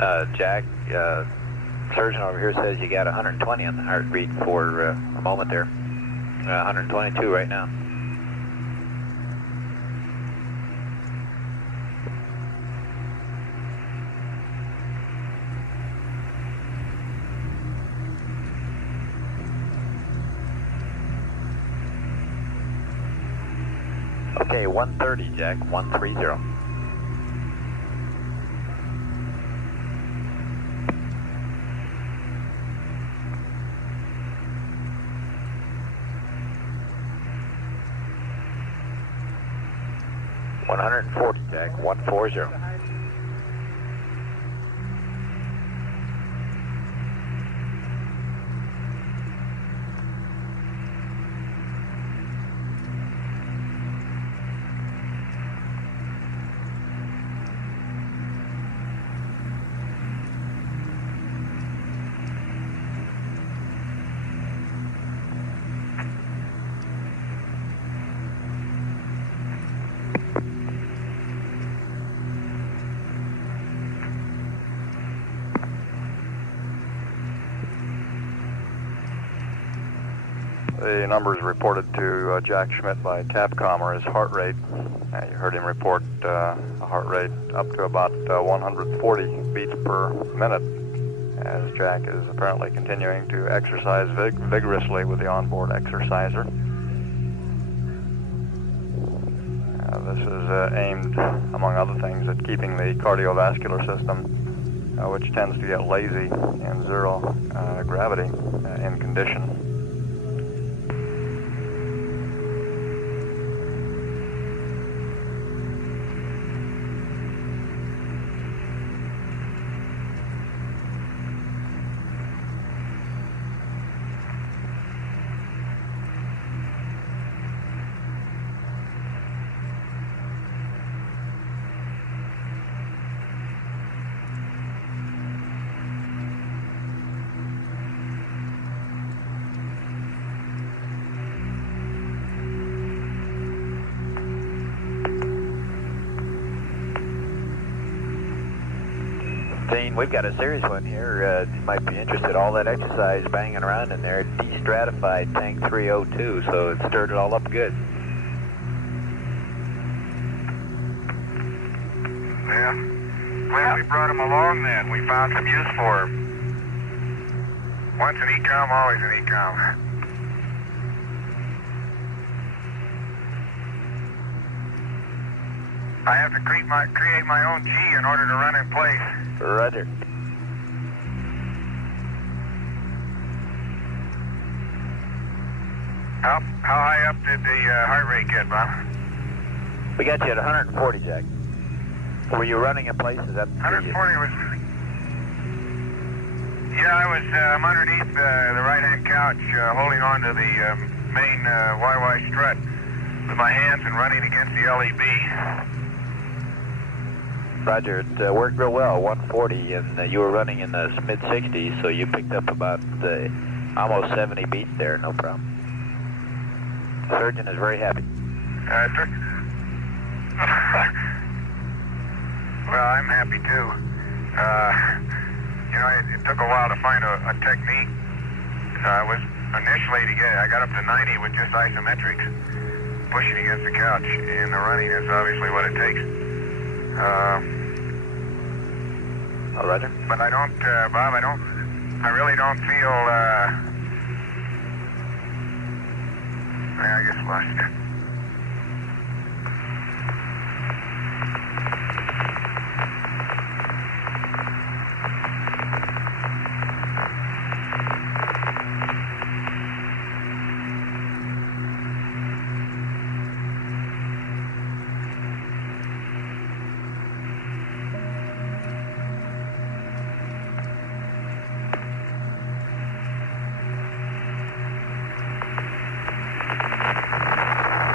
Jack, surgeon over here says you got 120 on the heartbeat for a moment there. 122 right now. Okay, 130, Jack, 130. Jack, 140. The numbers reported to Jack Schmidt by Capcom are his heart rate. You heard him report a heart rate up to about 140 beats per minute, as Jack is apparently continuing to exercise vigorously with the onboard exerciser. This is aimed, among other things, at keeping the cardiovascular system, which tends to get lazy in zero gravity, in condition. We've got a serious one here. You might be interested. All that exercise banging around in there, de-stratified tank 302, so it stirred it all up good. Yeah. Glad we brought him along then. We found some use for him. Once an ecom, always an ecom. I have to create my own G in order to run in place. Roger. How high up did the heart rate get, Bob? We got you at 140, Jack. Were you running in place? Is that 140 was... Yeah, I'm underneath the right-hand couch, holding on to the main YY strut with my hands and running against the LEB. Roger, it worked real well, 140, and you were running in the mid-60s, so you picked up about almost 70 beats there, no problem. The surgeon is very happy. Well, I'm happy too. You know, it took a while to find a technique. I got up to 90 with just isometrics, pushing against the couch, and the running is obviously what it takes. Oh, Roger. But I don't, Bob, I really don't feel, I guess lost it.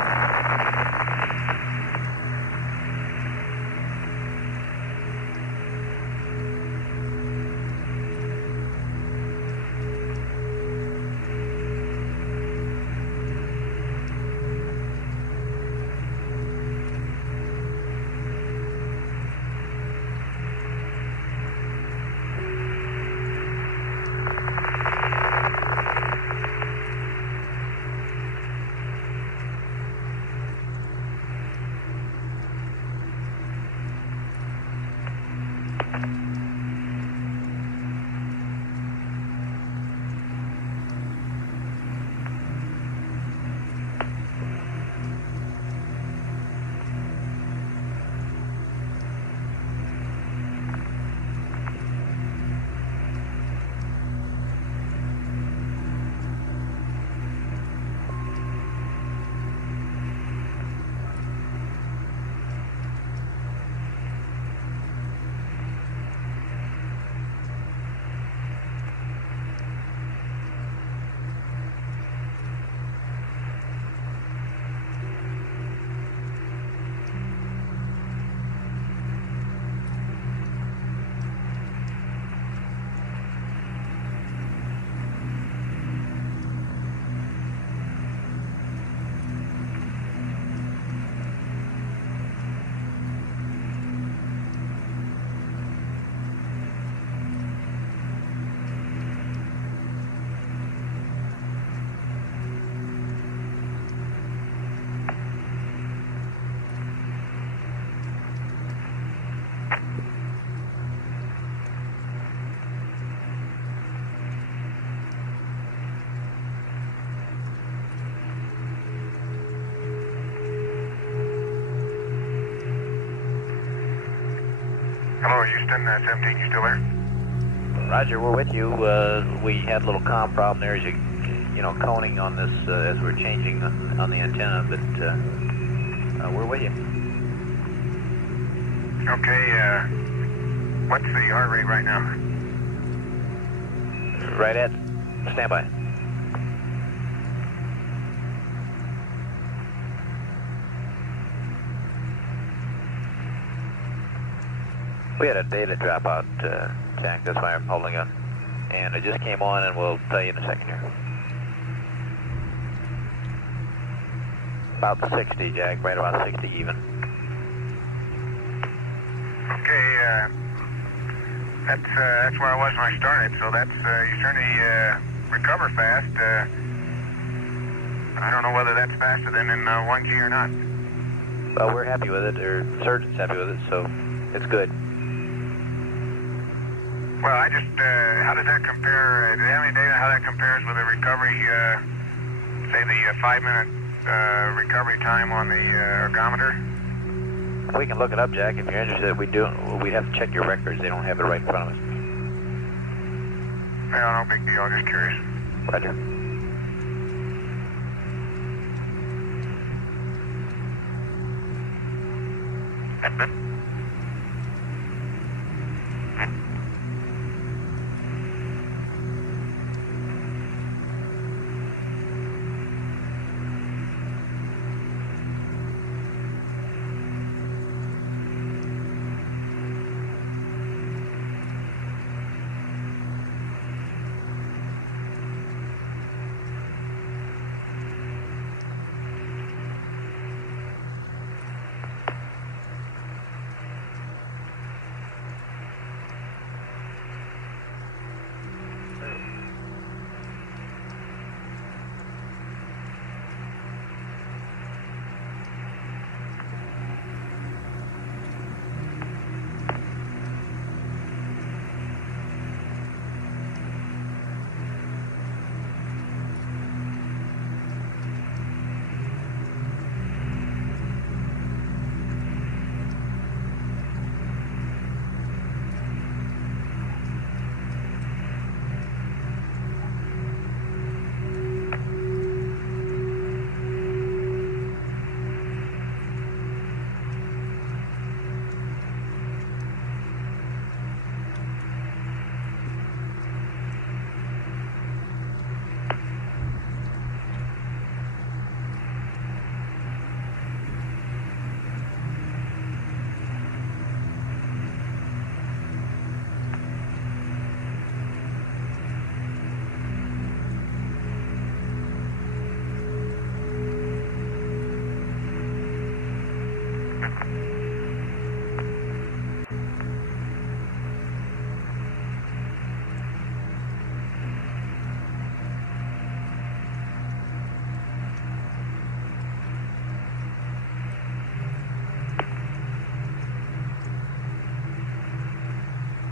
Hello, Houston, 17, you still there? Roger, we're with you. We had a little comm problem there as you know, coning on this as we're changing on the antenna, but we're with you. Okay, what's the heart rate right now? Right at standby. We had a data dropout, Jack, that's why I'm holding on. And it just came on, and we'll tell you in a second here. About 60, Jack, right about 60 even. Okay, that's where I was when I started, so that's, you certainly recover fast. I don't know whether that's faster than in 1G or not. Well, we're happy with it, or the surgeon's happy with it, so it's good. Well, I just, how does that compare, do you have any data how that compares with the recovery, say the 5-minute recovery time on the ergometer? We can look it up, Jack, if you're interested. We'd have to check your records. They don't have it right in front of us. Well, no big deal, I'm just curious. Roger.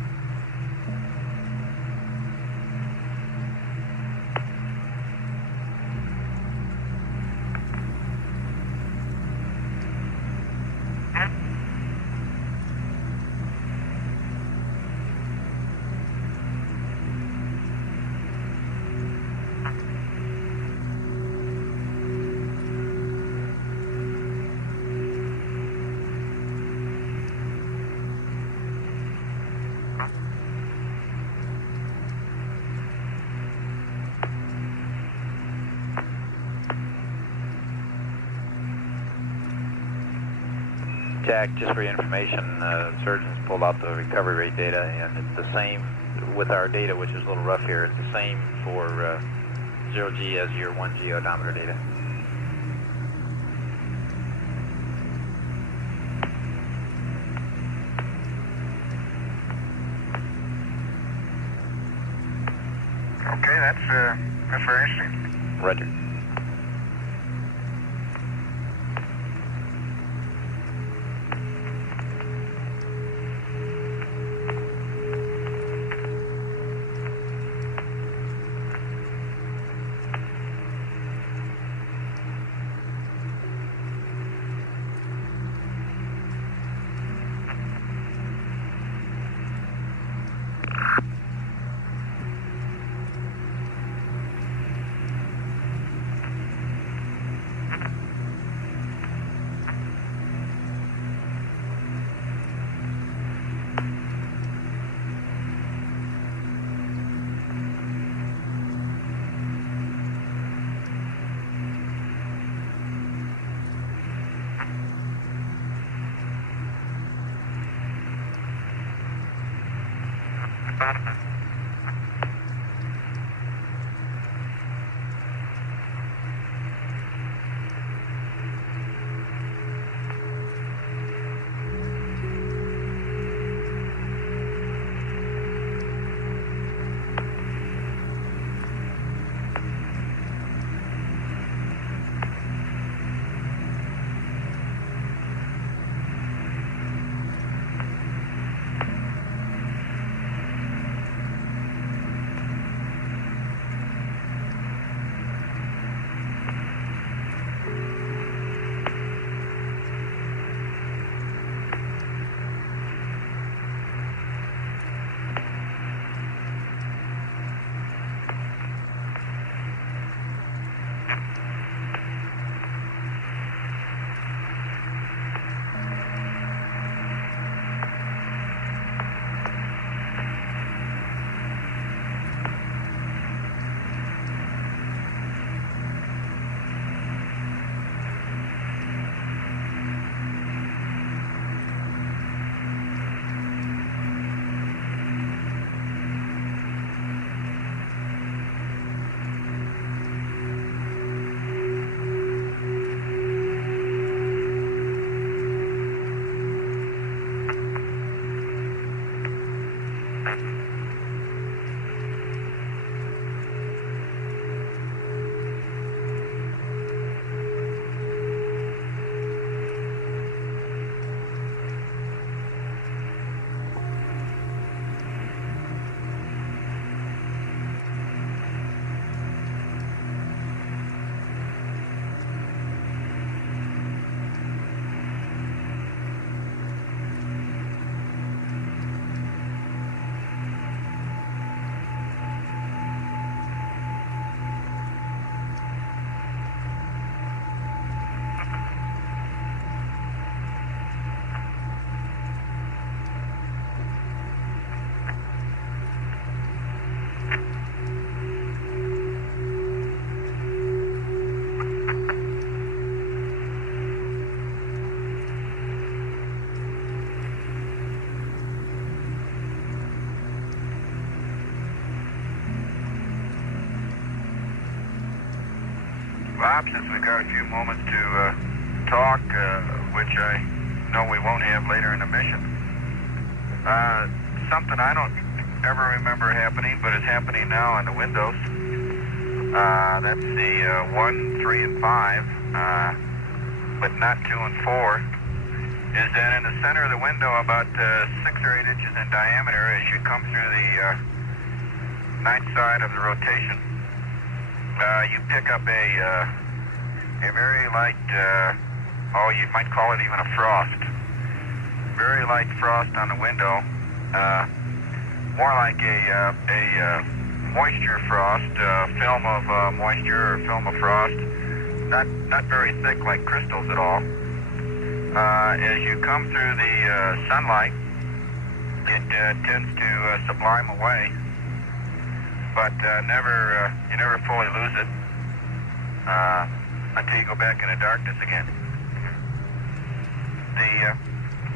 Jack, just for your information, surgeons pulled out the recovery rate data, and it's the same with our data, which is a little rough here. It's the same for 0G as your 1G odometer data. Okay, that's very interesting. Roger. Bob, since we've got a few moments to talk, which I know we won't have later in the mission, something I don't ever remember happening, but is happening now on the windows. That's the 1, 3, and 5, but not 2 and 4, is that in the center of the window, about 6 or 8 inches in diameter, as you come through the night side of the rotation, you pick up a very light, you might call it even a frost. Very light frost on the window, more like a moisture frost, film of moisture or film of frost, not very thick like crystals at all. As you come through the sunlight, it tends to sublime away, but you never fully lose it until you go back into darkness again.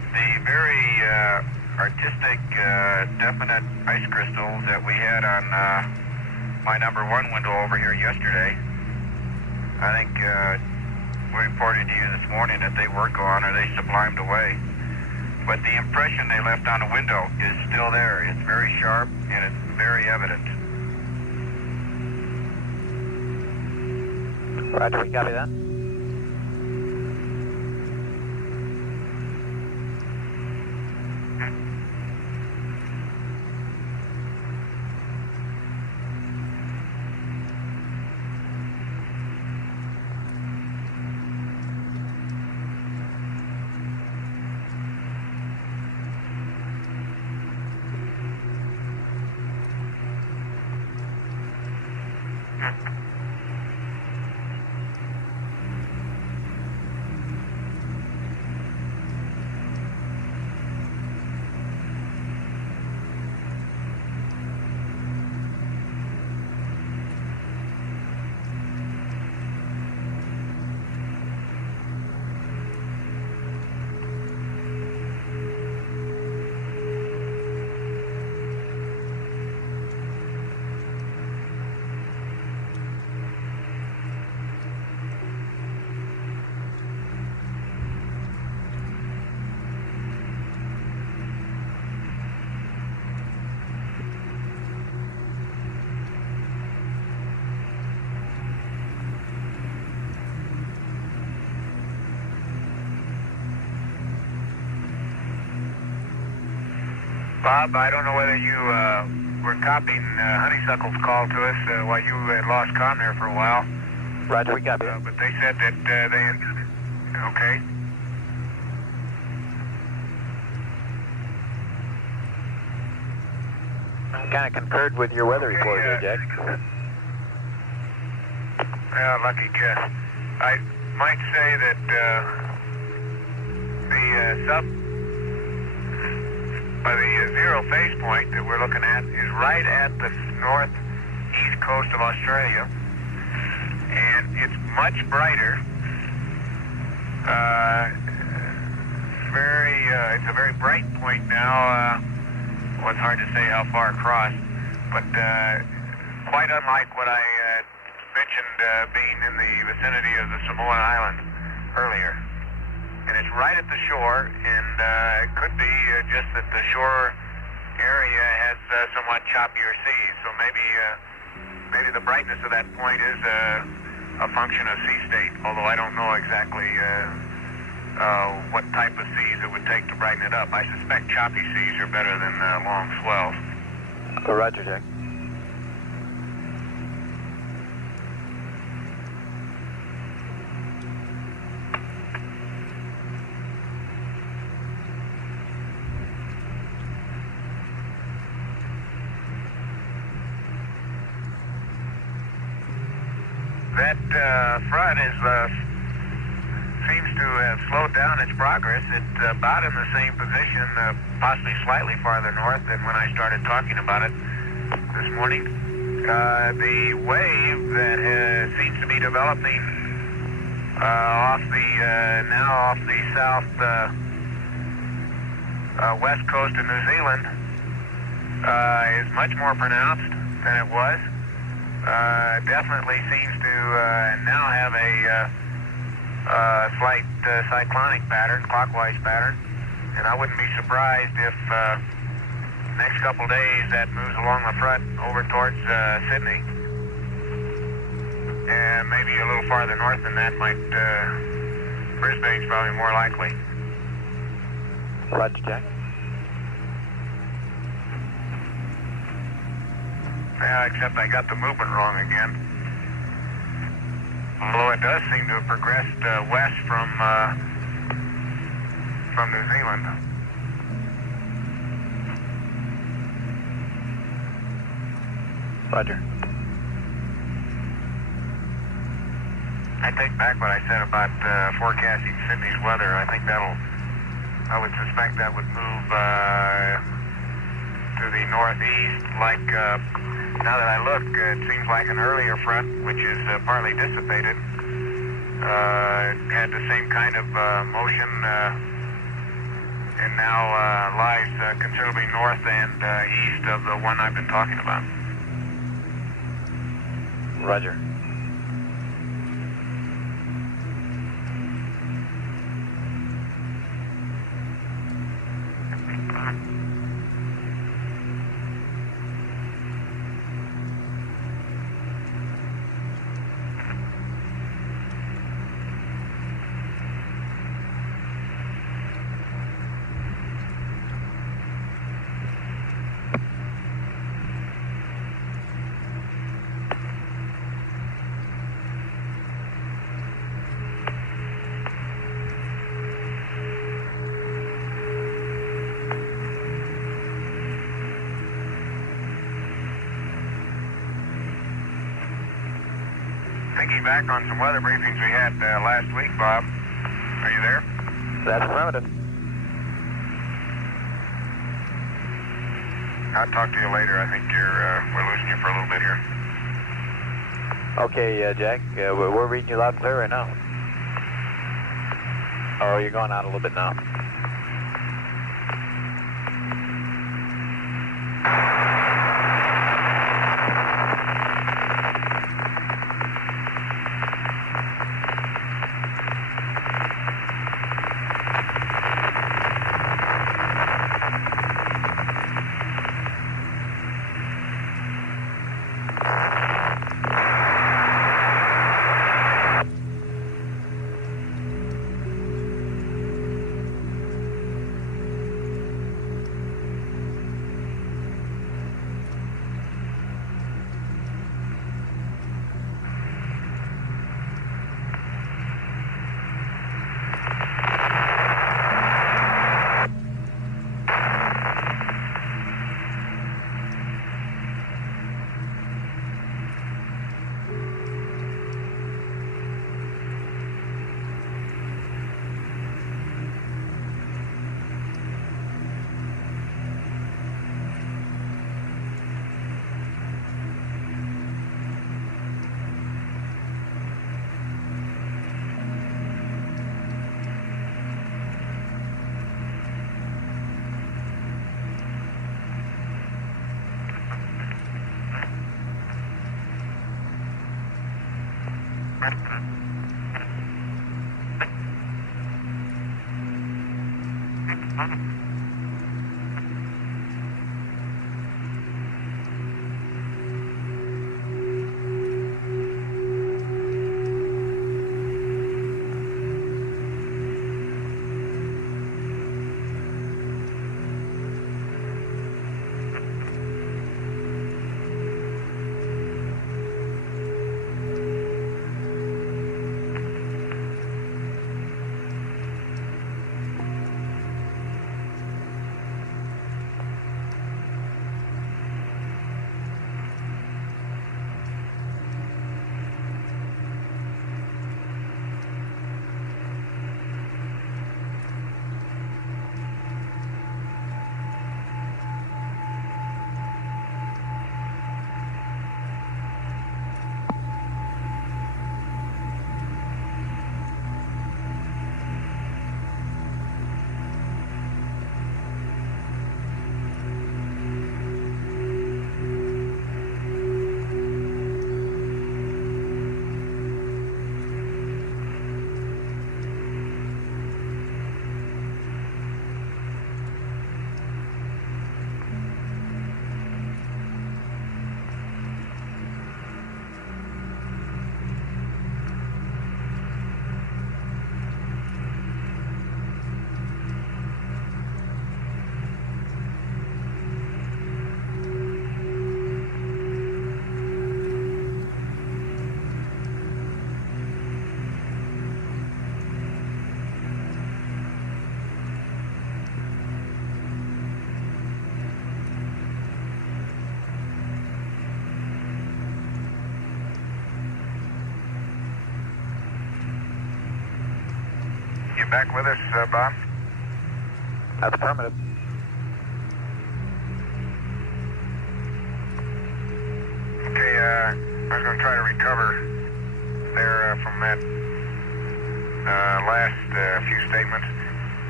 The very artistic, definite ice crystals that we had on my number 1 window over here yesterday, I think we reported to you this morning that they were gone or they sublimed away. But the impression they left on the window is still there. It's very sharp and it's very evident. Roger, we copy that. Bob, I don't know whether you were copying Honeysuckle's call to us while you had lost comm there for a while. Roger, we copy. But they said that they... Okay. Kind of concurred with your weather report there, Jack. Yeah, lucky guess. I might say that the zero phase point that we're looking at is right at the northeast coast of Australia, and it's much brighter. It's a very bright point now. Well, it's hard to say how far across, but quite unlike what I mentioned being in the vicinity of the Samoan Islands earlier. And it's right at the shore, and it could be just that the shore area has somewhat choppier seas. So maybe the brightness of that point is a function of sea state, although I don't know exactly what type of seas it would take to brighten it up. I suspect choppy seas are better than long swells. Oh, Roger, Jack. That front seems to have slowed down its progress. It's about in the same position, possibly slightly farther north than when I started talking about it this morning. The wave that seems to be developing off the south west coast of New Zealand is much more pronounced than it was. Definitely seems to now have a slight cyclonic pattern, clockwise pattern, and I wouldn't be surprised if next couple days that moves along the front over towards Sydney, and maybe a little farther north than that Brisbane's probably more likely. Roger, Jack. Yeah, except I got the movement wrong again. Although it does seem to have progressed west from New Zealand. Roger. I take back what I said about forecasting Sydney's weather. I think I would suspect that would move to the northeast. Like, now that I look, it seems like an earlier front, which is partly dissipated, had the same kind of motion and now lies considerably north and east of the one I've been talking about. Roger. Thinking back on some weather briefings we had last week, Bob. Are you there? That's affirmative. I'll talk to you later. I think we're losing you for a little bit here. Okay, Jack, we're reading you loud and clear right now. Oh, you're going out a little bit now. Back with us, Bob? That's affirmative. Okay, I was going to try to recover there from that last few statements.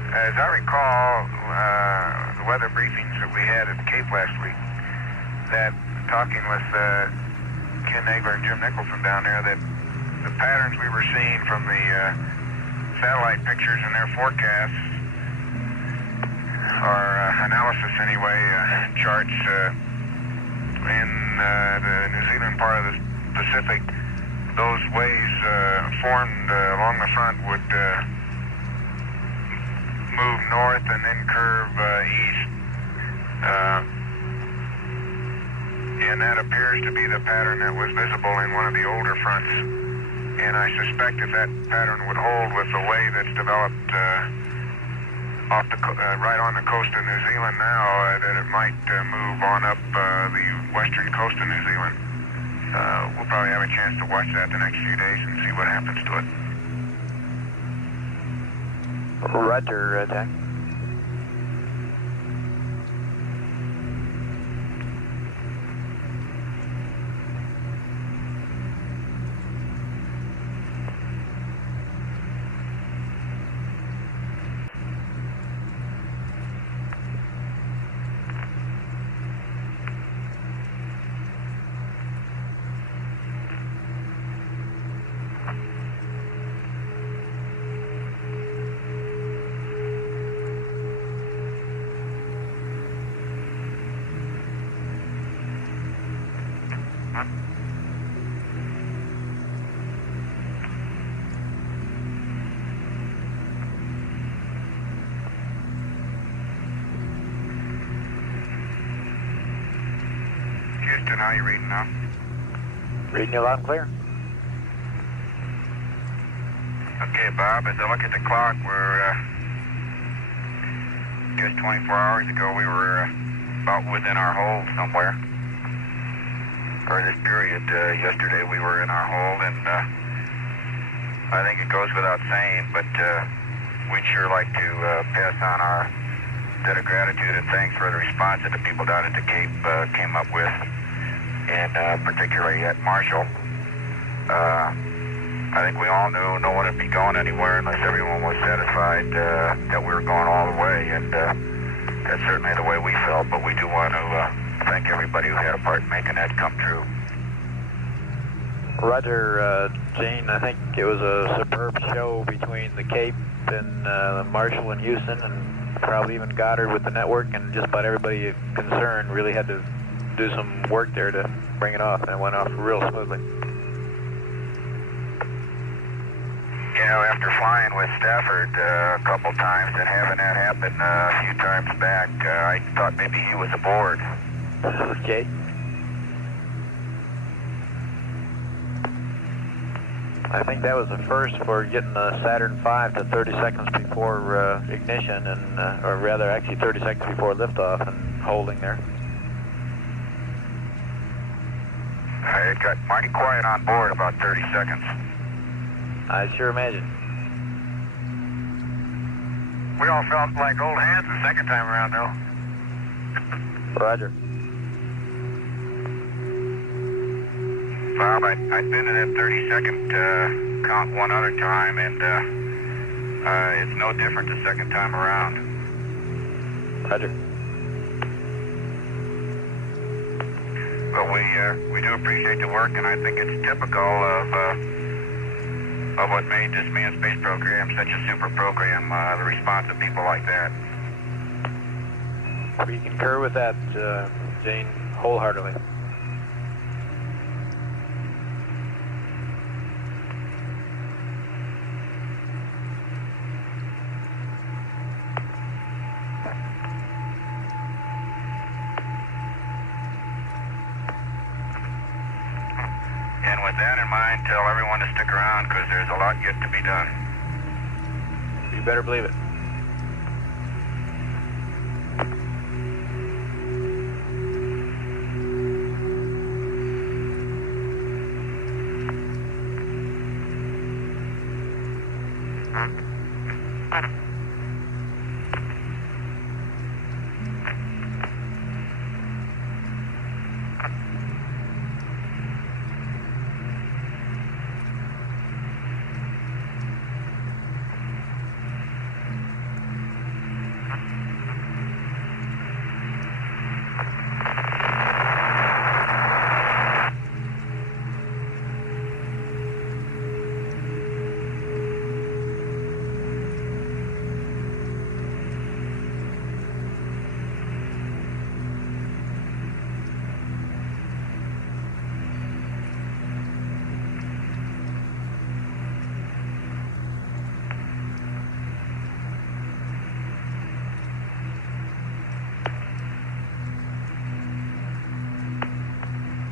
As I recall, the weather briefings that we had at the Cape last week, that talking with Ken Nagler and Jim Nicholson down there, that the patterns we were seeing from the satellite pictures and their forecasts, or analysis anyway, charts in the New Zealand part of the Pacific, those waves formed along the front would move north and then curve east. And that appears to be the pattern that was visible in one of the older fronts. And I suspect if that pattern would hold with the way that's developed right on the coast of New Zealand now, that it might move on up the western coast of New Zealand. We'll probably have a chance to watch that the next few days and see what happens to it. Roger, Jack. Houston, how are you reading now? Reading you loud and clear. Okay, Bob, as I look at the clock, we're just 24 hours ago, we were about within our hold somewhere. For this period, yesterday we were in our hold, and I think it goes without saying, but we'd sure like to pass on our debt of gratitude and thanks for the response that the people down at the Cape came up with, and particularly at Marshall. I think we all knew no one would be going anywhere unless everyone was satisfied that we were going all the way, and that's certainly the way we felt, but we do want to thank everybody who had a part in making that come true. Roger, Gene, I think it was a superb show between the Cape and Marshall and Houston, and probably even Goddard with the network, and just about everybody concerned really had to do some work there to bring it off, and it went off real smoothly. You know, after flying with Stafford a couple times and having that happen a few times back, I thought maybe he was aboard. Okay. I think that was the first for getting the Saturn V to 30 seconds before ignition, and or rather actually 30 seconds before liftoff and holding there. It got mighty quiet on board about 30 seconds. I sure imagine. We all felt like old hands the second time around, though. Roger. Bob, I'd been in that 30-second count one other time, and it's no different the second time around. Roger. But we do appreciate the work, and I think it's typical of what made this manned space program such a super program, the response of people like that. We concur with that, Gene, wholeheartedly. And with that in mind, tell everyone to stick around because there's a lot yet to be done. You better believe it.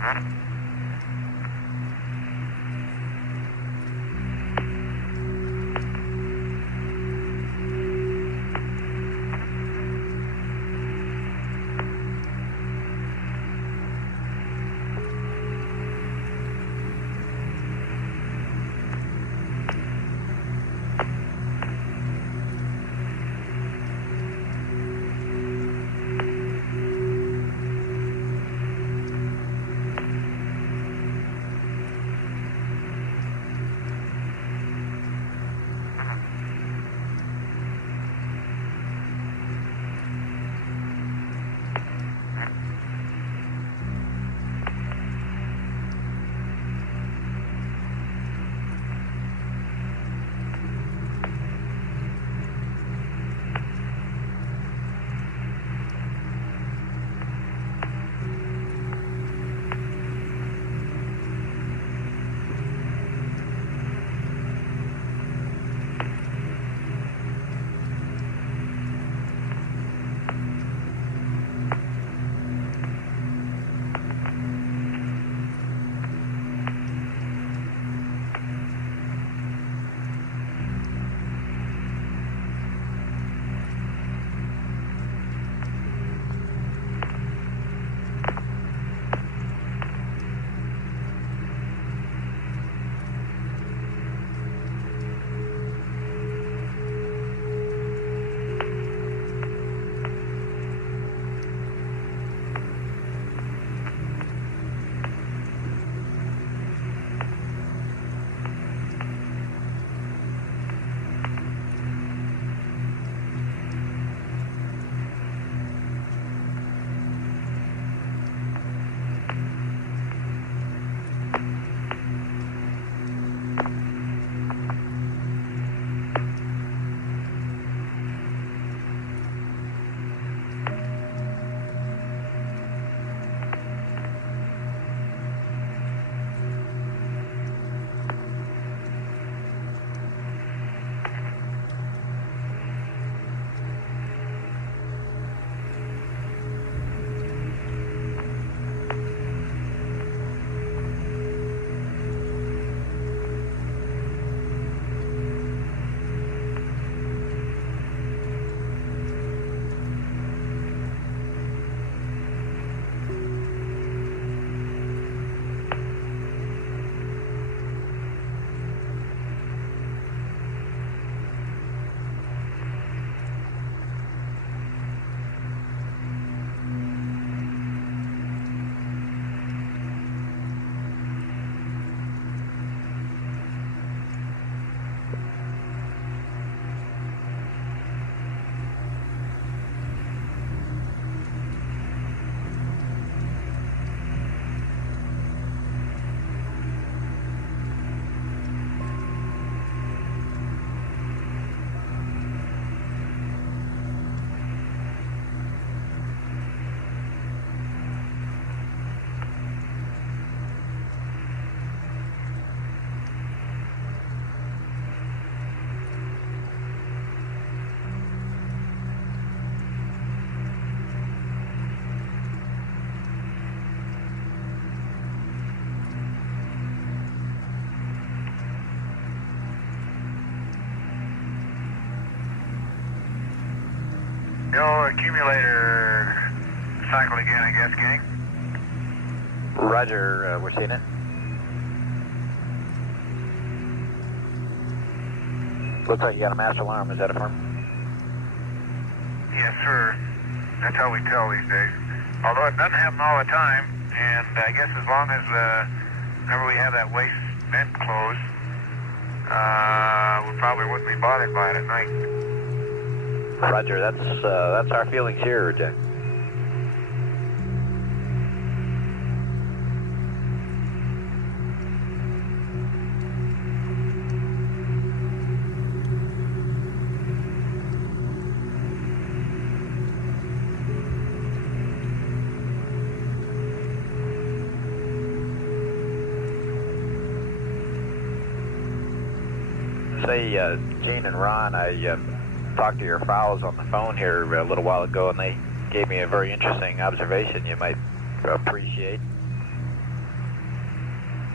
Yo, accumulator cycle again, I guess, gang. Roger, we're seeing it. Looks like you got a mass alarm. Is that affirmed? Yes, sir. That's how we tell these days. Although it doesn't happen all the time, and I guess as long as whenever we have that waste vent closed, we probably wouldn't be bothered by it at night. Roger, that's our feelings here, Jack. Say, Gene and Ron, I talked to your fowls on the phone here a little while ago, and they gave me a very interesting observation you might appreciate.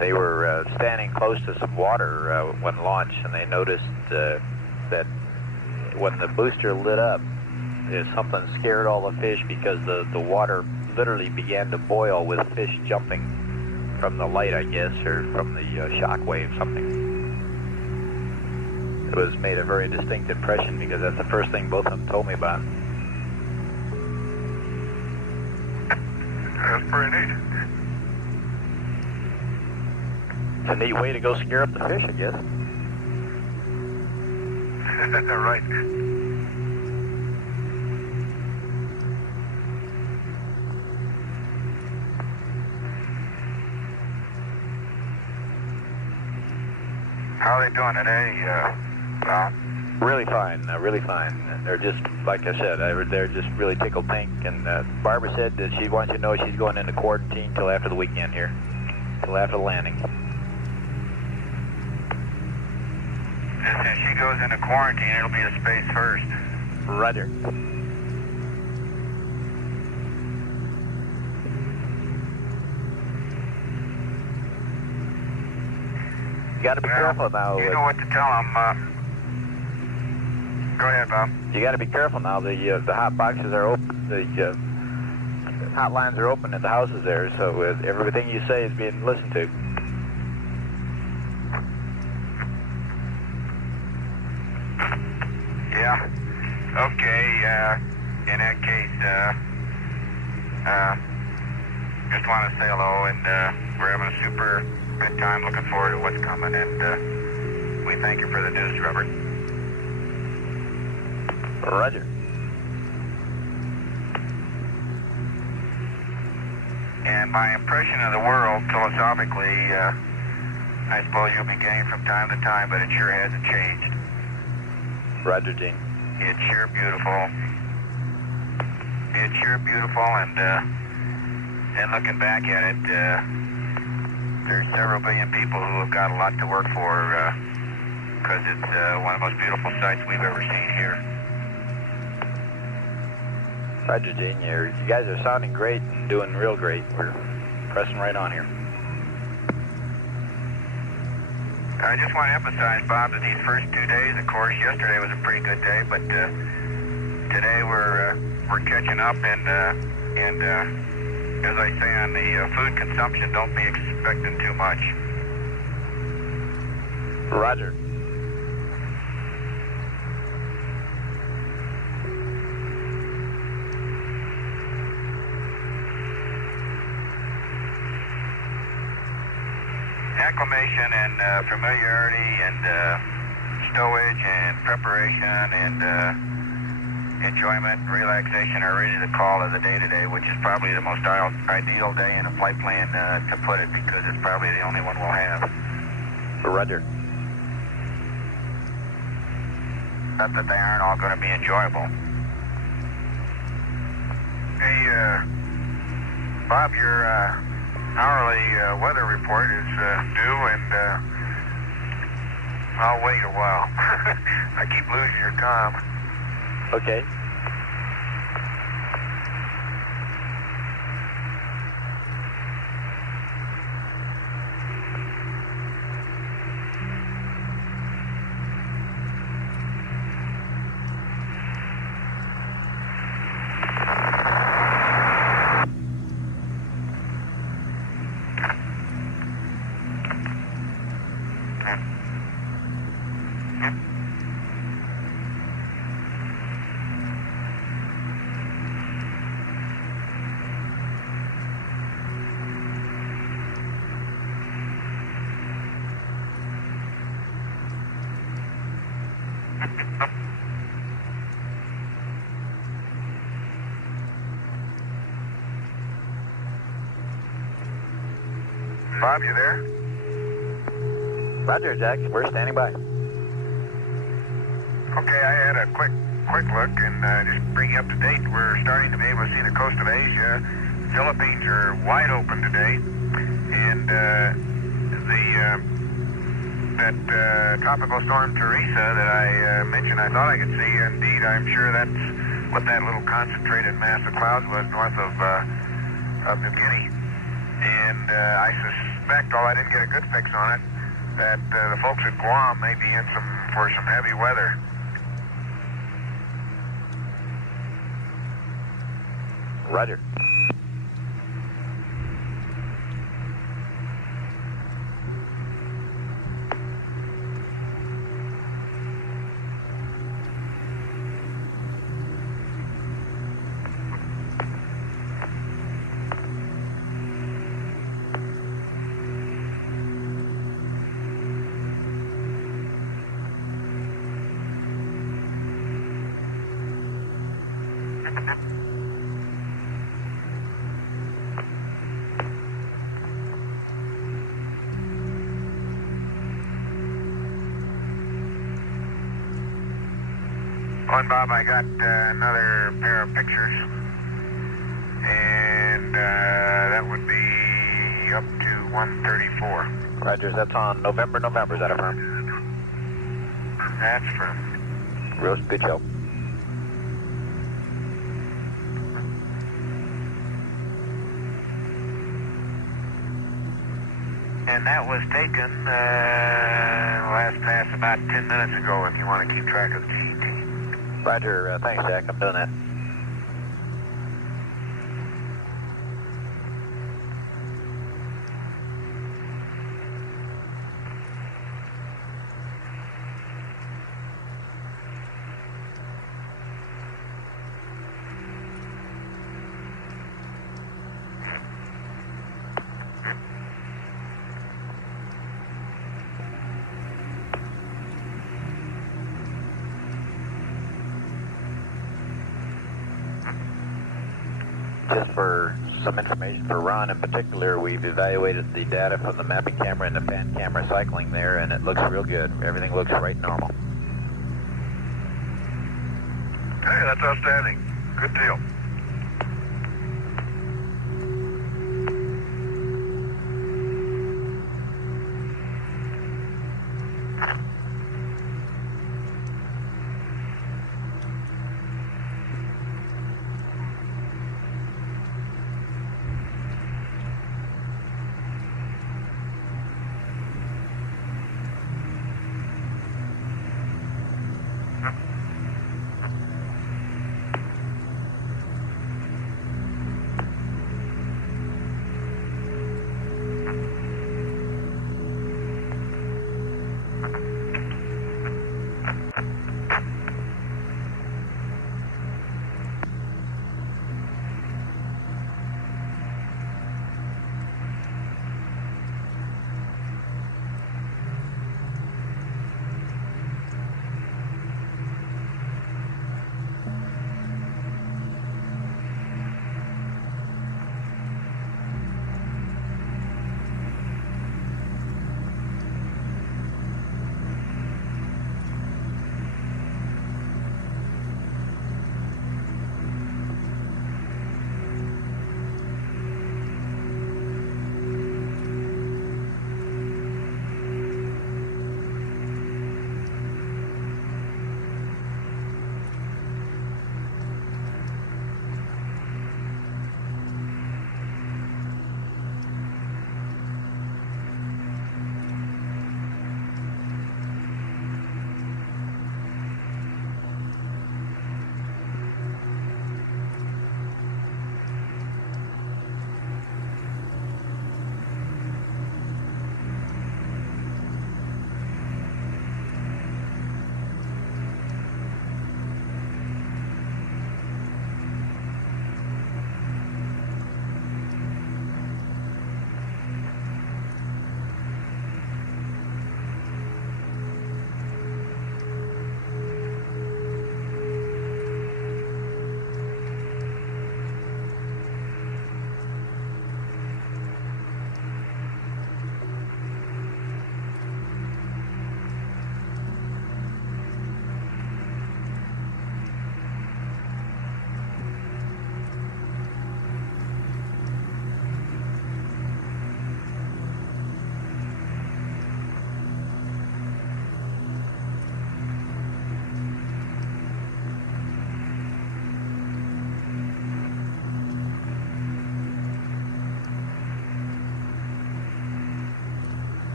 They were standing close to some water when launched, and they noticed that when the booster lit up, something scared all the fish because the water literally began to boil with fish jumping from the light, I guess, or from the shock wave, something. It was made a very distinct impression because that's the first thing both of them told me about. That's pretty neat. It's a neat way to go scare up the fish, I guess. Right. How are they doing today, Bob? Really fine, really fine. They're just, like I said, they're just really tickled pink. And Barbara said that she wants you to know she's going into quarantine till after the weekend here, till after the landing. And since she goes into quarantine, it'll be a space first. Roger. You got to be careful now. You know what to tell them. Go ahead, Bob. You got to be careful now. The hot boxes are open. The hot lines are open at the houses there, so everything you say is being listened to. Yeah. Okay. In that case, just want to say hello, and we're having a super good time. Looking forward to what's coming, and we thank you for the news, Robert. Roger. And my impression of the world, philosophically, I suppose you'll be getting from time to time, but it sure hasn't changed. Roger, Gene. It's sure beautiful. It's sure beautiful, and looking back at it, there's several billion people who have got a lot to work for, because it's one of the most beautiful sights we've ever seen here. Roger, Gene. You guys are sounding great and doing real great. We're pressing right on here. I just want to emphasize, Bob, that these first 2 days, of course, yesterday was a pretty good day, but today we're catching up, and as I say on the food consumption, don't be expecting too much. Roger. Acclimation and familiarity and stowage and preparation and enjoyment and relaxation are really the call of the day today, which is probably the most ideal day in a flight plan to put it, because it's probably the only one we'll have. Roger. Not that they aren't all going to be enjoyable. Hey, Bob, your hourly weather report is due, and I'll wait a while. I keep losing your com. Okay. Bob, you there? Roger, Jack. We're standing by. Okay, I had a quick look, and just bring you up to date. We're starting to be able to see the coast of Asia. Philippines are wide open today, and that tropical storm Teresa that I mentioned, I thought I could see. Indeed, I'm sure that's what that little concentrated mass of clouds was north of New Guinea. And I suspect, although I didn't get a good fix on it, that the folks at Guam may be in for some heavy weather. Roger. On Bob, I got another pair of pictures, and that would be up to 134. Roger, that's on November, is that a firm? That's firm. Real good show. And that was taken last pass about 10 minutes ago, if you want to keep track of the GT. Roger, thanks, Jack. I'm doing that. Just for some information for Ron in particular, we've evaluated the data from the mapping camera and the pan camera cycling there, and it looks real good. Everything looks right normal. Hey, that's outstanding. Good deal.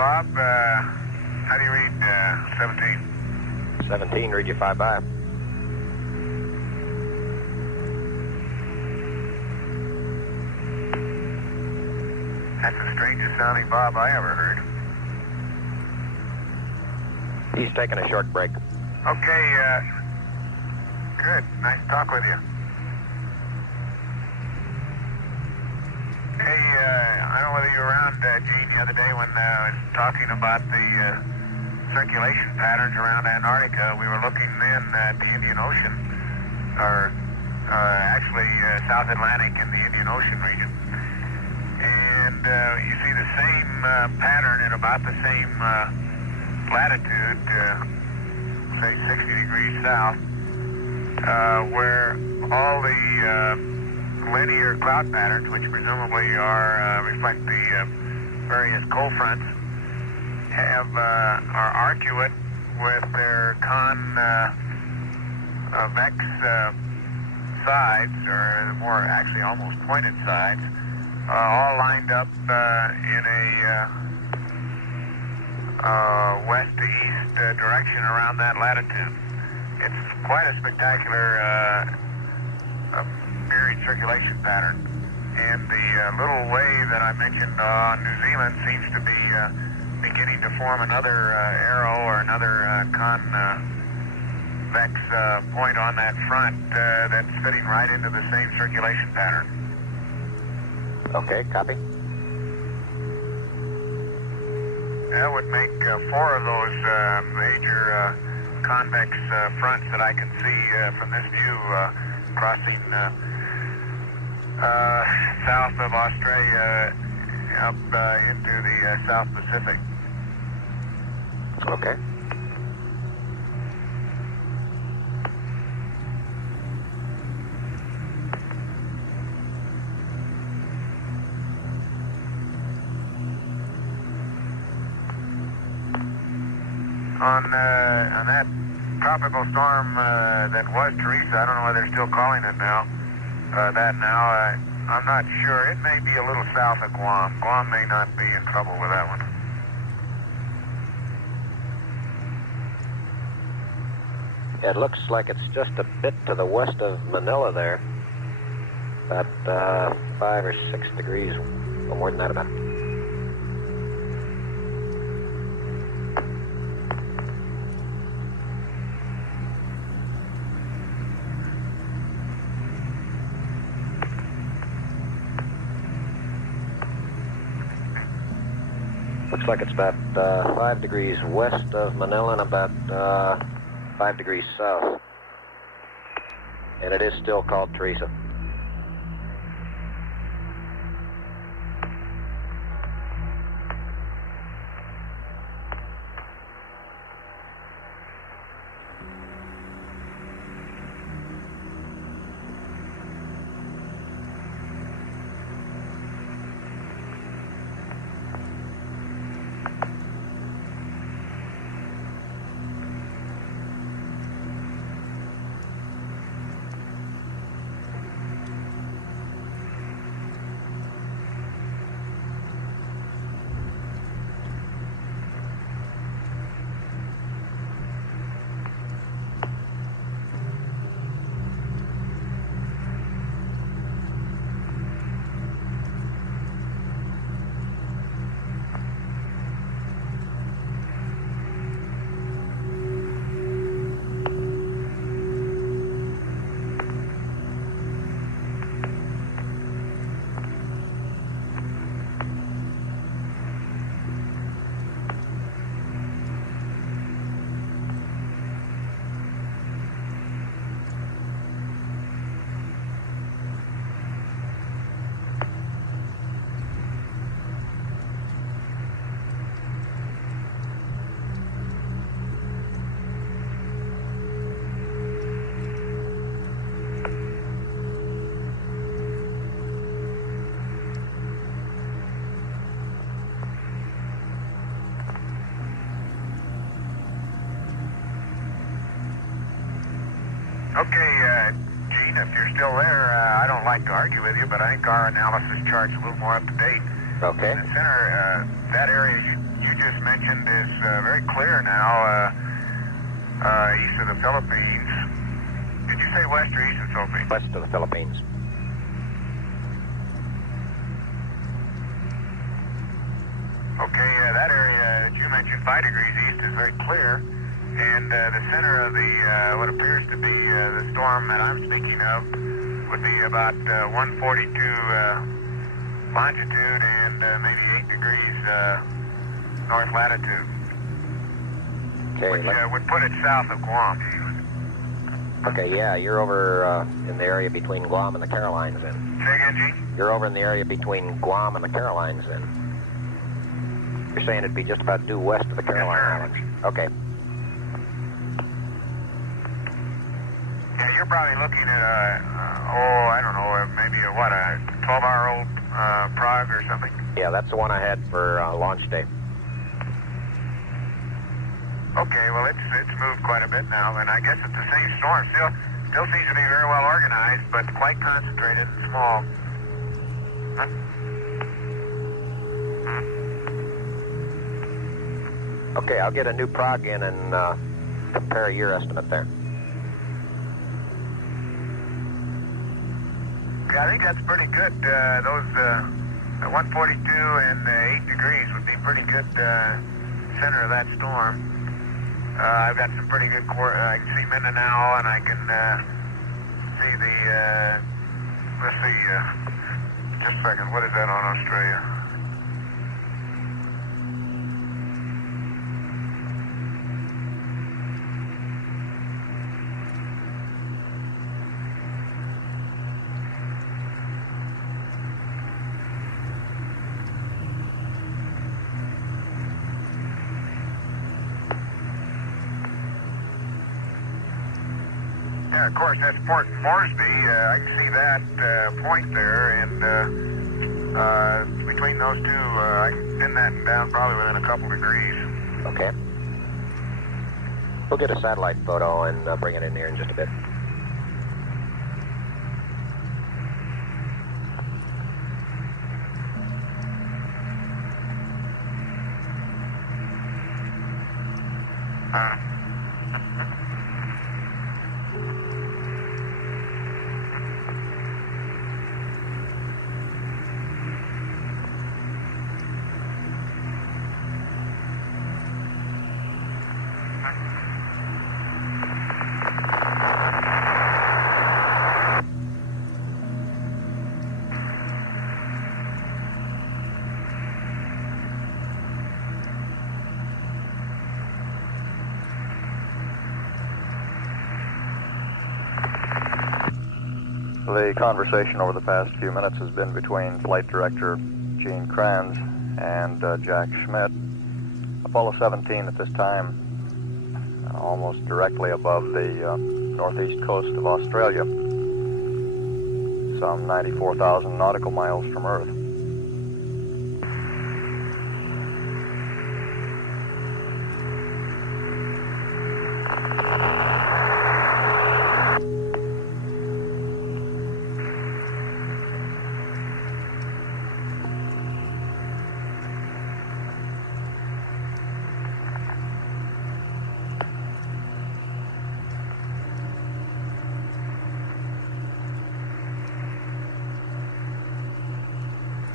Bob. How do you read 17? 17, read you 5 by. That's the strangest sounding Bob I ever heard. He's taking a short break. Okay, good. Nice to talk with you. Hey, I don't know whether you were around, Gene, the other day when I was talking about the circulation patterns around Antarctica. We were looking then at the Indian Ocean, or actually South Atlantic and the Indian Ocean region. And you see the same pattern at about the same latitude, say 60 degrees south, where all the linear cloud patterns, which presumably reflect the various cold fronts, are arcuate with their convex sides, or more actually almost pointed sides, all lined up in a west to east direction around that latitude. It's quite a spectacular period circulation pattern. And the little wave that I mentioned on New Zealand seems to be beginning to form another arrow or another convex point on that front that's fitting right into the same circulation pattern. Okay, copy. That would make 4 of those major convex fronts that I can see from this view crossing south of Australia up into the South Pacific. Okay. On that tropical storm that was Teresa, I don't know whether they're still calling it now, I'm not sure. It may be a little south of Guam. Guam may not be in trouble with that one. It looks like it's just a bit to the west of Manila there. About 5 or 6 degrees, or more than that about. Looks like it's about 5 degrees west of Manila and about 5 degrees south. And it is still called Teresa. Okay, Gene, if you're still there, I don't like to argue with you, but I think our analysis chart's a little more up to date. Okay. In the center, that area you just mentioned is very clear now, east of the Philippines. Did you say west or east of the Philippines? West of the Philippines. Okay, that area that you mentioned, 5 degrees east, is very clear. And the center of the what appears to be the storm that I'm speaking of would be about 142 longitude and maybe 8 degrees north latitude, Okay. which would put it south of Guam. Okay, yeah, you're over in the area between Guam and the Carolines then. Say again, Gene? You're over in the area between Guam and the Carolines then. You're saying it'd be just about due west of the Caroline Islands. Okay. Yeah, you're probably looking at I don't know, maybe a 12-hour-old Prague or something. Yeah, that's the one I had for launch day. Okay, well, it's moved quite a bit now, and I guess it's the same storm. Still seems to be very well organized, but quite concentrated and small. Huh? Okay, I'll get a new prog in and compare your estimate there. Yeah, I think that's pretty good. Those 142 and 8 degrees would be pretty good center of that storm. I've got some pretty good I can see Mindanao, and I can see the, let's see, just a second, what is that on Australia? Yeah, of course, that's Port Moresby. I can see that point there, and between those two, I can pin that down probably within a couple degrees. Okay. We'll get a satellite photo and bring it in here in just a bit. The conversation over the past few minutes has been between Flight Director Gene Kranz and Jack Schmidt. Apollo 17 at this time, almost directly above the northeast coast of Australia, some 94,000 nautical miles from Earth.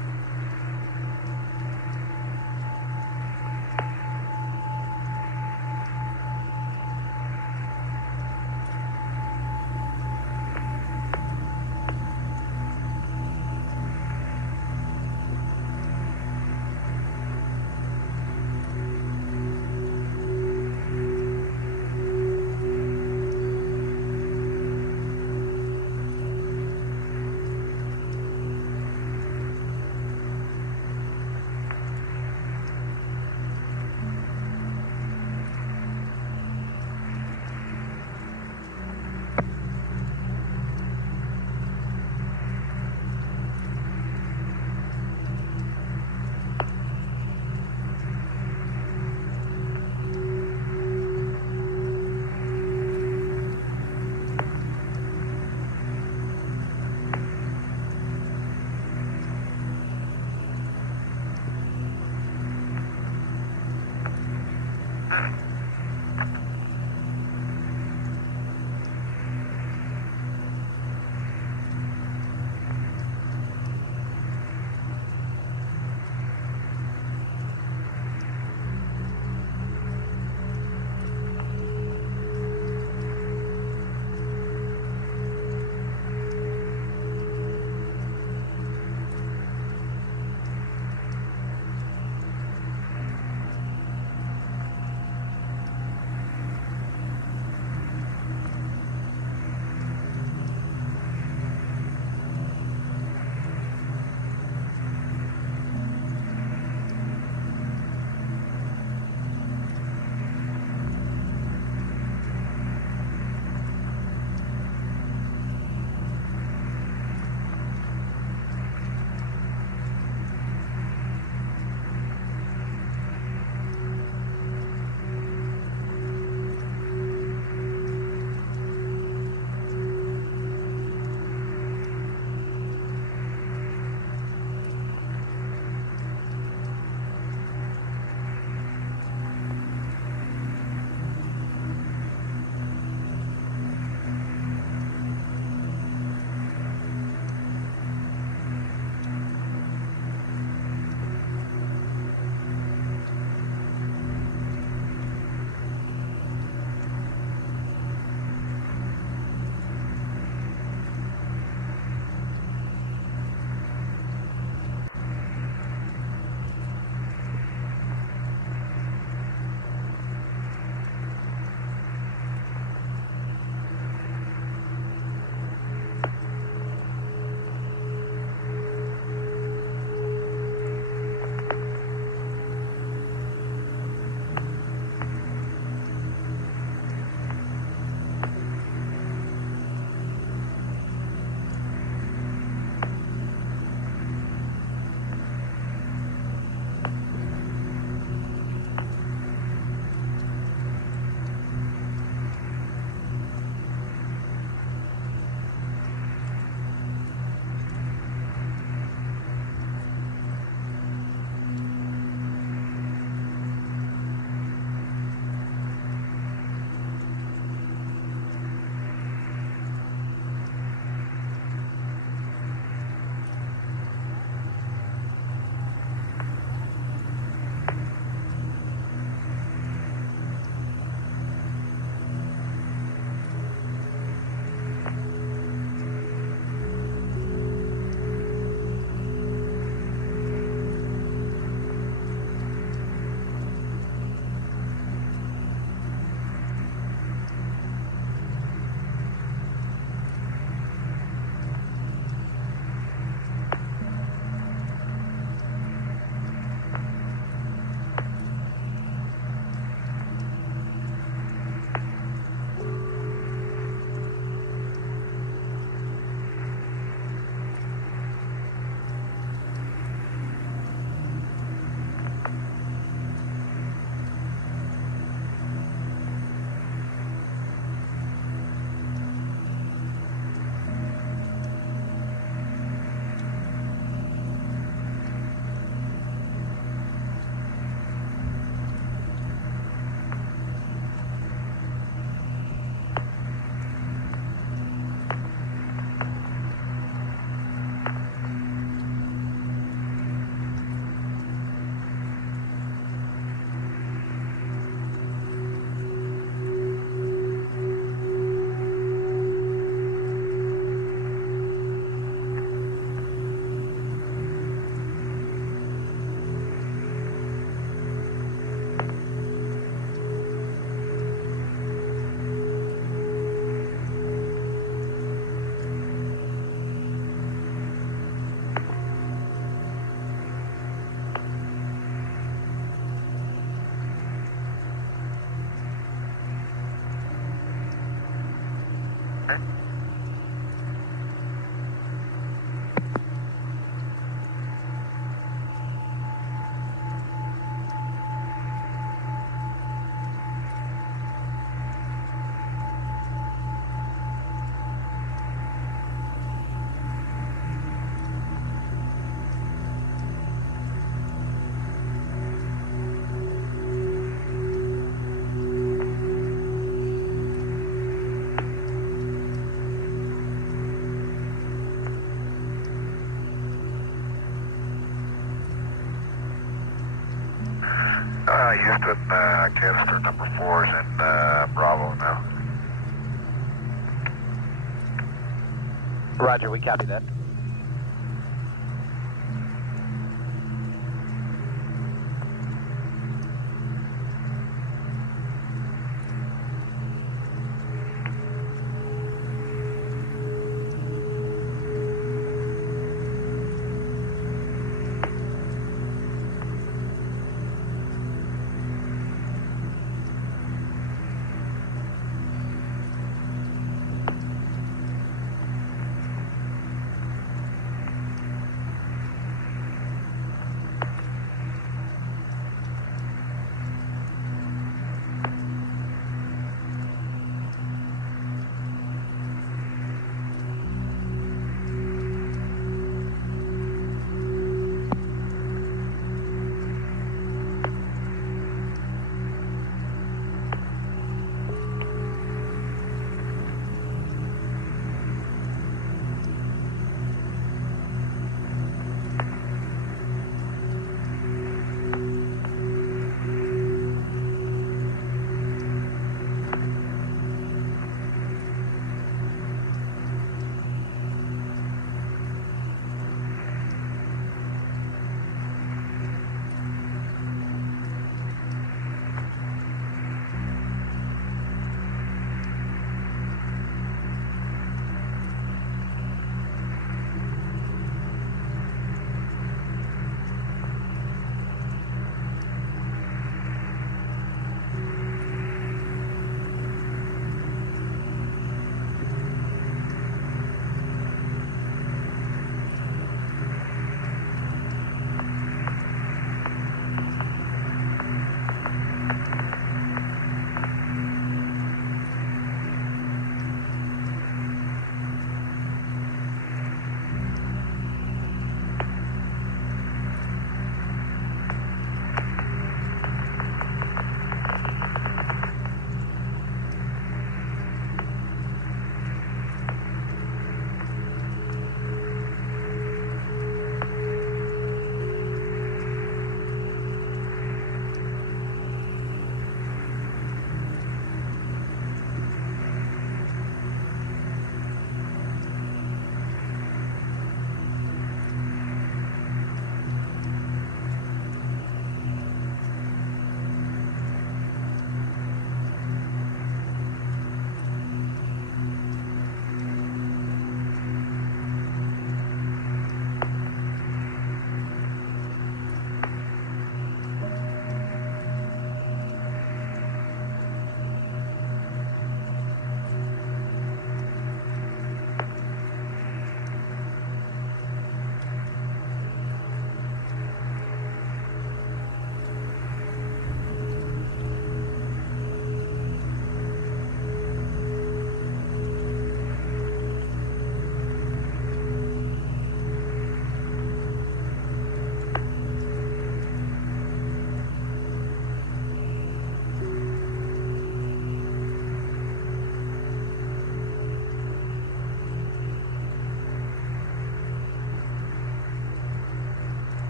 Houston, canister number 4 is in Bravo now. Roger, we copy that.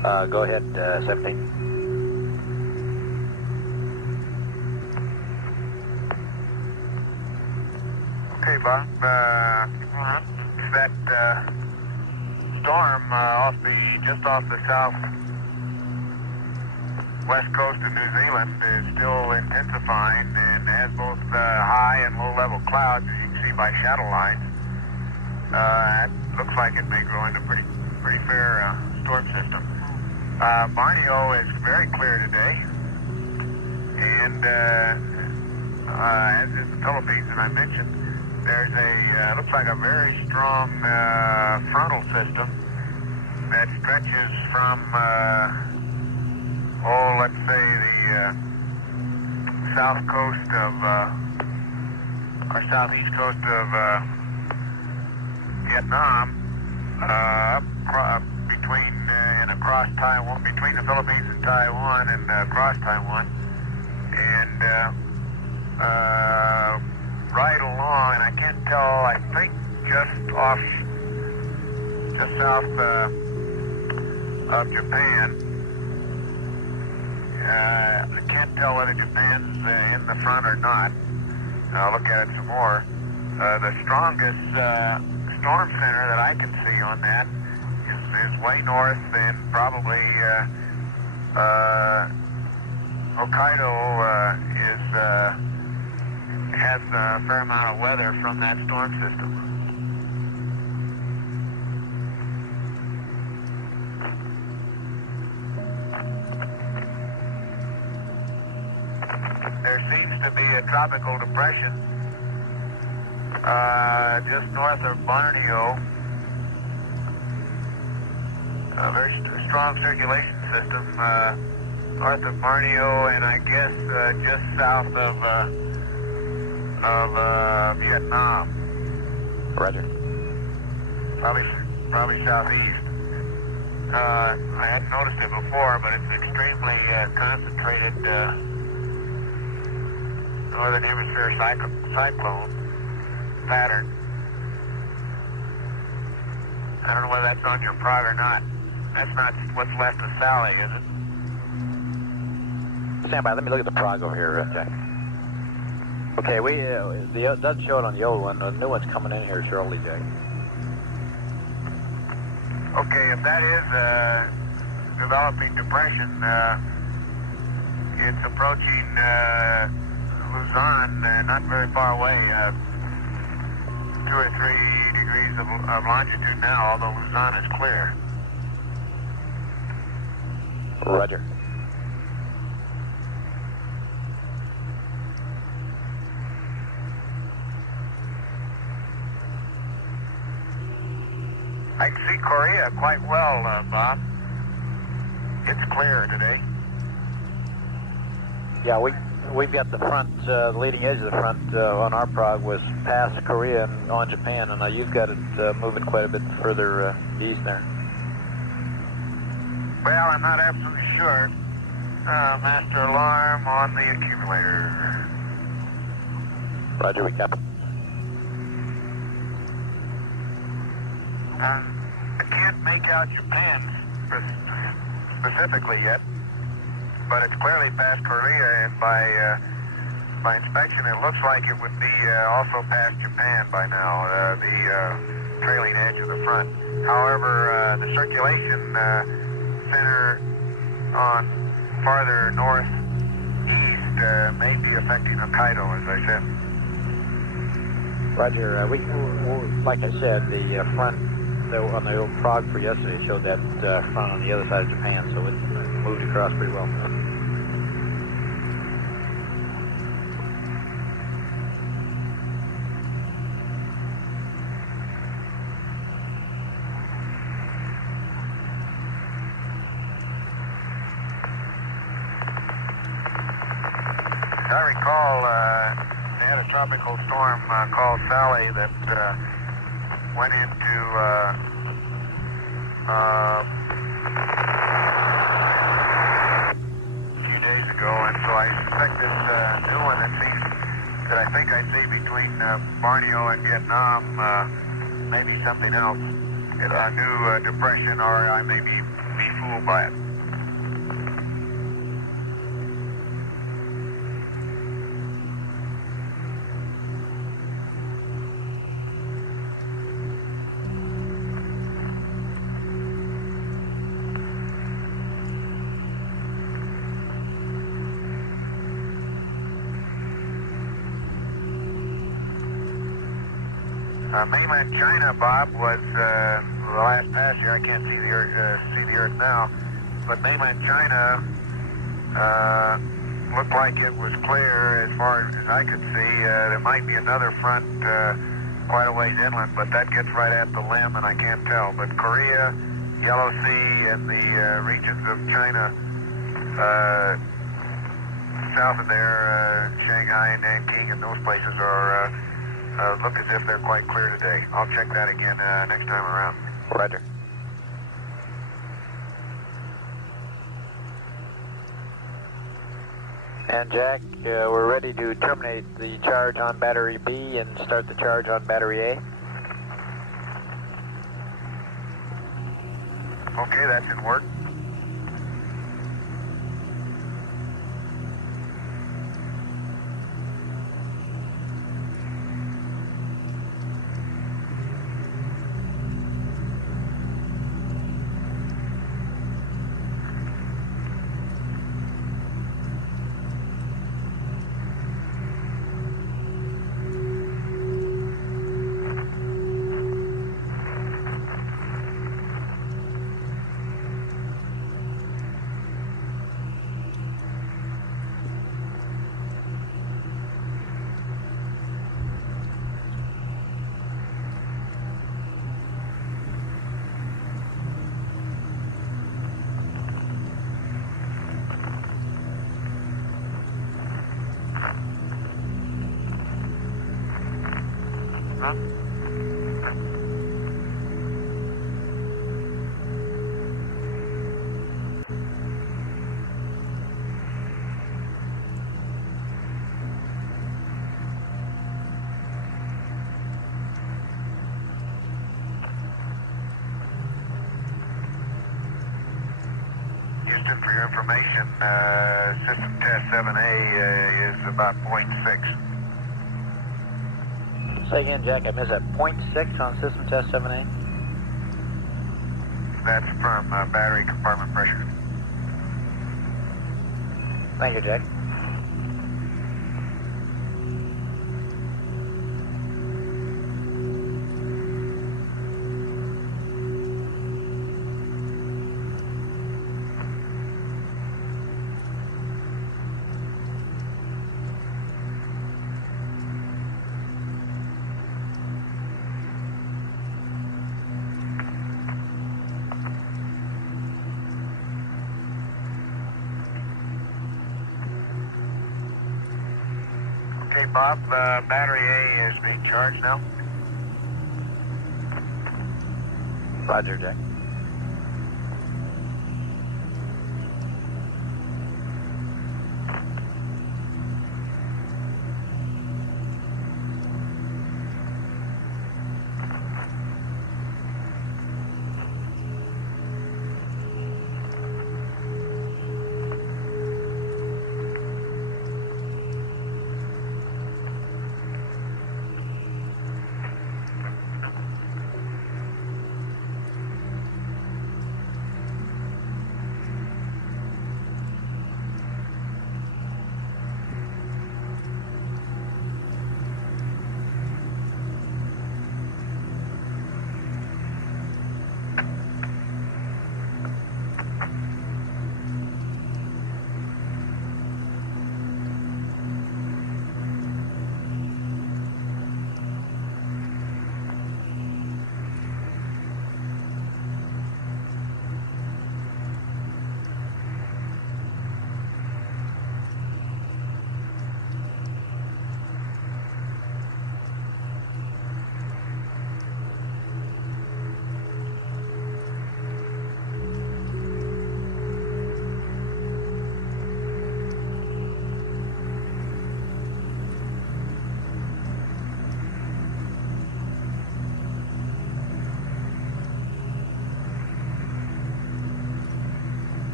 Go ahead, 17. Okay, Bob. That storm just off the south west coast of New Zealand is still intensifying and has both high and low level clouds, as you can see by shadow lines. It looks like it may grow into a pretty fair storm system. Borneo is very clear today, and as is the Philippines, and I mentioned, there's looks like a very strong frontal system that stretches from, let's say the south coast of, or southeast coast of Vietnam, between and across Taiwan, between the Philippines and Taiwan, and across Taiwan, and right along, and I can't tell, I think just south of Japan. I can't tell whether Japan's in the front or not. I'll look at it some more. The strongest storm center that I can see on that is way north, and probably Hokkaido has a fair amount of weather from that storm system. There seems to be a tropical depression just north of Borneo. A very strong circulation system north of Borneo, and I guess just south of Vietnam. Roger. Probably southeast. I hadn't noticed it before, but it's extremely concentrated northern hemisphere cyclone pattern. I don't know whether that's on your prog or not. That's not what's left of Sally, is it? Stand by. Let me look at the prog over here, Jack. Okay, it doesn't show it on the old one. The new one's coming in here shortly, Jack. Okay, if that is a developing depression, it's approaching Luzon, not very far away, 2 or 3 degrees of longitude now, although Luzon is clear. Roger. I can see Korea quite well, Bob. It's clear today. Yeah, we've got the front, the leading edge of the front on our prog was past Korea and on Japan, and you've got it moving quite a bit further east there. Well, I'm not absolutely sure. Master alarm on the accumulator. Roger, we copy. I can't make out Japan specifically yet, but it's clearly past Korea, and by inspection it looks like it would be also past Japan by now, the trailing edge of the front. However, the circulation center on farther northeast may be affecting Hokkaido, as I said. Roger, like I said, the front on the old prog for yesterday showed that front on the other side of Japan, so it moved across pretty well. As I recall, they had a tropical storm called Sally that went into a few days ago, and so I suspect this new one that I think I see between Borneo and Vietnam may be something else. It's a new depression, or I may be fooled by it. Mainland China, Bob, was the last pass here. I can't see the Earth now, but mainland China looked like it was clear as far as I could see. There might be another front quite a ways inland, but that gets right at the limb, and I can't tell. But Korea, Yellow Sea, and the regions of China south of there, Shanghai and Nanking, and those places are look as if they're quite clear today. I'll check that again next time around. Roger. And Jack, we're ready to terminate the charge on battery B and start the charge on battery A. Okay, that's in work. Houston, for your information, system test 7A is about 0.6. Say again, Jack, I missed that. 0.6 on system test 7A? That's from battery compartment pressure. Thank you, Jack. Okay, Bob, battery A is being charged now. Roger, Jack.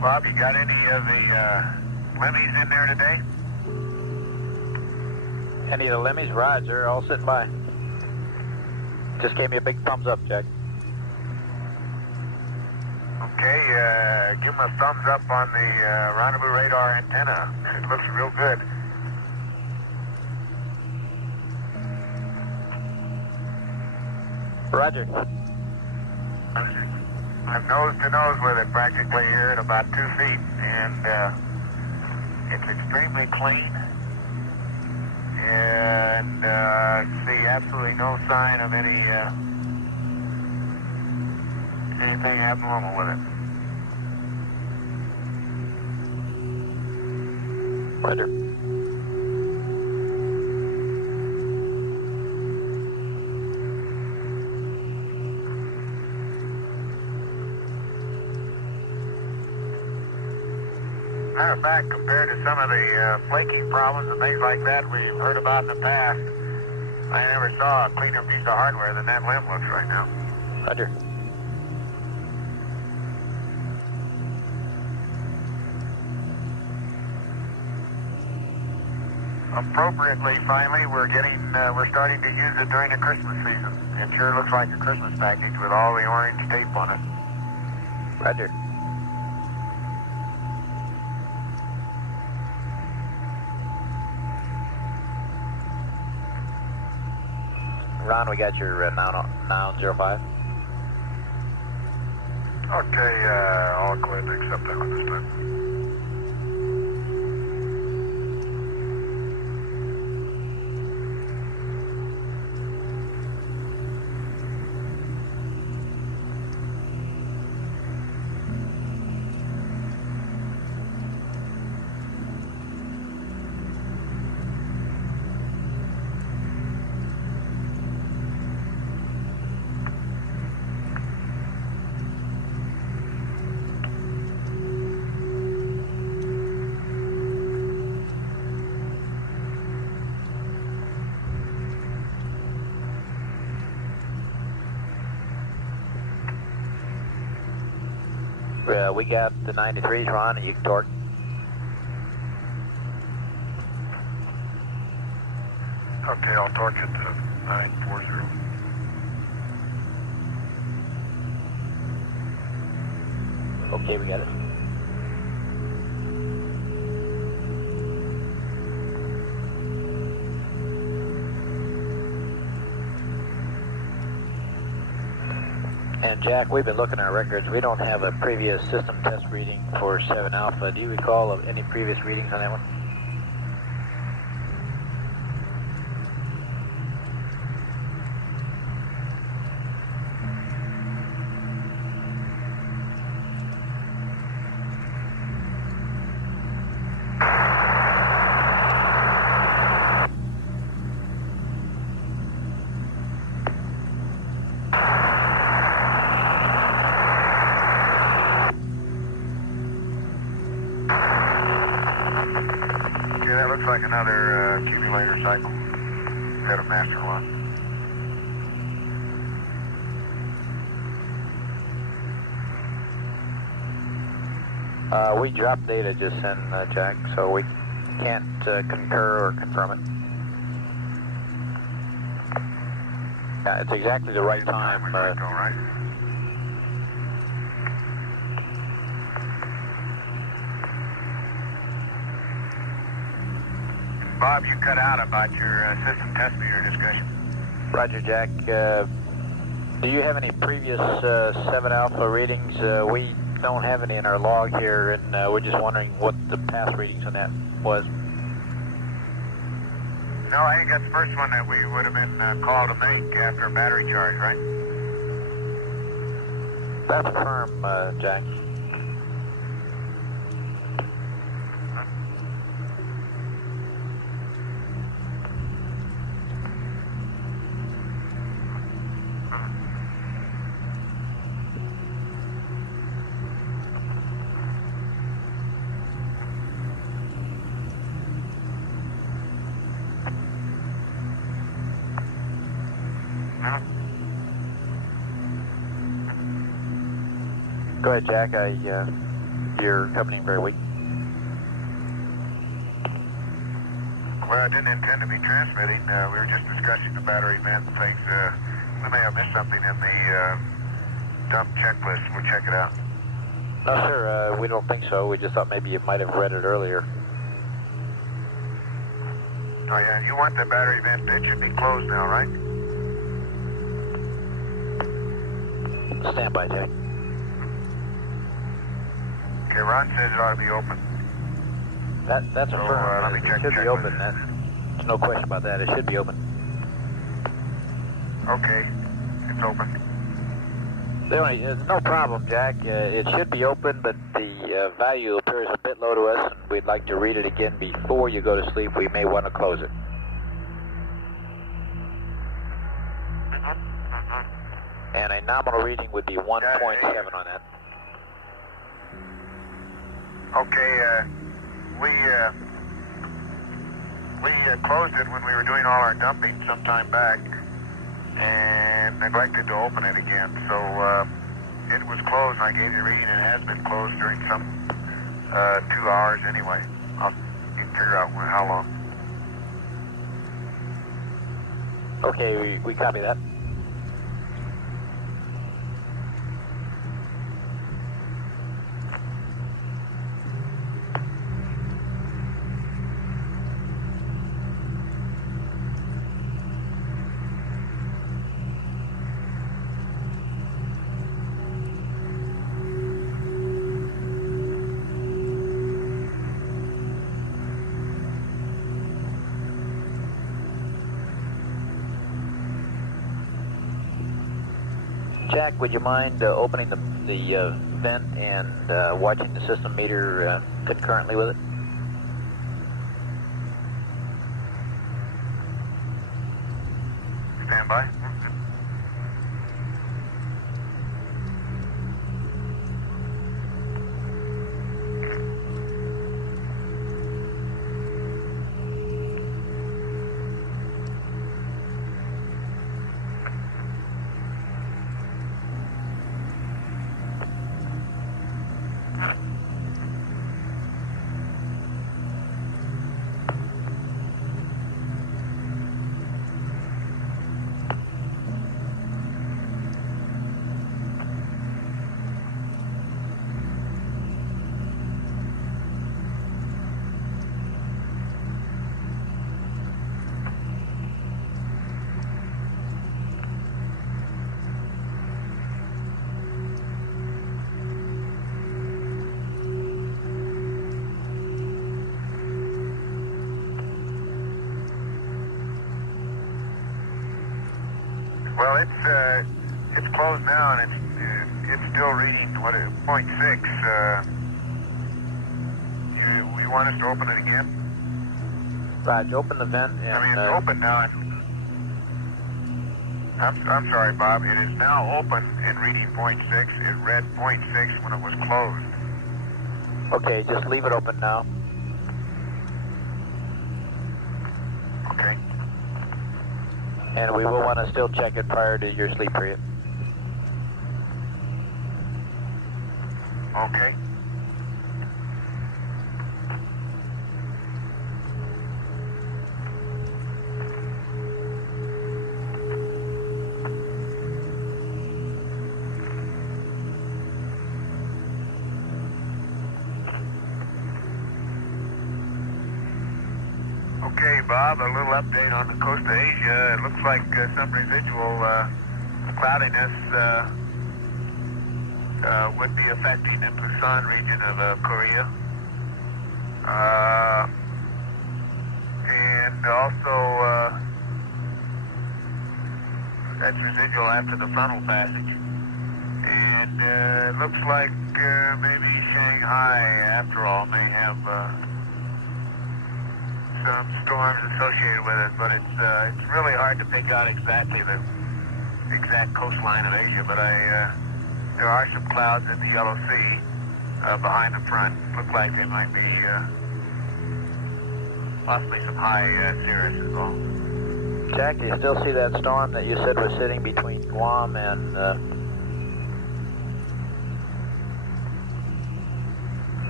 Bob, you got any of the lemmies in there today? Any of the lemmies? Roger, all sitting by. Just gave me a big thumbs up, Jack. Okay, give them a thumbs up on the rendezvous radar antenna. It looks real good. Roger. I'm nose to nose with it practically here at about 2 feet, and it's extremely clean, and see absolutely no sign of anything abnormal with it. Roger. Matter of fact, compared to some of the flaking problems and things like that we've heard about in the past, I never saw a cleaner piece of hardware than that limb looks right now. Roger. Appropriately, finally, we're starting to use it during the Christmas season. It sure looks like a Christmas package with all the orange tape on it. Roger. Ron, we got your noun 05. Okay, all clear to accept that one this time. We got the 93s, Ron, and you can torque. Okay, I'll torque it to 940. Okay, we got it. And Jack, we've been looking at our records. We don't have a previous system test reading for 7 Alpha. Do you recall of any previous readings on that one? Like another accumulator cycle. Got a master one. We dropped data just in, Jack, so we can't concur or confirm it. Yeah, it's exactly the right time. Right? Bob, you cut out about your system test meter discussion. Roger, Jack. Do you have any previous 7 Alpha readings? We don't have any in our log here, and we're just wondering what the past readings on that was. No, I think that's the first one that we would have been called to make after a battery charge, right? That's firm, Jack. Go ahead, Jack. you're coming in very weak. Well, I didn't intend to be transmitting. We were just discussing the battery vent and things. We may have missed something in the dump checklist. We'll check it out. No, sir, we don't think so. We just thought maybe you might have read it earlier. Oh, yeah, you want the battery vent. It should be closed now, right? Stand by, Jack. Okay, Ron says it ought to be open. That's affirmed. Let me check It should be checklist. open. There's no question about that. It should be open. Okay, it's open. No problem, Jack. It should be open, but the value appears a bit low to us, and we'd like to read it again before you go to sleep. We may want to close it. And a nominal reading would be 1.7 on that. Okay, we closed it when we were doing all our dumping some time back and neglected to open it again. So it was closed, and I gave you a reading, and it has been closed during some 2 hours anyway. I'll figure out how long. Okay, we copy that. Jack, would you mind opening the vent and watching the system meter concurrently with it? Stand by. Well, it's closed now, and it's still reading 0.6. You want us to open it again? Right, open the vent and... I mean, it's open now. I'm sorry, Bob. It is now open and reading 0.6. It read 0.6 when it was closed. Okay, just leave it open now. Okay. And we will want to still check it prior to your sleep period. Okay. Okay, Bob, a little update on the coast of Asia. It looks like some residual cloudiness would be affecting the Busan region of Korea. And also, that's residual after the frontal passage. And it looks like maybe Shanghai, after all, may have some storms associated with it, but it's really hard to pick out exactly the exact coastline of Asia. But there are some clouds in the Yellow Sea behind the front. Look like they might be possibly some high cirrus as well. Jack, do you still see that storm that you said was sitting between Guam and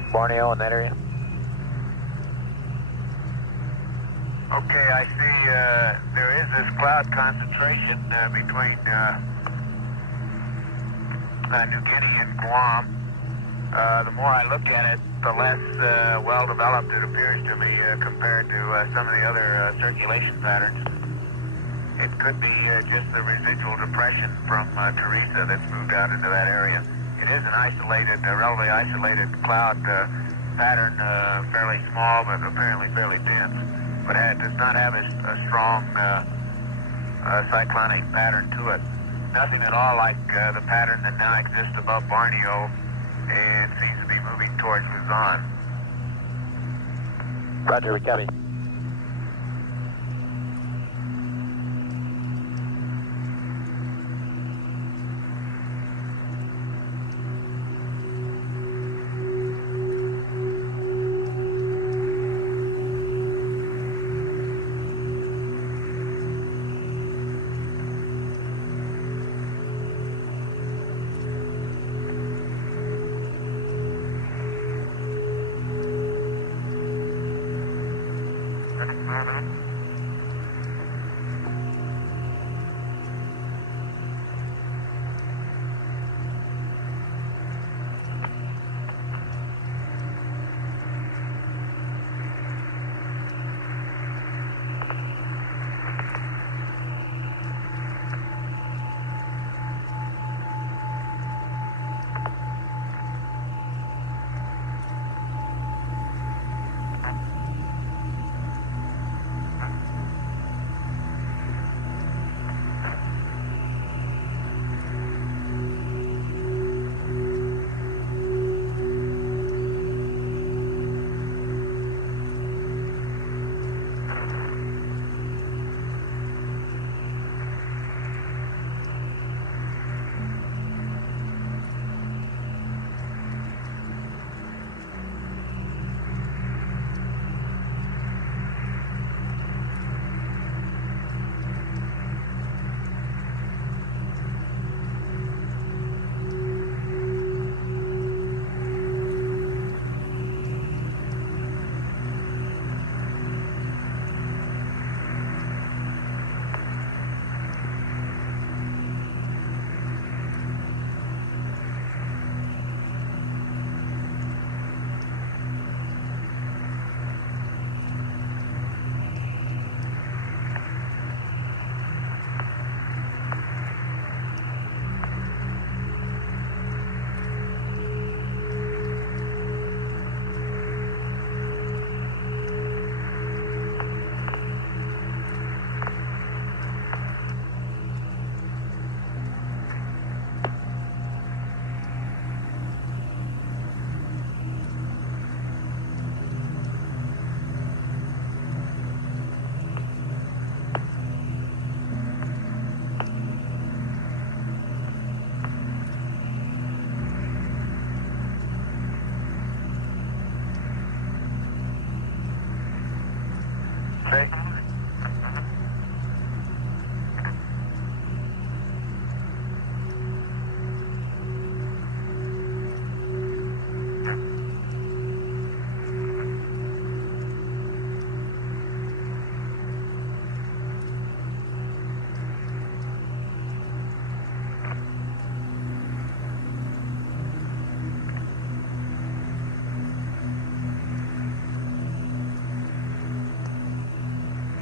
Borneo in that area? Okay, I see there is this cloud concentration between New Guinea and Guam. The more I look at it, the less well-developed it appears to me compared to some of the other circulation patterns. It could be just the residual depression from Teresa that's moved out into that area. It is an isolated, relatively isolated cloud pattern, fairly small but apparently fairly dense, but it does not have a strong cyclonic pattern to it. Nothing at all like the pattern that now exists above Borneo and seems to be moving towards Luzon. Roger, we copy.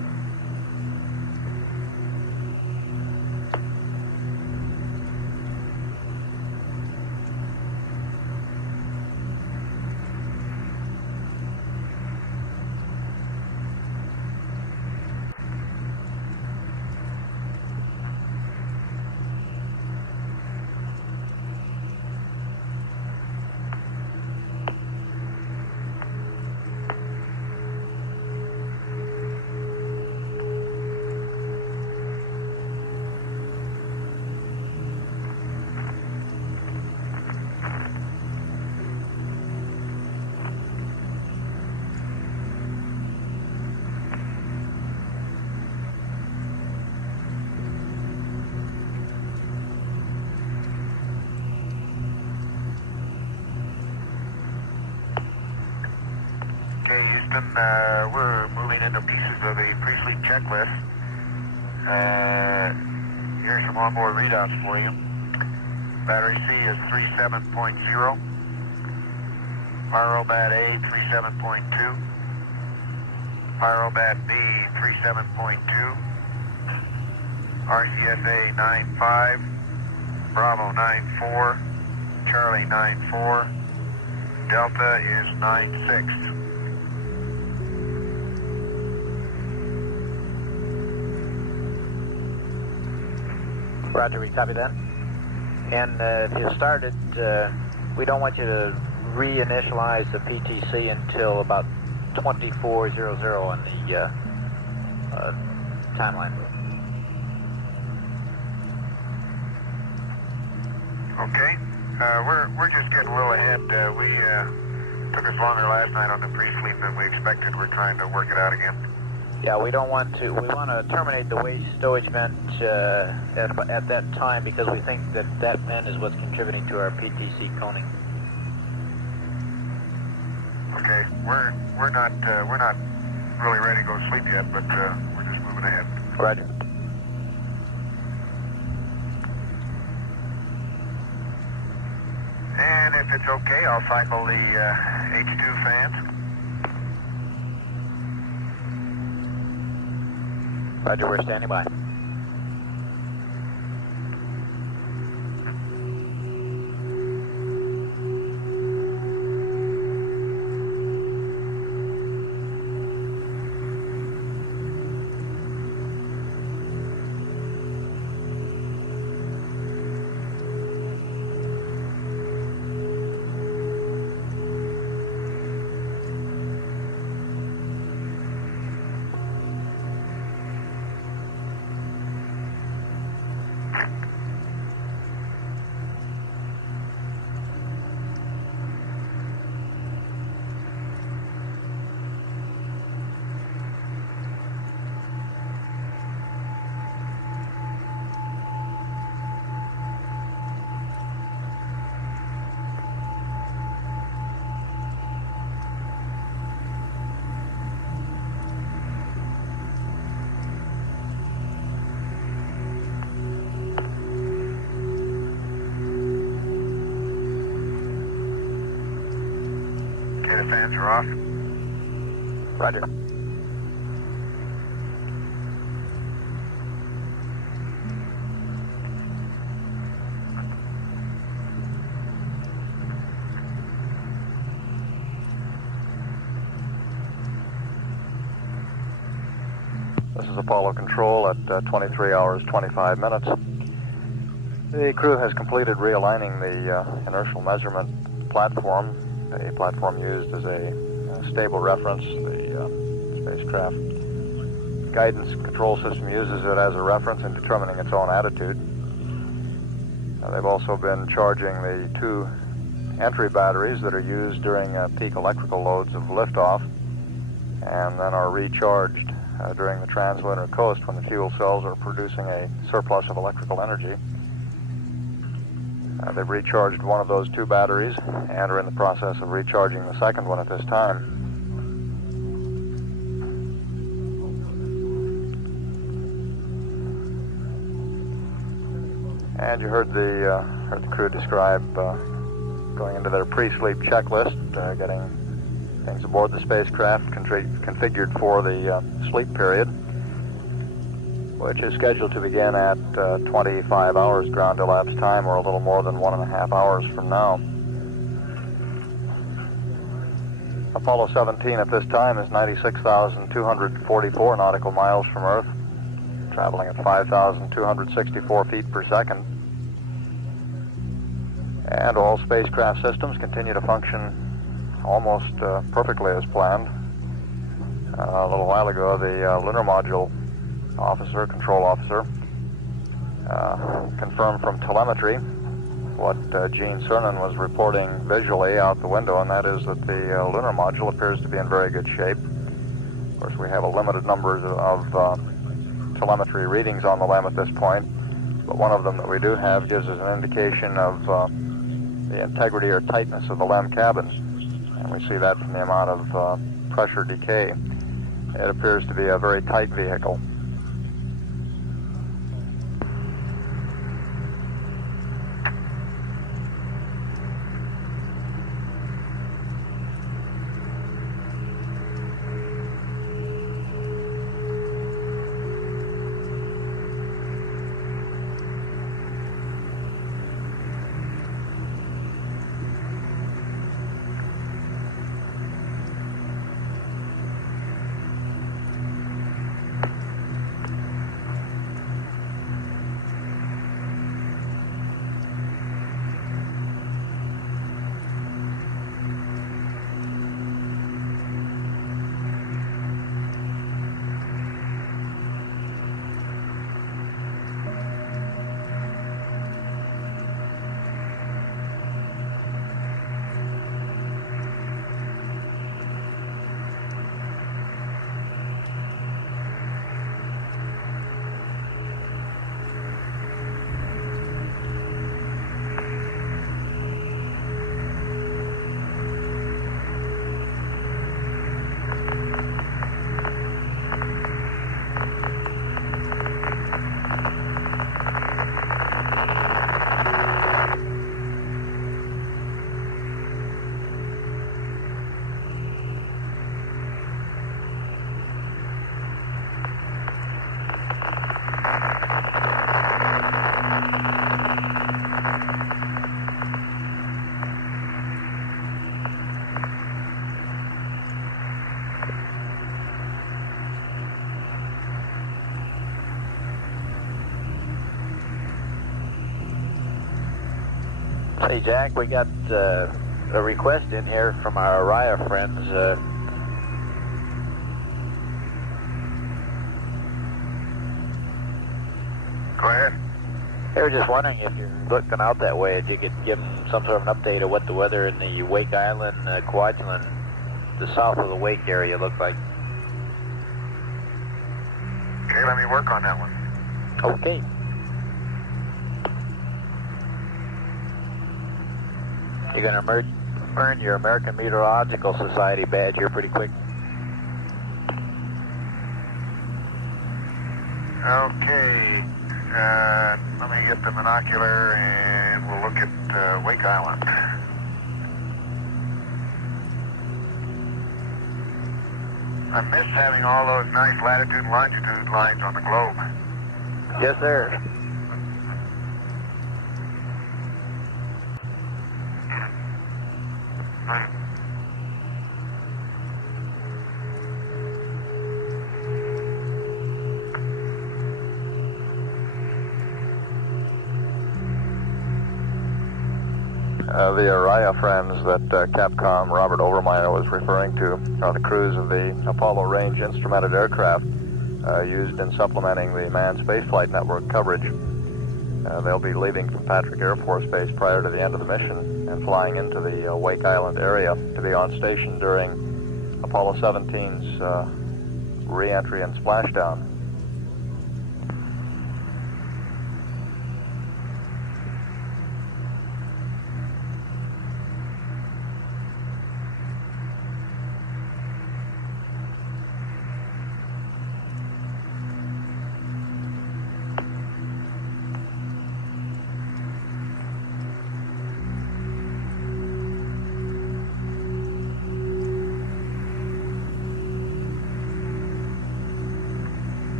Houston, we're moving into pieces of the pre-sleep checklist. Here's some onboard readouts for you. Battery C is 37.0. Pyrobat A 37.2. Pyrobat B 37.2. RCSA 9.5. Bravo 9.4. Charlie 9.4. Delta is 9.6. Roger, we copy that. And if you started, we don't want you to reinitialize the PTC until about 2400 on the timeline. Okay. We're just getting a little ahead. We took us longer last night on the pre-sleep than we expected. We're trying to work it out again. Yeah, we don't want to. We want to terminate the waste stowage vent at that time because we think that that vent is what's contributing to our PTC coning. Okay, we're not really ready to go to sleep yet, but we're just moving ahead. Roger. And if it's okay, I'll cycle the H2 fans. Roger, we're standing by. The fans are off. Roger. This is Apollo Control at 23 hours 25 minutes. The crew has completed realigning the inertial measurement platform, a platform used as a stable reference. The spacecraft guidance control system uses it as a reference in determining its own attitude. They've also been charging the two entry batteries that are used during peak electrical loads of liftoff, and then are recharged during the translunar coast when the fuel cells are producing a surplus of electrical energy. They've recharged one of those two batteries and are in the process of recharging the second one at this time. And you heard the crew describe going into their pre-sleep checklist, getting things aboard the spacecraft configured for the sleep period, which is scheduled to begin at 25 hours ground elapsed time, or a little more than 1.5 hours from now. Apollo 17 at this time is 96,244 nautical miles from Earth, traveling at 5,264 feet per second. And all spacecraft systems continue to function almost perfectly as planned. A little while ago, the lunar module control officer, confirmed from telemetry what Gene Cernan was reporting visually out the window, and that is that the lunar module appears to be in very good shape. Of course, we have a limited number of telemetry readings on the LEM at this point, but one of them that we do have gives us an indication of the integrity or tightness of the LEM cabins. and we see that from the amount of pressure decay. It appears to be a very tight vehicle. Hey Jack, we got a request in here from our Araya friends. Go ahead. They were just wondering if you're looking out that way, if you could give them some sort of an update of what the weather in the Wake Island, Kwajalein, the south of the Wake area look like. Okay, let me work on that one. Okay. You're going to earn your American Meteorological Society badge here pretty quick. Okay, let me get the binocular and we'll look at Wake Island. I miss having all those nice latitude and longitude lines on the globe. Yes, sir. The Araya friends that Capcom Robert Overmyer was referring to are the crews of the Apollo range instrumented aircraft used in supplementing the manned spaceflight network coverage. They'll be leaving from Patrick Air Force Base prior to the end of the mission and flying into the Wake Island area to be on station during Apollo 17's re-entry and splashdown.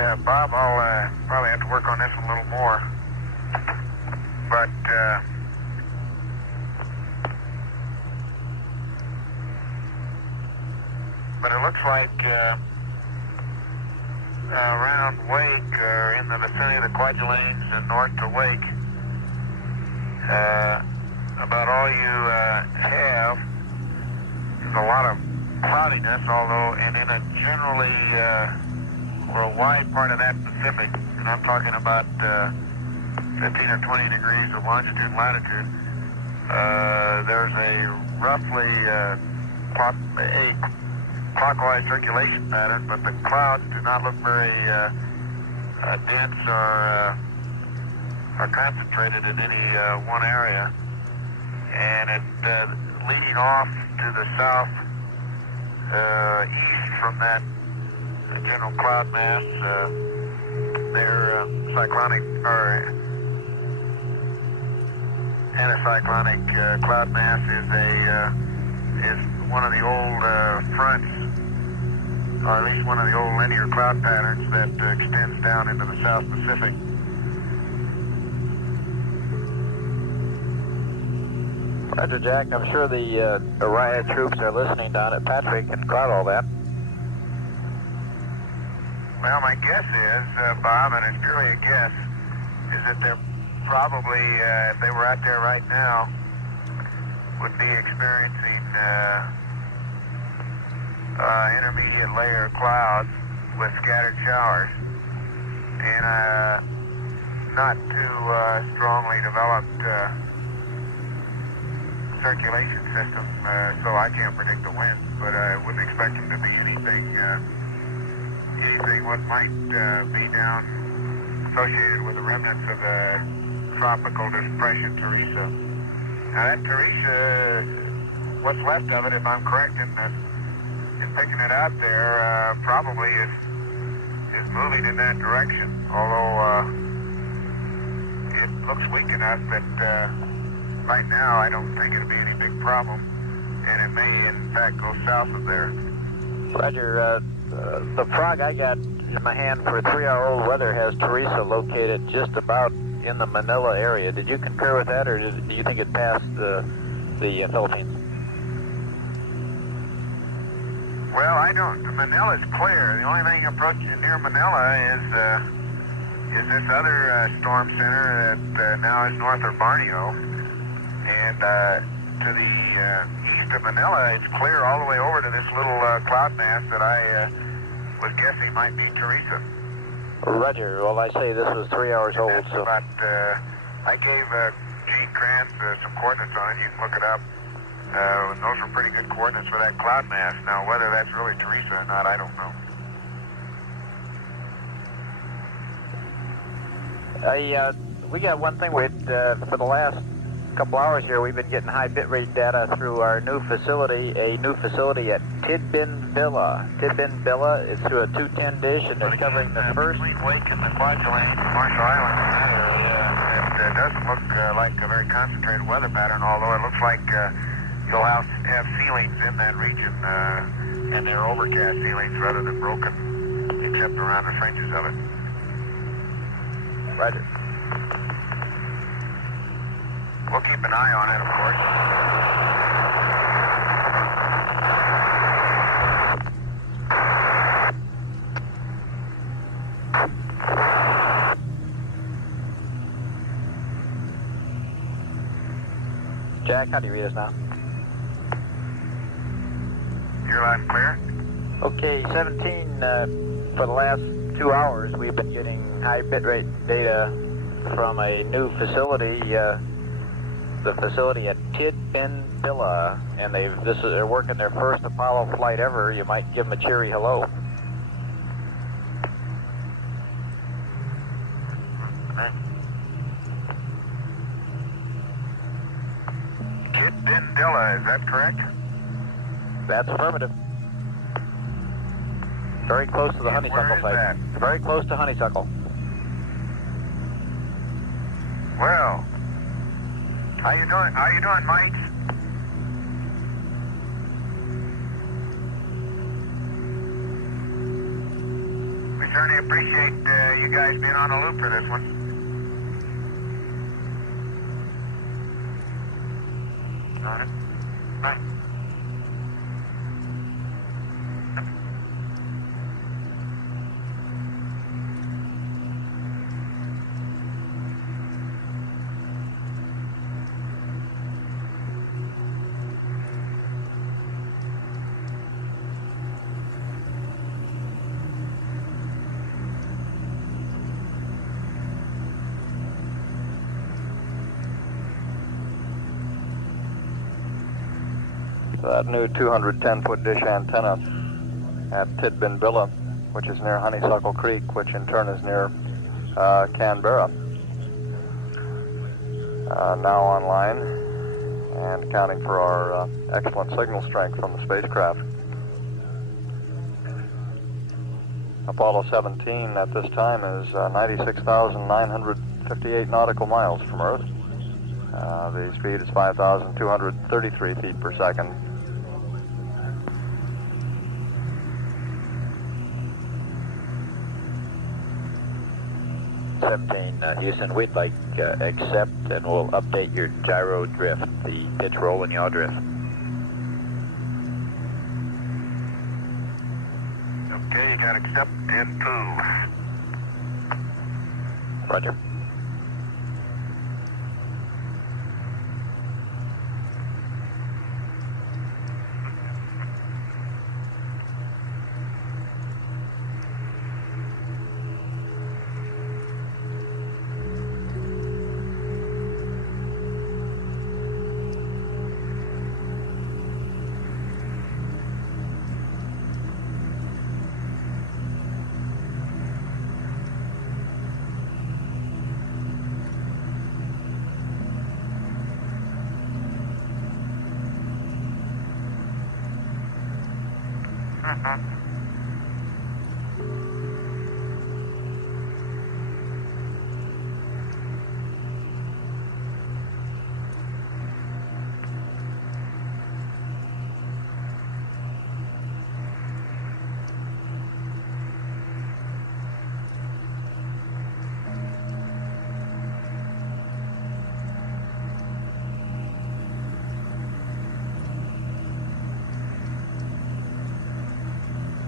Bob, I'll probably have to work on this a little more. But it looks like around Wake, or in the vicinity of the Kwajaleins and north to Wake, about all you have is a lot of cloudiness, although, and in a generally, or a wide part of that Pacific, and I'm talking about 15 or 20 degrees of longitude and latitude, there's a roughly a clockwise circulation pattern, but the clouds do not look very dense or concentrated in any one area. And it leading off to the south east from that general cloud mass, their cyclonic or anticyclonic cloud mass is one of the old fronts, or at least one of the old linear cloud patterns that extends down into the South Pacific. Roger, Jack. I'm sure the Orion troops are listening down at Patrick and caught all that. Well, my guess is, Bob, and it's purely a guess, is that they're probably, if they were out there right now, would be experiencing intermediate layer clouds with scattered showers and not too strongly developed circulation system, so I can't predict the winds, but I wouldn't expect them to be anything what might be down associated with the remnants of the tropical depression Teresa. Now that Teresa, what's left of it, if I'm correct in picking it out there, probably is moving in that direction, although it looks weak enough that right now I don't think it'll be any big problem, and it may in fact go south of there. Roger, the frog I got in my hand for 3-hour-old weather has Teresa located just about in the Manila area. Did you concur with that, or do you think it passed the Philippines? Well, I don't. Manila's clear. The only thing approaching near Manila is this other storm center that now is north of Borneo, and to the east of Manila, it's clear all the way over to this little cloud mass that I was guessing might be Teresa. Roger. Well, I say this was 3 hours old, so... About, I gave Gene Krantz some coordinates on it. You can look it up. Those were pretty good coordinates for that cloud mass. Now, whether that's really Teresa or not, I don't know. We got one thing for the last couple hours here, we've been getting high bitrate data through our new facility, at Tidbin Villa. Tidbin Villa is through a 210 dish, and it's covering the first... Between Wake and the Kwajalein, Marshall Islands, in that area, it doesn't look like a very concentrated weather pattern, although it looks like you'll have ceilings in that region, and they're overcast ceilings rather than broken, except around the fringes of it. Roger. We'll keep an eye on it, of course. Jack, how do you read us now? You're loud and clear? Okay, 17 for the last 2 hours, we've been getting high bitrate data from a new facility, the facility at Tidbin Villa, and they're working their first Apollo flight ever. You might give them a cheery hello. Tidbin Villa, is that correct? That's affirmative. Very close to the honeysuckle site. That? Very close to honeysuckle. Well, how you doing, mates? We certainly appreciate you guys being on the loop for this one. All right. Bye. That new 210-foot dish antenna at Tidbinbilla, which is near Honeysuckle Creek, which in turn is near Canberra, now online and accounting for our excellent signal strength from the spacecraft. Apollo 17 at this time is 96,958 nautical miles from Earth. The speed is 5,233 feet per second. Houston, we'd like accept and we'll update your gyro drift, the pitch roll and yaw drift. Okay, you got accept and poo. Roger.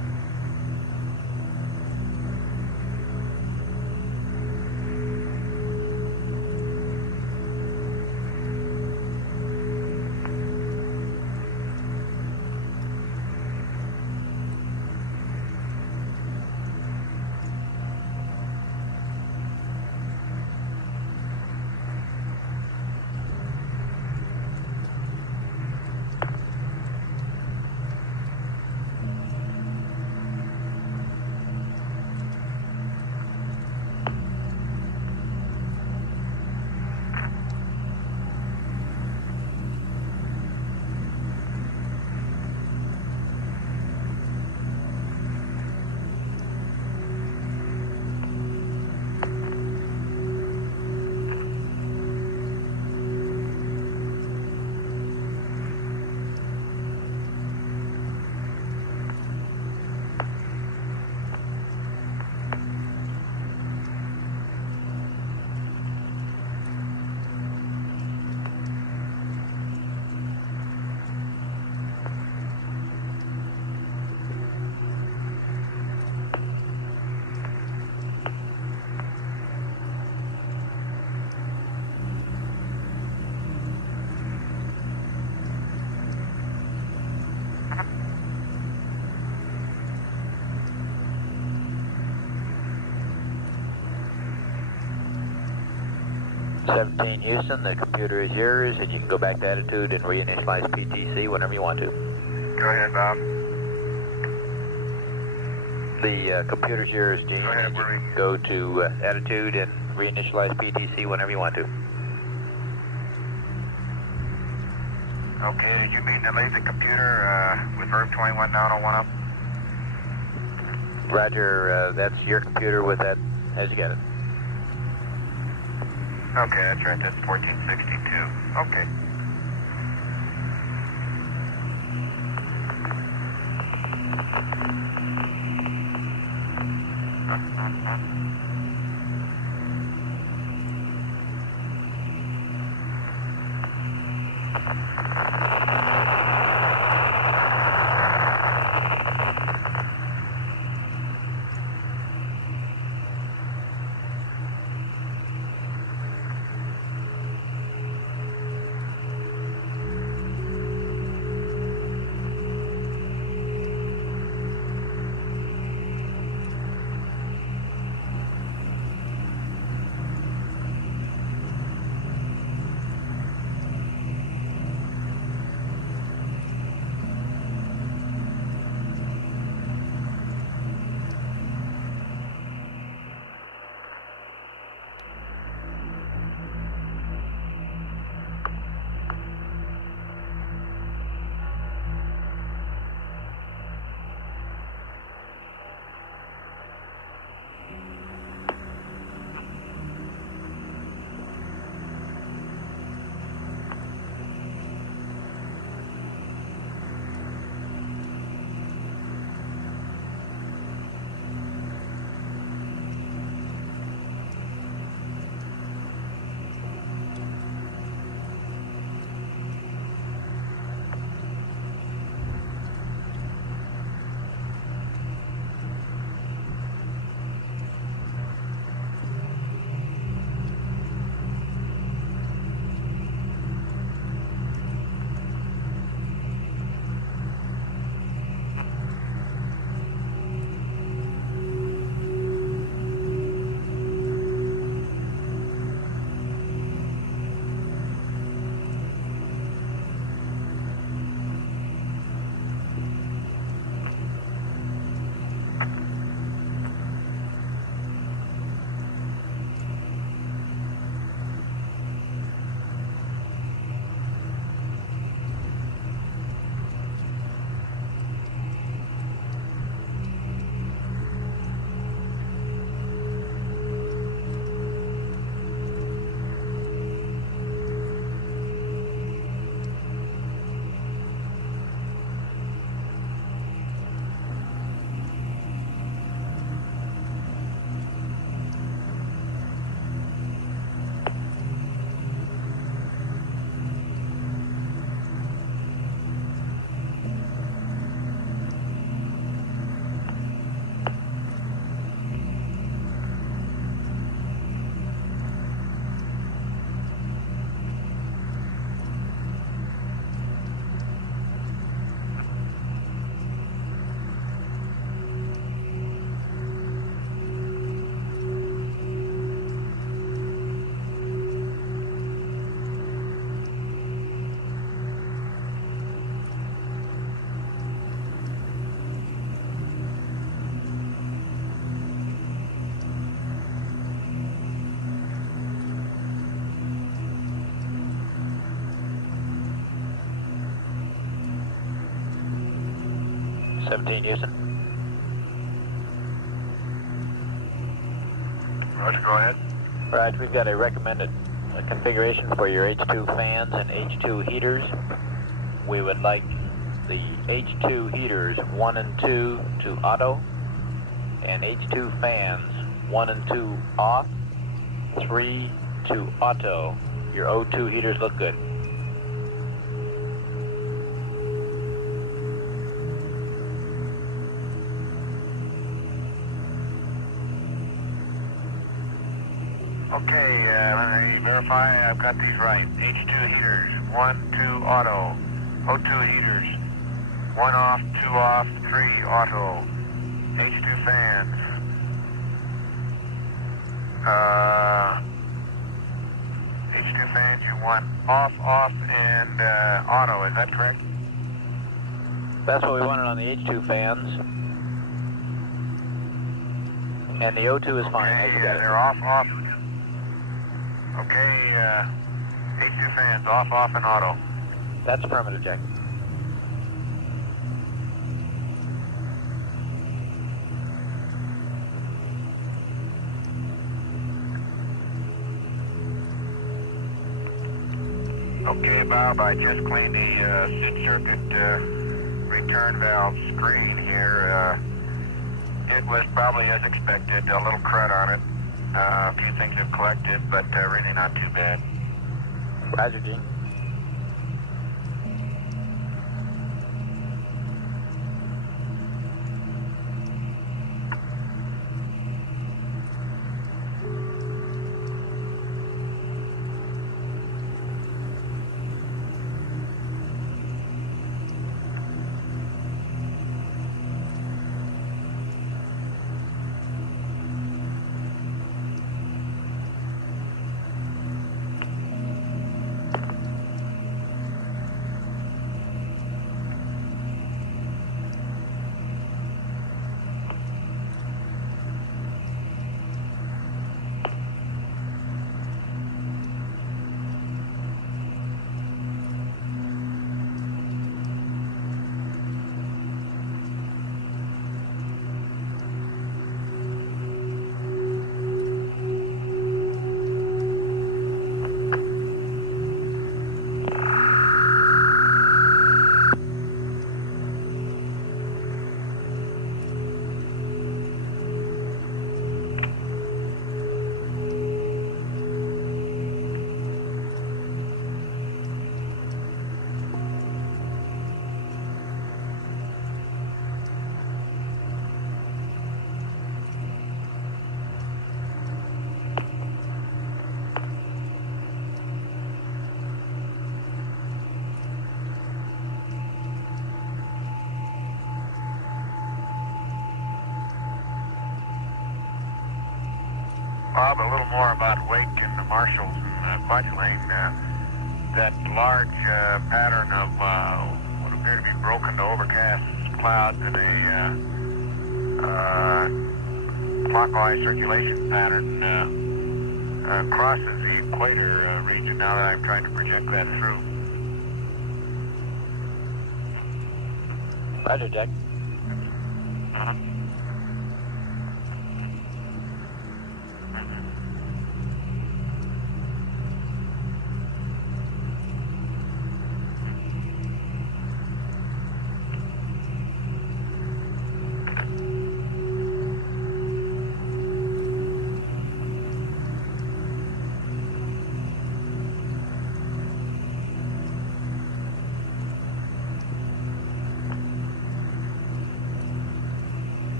17 Houston, the computer is yours, and you can go back to attitude and reinitialize PTC whenever you want to. Go ahead, Bob. The computer's yours, Gene. Go ahead, Marie. Go to attitude and reinitialize PTC whenever you want to. Okay, did you mean to leave the computer with verb 21 down on 1 up? Roger, that's your computer with that. How's you got it? Okay, that's right. That's 1462. Okay. Seventeen Houston. Roger, go ahead. Right, we've got a recommended configuration for your H2 fans and H2 heaters. We would like the H2 heaters 1 and 2 to auto, and H2 fans 1 and 2 off, 3 to auto. Your O2 heaters look good. Okay, let me verify I've got these right. H2 heaters, 1, 2 auto. O2 heaters, 1 off, 2 off, 3 auto. H2 fans. H2 fans, you want off, off, and auto, is that correct? That's what we wanted on the H2 fans. And the O2 is fine. Okay, they're off, off. Okay, H2 fans, off, off, and auto. That's affirmative, Jack. Okay, Bob, I just cleaned the circuit return valve screen here. It was probably as expected, a little crud on it. A few things have collected, but really not too bad. Roger, Gene. Bob, a little more about Wake and the Marshalls and Budge Lane. That large pattern of what appear to be broken to overcast clouds in a clockwise circulation pattern crosses the equator region now that I'm trying to project that through. Roger, Jack.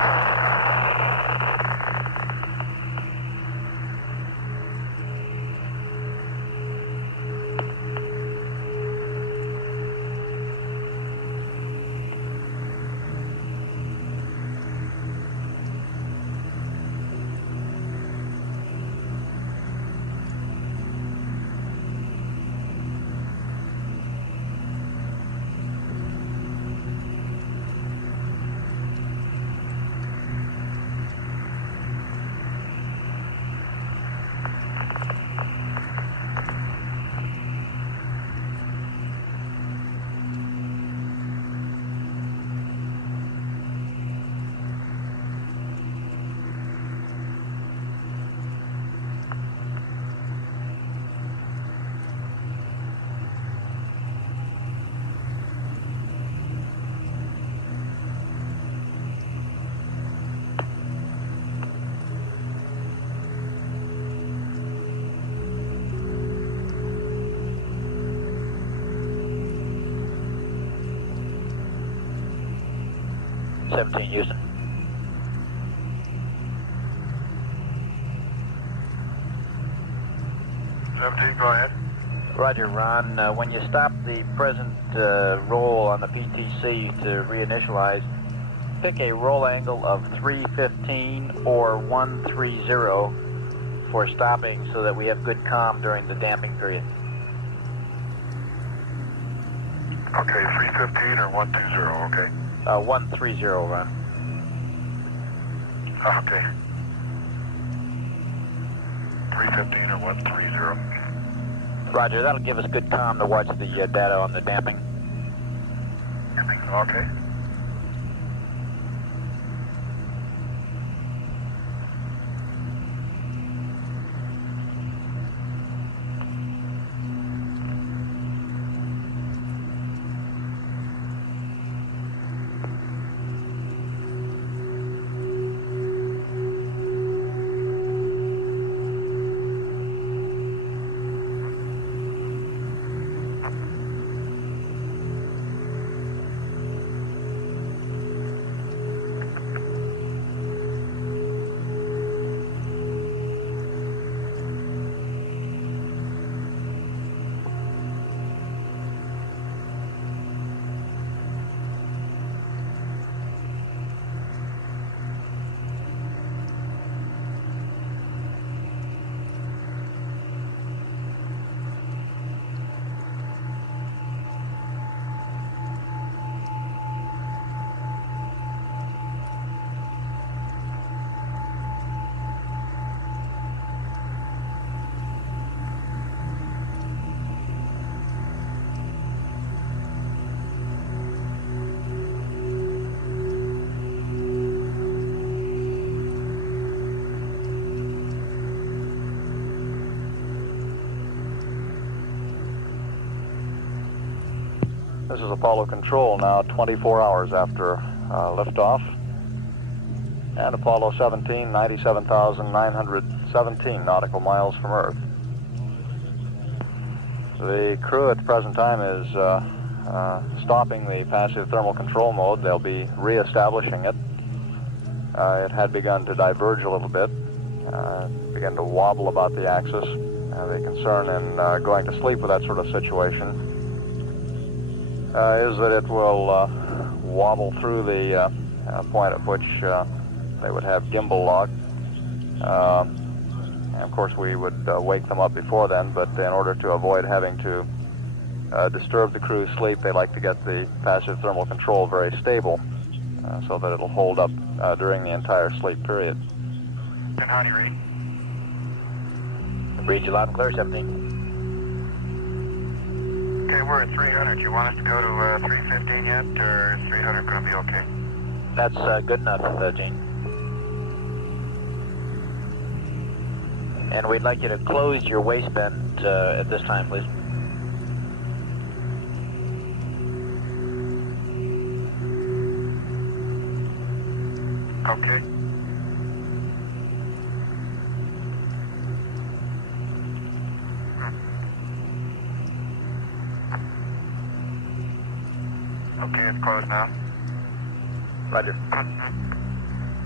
Houston. Go ahead. Roger, Ron. When you stop the present roll on the PTC to reinitialize, pick a roll angle of 315 or 130 for stopping so that we have good comm during the damping period. Okay, 315 or 120, okay. 130, Ron. Okay. 315 or 130. Roger, that'll give us good comm to watch the data on the damping. Okay. This is Apollo Control now, 24 hours after liftoff. And Apollo 17, 97,917 nautical miles from Earth. The crew at the present time is stopping the passive thermal control mode. They'll be re-establishing it. It had begun to diverge a little bit, began to wobble about the axis. The concern in going to sleep with that sort of situation is that it will wobble through the point at which they would have gimbal lock. And of course we would wake them up before then, but in order to avoid having to disturb the crew's sleep, they like to get the passive thermal control very stable so that it'll hold up during the entire sleep period. And how do you read? Read you loud and clear, 17. Okay, we're at 300. You want us to go to 315 yet, or is 300 going to be okay? That's good enough, Gene. And we'd like you to close your waistband at this time, please. Okay. Okay, it's closed now. Roger.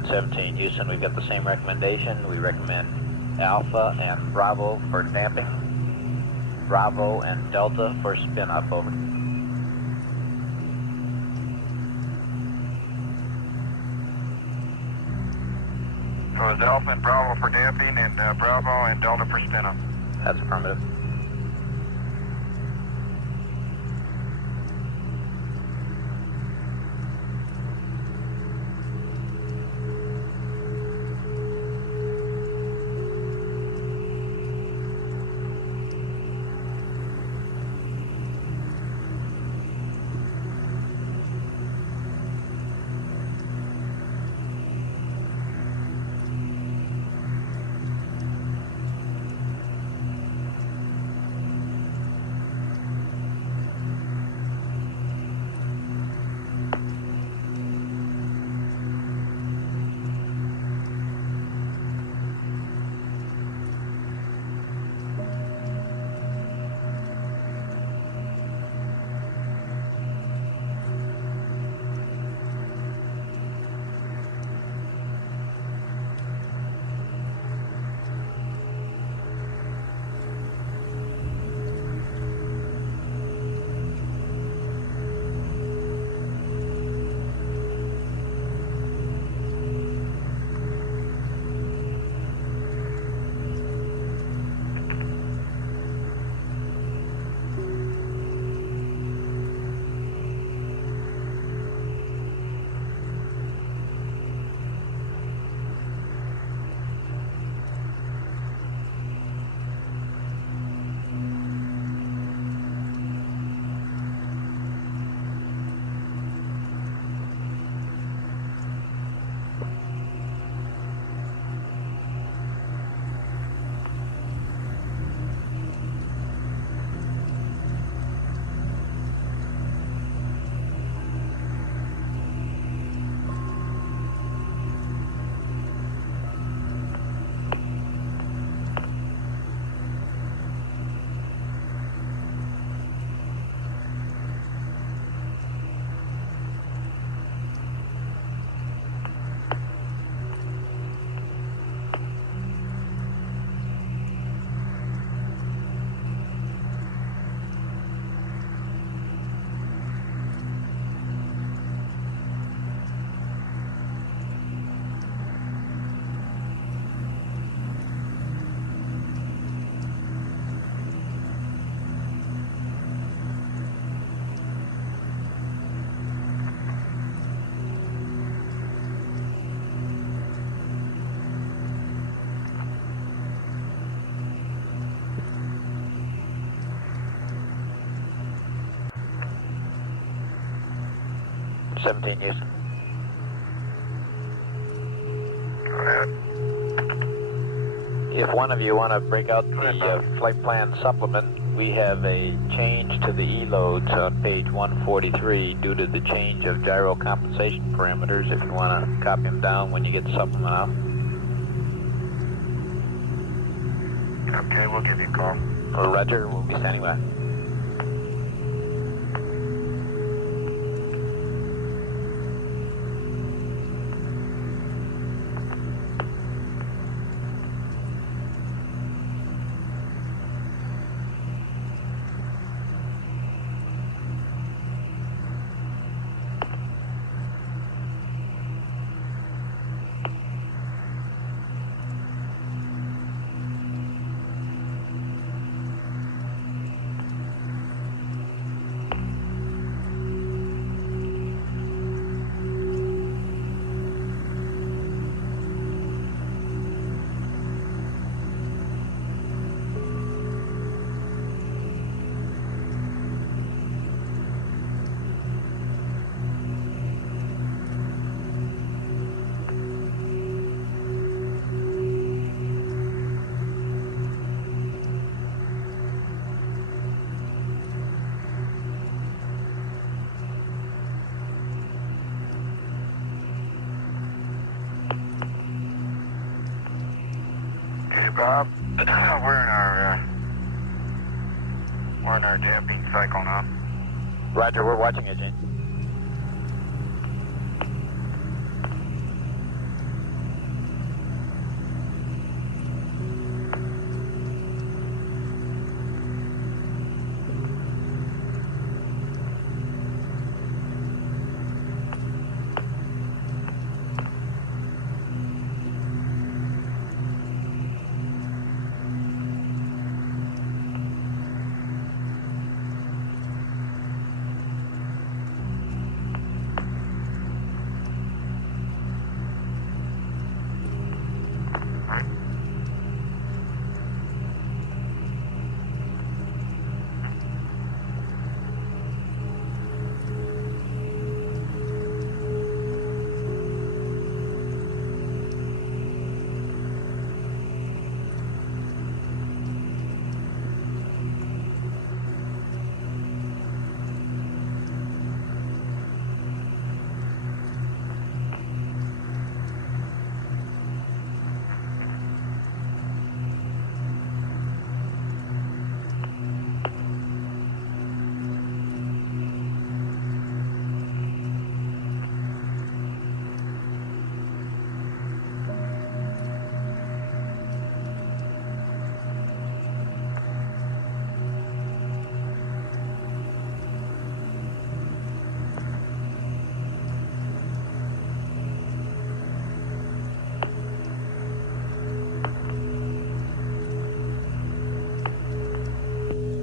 And 17 Houston, we've got the same recommendation. We recommend Alpha and Bravo for damping, Bravo and Delta for spin up, over. So it's Alpha and Bravo for damping and Bravo and Delta for spin up. That's affirmative. Seventeen Houston. Go ahead. If one of you want to break out the flight plan supplement, we have a change to the E-loads on page 143 due to the change of gyro compensation parameters. If you want to copy them down when you get the supplement out. Okay, we'll give you a call. Roger, we'll be standing by. Bob, we're in our damping cycle now. Roger, we're watching it, Gene.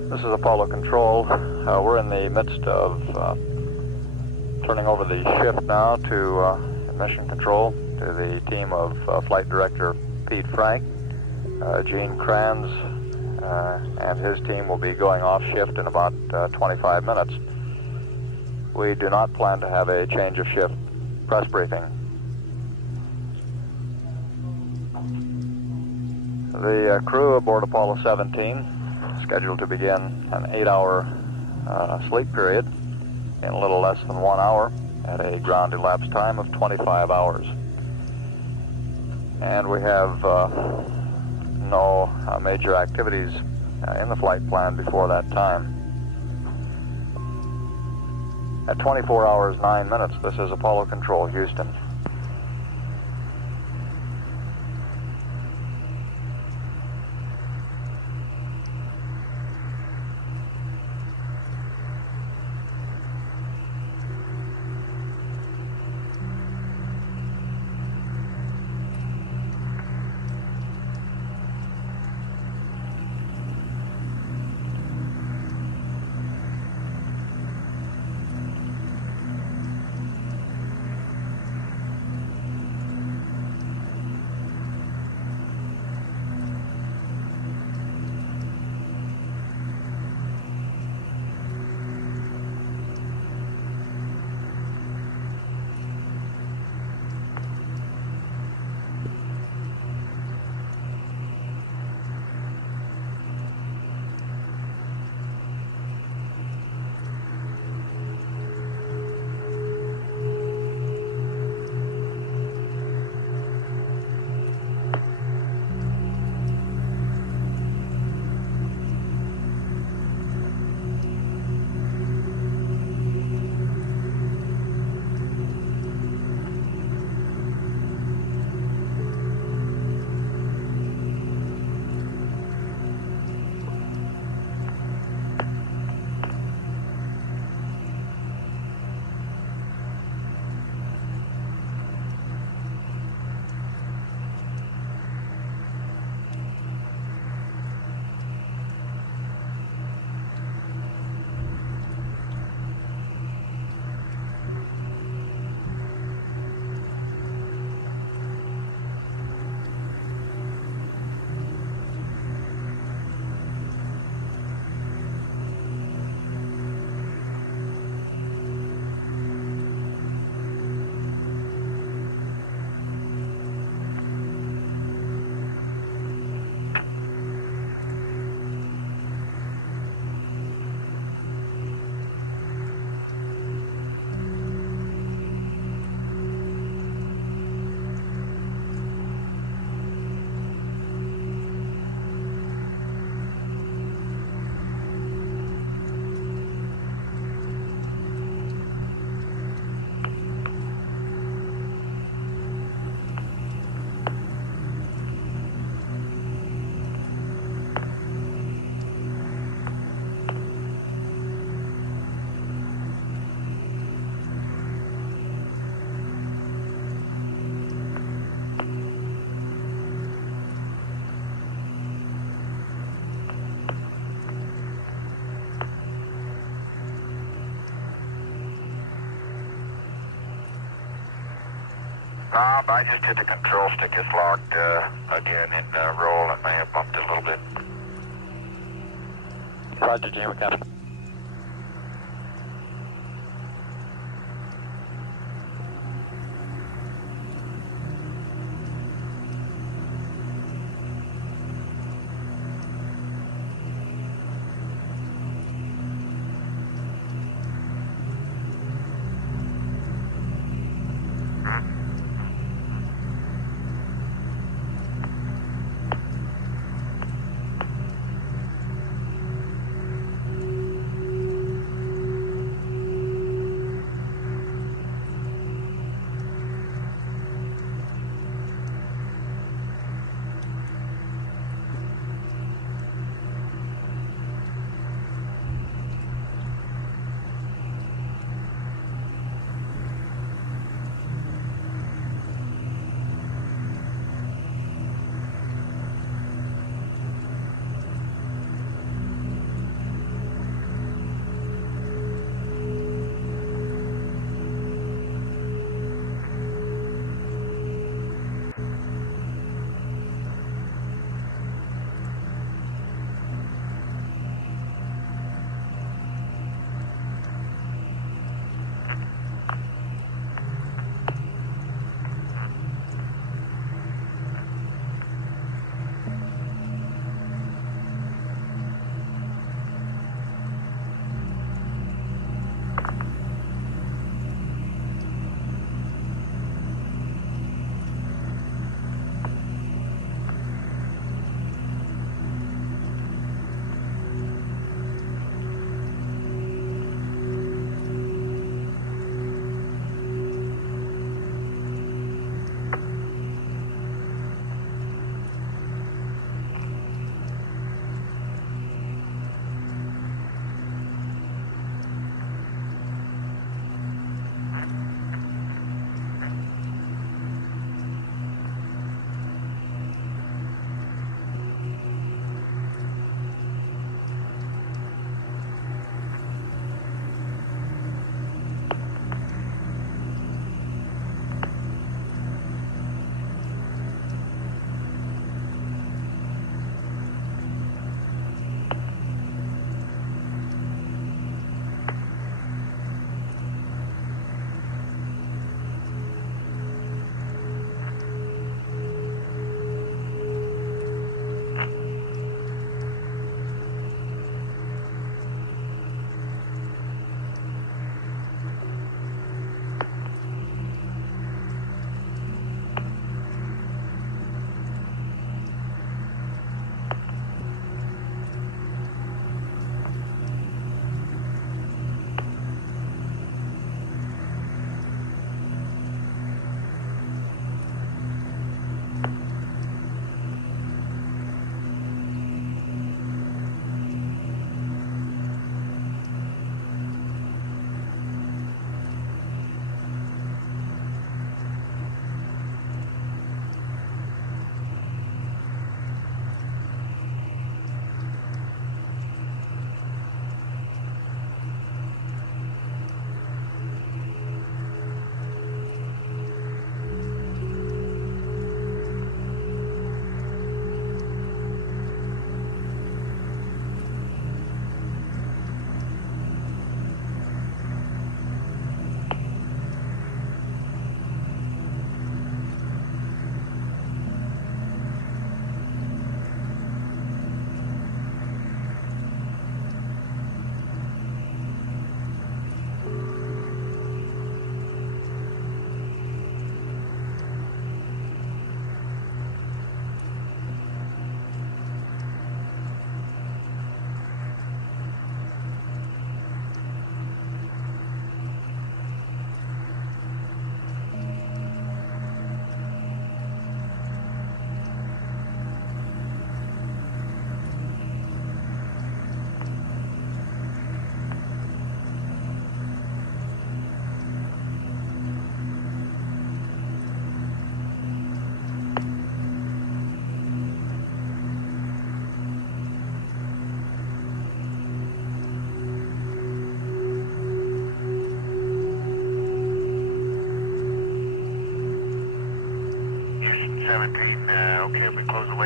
This is Apollo Control. We're in the midst of turning over the shift now to Mission Control, to the team of Flight Director Pete Frank. Gene Kranz and his team will be going off shift in about 25 minutes. We do not plan to have a change of shift press briefing. The crew aboard Apollo 17 scheduled to begin an 8-hour sleep period in a little less than 1 hour at a ground elapsed time of 25 hours. And we have no major activities in the flight plan before that time. At 24 hours, 9 minutes, this is Apollo Control, Houston. I just hit the control stick. It's locked again in roll and may have bumped it a little bit. Roger, Gene, we got it.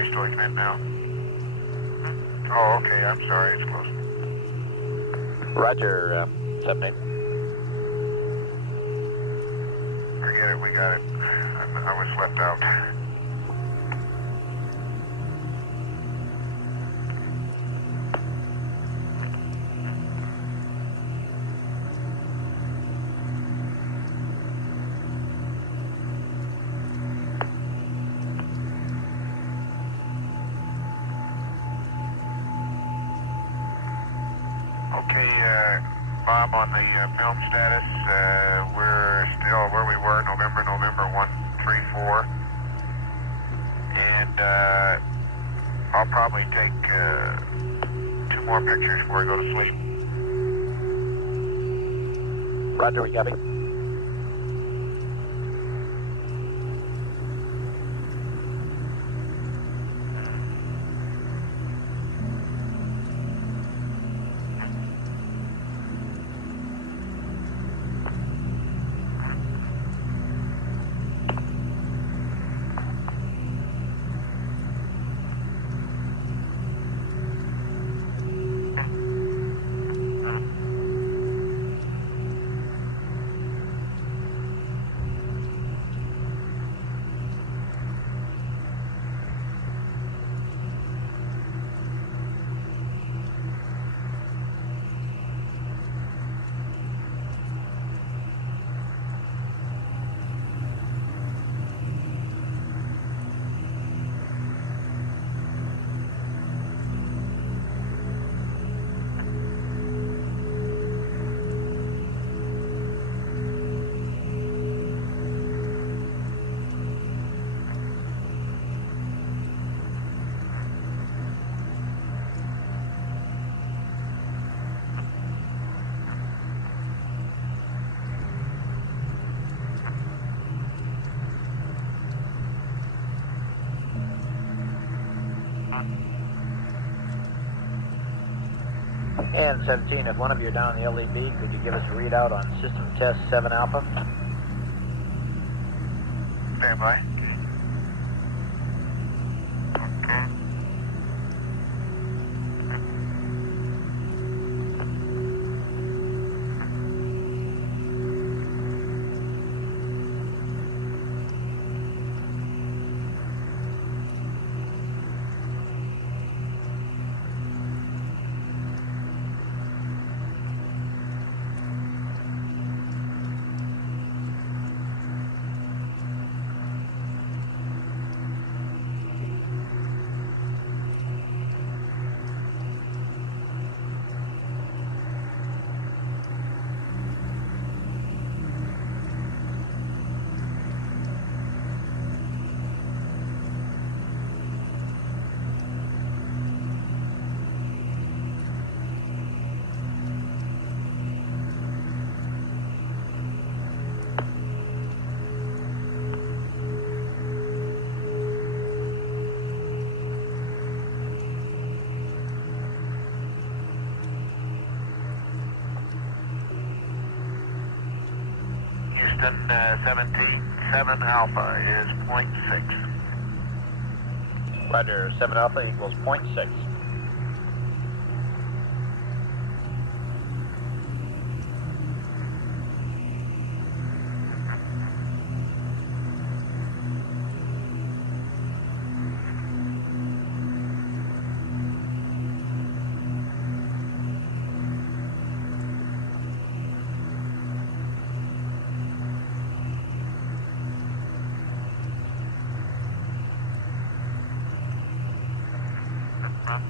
he's looking at now. Oh, okay, I'm sorry, it's close. Roger, 78. Forget it, we got it. I was left out. Okay, Bob, on the film status, we're still where we were, November 134. And I'll probably take 2 more pictures before I go to sleep. Roger, we copy. And 17, if one of you are down in the LED, could you give us a readout on system test 7 alpha? Stand by. Okay. Houston 17, 7 alpha is 0.6. Roger, 7 alpha equals 0.6.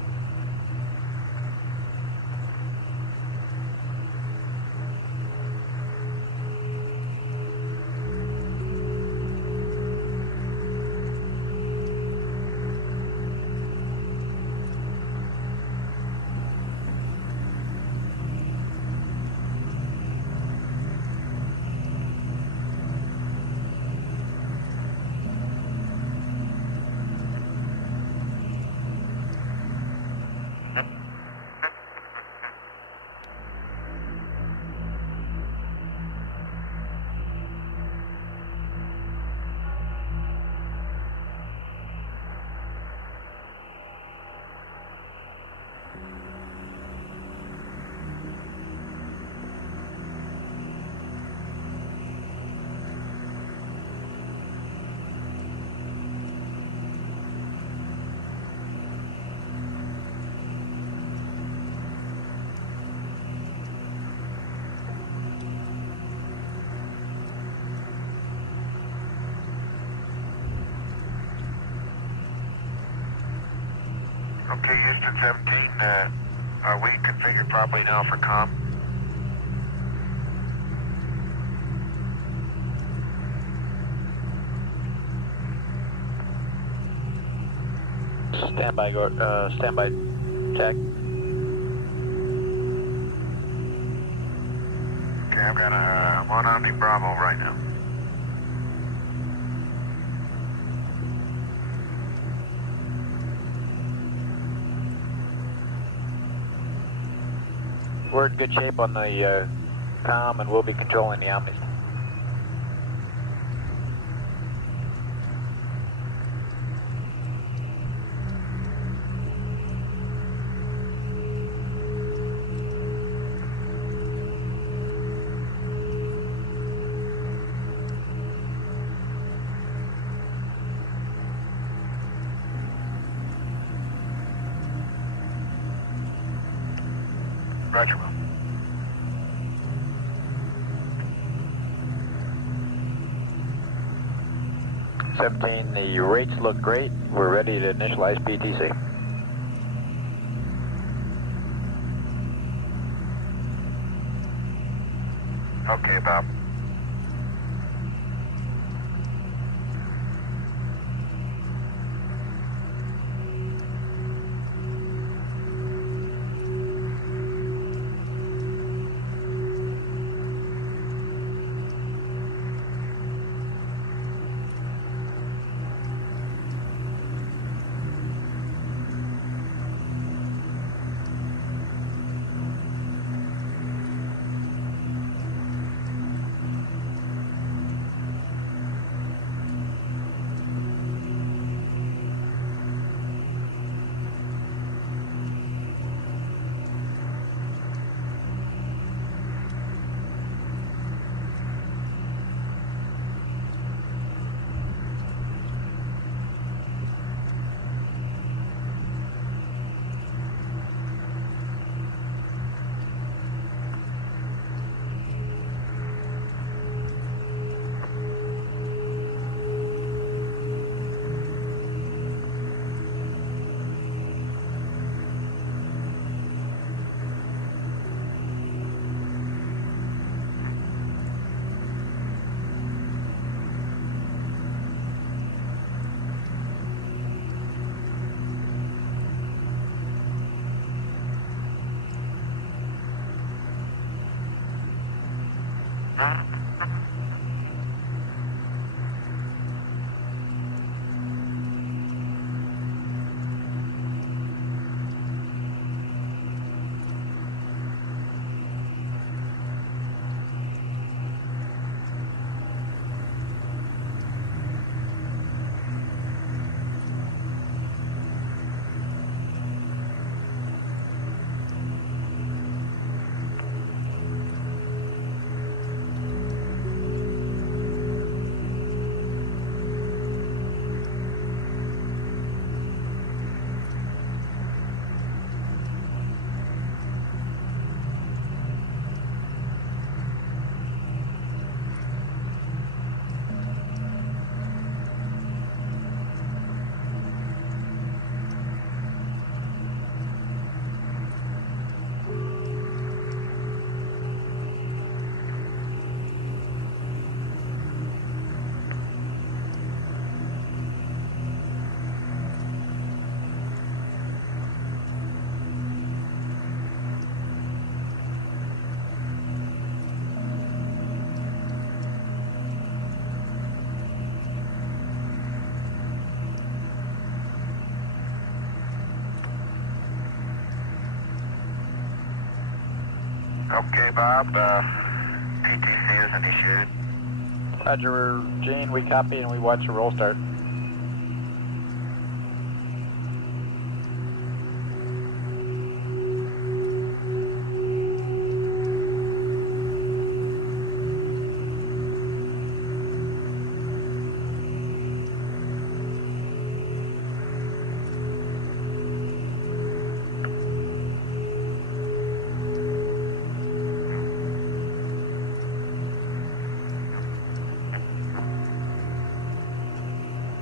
Okay, Houston 17, are we configured properly now for comm? Standby, standby, Jack. Okay, I've got I'm on Omni Bravo right now. We're in good shape on the comm, and we'll be controlling the Omnis. Roger, Will. The rates look great. We're ready to initialize PTC. Okay, Bob. Okay, Bob. PTC is initiated. Roger, Gene, we copy and we watch the roll start.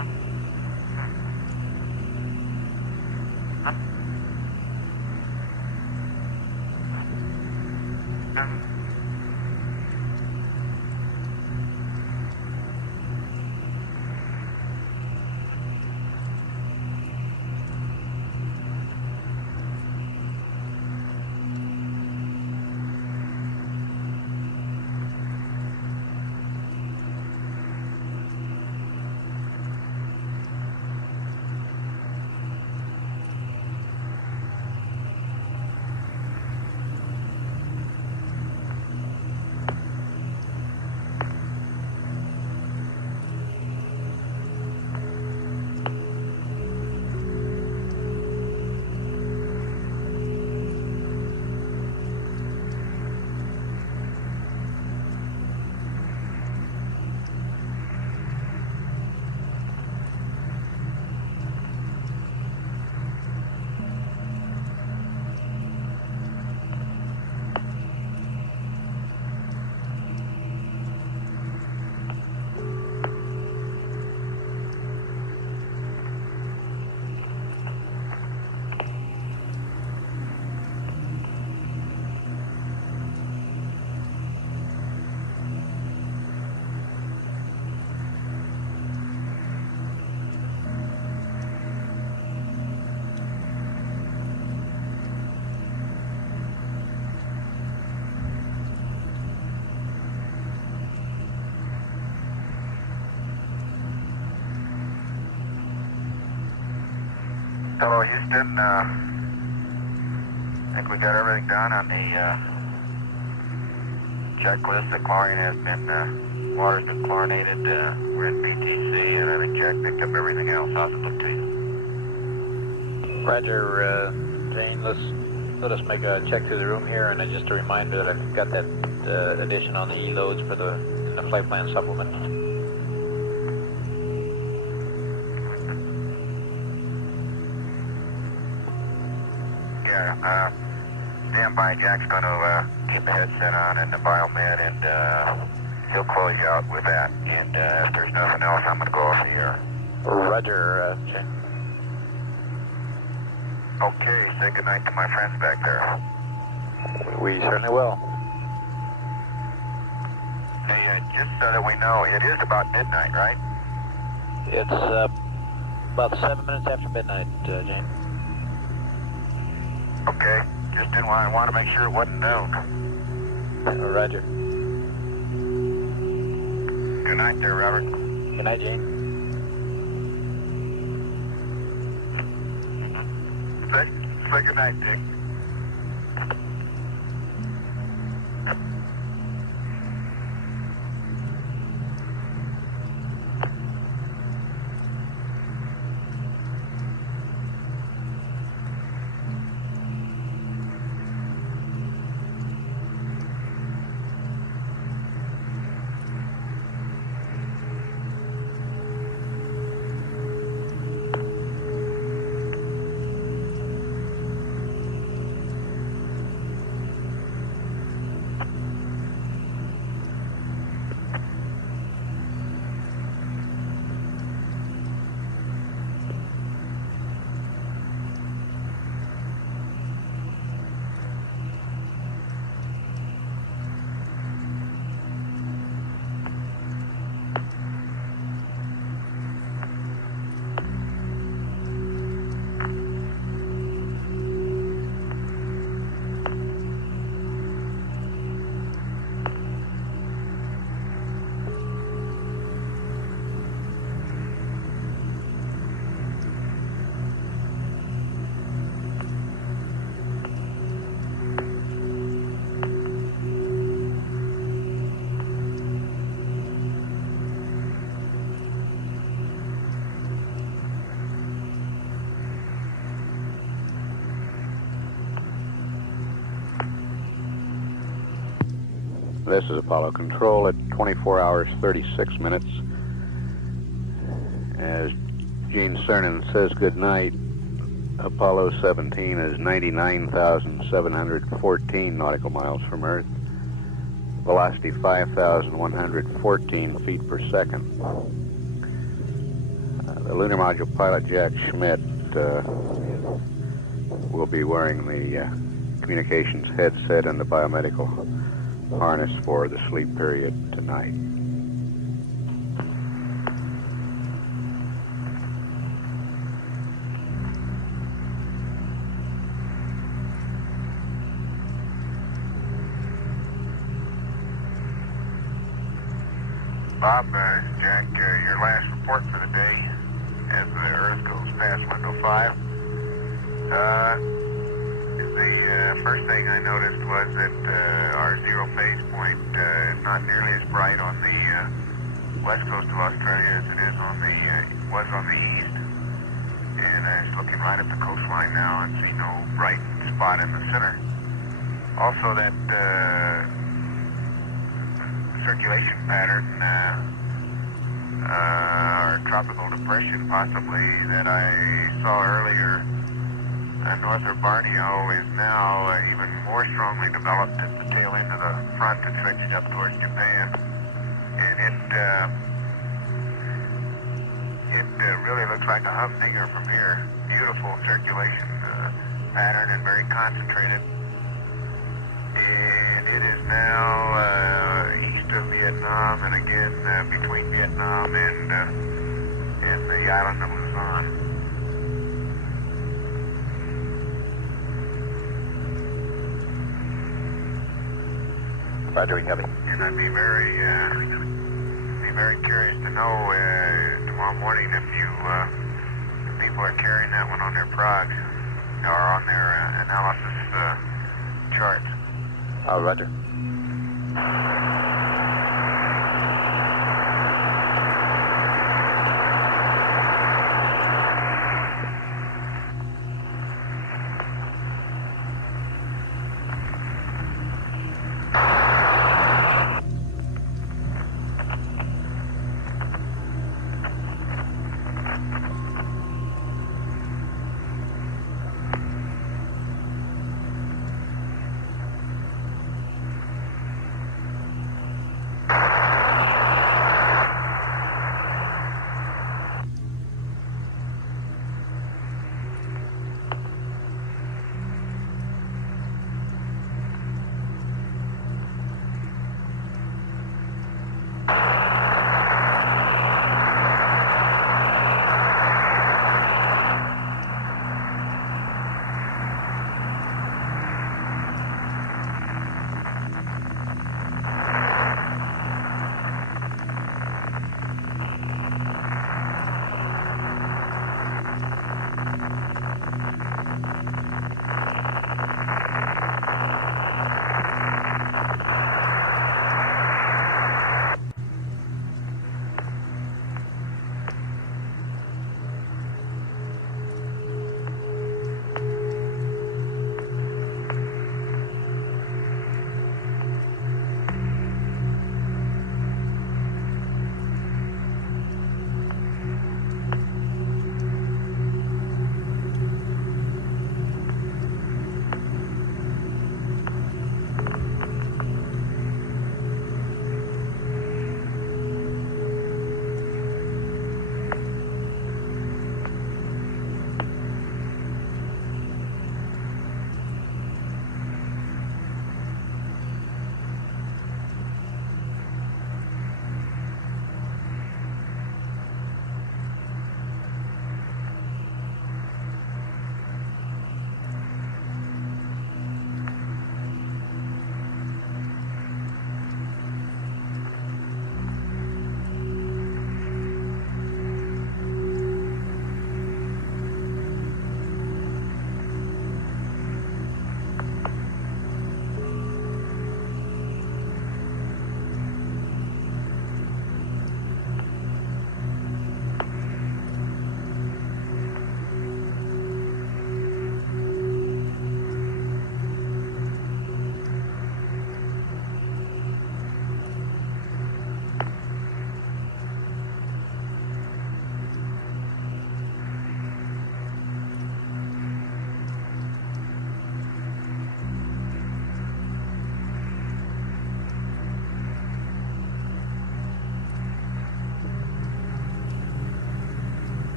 Hello, Houston. I think we got everything done on the checklist. The chlorine has been, water's been chlorinated. We're in PTC, and I think Jack picked up everything else. How's it look to you? Roger, Jane. Let us make a check through the room here, and then just a reminder that I've got that addition on the E-loads for the flight plan supplement. Yeah, stand by. Jack's going to keep the headset on and the biomed, and he'll close you out with that. And if there's nothing else, I'm going to go off the air. Roger, Jane. Okay, say goodnight to my friends back there. We certainly will. Hey, just so that we know, it is about midnight, right? It's about 7 minutes after midnight, Jane. Okay, just didn't want to make sure it wasn't noon. Roger. Good night there, Robert. Good night, Jane. Say good night, Dick. This is Apollo Control at 24 hours 36 minutes. As Gene Cernan says goodnight, Apollo 17 is 99,714 nautical miles from Earth. Velocity 5,114 feet per second. The lunar module pilot, Jack Schmidt, will be wearing the communications headset and the biomedical harness for the sleep period tonight. Bob, Jack, your last report for the day as the Earth goes past window 5. The first thing I noticed was that our zero phase point is not nearly as bright on the west coast of Australia as it is on the was on the east. And I was looking right at the coastline now and see no bright spot in the center. Also, that circulation pattern, or tropical depression possibly, that I saw earlier north of Borneo is now even more strongly developed at the tail end of the front that stretches up towards Japan. And it really looks like a humdinger from here. Beautiful circulation pattern and very concentrated. And it is now east of Vietnam and again between Vietnam and the island of Luzon. Roger, we copy. And I'd be very curious to know tomorrow morning if people are carrying that one on their progs or on their analysis charts. Roger.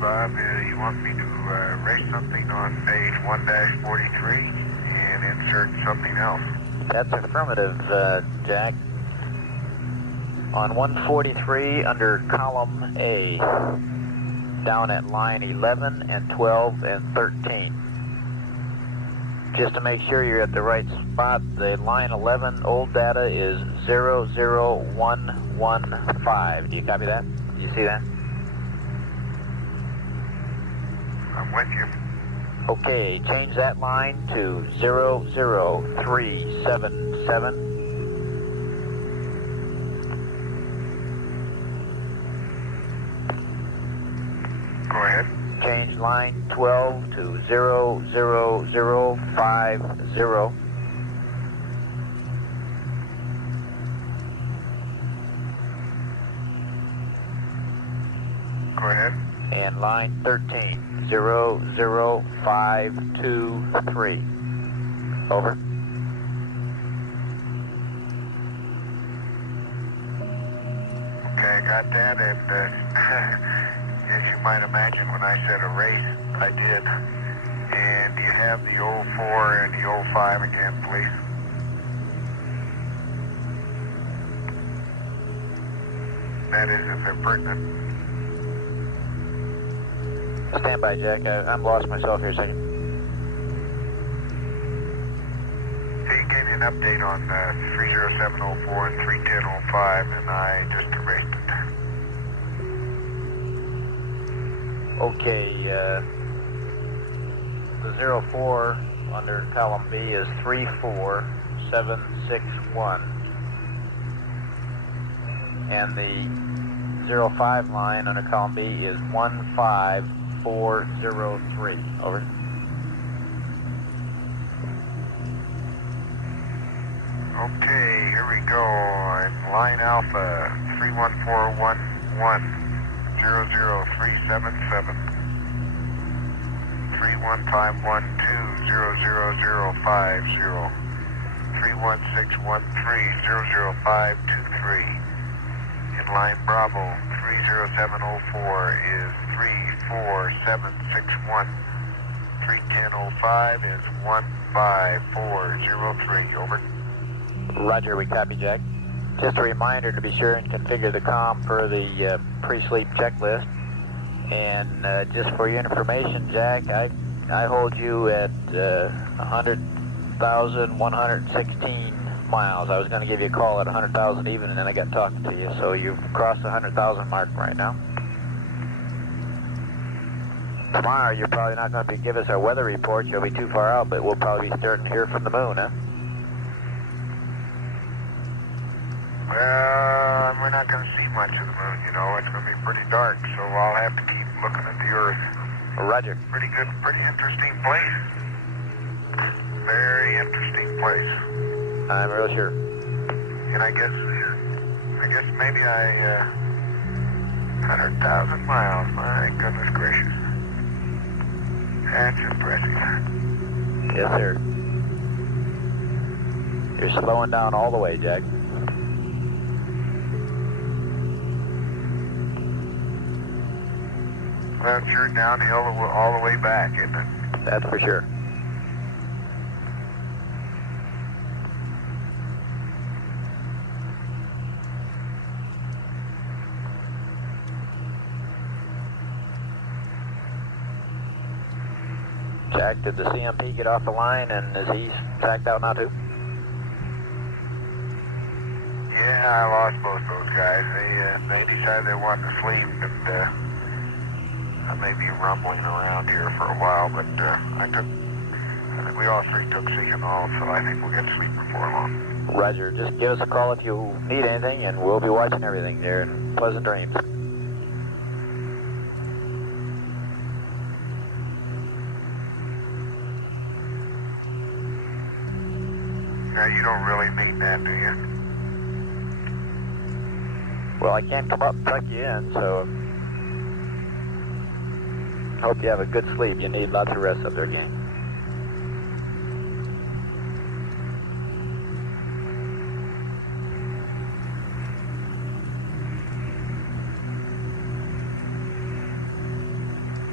Bob. You want me to race something on page 1-43 and insert something else? That's affirmative, Jack. On 143 under column A, down at line 11 and 12 and 13. Just to make sure you're at the right spot, the line 11 old data is 00115. Do you copy that? Do you see that? I'm with you. Okay, change that line to 00377. Go ahead. Change line 12 to 00050. Go ahead. And line 13, 00523. Over. Okay, I got that, and as you might imagine, when I said a race, I did. And do you have the 04 and the 05 again, please? That is, if they're pertinent. Stand by, Jack. I'm lost myself here a second. So you gave me an update on 30704 and 31005, and I just erased it. Okay, the 04 under column B is 34761. And the 05 line under column B is 15403. Over. Okay, here we go. In line Alpha, 31411. 00377 31512 31613 In line Bravo 30704 is 34761. 31005 is 15403. Over. Roger, we copy, Jack. Just a reminder to be sure and configure the comm per the pre-sleep checklist. And just for your information, Jack, I hold you at 100,116 miles. I was going to give you a call at 100,000 even, and then I got talking to you. So you've crossed the 100,000 mark right now. Tomorrow, you're probably not going to give us our weather report. You'll be too far out, but we'll probably be starting to hear from the moon, huh? Well, we're not going to see much of the moon, you know. It's going to be pretty dark, so I'll have to keep looking at the Earth. Roger. Pretty good, pretty interesting place. Very interesting place. I'm real sure. And I guess maybe 100,000 miles. My goodness gracious. That's impressive. Yes, sir. You're slowing down all the way, Jack. Well, it's sure downhill all the way back, isn't it? That's for sure. Jack, did the CMP get off the line, and is he tacked out now too? Yeah, I lost both those guys. They decided they wanted to sleep, and I may be rumbling around here for a while, but I think we all three took Seaganol, so I think we'll get sleep before long. Roger. Just give us a call if you need anything, and we'll be watching everything there. And pleasant dreams. Now, you don't really mean that, do you? Well, I can't come up and tuck you in, so hope you have a good sleep. You need lots of rest up there, gang.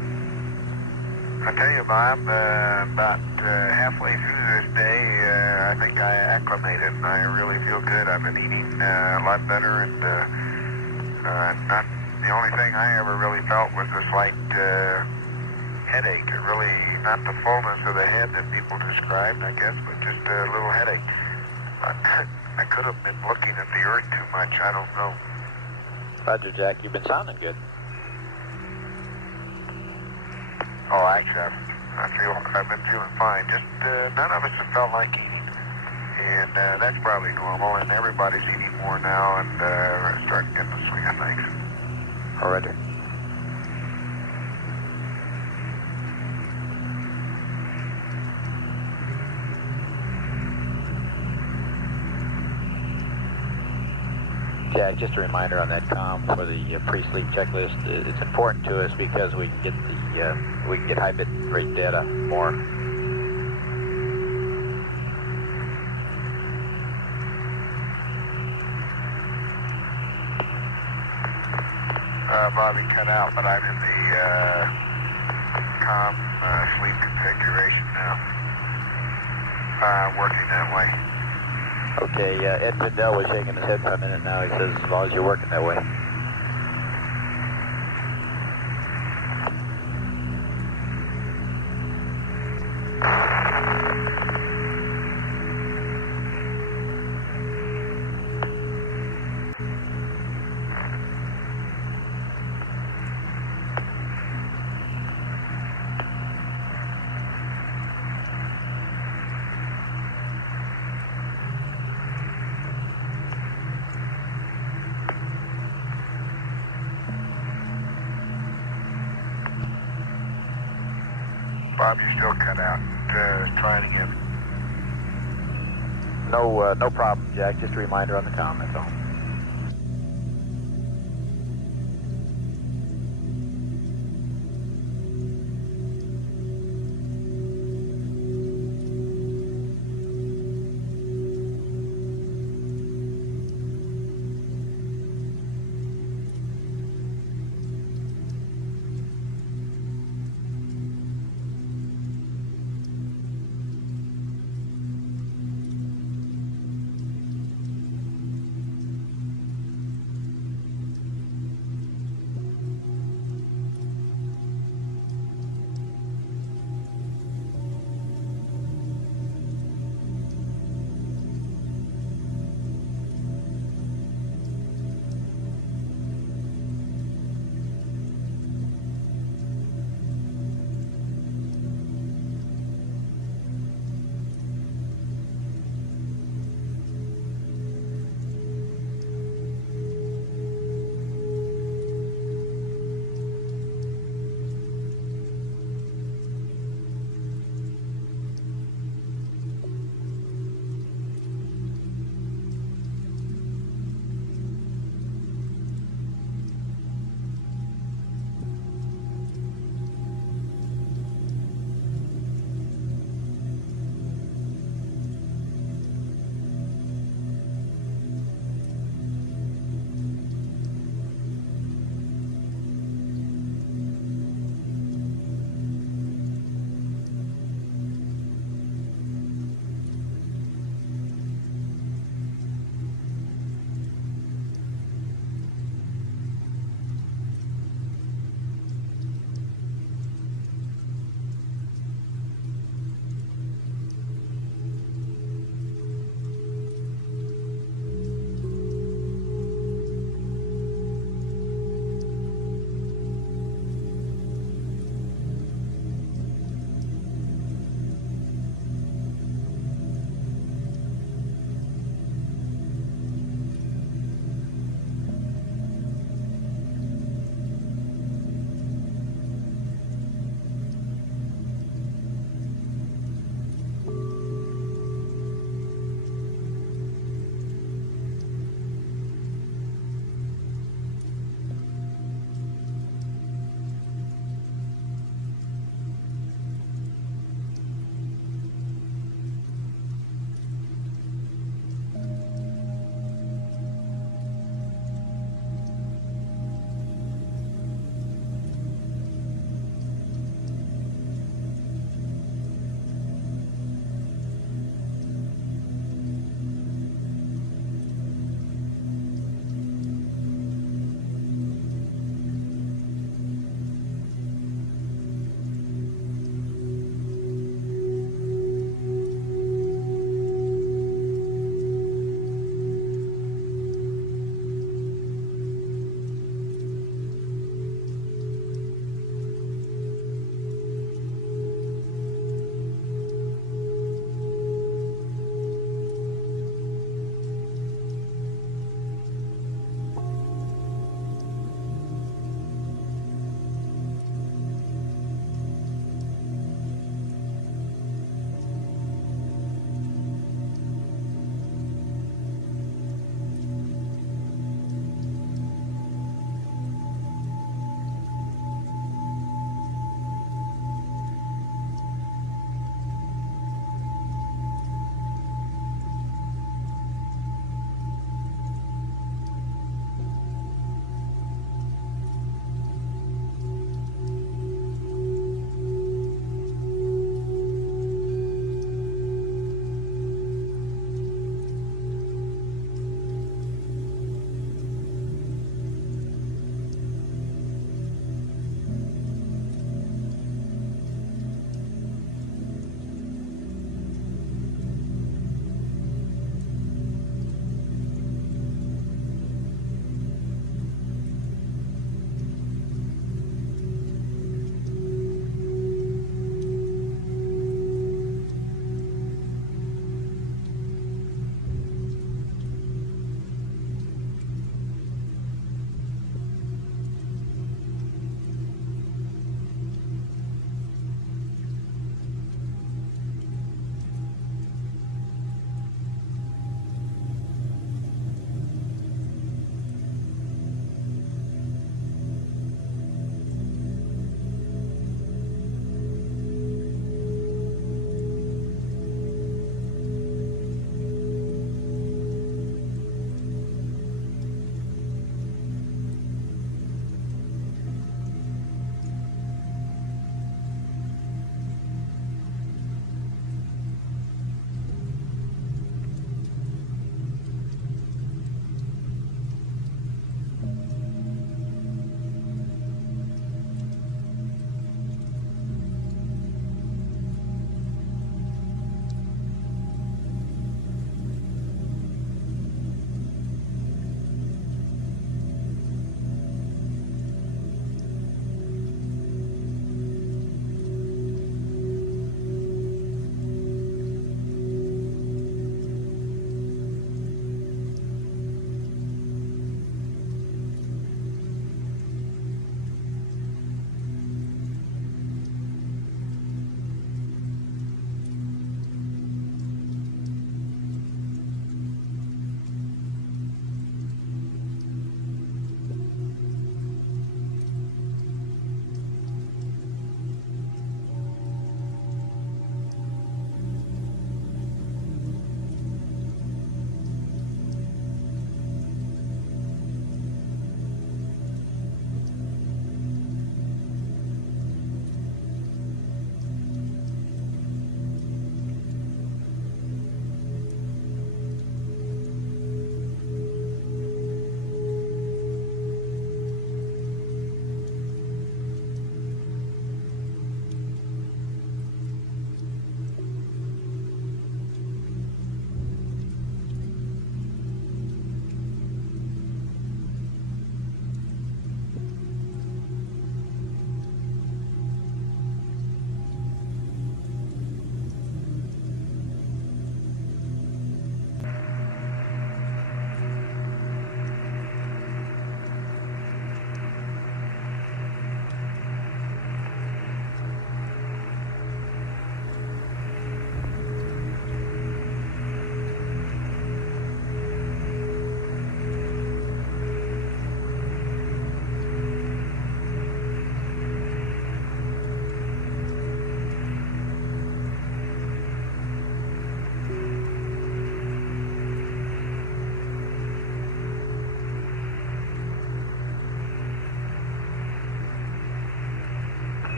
I tell you, Bob, about halfway through this day, I think I acclimated, and I really feel good. I've been eating a lot better, and not the only thing I ever really felt was a slight headache. Really, not the fullness of the head that people described, I guess, but just a little headache. I could have been looking at the Earth too much. I don't know. Roger, Jack. You've been sounding good. Oh, actually, I've been feeling fine. Just none of us have felt like eating, and that's probably normal. And everybody's eating more now, and starting to get the swing of things. All right. Jack, just a reminder on that comm for the pre-sleep checklist. It's important to us because we can get high bit rate data more. Bobby cut out, but I'm in the comm sleep configuration now. Working that way. Okay, Ed Fidel was shaking his head for a minute now. He says, as long as you're working that way. Bob, you still cut out. Try it again. No problem, Jack. Just a reminder on the comm, that's all.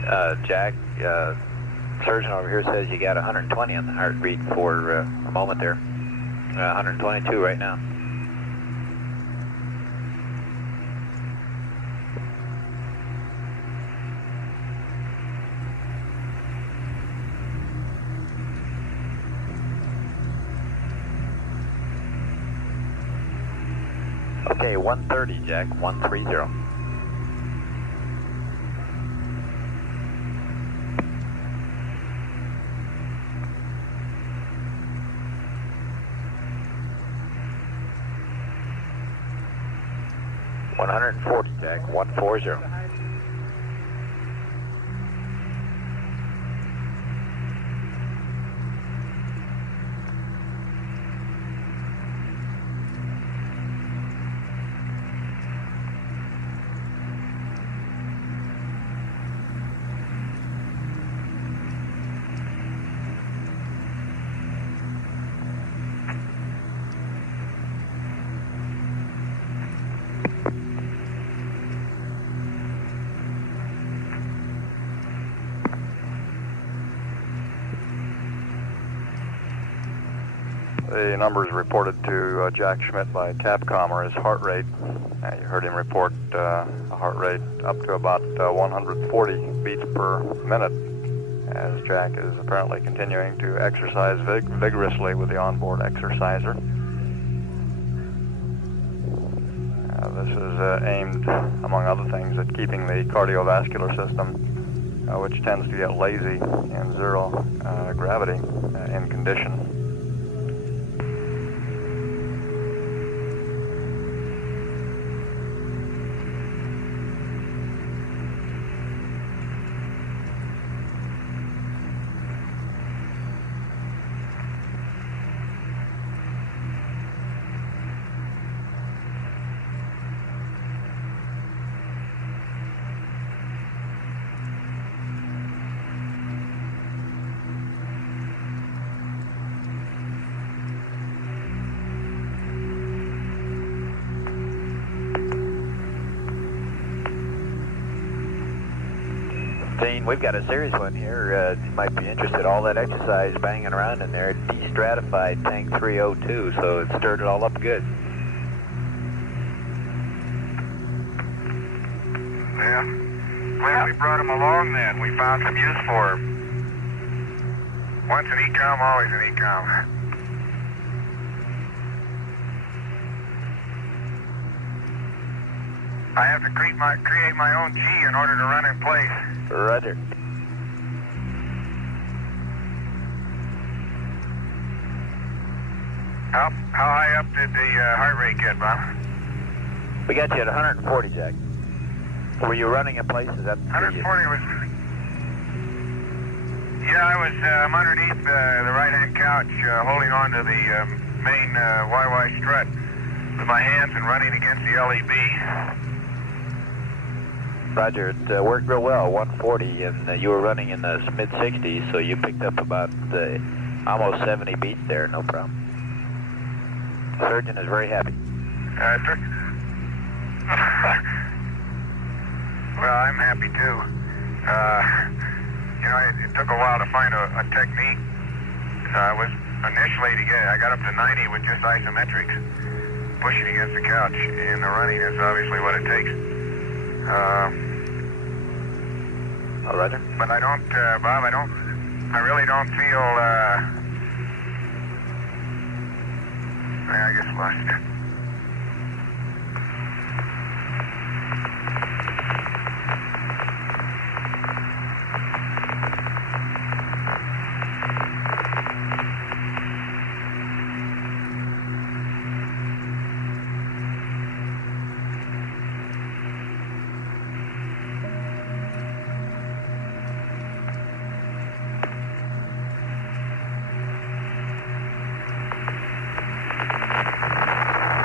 Jack, surgeon over here says you got 120 on the heartbeat for a moment there. 122 right now. Okay, 130, Jack, 130. Jack, 140. The numbers reported to Jack Schmidt by Capcom are his heart rate. You heard him report a heart rate up to about 140 beats per minute, as Jack is apparently continuing to exercise vigorously with the onboard exerciser. This is aimed, among other things, at keeping the cardiovascular system, which tends to get lazy in zero gravity, in condition. We've got a serious one here. You might be interested. All that exercise banging around in there, de-stratified tank 302, so it stirred it all up good. Yeah. Glad we brought him along then. We found some use for him. Once an ecom, always an ecom. I have to create my own G in order to run in place. Roger. How high up did the heart rate get, Bob? We got you at 140, Jack. Were you running in place? Is that 140 was... Yeah, I'm underneath the right-hand couch, holding on to the main YY strut with my hands and running against the LEB. Roger, it worked real well, 140, and you were running in the mid-60s, so you picked up about almost 70 beats there, no problem. The surgeon is very happy. Well, I'm happy too. You know, it took a while to find a technique. I got up to 90 with just isometrics, pushing against the couch, and the running is obviously what it takes. All right. But I don't, Bob, I really don't feel, I guess lost it.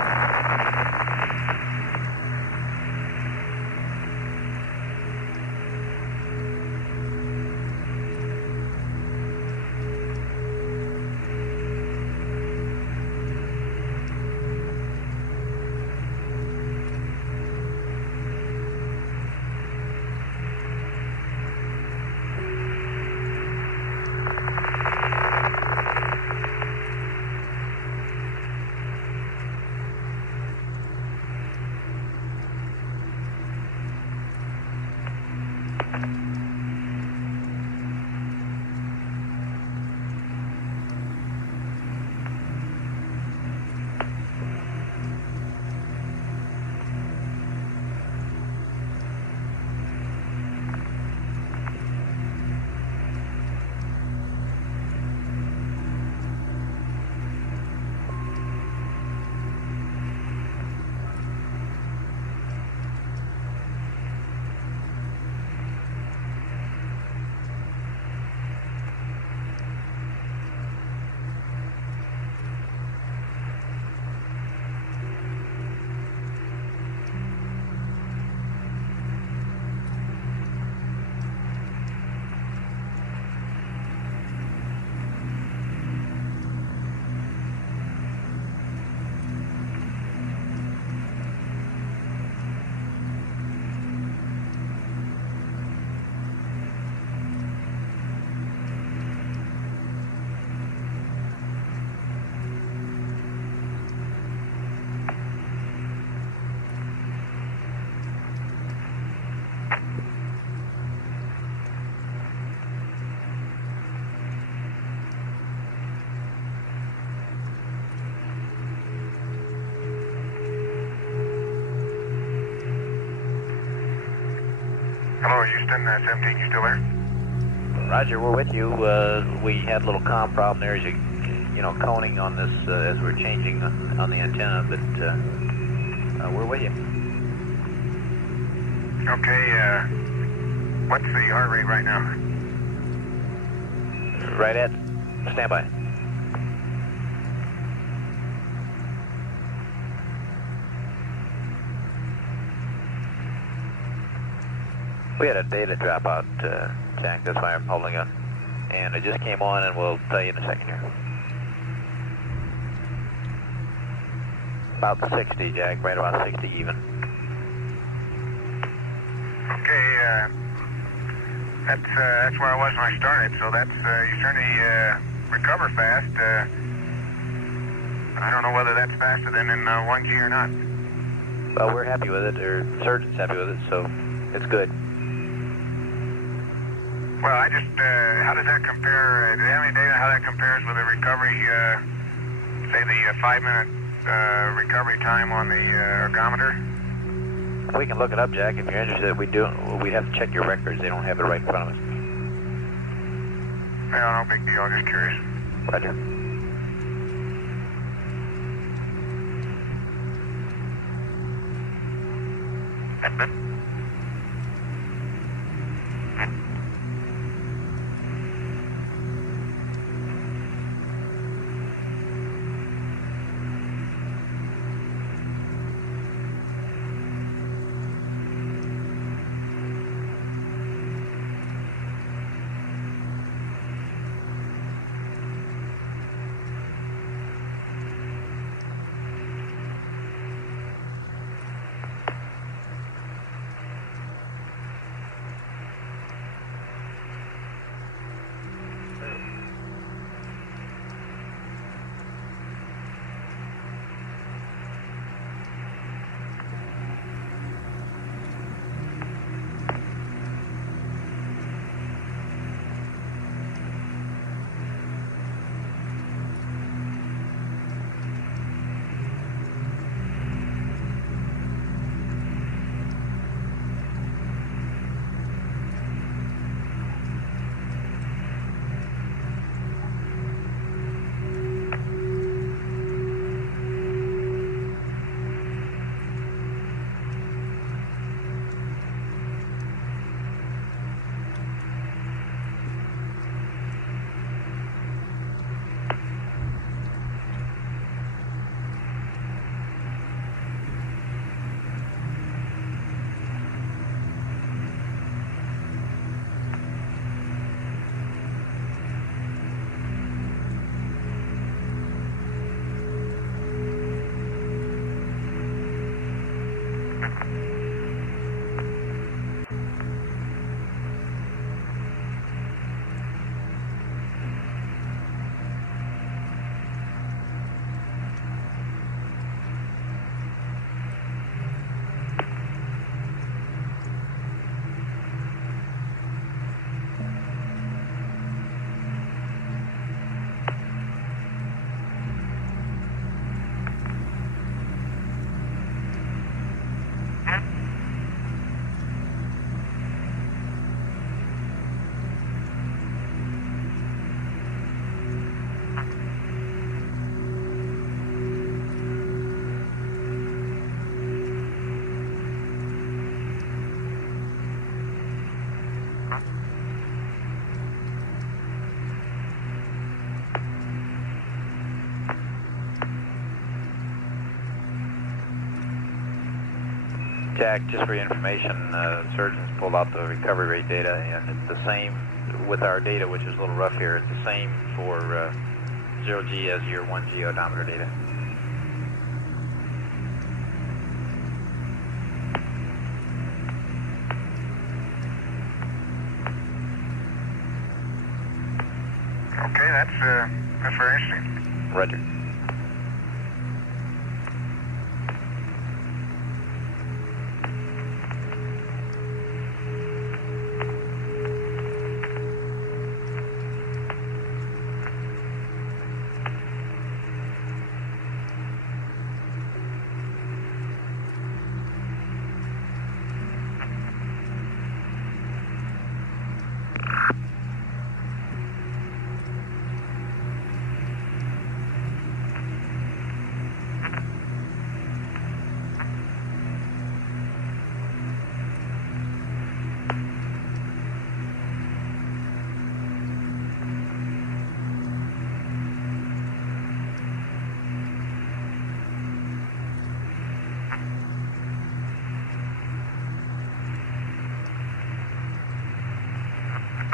Hello, Houston, 17, you still there? Roger, we're with you. We had a little comm problem there as you know, coning on this as we're changing on the antenna, but we're with you. Okay, what's the heart rate right now? Right at standby. We had a data dropout, Jack, that's why I'm holding up. And it just came on, and we'll tell you in a second here. About 60, Jack, right about 60 even. Okay, that's where I was when I started, so that's, you certainly recover fast. I don't know whether that's faster than in 1G or not. Well, we're happy with it, or the surgeon's happy with it, so it's good. Well, I just, how does that compare, do you have any data how that compares with the recovery, say the 5-minute recovery time on the ergometer? We can look it up, Jack, if you're interested. We'd have to check your records. They don't have it right in front of us. Well, no big deal, I'm just curious. Roger. Jack, just for your information, surgeons pulled out the recovery rate data, and it's the same with our data, which is a little rough here. It's the same for 0G as your 1G odometer data. Okay, that's very interesting. Roger.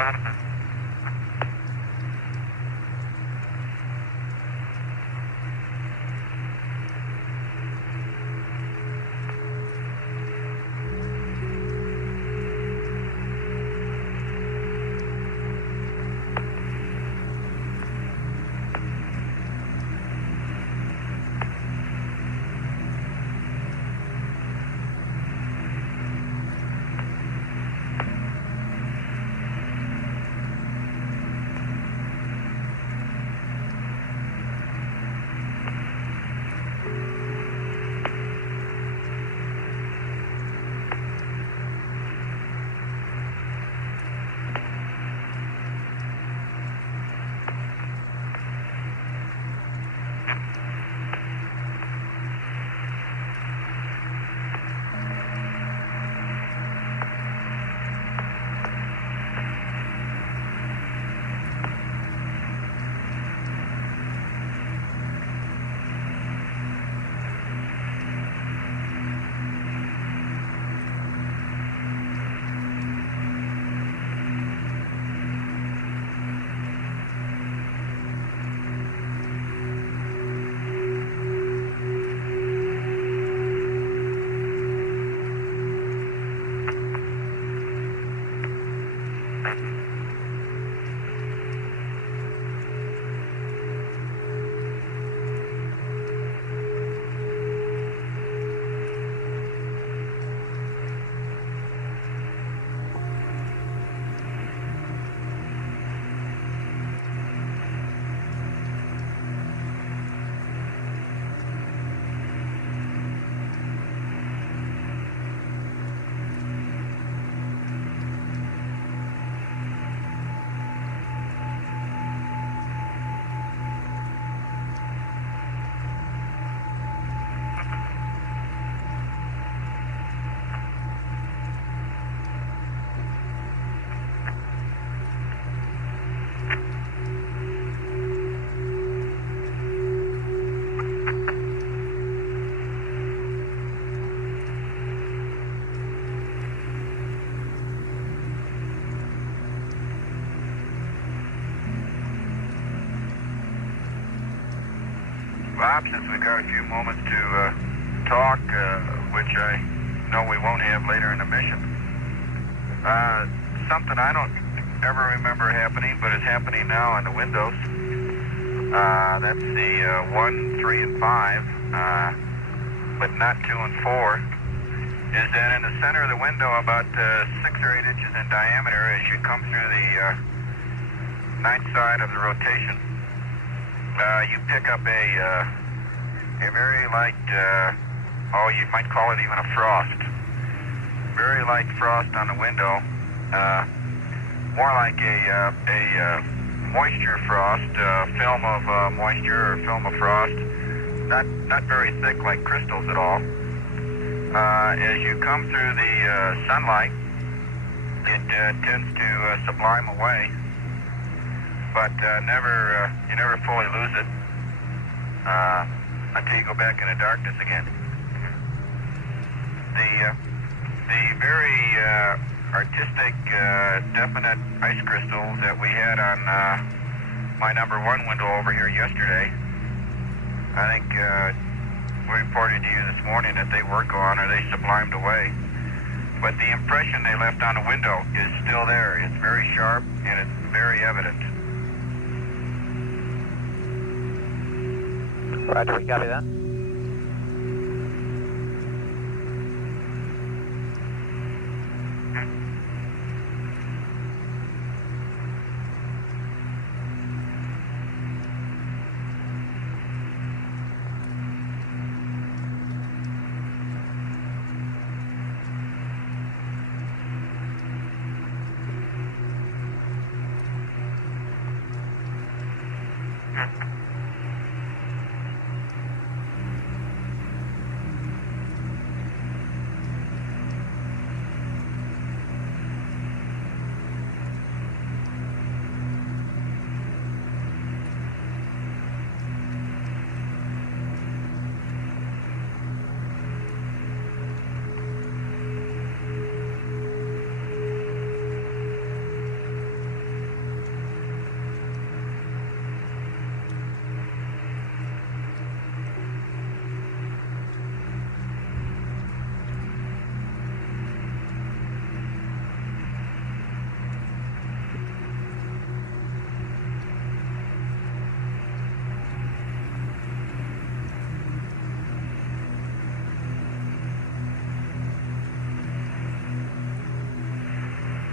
Bob, since we've got a few moments to talk, which I know we won't have later in the mission, something I don't ever remember happening, but is happening now on the windows. That's the 1, 3, and 5, but not 2 and 4, is that in the center of the window, about 6 or 8 inches in diameter, as you come through the night side of the rotation, you pick up a very light, you might call it even a frost. Very light frost on the window, more like a moisture frost, film of moisture or film of frost, not very thick like crystals at all. As you come through the sunlight, it tends to sublime away, but you never fully lose it until you go back into darkness again. The very artistic, definite ice crystals that we had on my number 1 window over here yesterday, I think we reported to you this morning that they were gone or they sublimed away. But the impression they left on the window is still there. It's very sharp and it's very evident. Roger, we copy that.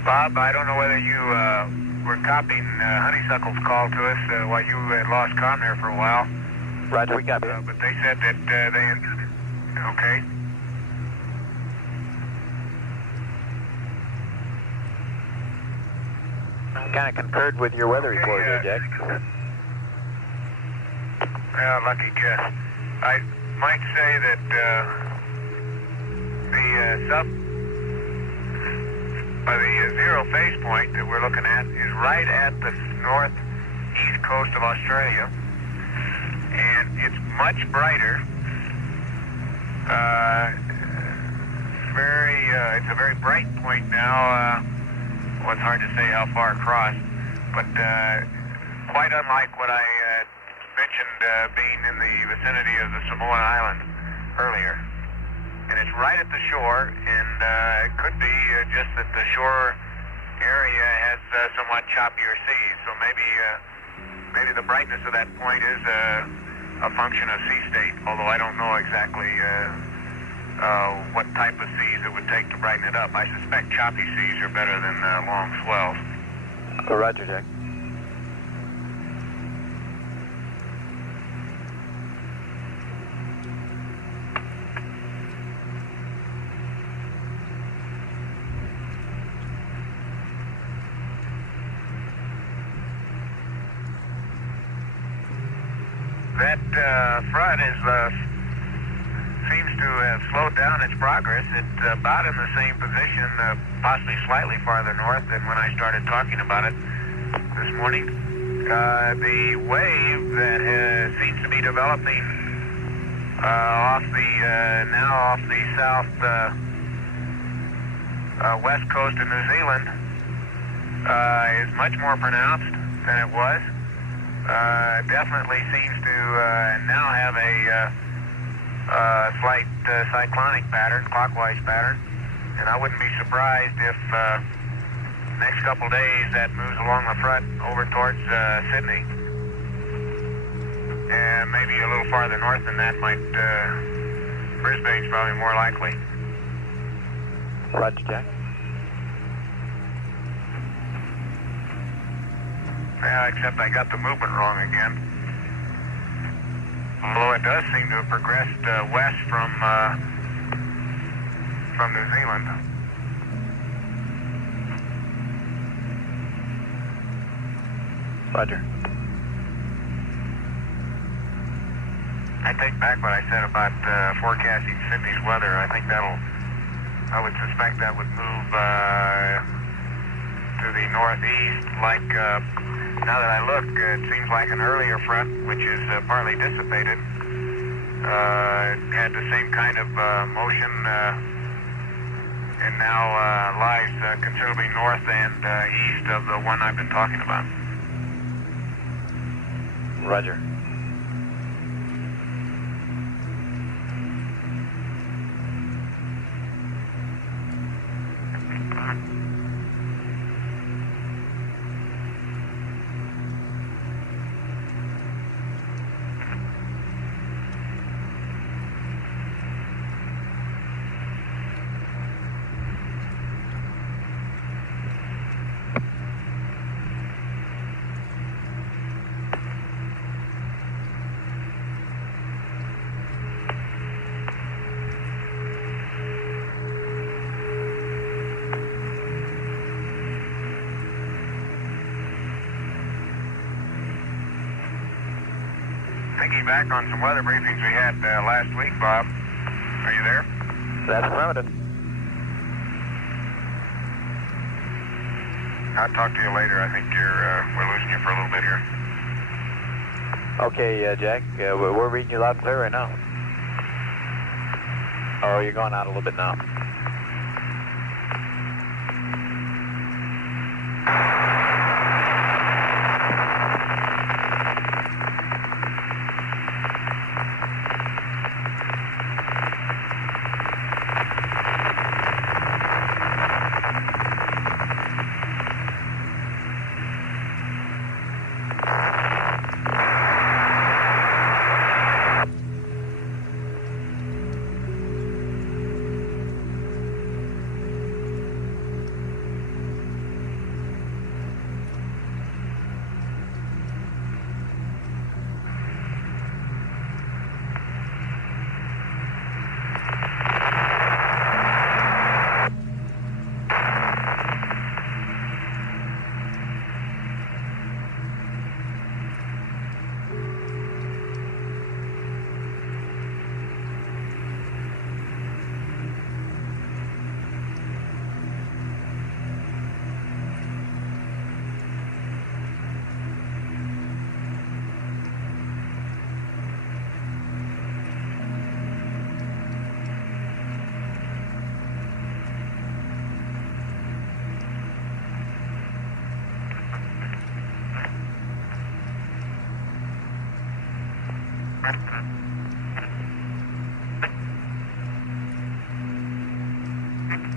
Bob, I don't know whether you were copying Honeysuckle's call to us while you had lost comm there for a while. Roger, we copy. But they said that they had... Okay. Kind of concurred with your weather report there, Jack. Well, lucky guess. I might say that the zero phase point that we're looking at is right at the northeast coast of Australia, and it's much brighter. It's a very bright point now. Well, it's hard to say how far across, but quite unlike what I mentioned being in the vicinity of the Samoan Islands earlier. And it's right at the shore, and it could be just that the shore area has somewhat choppier seas. So maybe the brightness of that point is a function of sea state, although I don't know exactly what type of seas it would take to brighten it up. I suspect choppy seas are better than long swells. Roger, Jack. That front seems to have slowed down its progress. It's about in the same position, possibly slightly farther north than when I started talking about it this morning. The wave that seems to be developing off the south west coast of New Zealand is much more pronounced than it was. Definitely seems to now have a slight cyclonic pattern, clockwise pattern, and I wouldn't be surprised if next couple days that moves along the front over towards Sydney, and maybe a little farther north than that Brisbane's probably more likely. Roger, Jack. Yeah, except I got the movement wrong again. Although it does seem to have progressed west from New Zealand. Roger. I take back what I said about forecasting Sydney's weather. I think I would suspect that would move to the northeast. Like, now that I look, it seems like an earlier front, which is partly dissipated, had the same kind of motion, and now lies considerably north and east of the one I've been talking about. Roger. Thinking back on some weather briefings we had last week, Bob. Are you there? That's affirmative. I'll talk to you later. I think we're losing you for a little bit here. Okay, Jack, we're reading you loud and clear right now. Oh, you're going out a little bit now.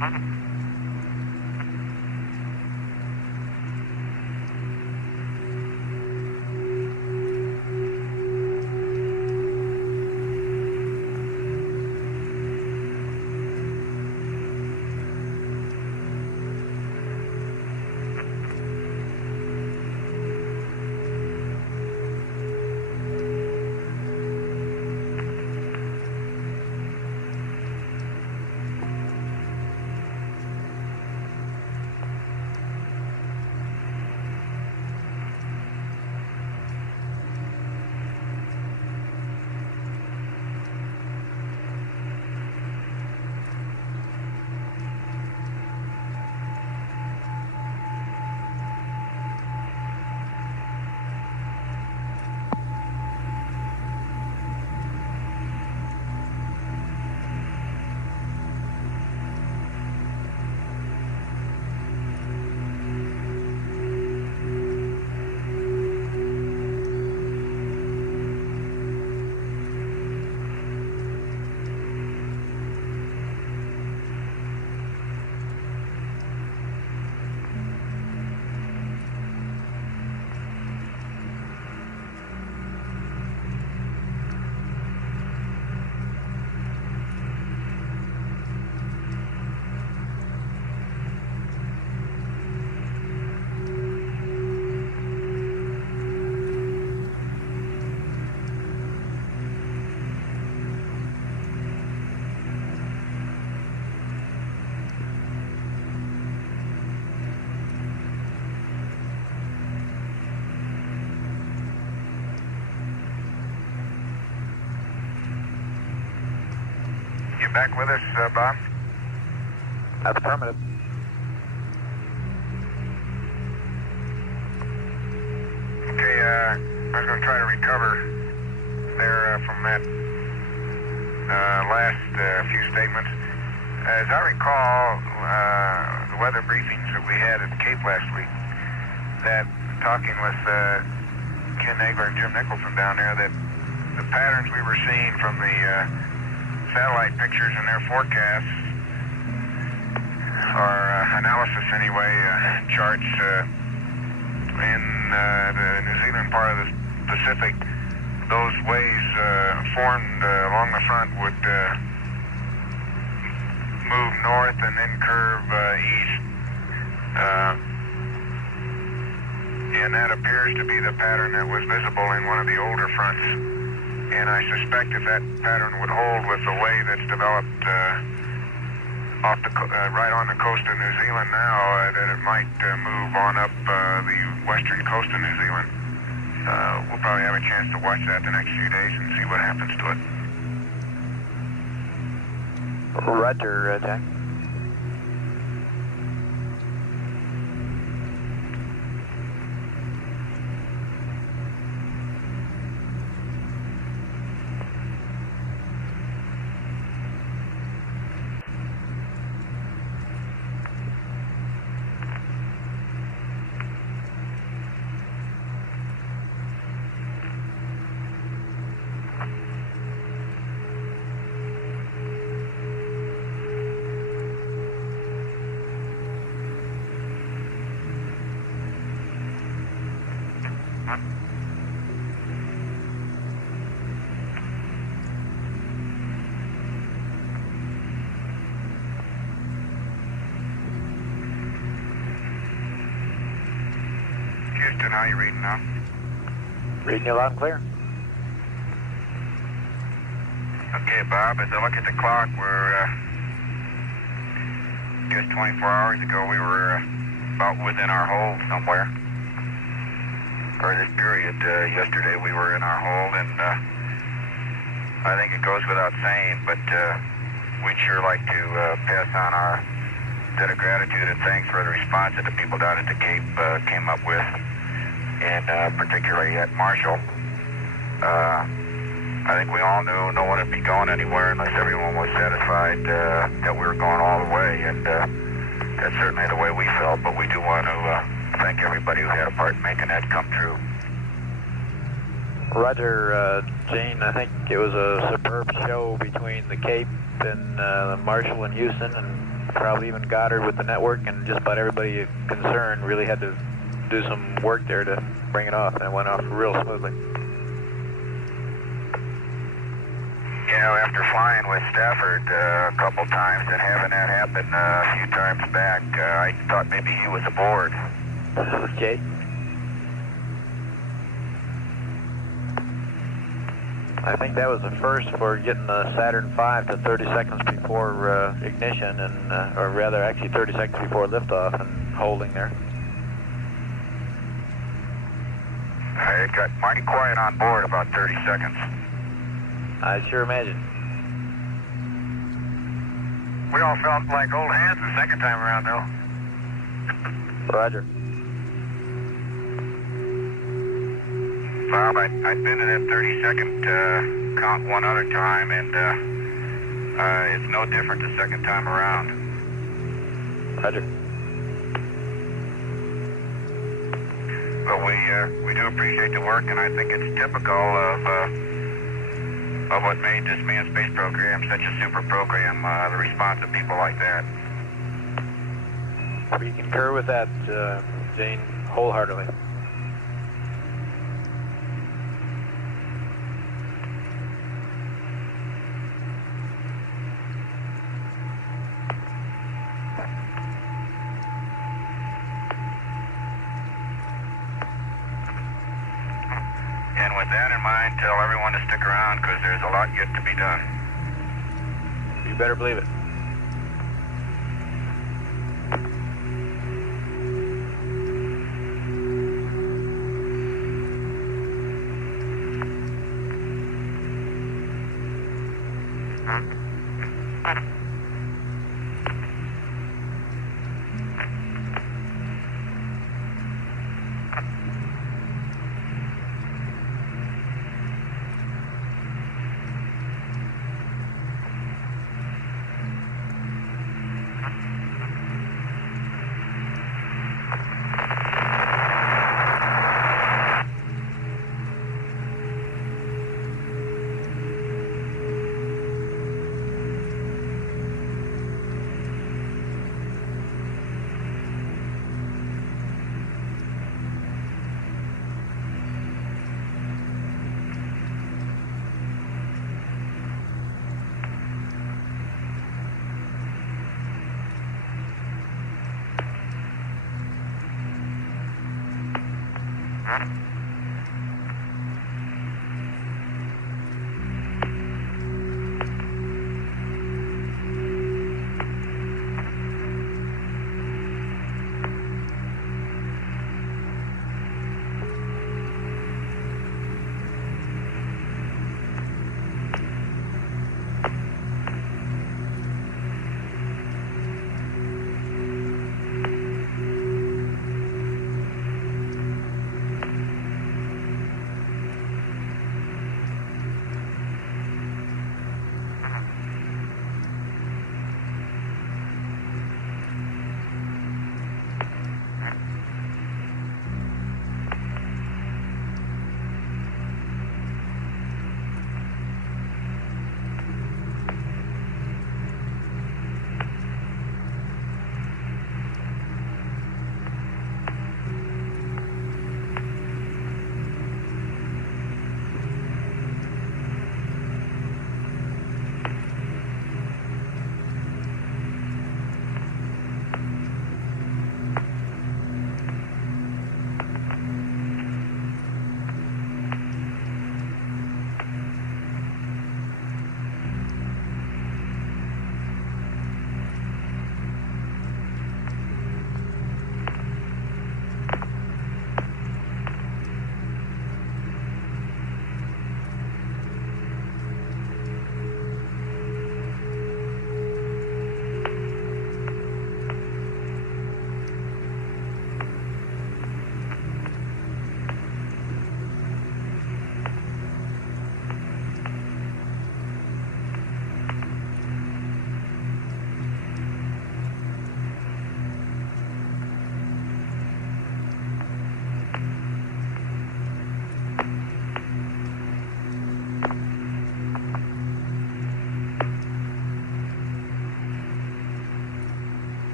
Back with us, Bob? That's affirmative. Okay, I was going to try to recover there from that last few statements. As I recall, the weather briefings that we had at the Cape last week, that talking with Ken Nagler and Jim Nicholson down there, that the patterns we were seeing from the satellite pictures and their forecasts, or analysis anyway, charts in the New Zealand part of the Pacific, those waves formed along the front would move north and then curve east. And that appears to be the pattern that was visible in one of the older fronts. And I suspect if that pattern would hold with the way that's developed right on the coast of New Zealand now, that it might move on up the western coast of New Zealand. We'll probably have a chance to watch that the next few days and see what happens to it. Roger, Jack. Houston, how are you reading now? Reading you loud and clear. Okay, Bob, as I look at the clock, we're just 24 hours ago, we were about within our hold somewhere. For this period, yesterday we were in our hold, and I think it goes without saying, but we'd sure like to pass on our debt of gratitude and thanks for the response that the people down at the Cape came up with, and particularly at Marshall. I think we all knew no one would be going anywhere unless everyone was satisfied that we were going all the way, and that's certainly the way we felt, but we do want to thank everybody who had a part in making that come true. Roger, Gene, I think it was a superb show between the Cape and Marshall and Houston, and probably even Goddard with the network, and just about everybody concerned really had to do some work there to bring it off, and it went off real smoothly. You know, after flying with Stafford a couple times and having that happen a few times back, I thought maybe he was aboard. Okay. I think that was the first for getting the Saturn V to 30 seconds before ignition, and or rather actually 30 seconds before liftoff and holding there. It got mighty quiet on board about 30 seconds. I sure imagine. We all felt like old hands the second time around, though. Roger. Bob, I'd been in that 30-second count one other time, and it's no different the second time around. Roger. But we do appreciate the work, and I think it's typical of what made this manned space program such a super program, the response of people like that. We concur with that, Gene, wholeheartedly. And with that in mind, tell everyone to stick around because there's a lot yet to be done. You better believe it.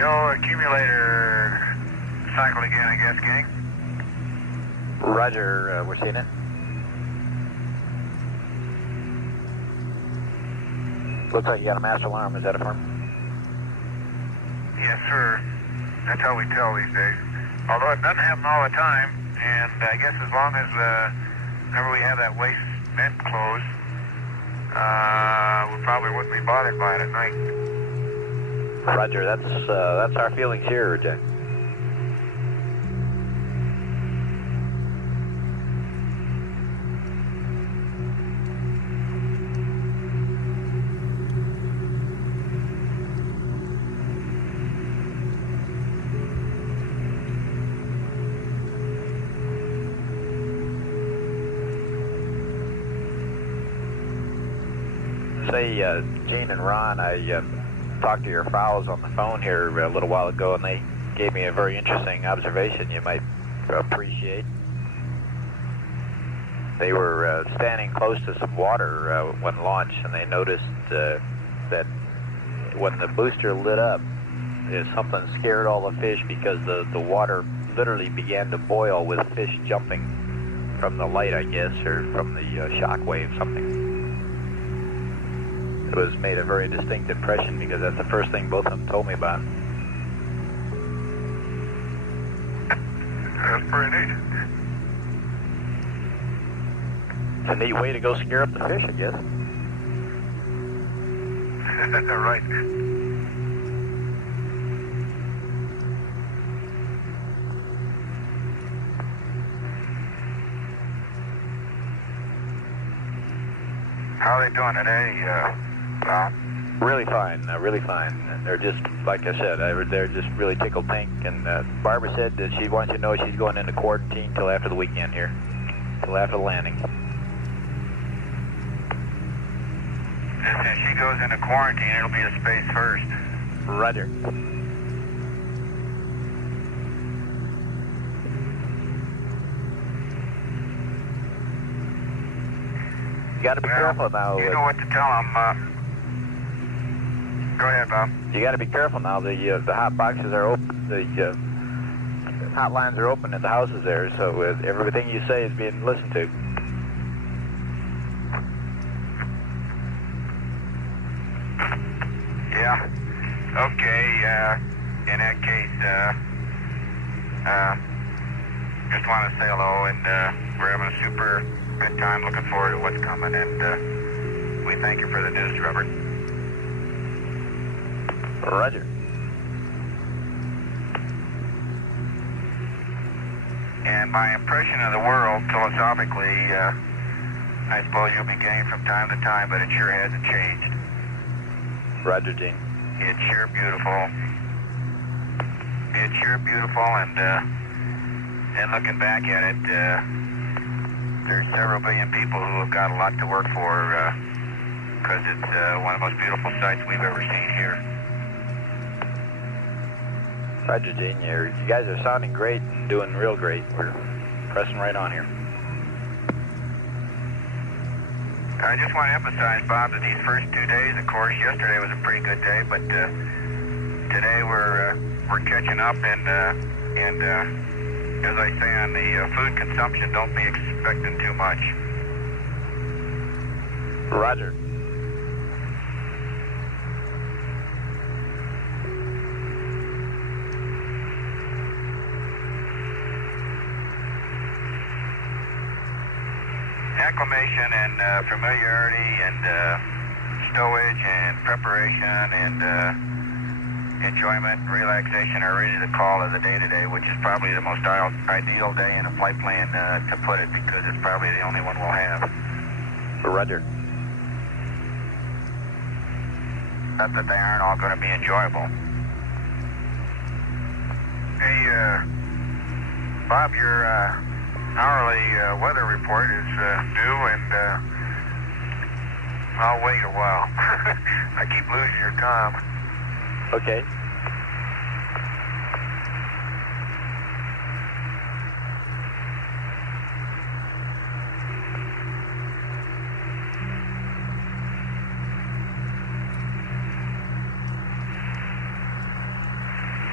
No accumulator cycle again, I guess, gang. Roger, we're seeing it. Looks like you got a master alarm. Is that affirm? Yes, sir. That's how we tell these days. Although it doesn't happen all the time, and I guess as long as whenever we have that waste vent closed, we probably wouldn't be bothered by it at night. Roger, that's our feelings here, Jack. Say, Gene and Ron, I talked to your fowls on the phone here a little while ago, and they gave me a very interesting observation you might appreciate. They were standing close to some water when launched, and they noticed that when the booster lit up, something scared all the fish because the water literally began to boil with fish jumping from the light, I guess, or from the shock wave, something. It was made a very distinct impression because that's the first thing both of them told me about. That's pretty neat. It's a neat way to go scare up the fish, I guess. Right. How are they doing today, Bob? Really fine, really fine. And they're just, like I said, they're just really tickled pink. And Barbara said that she wants you to know she's going into quarantine till after the weekend here, till after the landing. And if she goes into quarantine, it'll be a space first. Roger. You got to be careful now. You know what to tell them. Go ahead, Bob. You got to be careful now. The hot boxes are open. The hot lines are open at the houses there, so everything you say is being listened to. Yeah. Okay. In that case, just want to say hello, and we're having a super good time. Looking forward to what's coming, and we thank you for the news, Robert. Roger. And my impression of the world, philosophically, I suppose you'll be getting from time to time, but it sure hasn't changed. Roger, Gene. It's sure beautiful. It's sure beautiful, and looking back at it, there's several billion people who have got a lot to work for, because it's one of the most beautiful sights we've ever seen here. Roger, Gene. You guys are sounding great and doing real great. We're pressing right on here. I just want to emphasize, Bob, that these first 2 days, of course, yesterday was a pretty good day, but today we're catching up, and as I say on the food consumption, don't be expecting too much. Roger. Acclimation and familiarity and stowage and preparation and enjoyment and relaxation are really the call of the day today, which is probably the most ideal day in a flight plan to put it, because it's probably the only one we'll have. Roger. Not that they aren't all going to be enjoyable. Hey, Bob, your hourly weather report is due, and I'll wait a while. I keep losing your comm. Okay.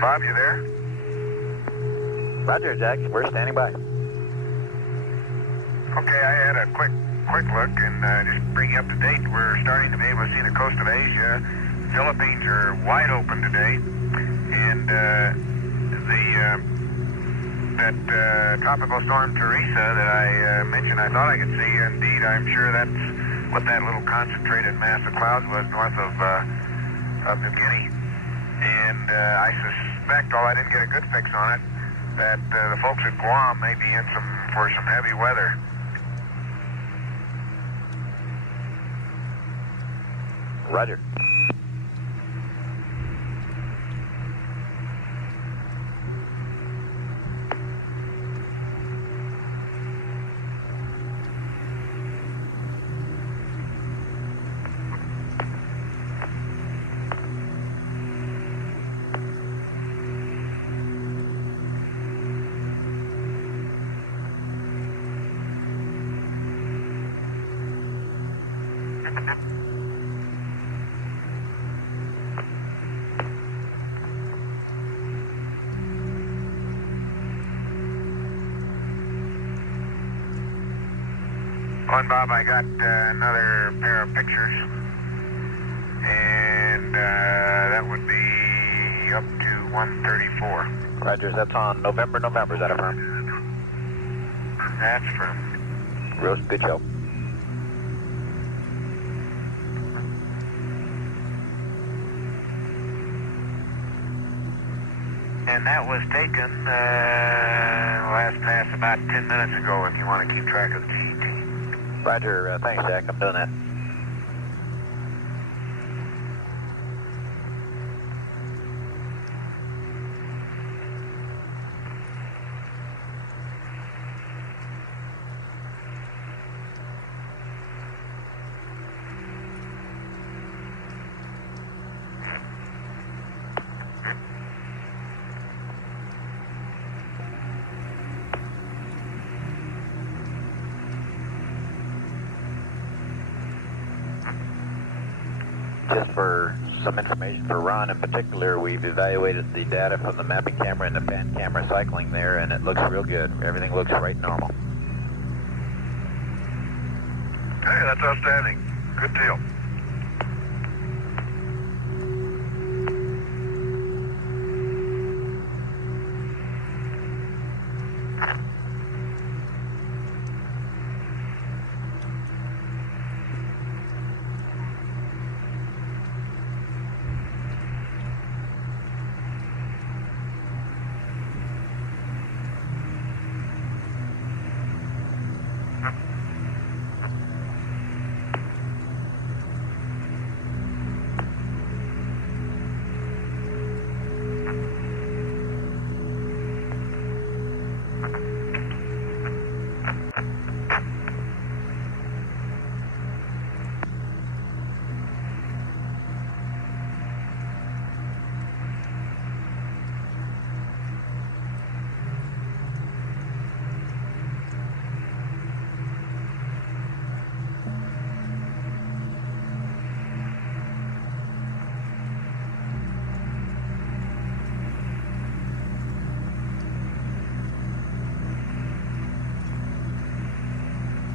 Bob, you there? Roger, Jack. We're standing by. Okay, I had a quick look and just bring you up to date. We're starting to be able to see the coast of Asia. Philippines are wide open today, and that tropical storm Teresa that I mentioned, I thought I could see. Indeed, I'm sure that's what that little concentrated mass of clouds was north of New Guinea. And I suspect, although I didn't get a good fix on it, that the folks at Guam may be in for some heavy weather. Roger. On, Bob, I got another pair of pictures, and that would be up to 134. Roger, that's on November, is that a firm? That's firm. Real good show. And that was taken last pass about 10 minutes ago, if you want to keep track of the TET. Roger, thanks, Jack. I'm doing that. Just for some information for Ron in particular, we've evaluated the data from the mapping camera and the pan camera cycling there, and it looks real good. Everything looks right normal. Hey, that's outstanding. Good deal.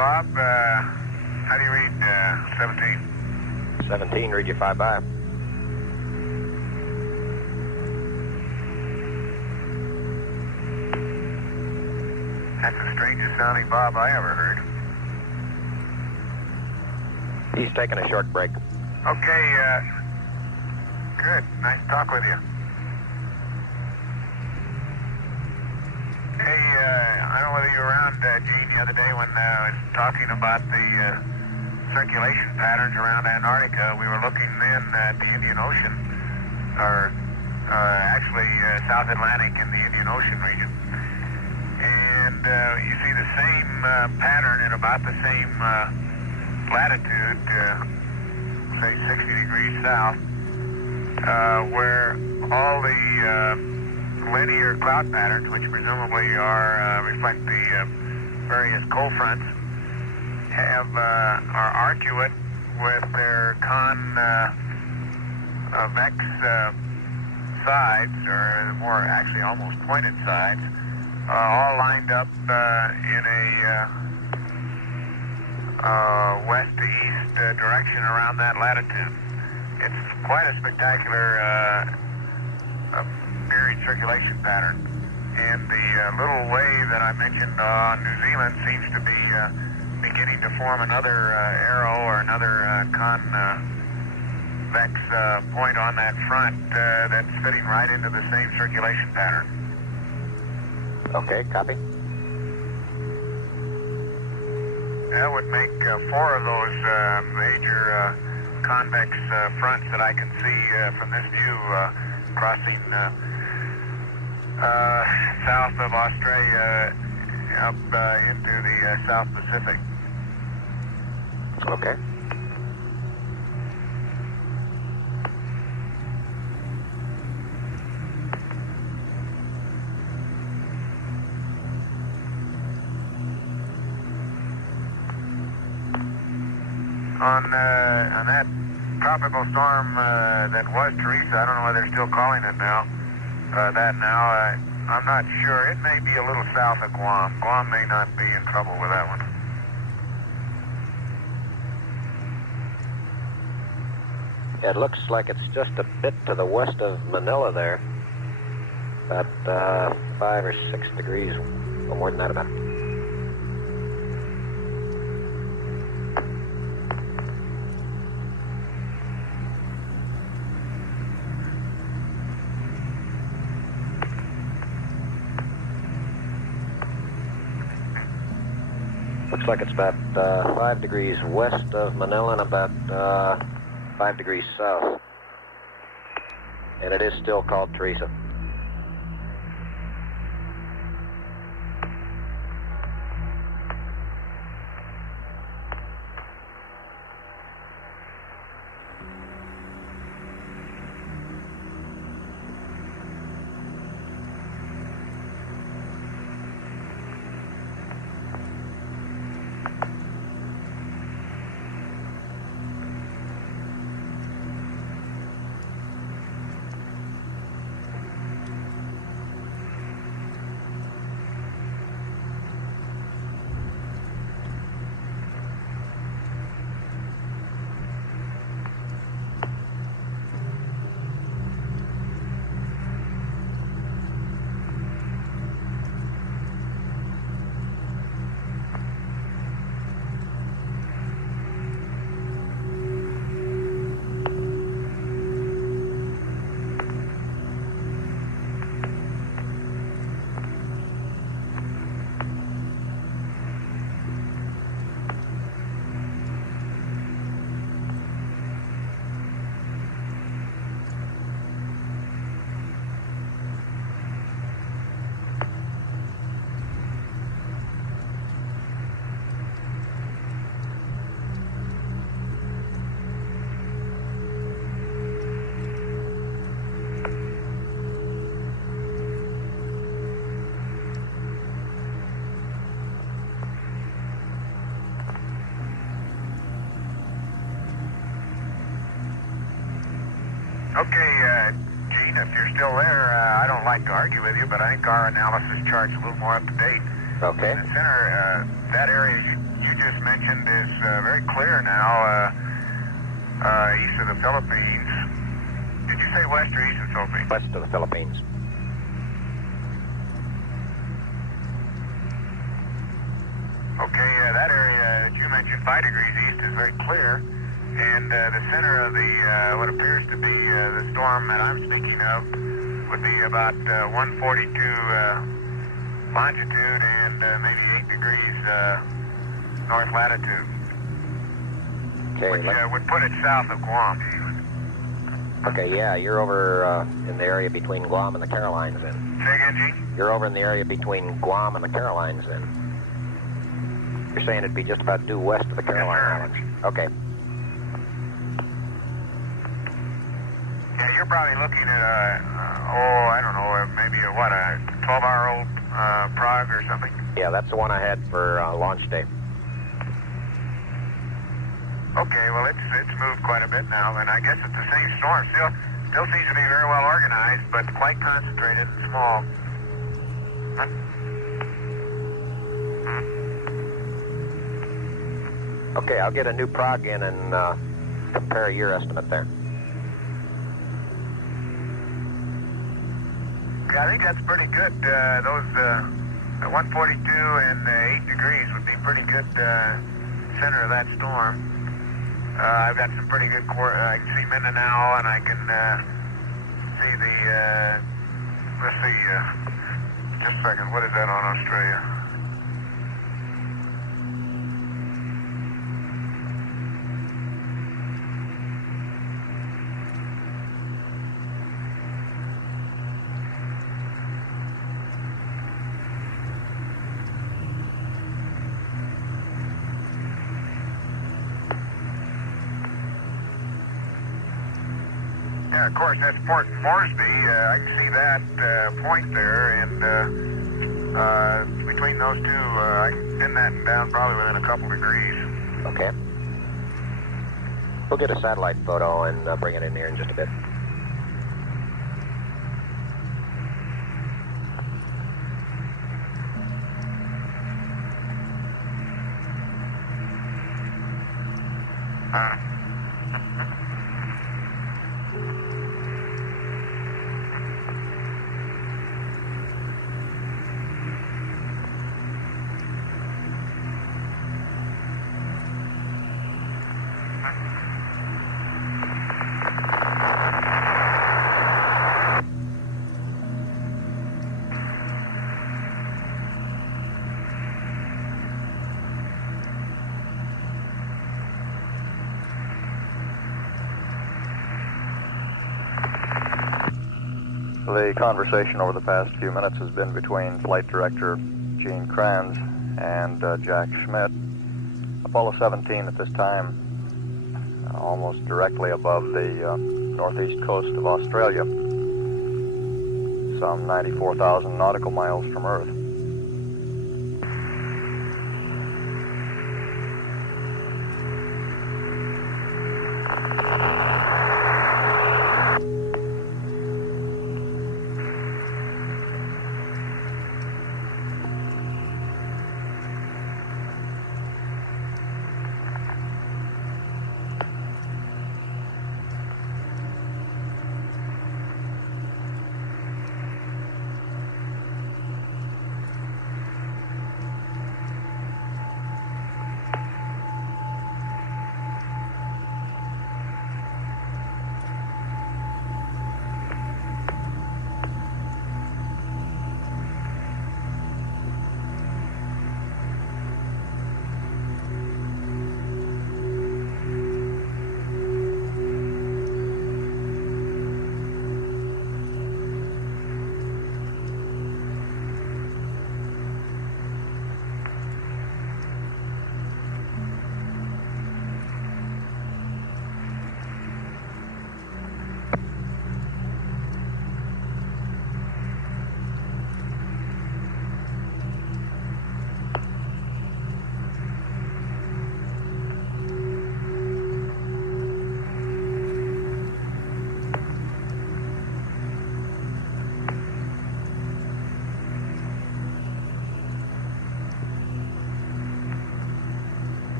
Bob. How do you read 17? 17, read you 5 by. That's the strangest sounding Bob I ever heard. He's taking a short break. Okay, good. Nice to talk with you. Hey, I don't know whether you were around, Gene, the other day when I was talking about the circulation patterns around Antarctica. We were looking then at the Indian Ocean, or actually South Atlantic and the Indian Ocean region. And you see the same pattern at about the same latitude, say 60 degrees south, where all the linear cloud patterns, which presumably reflect the various cold fronts, are arcuate with their convex sides, or more actually almost pointed sides, all lined up in a west to east direction around that latitude. It's quite a spectacular period circulation pattern. And the little wave that I mentioned on New Zealand seems to be beginning to form another arrow or another convex point on that front that's fitting right into the same circulation pattern. Okay, copy. That would make 4 of those major convex fronts that I can see from this view crossing south of Australia up into the South Pacific. Okay. On that tropical storm that was Teresa, I don't know whether they're still calling it now. I'm not sure. It may be a little south of Guam. Guam may not be in trouble with that one. It looks like it's just a bit to the west of Manila there. About 5 or 6 degrees, or more than that about. Looks like it's about 5 degrees west of Manila and about 5 degrees south. And it is still called Teresa. Okay, Gene, if you're still there, I don't like to argue with you, but I think our analysis chart's a little more up to date. Okay. In the center, that area you you just mentioned is very clear now, east of the Philippines. Did you say west or east of the Philippines? West of the Philippines. Okay, that area that you mentioned, 5 degrees east, is very clear. And the center of the what appears to be the storm that I'm speaking of would be about 142 longitude and maybe 8 degrees north latitude, Okay. which would put it south of Guam. Okay, yeah, you're over in the area between Guam and the Carolines then. Say again, Gene? You're over in the area between Guam and the Carolines then. You're saying it'd be just about due west of the Caroline Islands. Okay. Yeah, you're probably looking at I don't know, maybe a 12-hour-old Prague or something. Yeah, that's the one I had for launch day. Okay, well, it's moved quite a bit now, and I guess it's the same storm. Still seems to be very well organized, but quite concentrated and small. Huh? Okay, I'll get a new prog in and compare your estimate there. Yeah, I think that's pretty good. Those 142 and 8 degrees would be pretty good center of that storm. I've got some pretty good I can see Mindanao, and I can see the, let's see, just a second, what is that on Australia? Yeah, of course, that's Port Moresby. I can see that point there, and between those two, I can pin that down probably within a couple degrees. Okay. We'll get a satellite photo and bring it in here in just a bit. The conversation over the past few minutes has been between Flight Director Gene Kranz and Jack Schmidt. Apollo 17 at this time, almost directly above the northeast coast of Australia, some 94,000 nautical miles from Earth.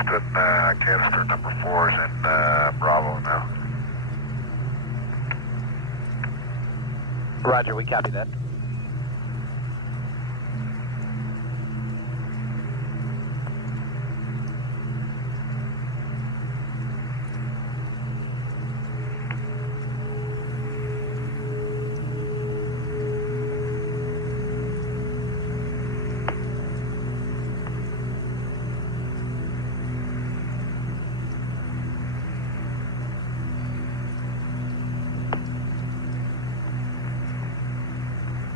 Houston, canister number 4 is in Bravo now. Roger, we copy that.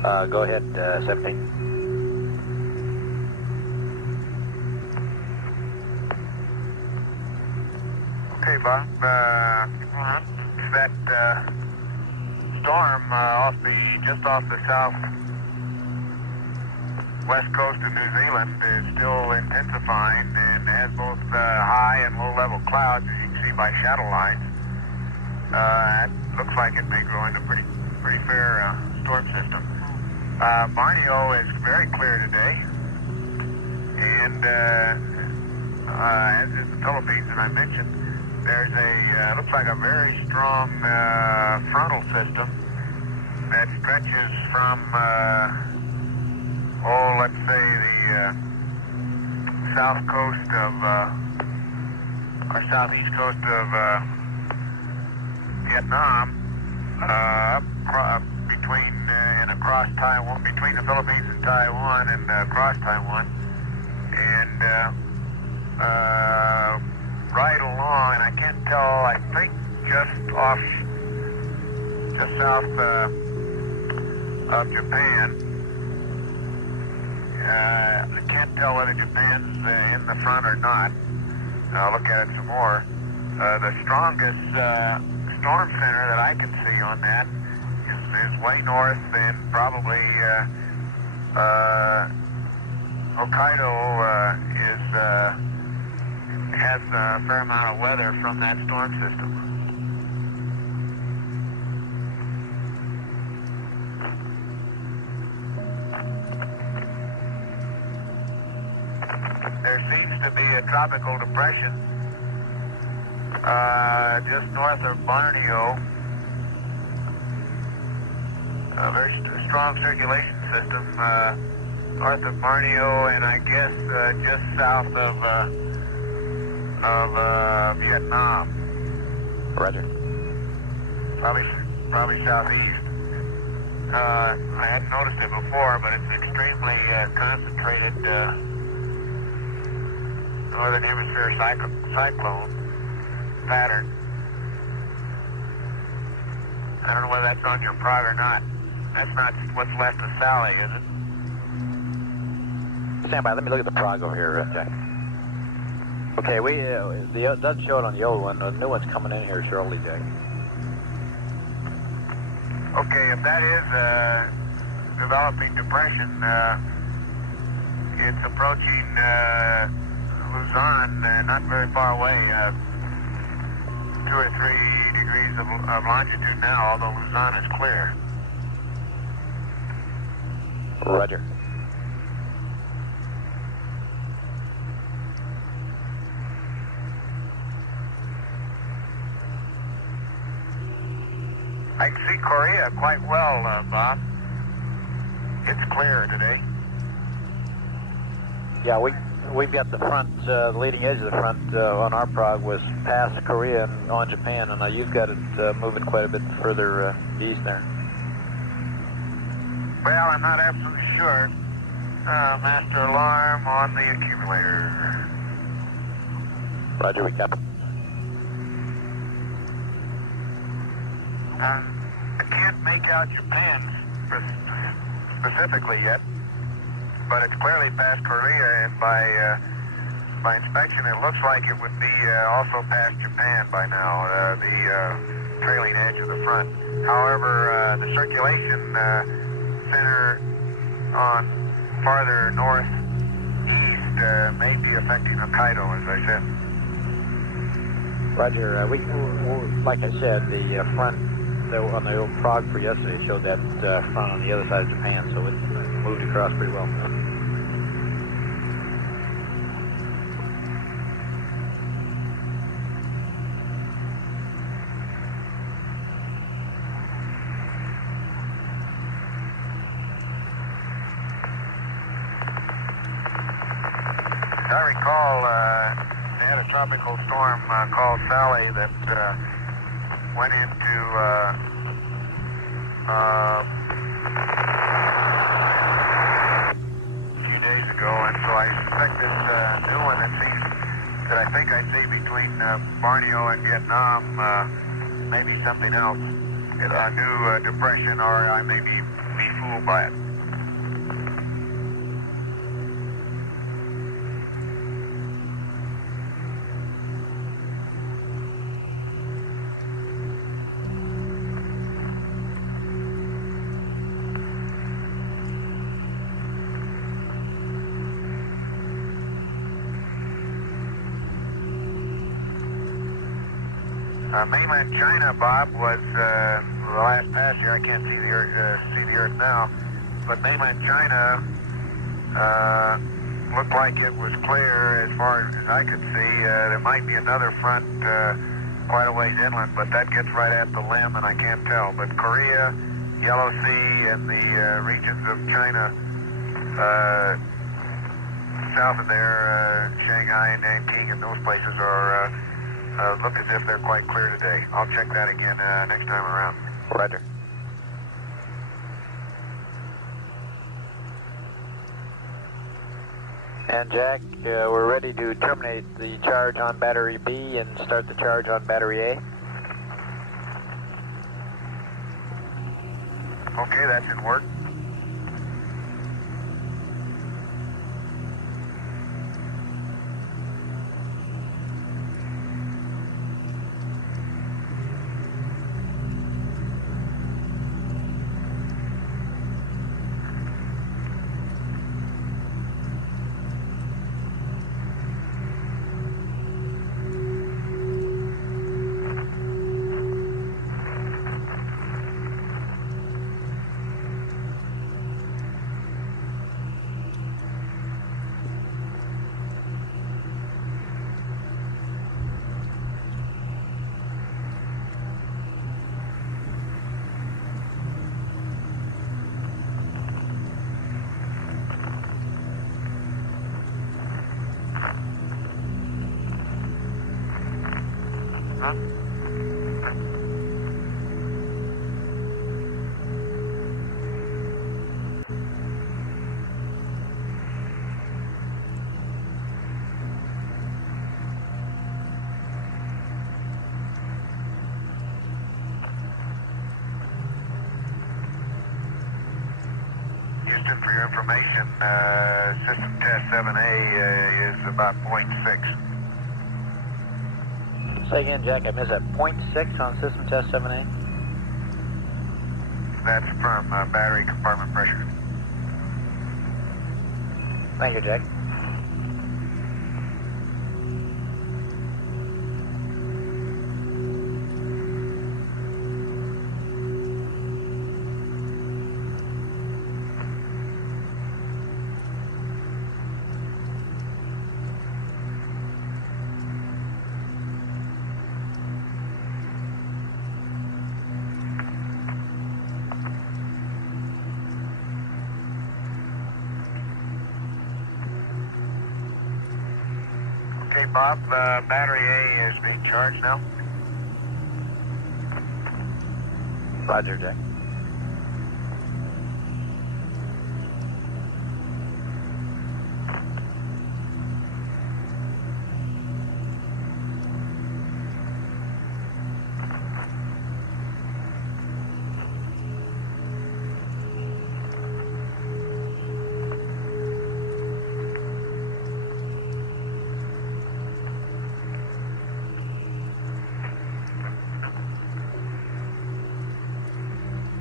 Go ahead, 17. Okay, Bob. That storm just off the southwest coast of New Zealand is still intensifying and has both high and low level clouds, as you can see by shadow lines. It looks like it may grow into a pretty fair storm system. Borneo is very clear today, and as is the Philippines, and I mentioned, there's looks like a very strong frontal system that stretches from, let's say the south coast of, or southeast coast of Vietnam, between and across Taiwan, between the Philippines and Taiwan, and across Taiwan, and right along, and I can't tell, I think just south of Japan. I can't tell whether Japan's in the front or not. I'll look at it some more. The strongest storm center that I can see on that is way north, and probably Hokkaido has a fair amount of weather from that storm system. There seems to be a tropical depression just north of Borneo. A very strong circulation system north of Borneo, and I guess just south of Vietnam. Roger. Probably southeast. I hadn't noticed it before, but it's an extremely concentrated northern hemisphere cyclone pattern. I don't know whether that's on your prog or not. That's not what's left of Sally, is it? Stand by. Let me look at the prog over here, Jack. Okay, it doesn't show it on the old one. The new one's coming in here shortly, Jack. Okay, if that is a developing depression, it's approaching Luzon, not very far away, 2 or 3 degrees of longitude now, although Luzon is clear. Roger. I can see Korea quite well, Bob. It's clear today. Yeah, we've got the front, the leading edge of the front on our prog was past Korea and on Japan, and you've got it moving quite a bit further east there. Well, I'm not absolutely sure. Master alarm on the accumulator. Roger, we copy. I can't make out Japan specifically yet, but it's clearly past Korea, and by inspection it looks like it would be also past Japan by now, the trailing edge of the front. However, the circulation center on farther northeast may be affecting Hokkaido, as I said. Roger, like I said, the front on the old prog for yesterday showed that front on the other side of Japan, so it moved across pretty well. As I recall, they had a tropical storm called Sally that went into a few days ago, and so I suspect this new one that I think I see between Borneo and Vietnam may be something else. A new depression, or I may be fooled by it. Mainland China, Bob, was the last pass here. I can't see the Earth now, but mainland China looked like it was clear as far as I could see. There might be another front quite a ways inland, but that gets right at the limb, and I can't tell. But Korea, Yellow Sea, and the regions of China south of there, Shanghai and Nanking, and those places are look as if they're quite clear today. I'll check that again next time around. Roger. And Jack, we're ready to terminate the charge on battery B and start the charge on battery A. Okay, that's in work. Houston, for your information, system test 7A is about 0.6. Say again, Jack, I missed that. 0.6 on system test 7A? That's from battery compartment pressure. Thank you, Jack. Okay, Bob, battery A is being charged now. Roger, Jack.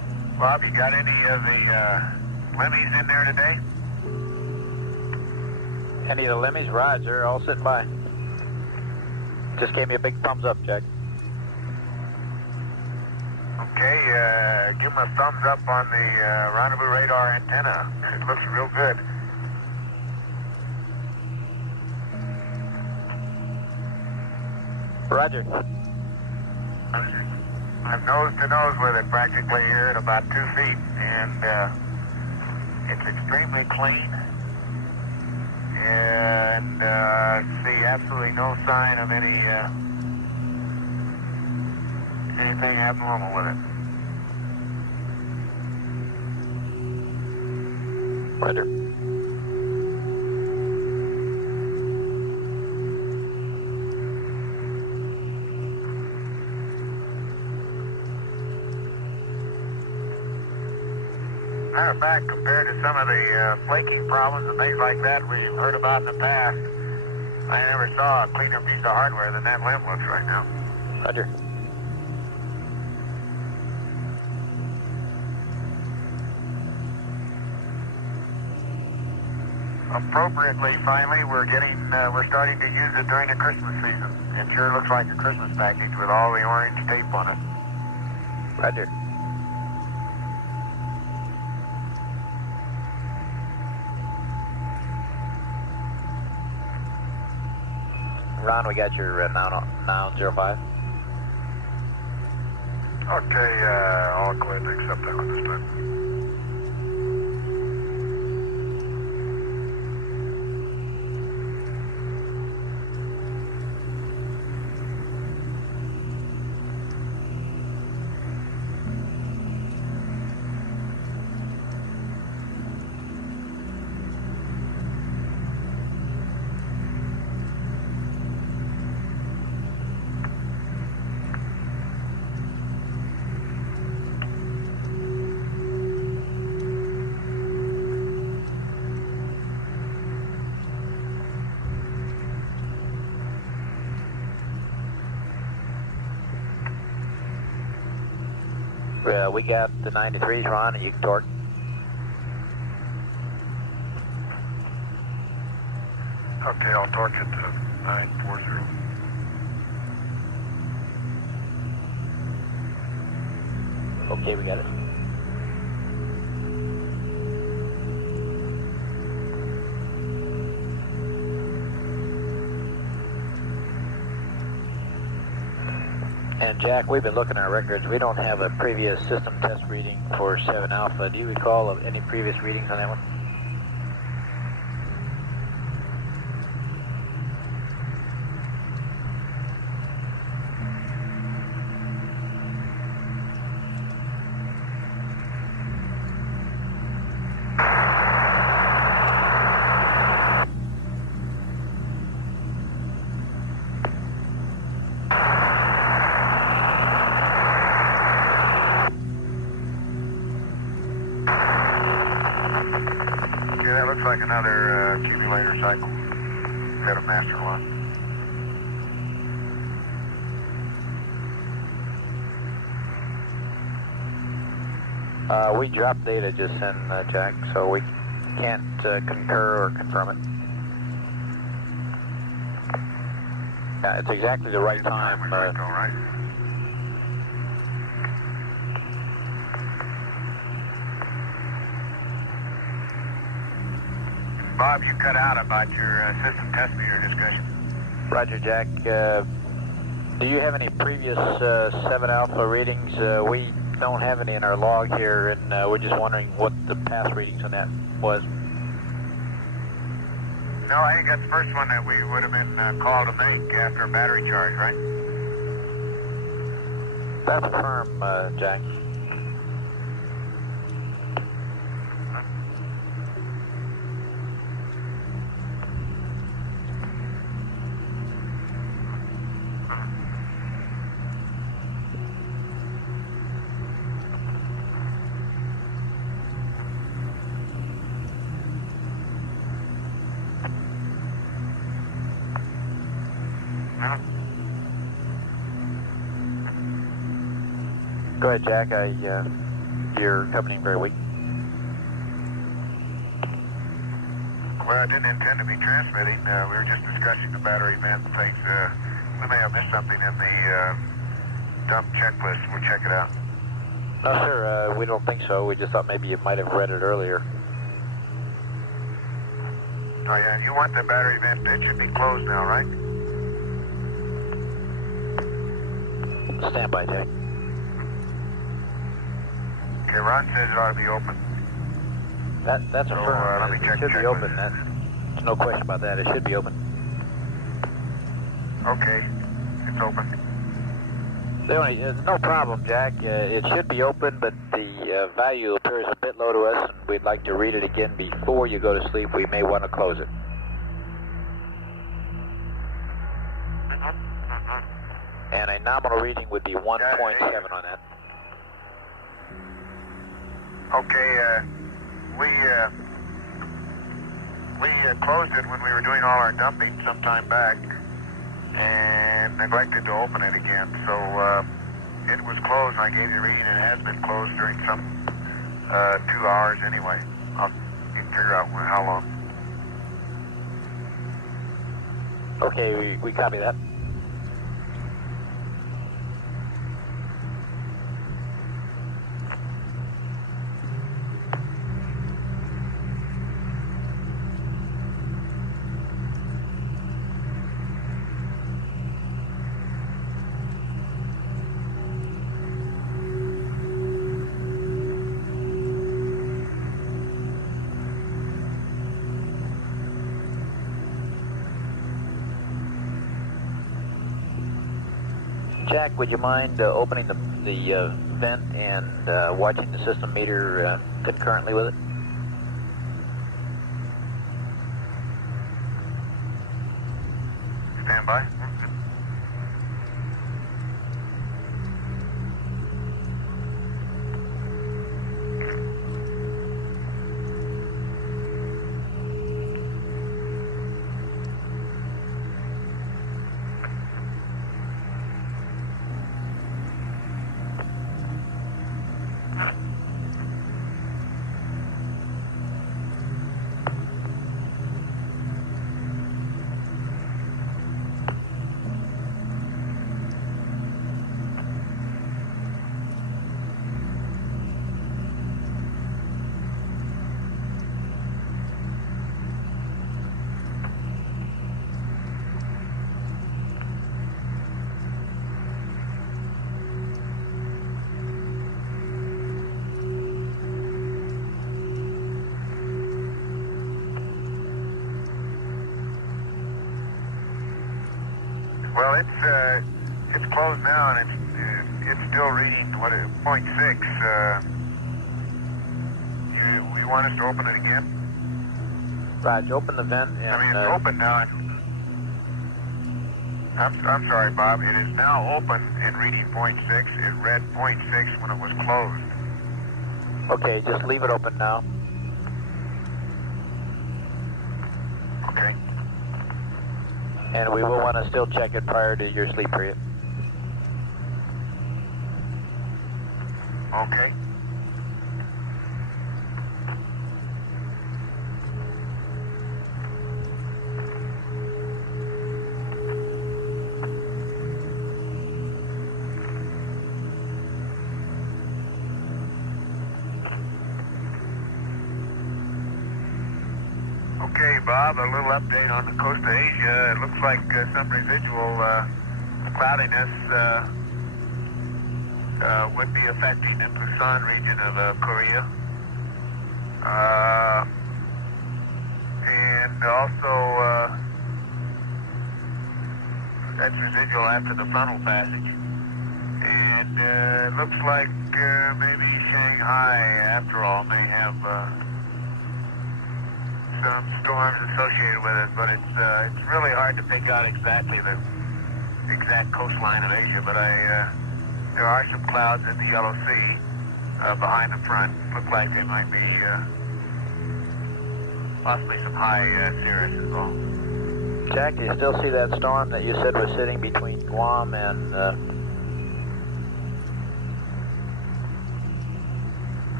Bob, you got any of the limmies in there today? Any of the limmies? Roger, all sitting by. Just gave me a big thumbs up, Jack. Okay, give them a thumbs up on the rendezvous radar antenna. It looks real good. Roger. I'm nose to nose with it practically here at about 2 feet, and it's extremely clean, and see absolutely no sign of anything abnormal with it. Roger. Matter of fact, compared to some of the flaking problems and things like that we've heard about in the past, I never saw a cleaner piece of hardware than that limb looks right now. Roger. Appropriately, finally, we're starting to use it during the Christmas season. It sure looks like a Christmas package with all the orange tape on it. Roger. Ron, we got your noun 05. Okay, I'll go ahead and accept that one this time. We got the 93s, Ron, and you can torque. Okay, I'll torque it to 940. Okay, we got it. And Jack, we've been looking at our records. We don't have a previous system test reading for 7 Alpha. Do you recall of any previous readings on that one? Like another accumulator cycle. Got a master one. We dropped data just in, Jack, so we can't concur or confirm it. Yeah, it's exactly the right time. Right? Bob, you cut out about your system test meter discussion. Roger, Jack. Do you have any previous 7 Alpha readings? We don't have any in our log here, and we're just wondering what the past readings on that was. No, I think that's the first one that we would have been called to make after a battery charge, right? That's firm, Jack. No. Go ahead, Jack. you're coming in very weak. Well, I didn't intend to be transmitting. We were just discussing the battery vent and things. We may have missed something in the dump checklist. We'll check it out. No, sir, we don't think so. We just thought maybe you might have read it earlier. Oh, yeah, you want the battery vent. It should be closed now, right? Stand by, Jack. Okay, Ron says it ought to be open. That's affirmed. Let me check It should the be checklist. open. There's no question about that. It should be open. Okay, it's open. No problem, Jack. It should be open, but the value appears a bit low to us, and we'd like to read it again before you go to sleep. We may want to close it. And a nominal reading would be 1.7 on that. Okay, we closed it when we were doing all our dumping some time back and neglected to open it again. So it was closed, and I gave you a reading, and it has been closed during some 2 hours anyway. I'll figure out how long. Okay, we copy that. Jack, would you mind opening the vent and watching the system meter concurrently with it? Stand by. Well, it's closed now, and it's still reading 0.6. You want us to open it again? Right, open the vent and... I mean, it's open now. I'm sorry, Bob. It is now open and reading 0.6. It read 0.6 when it was closed. Okay, just leave it open now. Okay. And we will want to still check it prior to your sleep period. Okay. Okay, Bob, a little update on the coast of Asia. It looks like some residual cloudiness would be affecting the Busan region of Korea. And also, that's residual after the frontal passage. And it looks like maybe Shanghai, after all, may have some storms associated with it, but it's really hard to pick out exactly the exact coastline of Asia. But there are some clouds in the Yellow Sea behind the front. Look like they might be possibly some high cirrus as well. Jack, do you still see that storm that you said was sitting between Guam and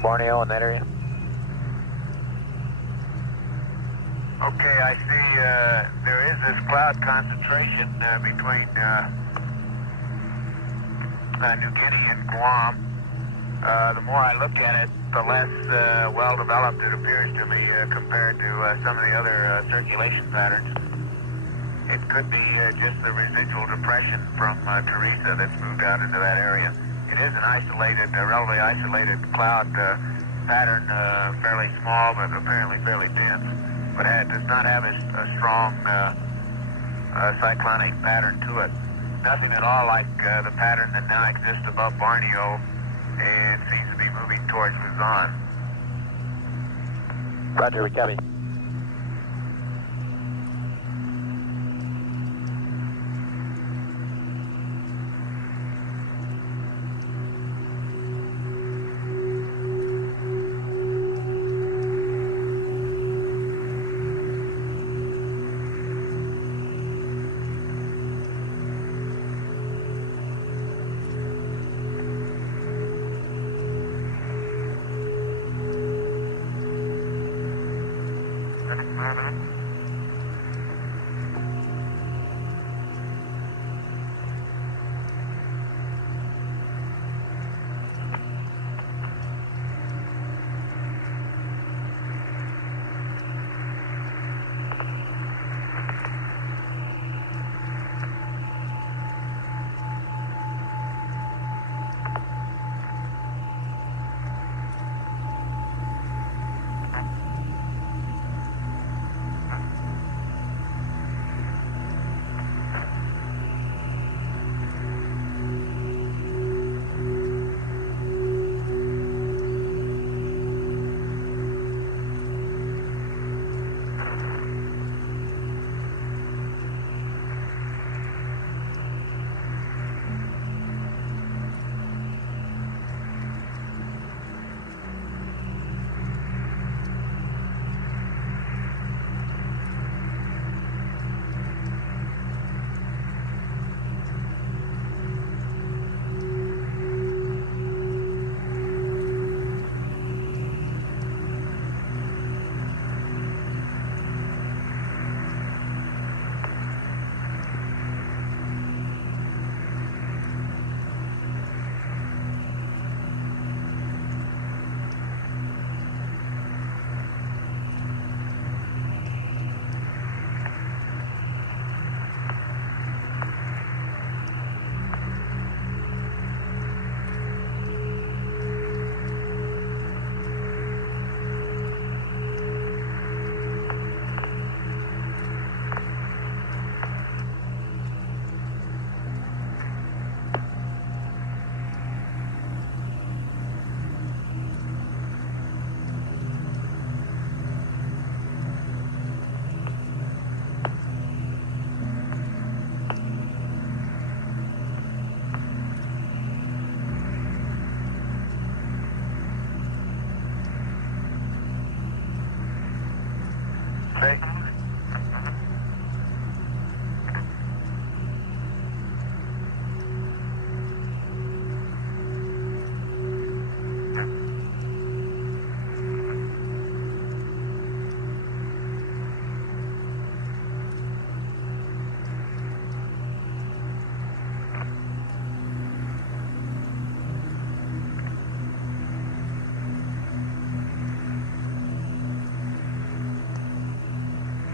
Borneo in that area? Okay, I see there is this cloud concentration between New Guinea and Guam. The more I look at it, the less well-developed it appears to me compared to some of the other circulation patterns. It could be just the residual depression from Teresa that's moved out into that area. It is an isolated, relatively isolated cloud pattern, fairly small but apparently fairly dense. But it does not have a strong cyclonic pattern to it. Nothing at all like the pattern that now exists above Borneo and seems to be moving towards Luzon. Roger, we copy.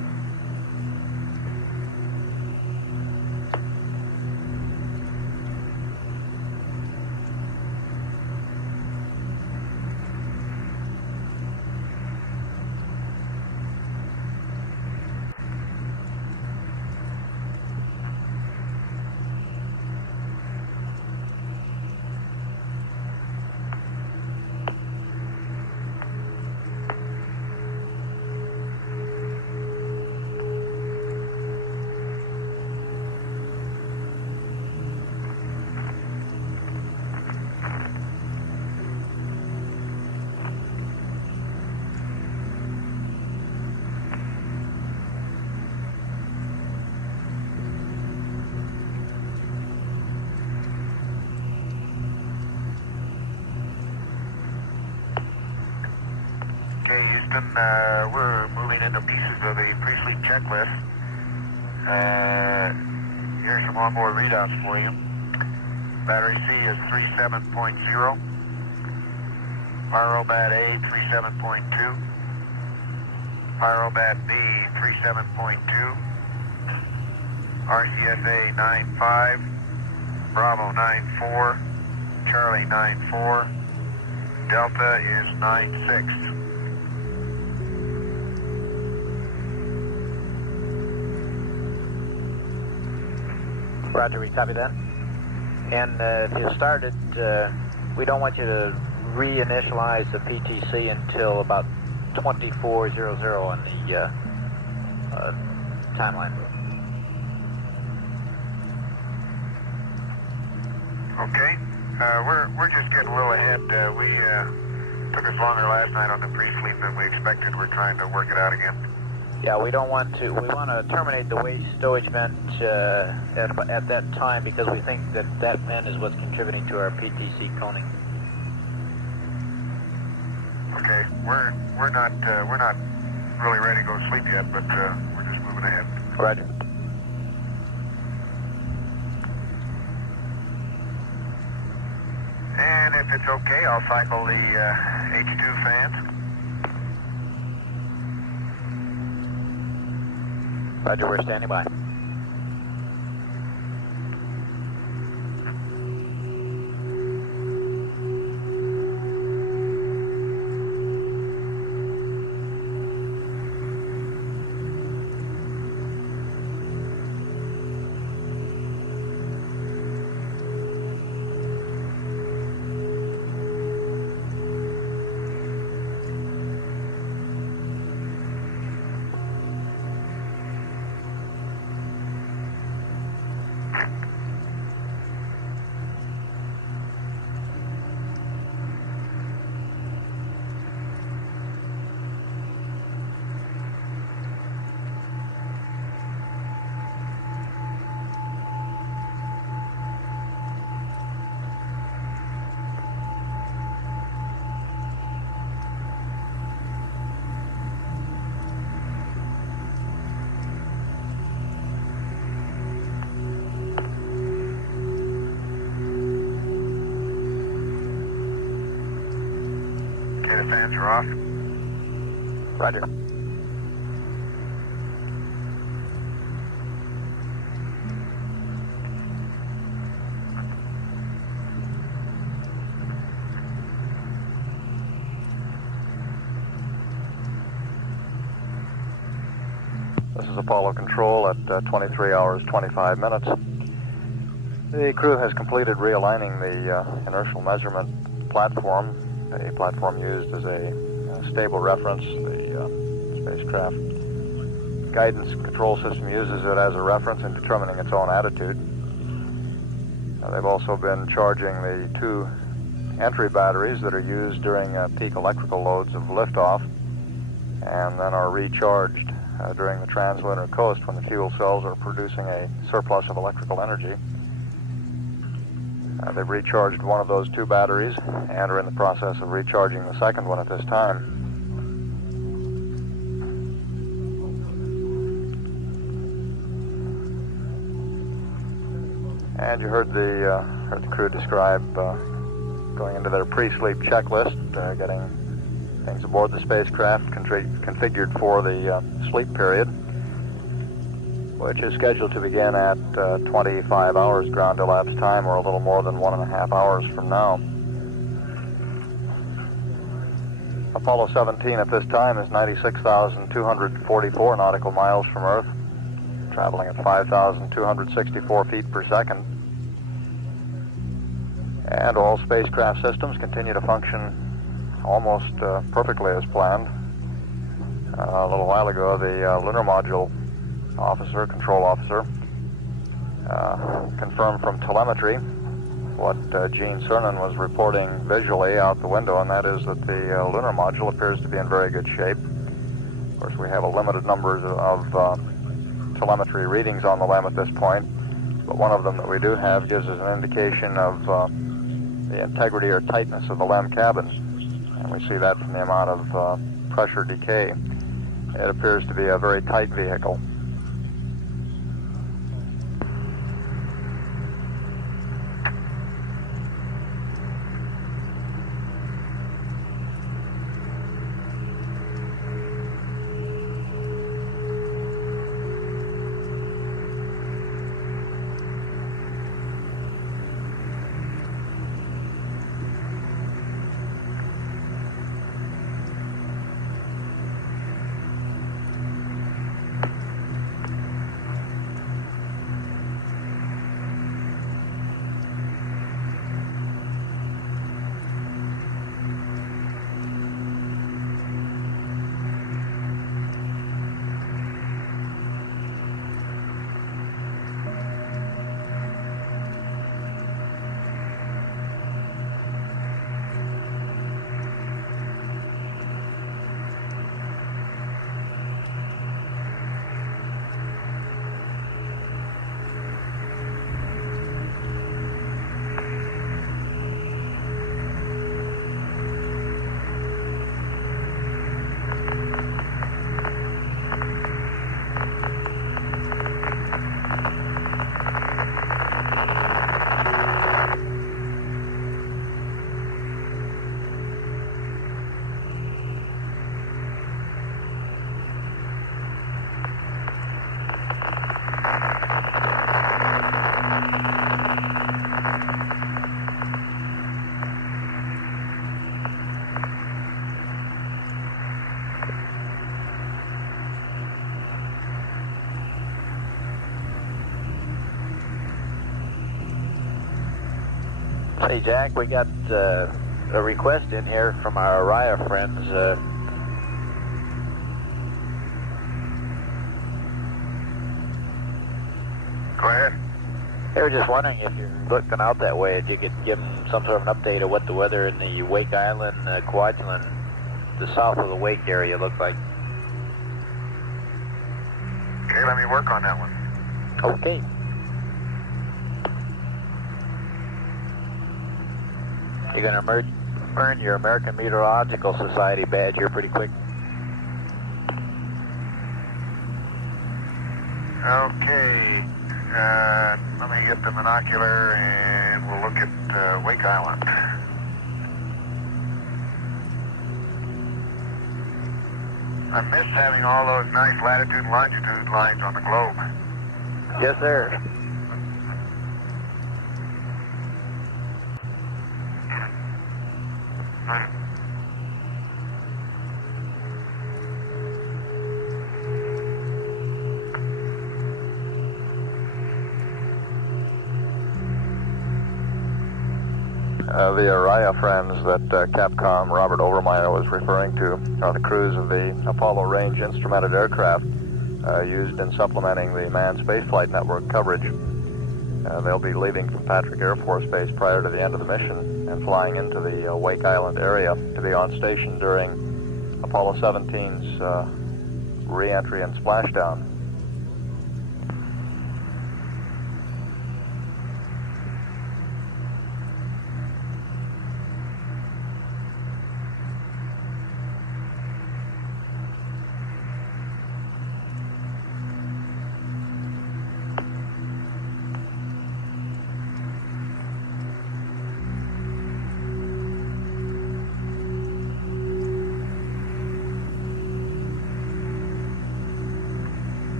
Okay, Houston, we're moving into pieces of the pre-sleep checklist. Here's some onboard readouts for you. Battery C is 37.0. Pyrobat A, 37.2. Pyrobat B, 37.2. RCSA 9.5. Bravo 9.4. Charlie 9.4. Delta is 9.6. Roger, we copy that. And if you started, we don't want you to reinitialize the PTC until about 2400 on the timeline. Okay, we're just getting a little ahead. We took us longer last night on the pre-sleep than we expected. We're trying to work it out again. Yeah, we don't want to. We want to terminate the waste stowage vent at that time because we think that that vent is what's contributing to our PTC coning. Okay, we're not really ready to go to sleep yet, but we're just moving ahead. Roger. And if it's okay, I'll cycle the H2 fans. Roger, we're standing by. Okay, the fans are off. Roger. This is Apollo Control at 23 hours 25 minutes. The crew has completed realigning the inertial measurement platform, a platform used as a stable reference. The spacecraft guidance control system uses it as a reference in determining its own attitude. They've also been charging the two entry batteries that are used during peak electrical loads of liftoff, and then are recharged during the translunar coast when the fuel cells are producing a surplus of electrical energy. They've recharged one of those two batteries and are in the process of recharging the second one at this time. And you heard the crew describe going into their pre-sleep checklist, getting things aboard the spacecraft configured for the sleep period, which is scheduled to begin at 25 hours ground elapsed time, or a little more than 1.5 hours from now. Apollo 17 at this time is 96,244 nautical miles from Earth, traveling at 5,264 feet per second. And all spacecraft systems continue to function almost perfectly as planned. A little while ago, the lunar module control officer, confirmed from telemetry what Gene Cernan was reporting visually out the window, and that is that the lunar module appears to be in very good shape. Of course, we have a limited number of telemetry readings on the LEM at this point, but one of them that we do have gives us an indication of the integrity or tightness of the LEM cabin, and we see that from the amount of pressure decay. It appears to be a very tight vehicle. Hey Jack, we got a request in here from our Araya friends. Go ahead. They were just wondering if you're looking out that way, if you could give them some sort of an update of what the weather in the Wake Island, Kwajalein, the south of the Wake area looks like. Okay, let me work on that one. Okay. You're going to earn your American Meteorological Society badge here pretty quick. Okay, let me get the binocular and we'll look at Wake Island. I miss having all those nice latitude and longitude lines on the globe. Yes, sir. The Araya friends that Capcom Robert Overmeyer was referring to are the crews of the Apollo range instrumented aircraft used in supplementing the manned spaceflight network coverage. They'll be leaving from Patrick Air Force Base prior to the end of the mission and flying into the Wake Island area to be on station during Apollo 17's re-entry and splashdown.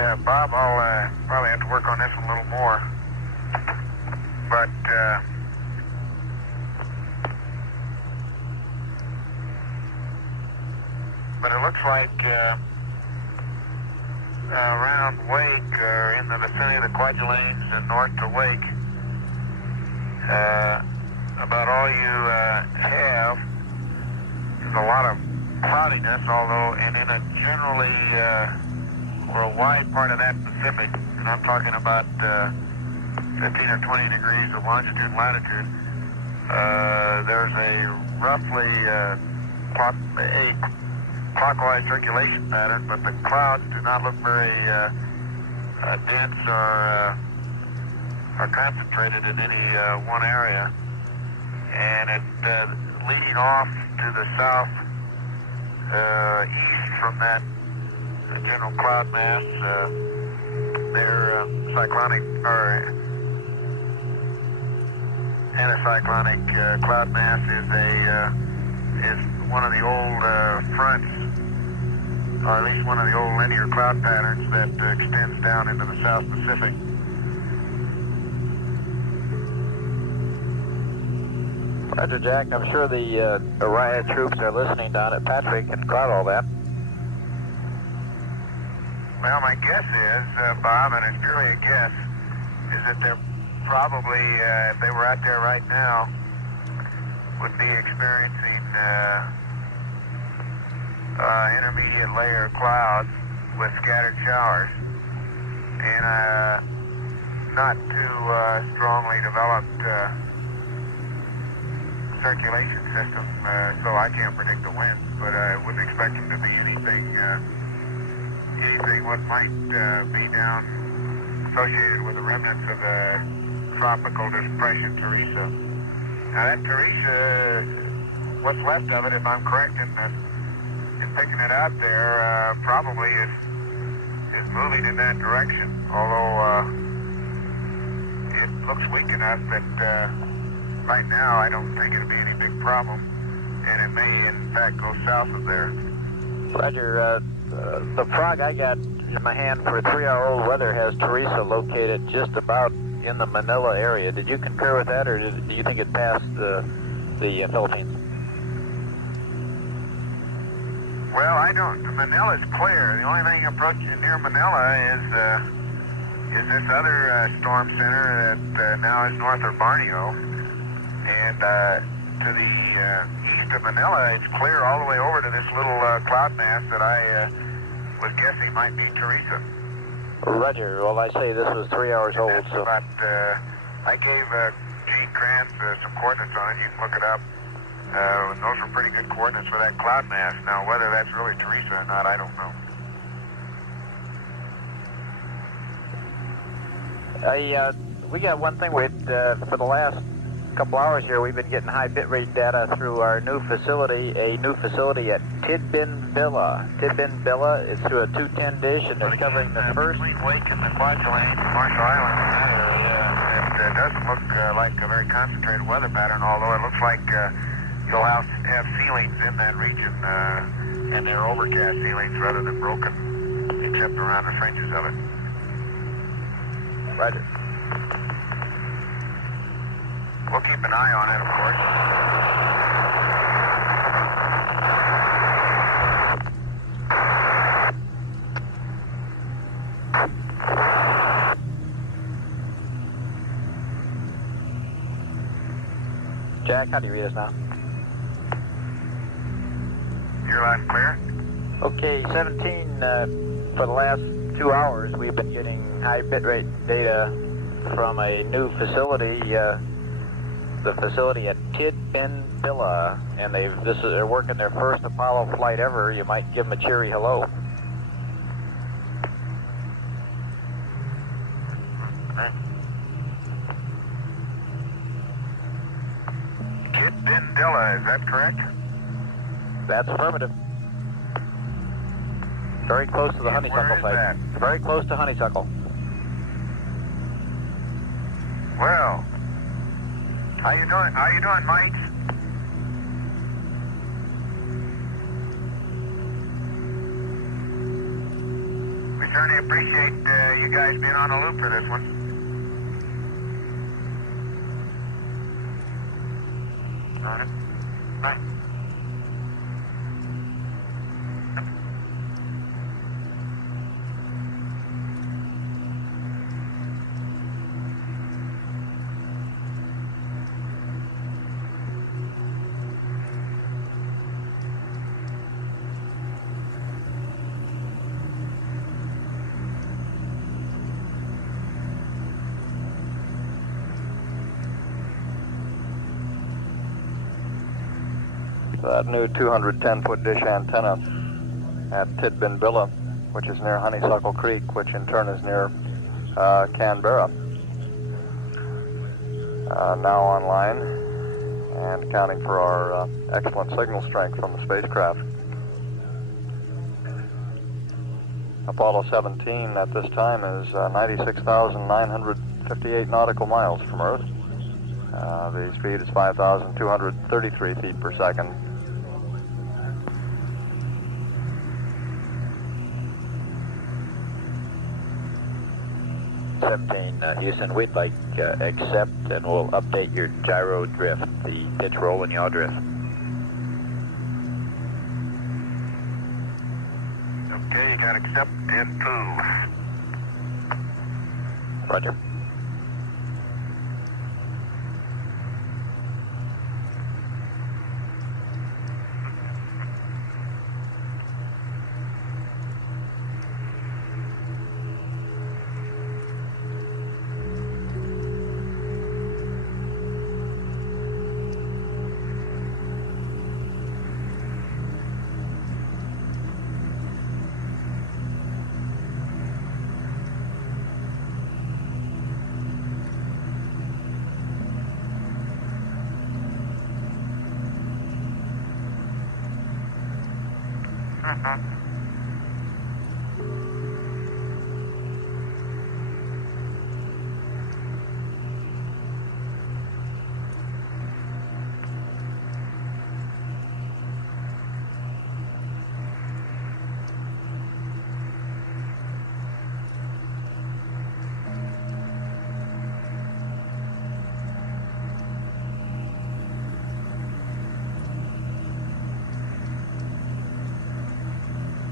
Bob, I'll probably have to work on this one a little more. But it looks like around Wake, or in the vicinity of the Kwajaleins and north to Wake, about all you have is a lot of cloudiness, although, and in a generally, or a wide part of that Pacific, and I'm talking about 15 or 20 degrees of longitude and latitude, there's a roughly a clockwise circulation pattern, but the clouds do not look very dense or concentrated in any one area. And it leading off to the south east from that general cloud mass, their cyclonic or anticyclonic cloud mass is one of the old fronts, or at least one of the old linear cloud patterns that extends down into the South Pacific. Roger, Jack. I'm sure the Orion troops are listening down at Patrick and caught all that. Well, my guess is, Bob, and it's purely a guess, is that they're probably, if they were out there right now, would be experiencing intermediate layer clouds with scattered showers, and not too strongly developed circulation system, so I can't predict the winds, but I wouldn't expect them to be anything what might be down associated with the remnants of the tropical depression Teresa. Now that Teresa, what's left of it, if I'm correct in picking it out there, probably is moving in that direction, although it looks weak enough that right now I don't think it'll be any big problem, and it may in fact go south of there. Roger, the frog I got in my hand for 3-hour-old weather has Teresa located just about in the Manila area. Did you concur with that, or do you think it passed the Philippines? Well, I don't. Manila's clear. The only thing approaching near Manila is this other storm center that now is north of Borneo, and to the east of Manila, it's clear all the way over to this little cloud mass that I was guessing might be Teresa. Roger. Well, I say this was 3 hours old, so... About, I gave Gene Krantz some coordinates on it. You can look it up. Those were pretty good coordinates for that cloud mass. Now, whether that's really Teresa or not, I don't know. We got one thing for the last couple hours here, we've been getting high bitrate data through our new facility, a new facility at Tidbinbilla. Tidbinbilla is through a 210 dish, and they're covering the first... Between Wake and the Kwajalein, Marshall Islands, in that area, it doesn't look like a very concentrated weather pattern, although it looks like you'll have ceilings in that region, and they're overcast ceilings rather than broken, except around the fringes of it. Roger. We'll keep an eye on it, of course. Jack, how do you read us now? You're loud and clear? Okay, 17 for the last 2 hours, we've been getting high bitrate data from a new facility, the facility at Tidbinbilla, and they're working their first Apollo flight ever. You might give them a cheery hello. Tidbinbilla, is that correct? That's affirmative. Very close to the honeysuckle site. That? Very close to honeysuckle. Well, how you doing, mates? We certainly appreciate you guys being on the loop for this one. All right. Bye. That new 210-foot dish antenna at Tidbinbilla, which is near Honeysuckle Creek, which in turn is near Canberra, now online and accounting for our excellent signal strength from the spacecraft. Apollo 17 at this time is 96,958 nautical miles from Earth. The speed is 5,233 feet per second. Houston, we'd like accept, and we'll update your gyro drift, the pitch roll and yaw drift. Okay, you got accept and poo. Roger.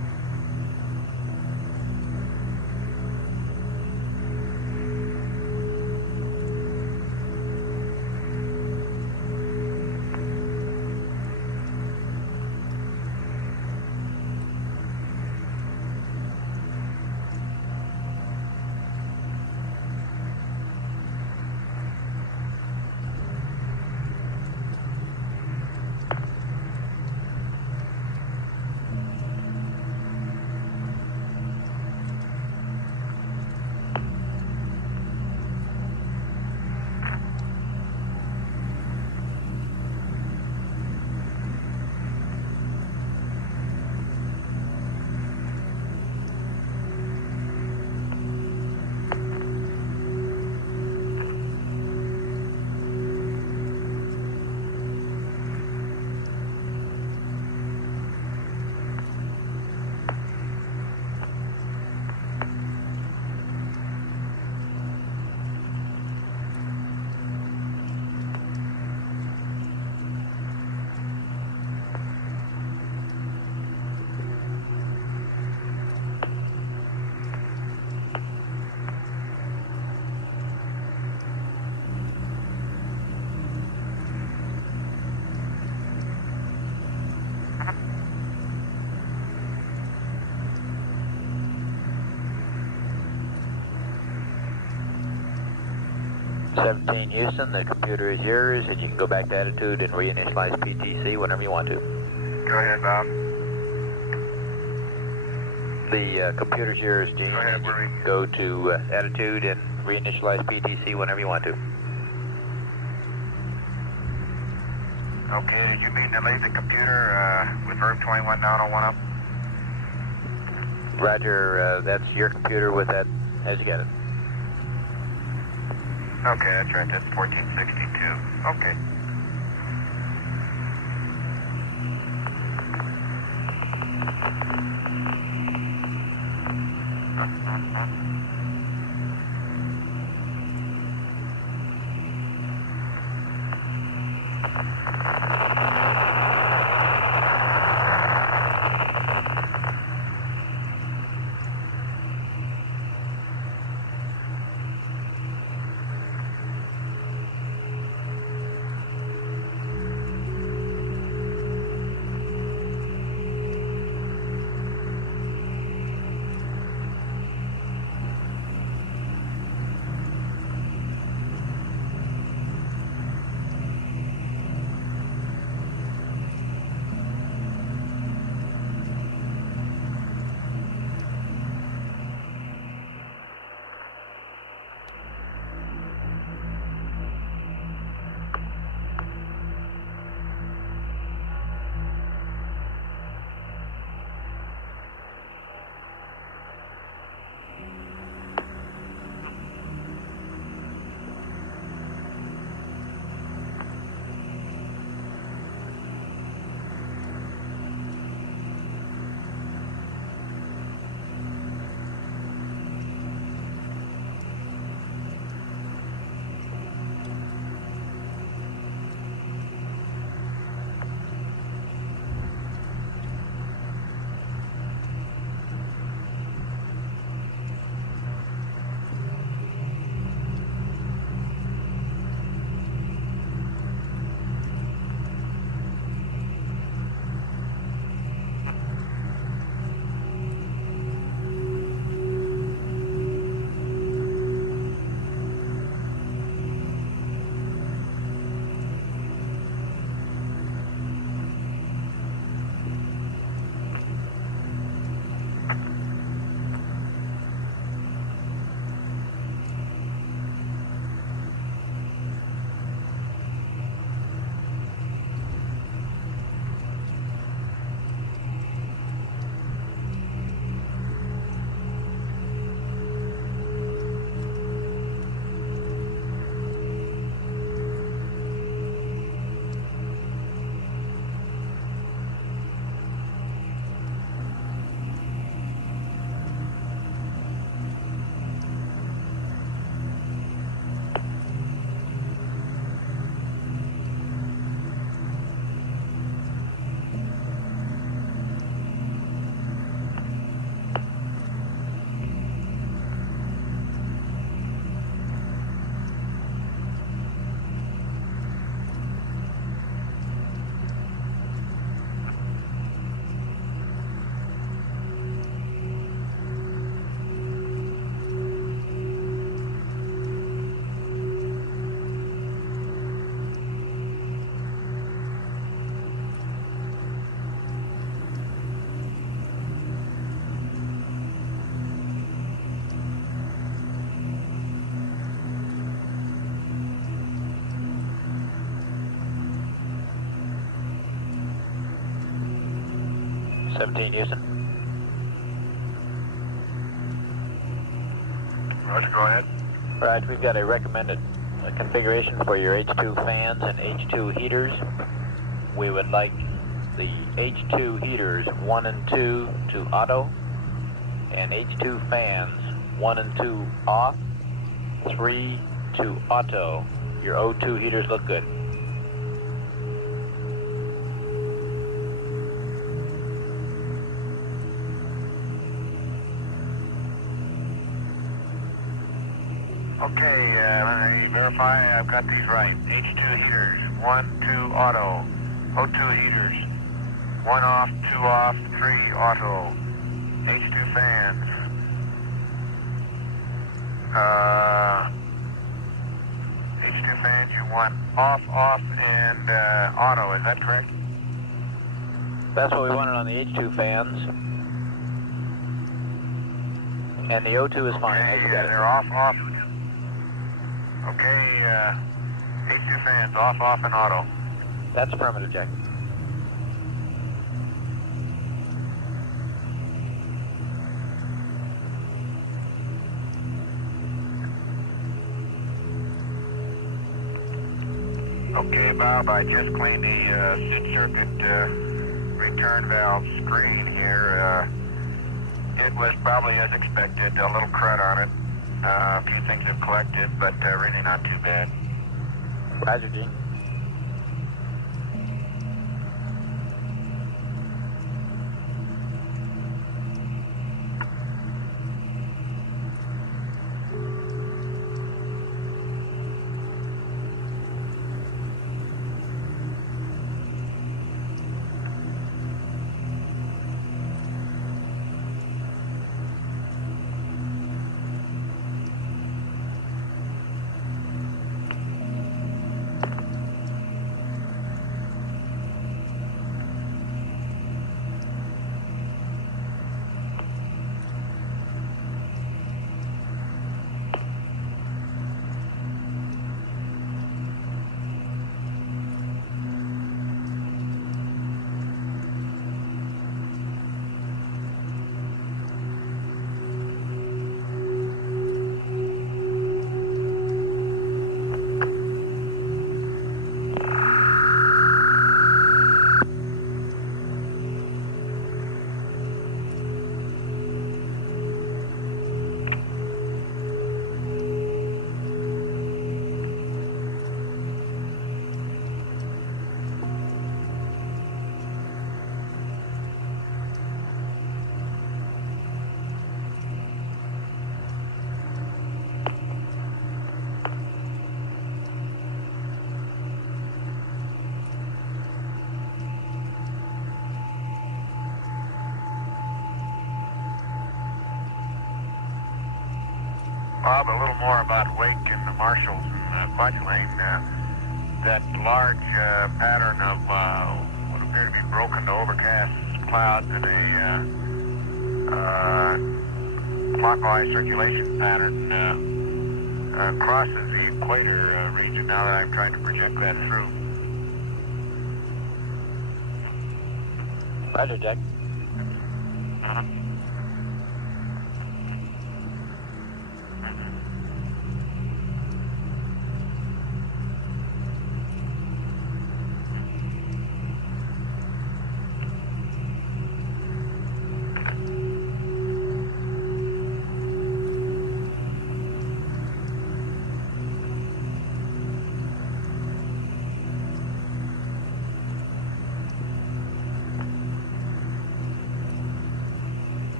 17 Houston, the computer is yours, and you can go back to attitude and reinitialize PTC whenever you want to. Go ahead, Bob. The computer's yours, Gene. Go ahead, Marie. Go to attitude and reinitialize PTC whenever you want to. Okay, did you mean to leave the computer with verb 21 down on 1 up? Roger, that's your computer with that as you got it. Okay, that's right, that's 1462. Okay. Seventeen Houston. Roger, go ahead. Right, we've got a recommended configuration for your H2 fans and H2 heaters. We would like the H2 heaters 1 and 2 to auto, and H2 fans 1 and 2 off, 3 to auto. Your O2 heaters look good. Okay, let me verify I've got these right. H2 heaters, 1, 2 auto. O2 heaters, 1 off, 2 off, 3 auto. H2 fans. 1 H2 fans, you want off, off, and auto, is that correct? That's what we wanted on the H2 fans. And the O2 is fine. Okay, they're off, off. Okay, H2 fans, off, off, and auto. That's affirmative, Jack. Okay, Bob, I just cleaned the circuit return valve screen here. It was probably as expected, a little crud on it. A few things have collected, but really not too bad. Roger, Gene. Bob, a little more about Wake and the Marshalls and Fudge Lane. That large pattern of what appear to be broken to overcast clouds in a clockwise circulation pattern crosses the equator region now that I'm trying to project that through. Roger, Jack.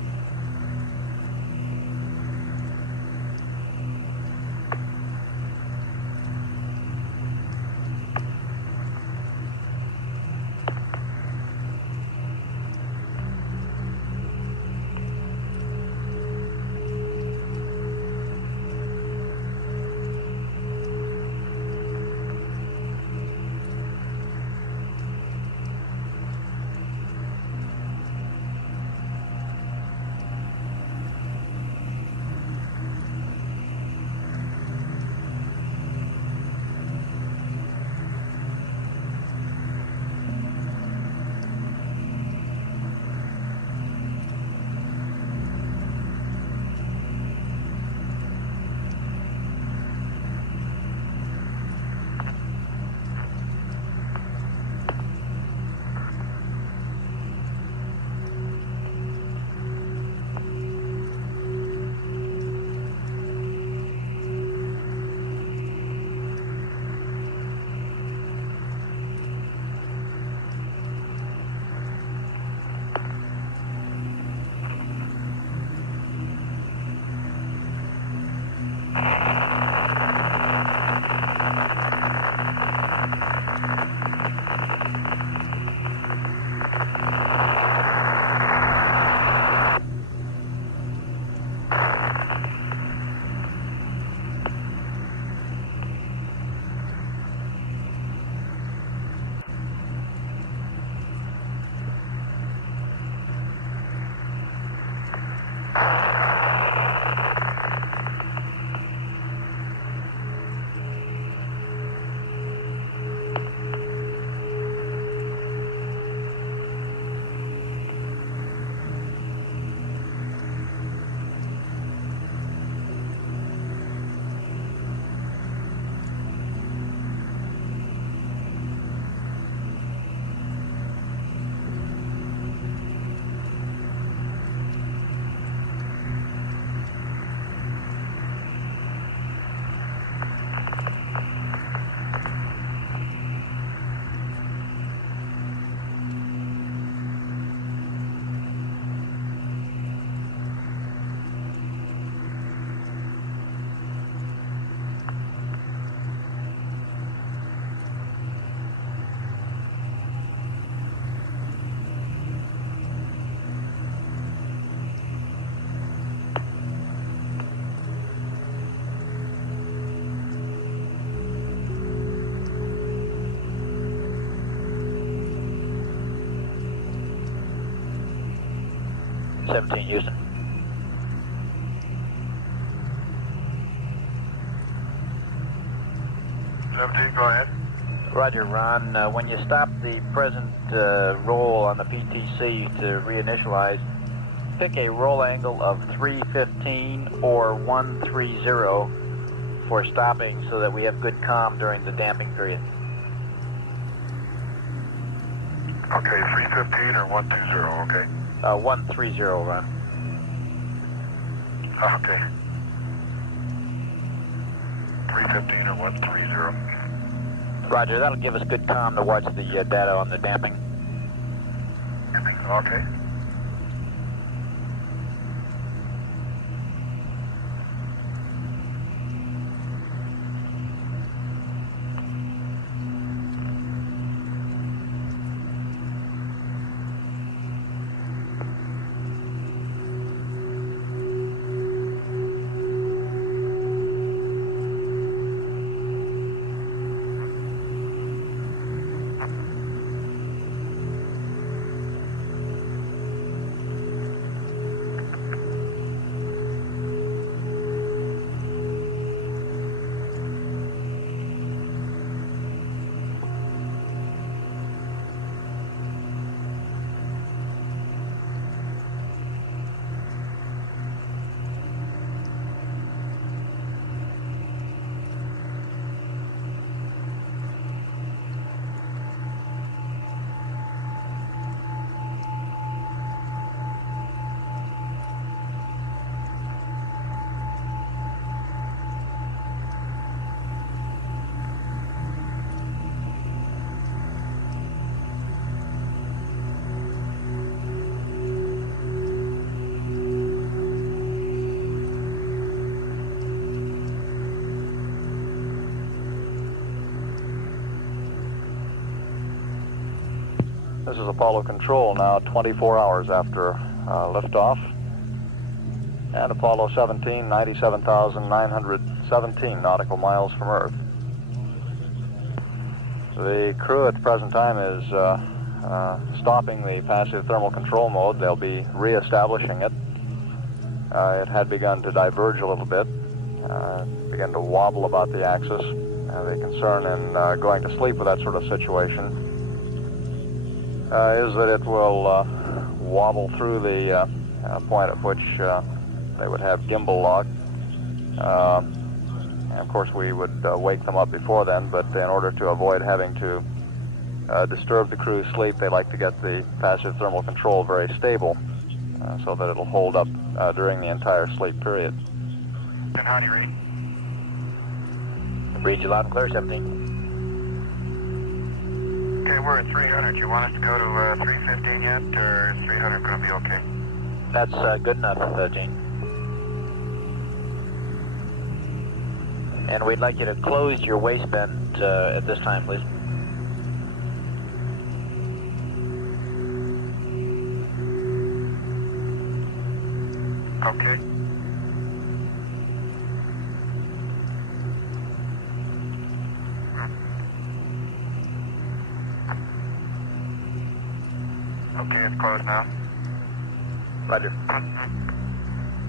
Houston. Go ahead. Roger, Ron. When you stop the present roll on the PTC to reinitialize, pick a roll angle of 315 or 130 for stopping so that we have good comm during the damping period. Okay, 315 or 120, okay. 130, Ron. Okay. 315 or 130. Roger, that'll give us good comm to watch the data on the damping. Okay. This is Apollo Control now, 24 hours after liftoff. And Apollo 17, 97,917 nautical miles from Earth. The crew at the present time is stopping the passive thermal control mode. They'll be re-establishing it. It had begun to diverge a little bit, began to wobble about the axis. The concern in going to sleep with that sort of situation is that it will wobble through the point at which they would have gimbal lock. And of course we would wake them up before then, but in order to avoid having to disturb the crew's sleep, they like to get the passive thermal control very stable so that it'll hold up during the entire sleep period. And how do you read? Read you loud and clear, 17. Okay, we're at 300. You want us to go to 315 yet, or is 300 going to be okay? That's good enough, Gene. And we'd like you to close your waistband at this time, please. Okay. Okay, it's closed now. Roger.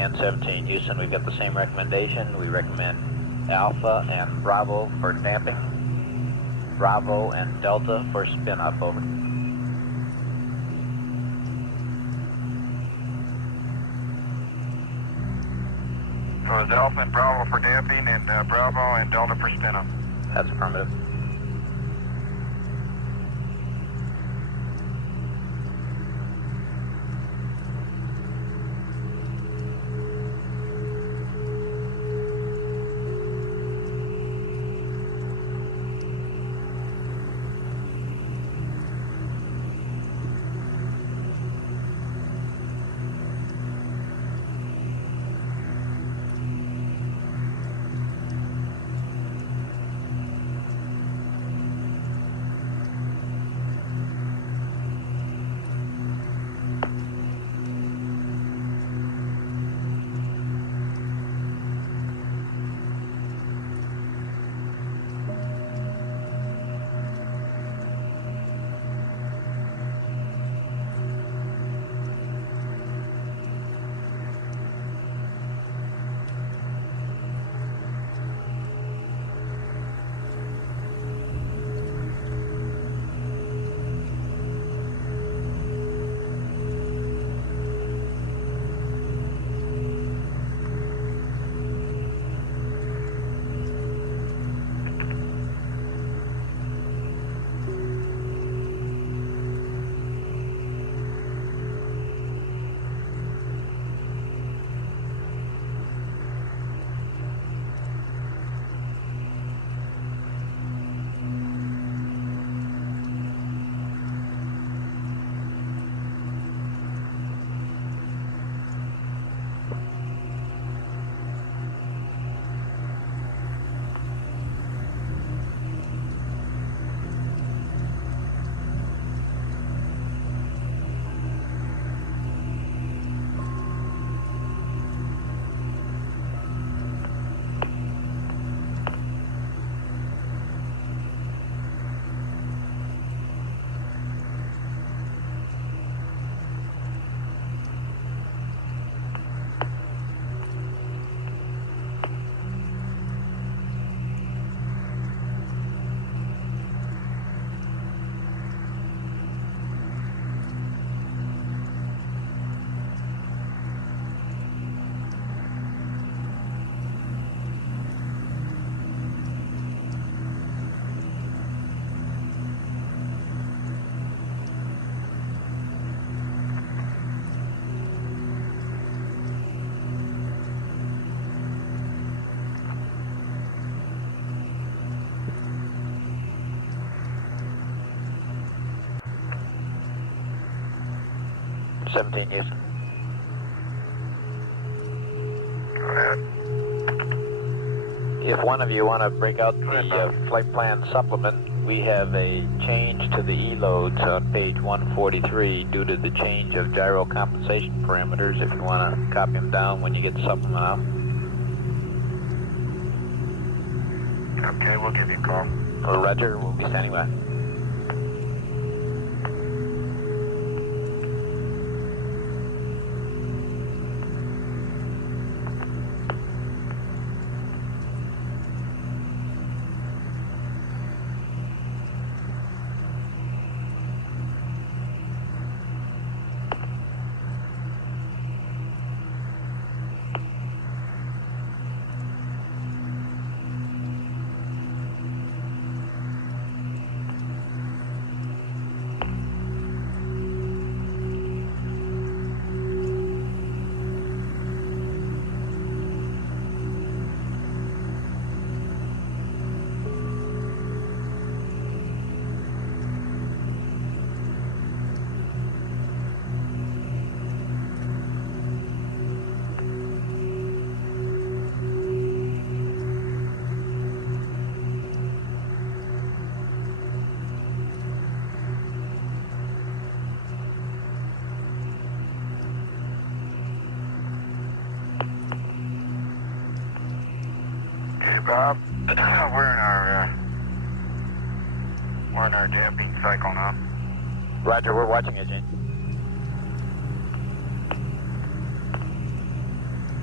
And 17 Houston, we've got the same recommendation. We recommend Alpha and Bravo for damping, Bravo and Delta for spin up, over. So it's Alpha and Bravo for damping and Bravo and Delta for spin up. That's affirmative. Houston. Go ahead. If one of you want to break out the flight plan supplement, we have a change to the E-loads on page 143 due to the change of gyro compensation parameters, if you want to copy them down when you get the supplement out. Okay, we'll give you a call. Roger, we'll be standing by. Bob, we're in our damping cycle now. Roger, we're watching it, Gene.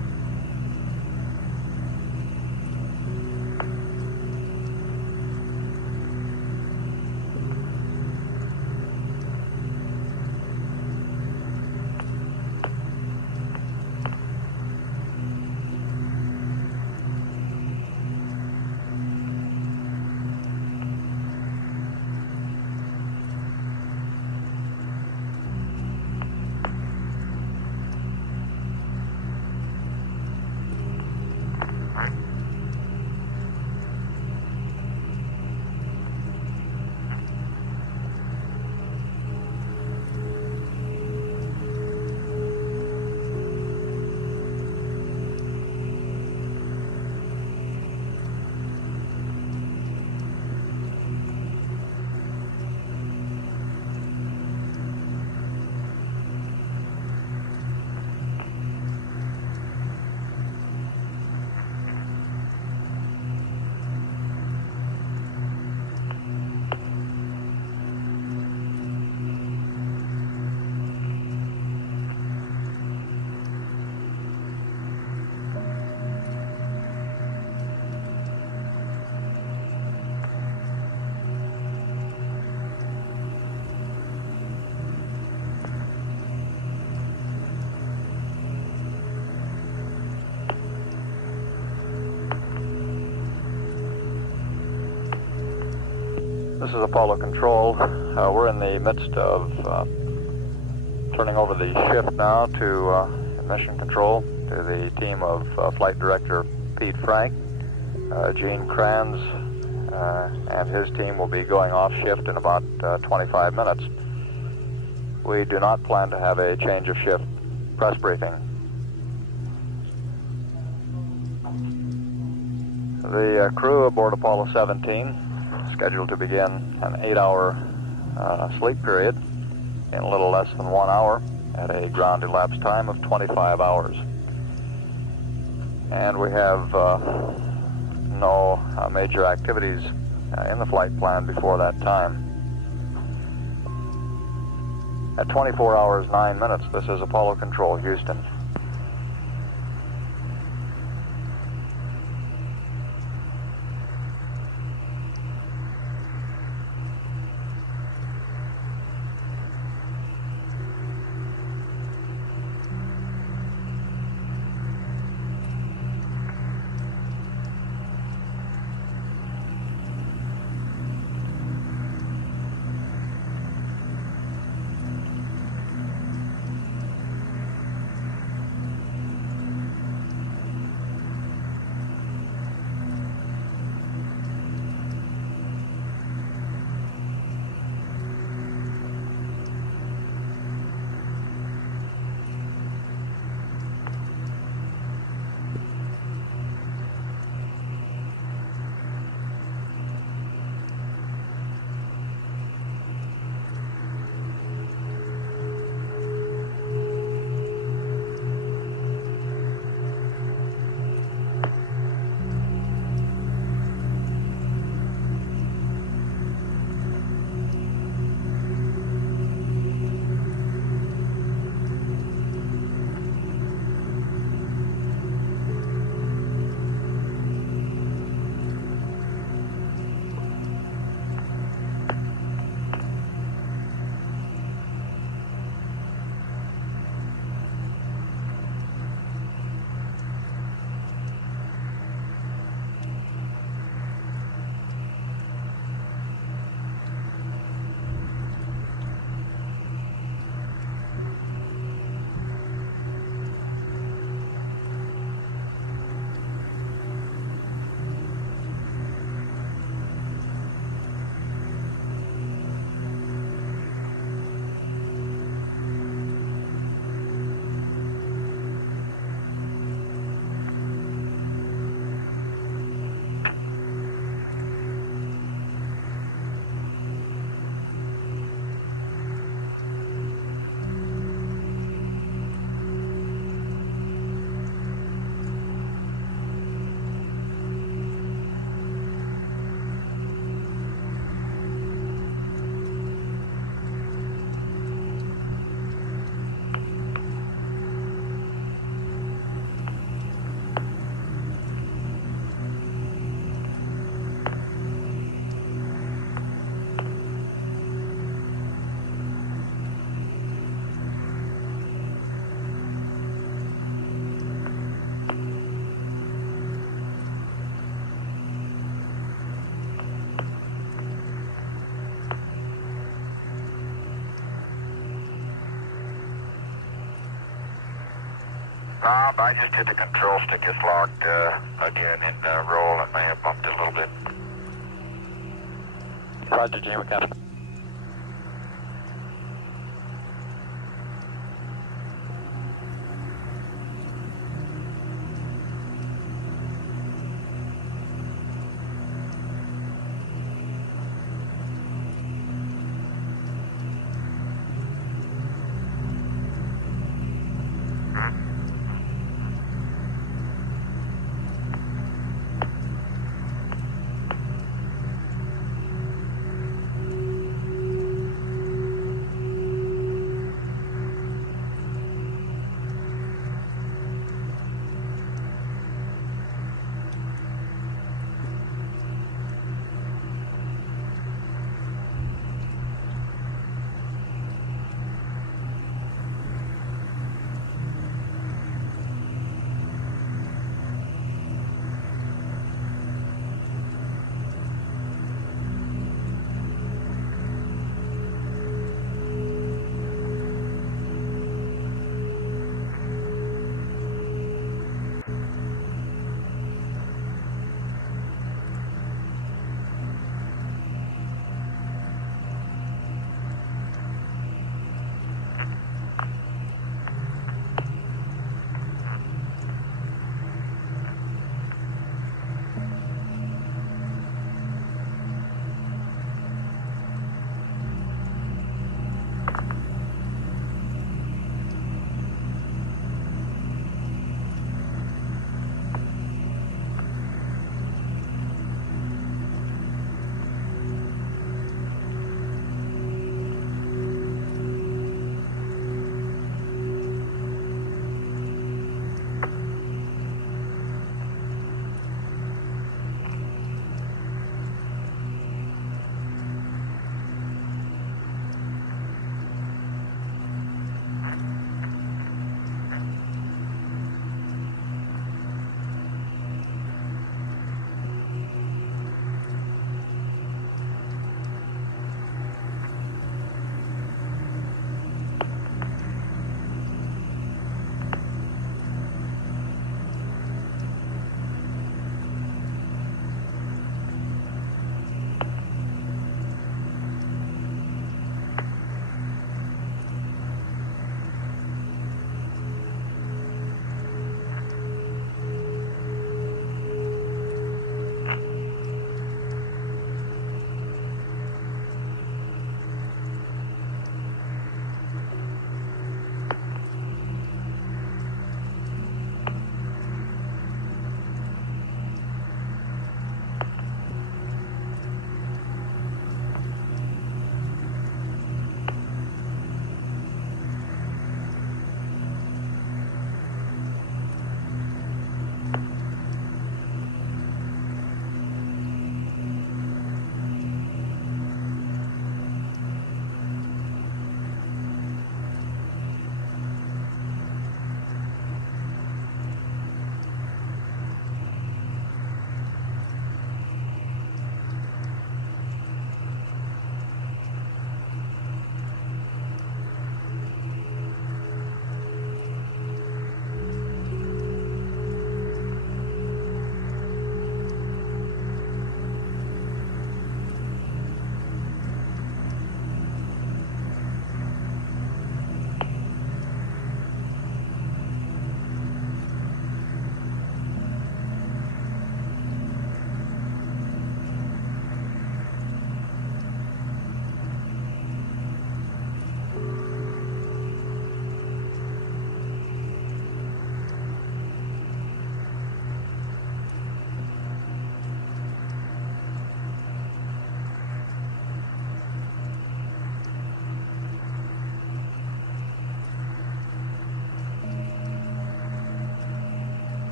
This is Apollo Control. We're in the midst of turning over the shift now to Mission Control, to the team of Flight Director Pete Frank. Gene Kranz and his team will be going off shift in about 25 minutes. We do not plan to have a change of shift press briefing. The crew aboard Apollo 17 scheduled to begin an 8-hour sleep period in a little less than 1 hour at a ground elapsed time of 25 hours. And we have no major activities in the flight plan before that time. At 24 hours, 9 minutes, this is Apollo Control, Houston. I just hit the control stick. It's locked again in roll and may have bumped it a little bit. Roger, Gene, we got it.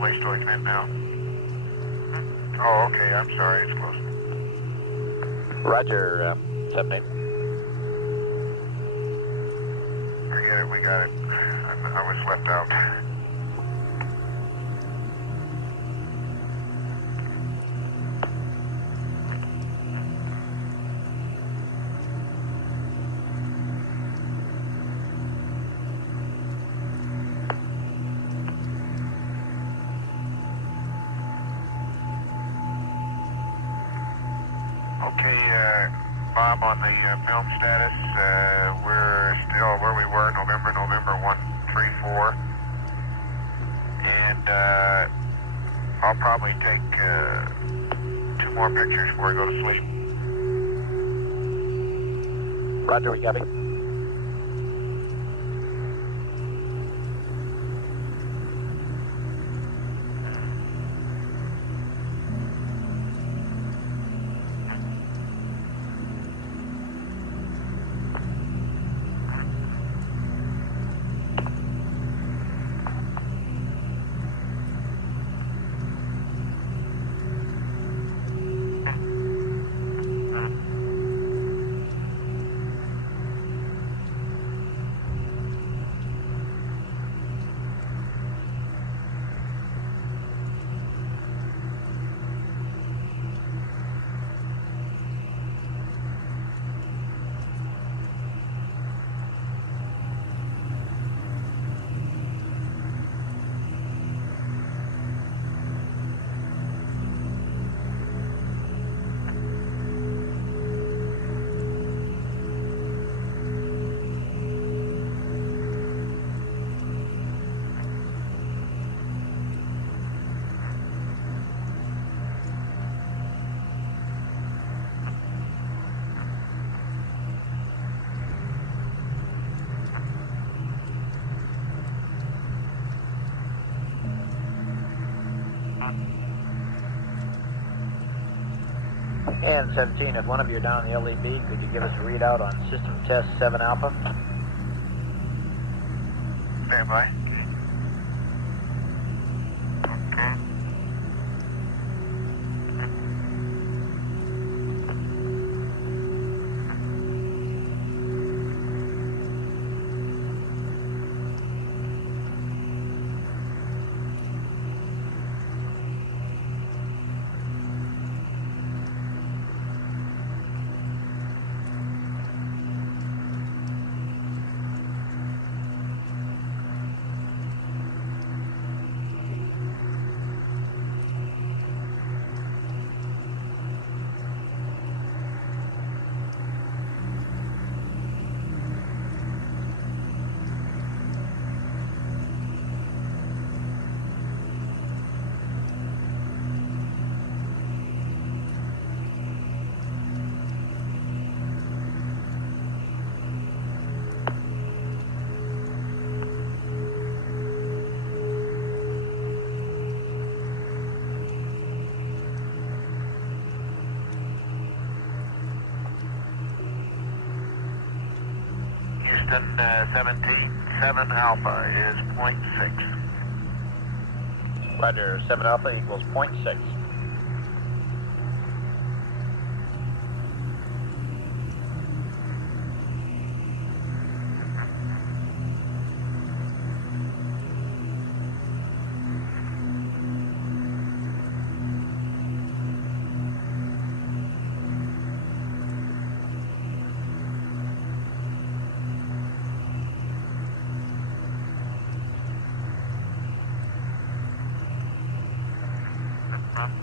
waste storage vent now. Oh, okay, I'm sorry, it's close. Roger, 78. Forget it, we got it. I was left out. Okay, Bob, on the film status, we're still where we were, November 134. And I'll probably take 2 more pictures before I go to sleep. Roger, we copy. And 17, if one of you are down on the LEB, could you give us a readout on system test 7 Alpha? Stand by. Okay. Houston 17, 7 Alpha is 0.6. Roger, 7 Alpha equals 0.6.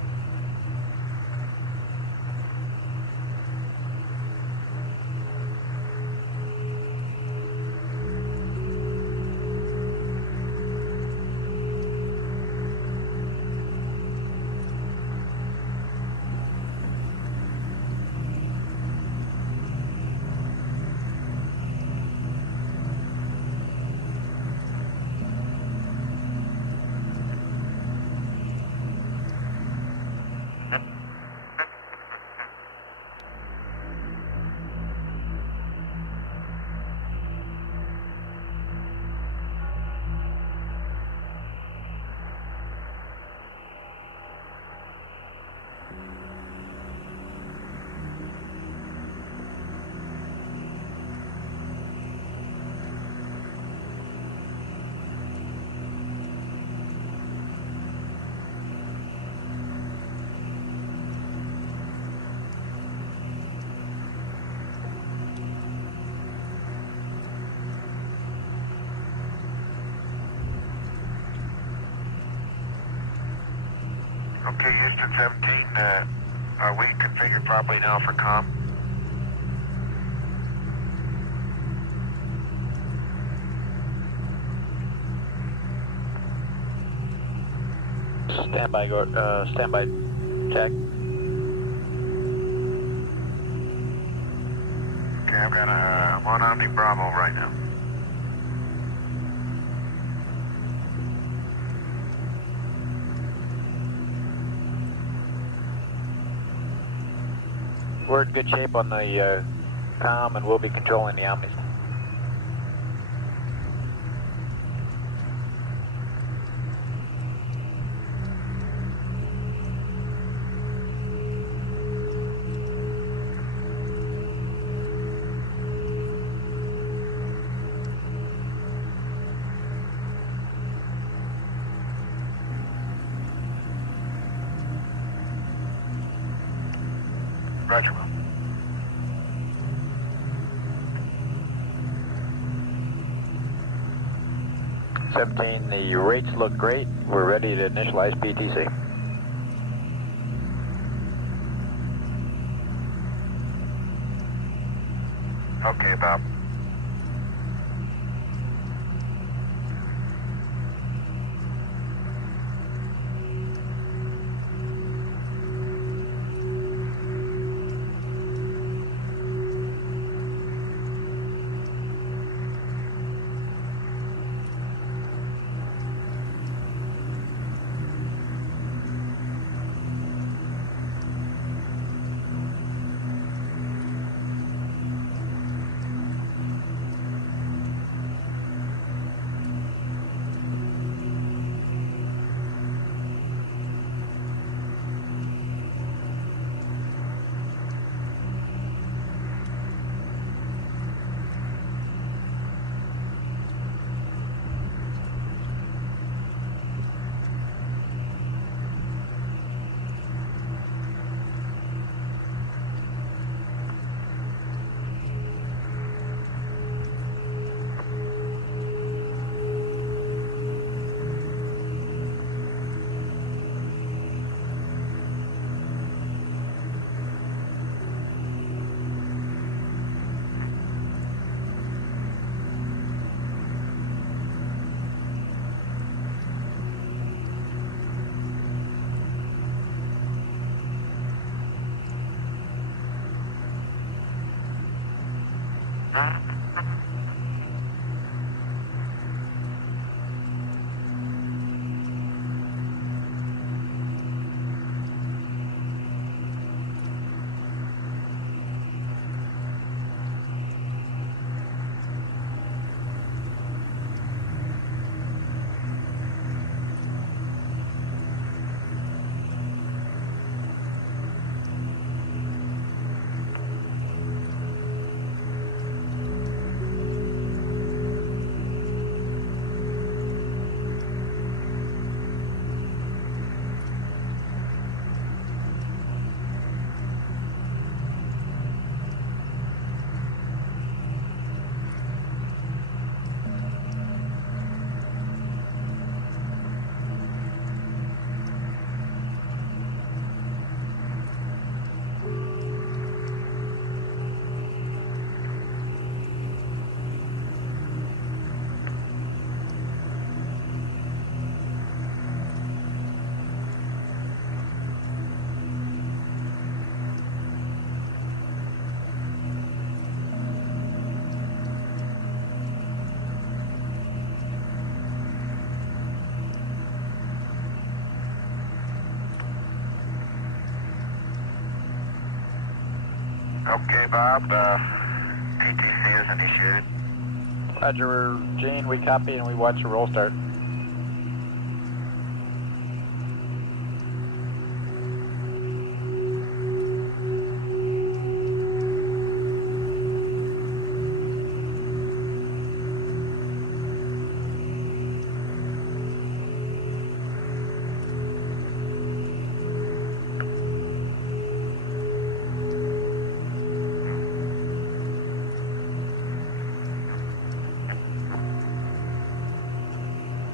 Okay, Houston 17, are we configured properly now for comm? Standby, standby, check. Okay, I've got I'm on Omni Bravo right now. We're in good shape on the comm, and we'll be controlling the Omnis. Roger, Will. The rates look great. We're ready to initialize PTC. Okay, Bob. Okay, Bob. PTC is initiated. Roger, Gene, we copy and we watch the roll start.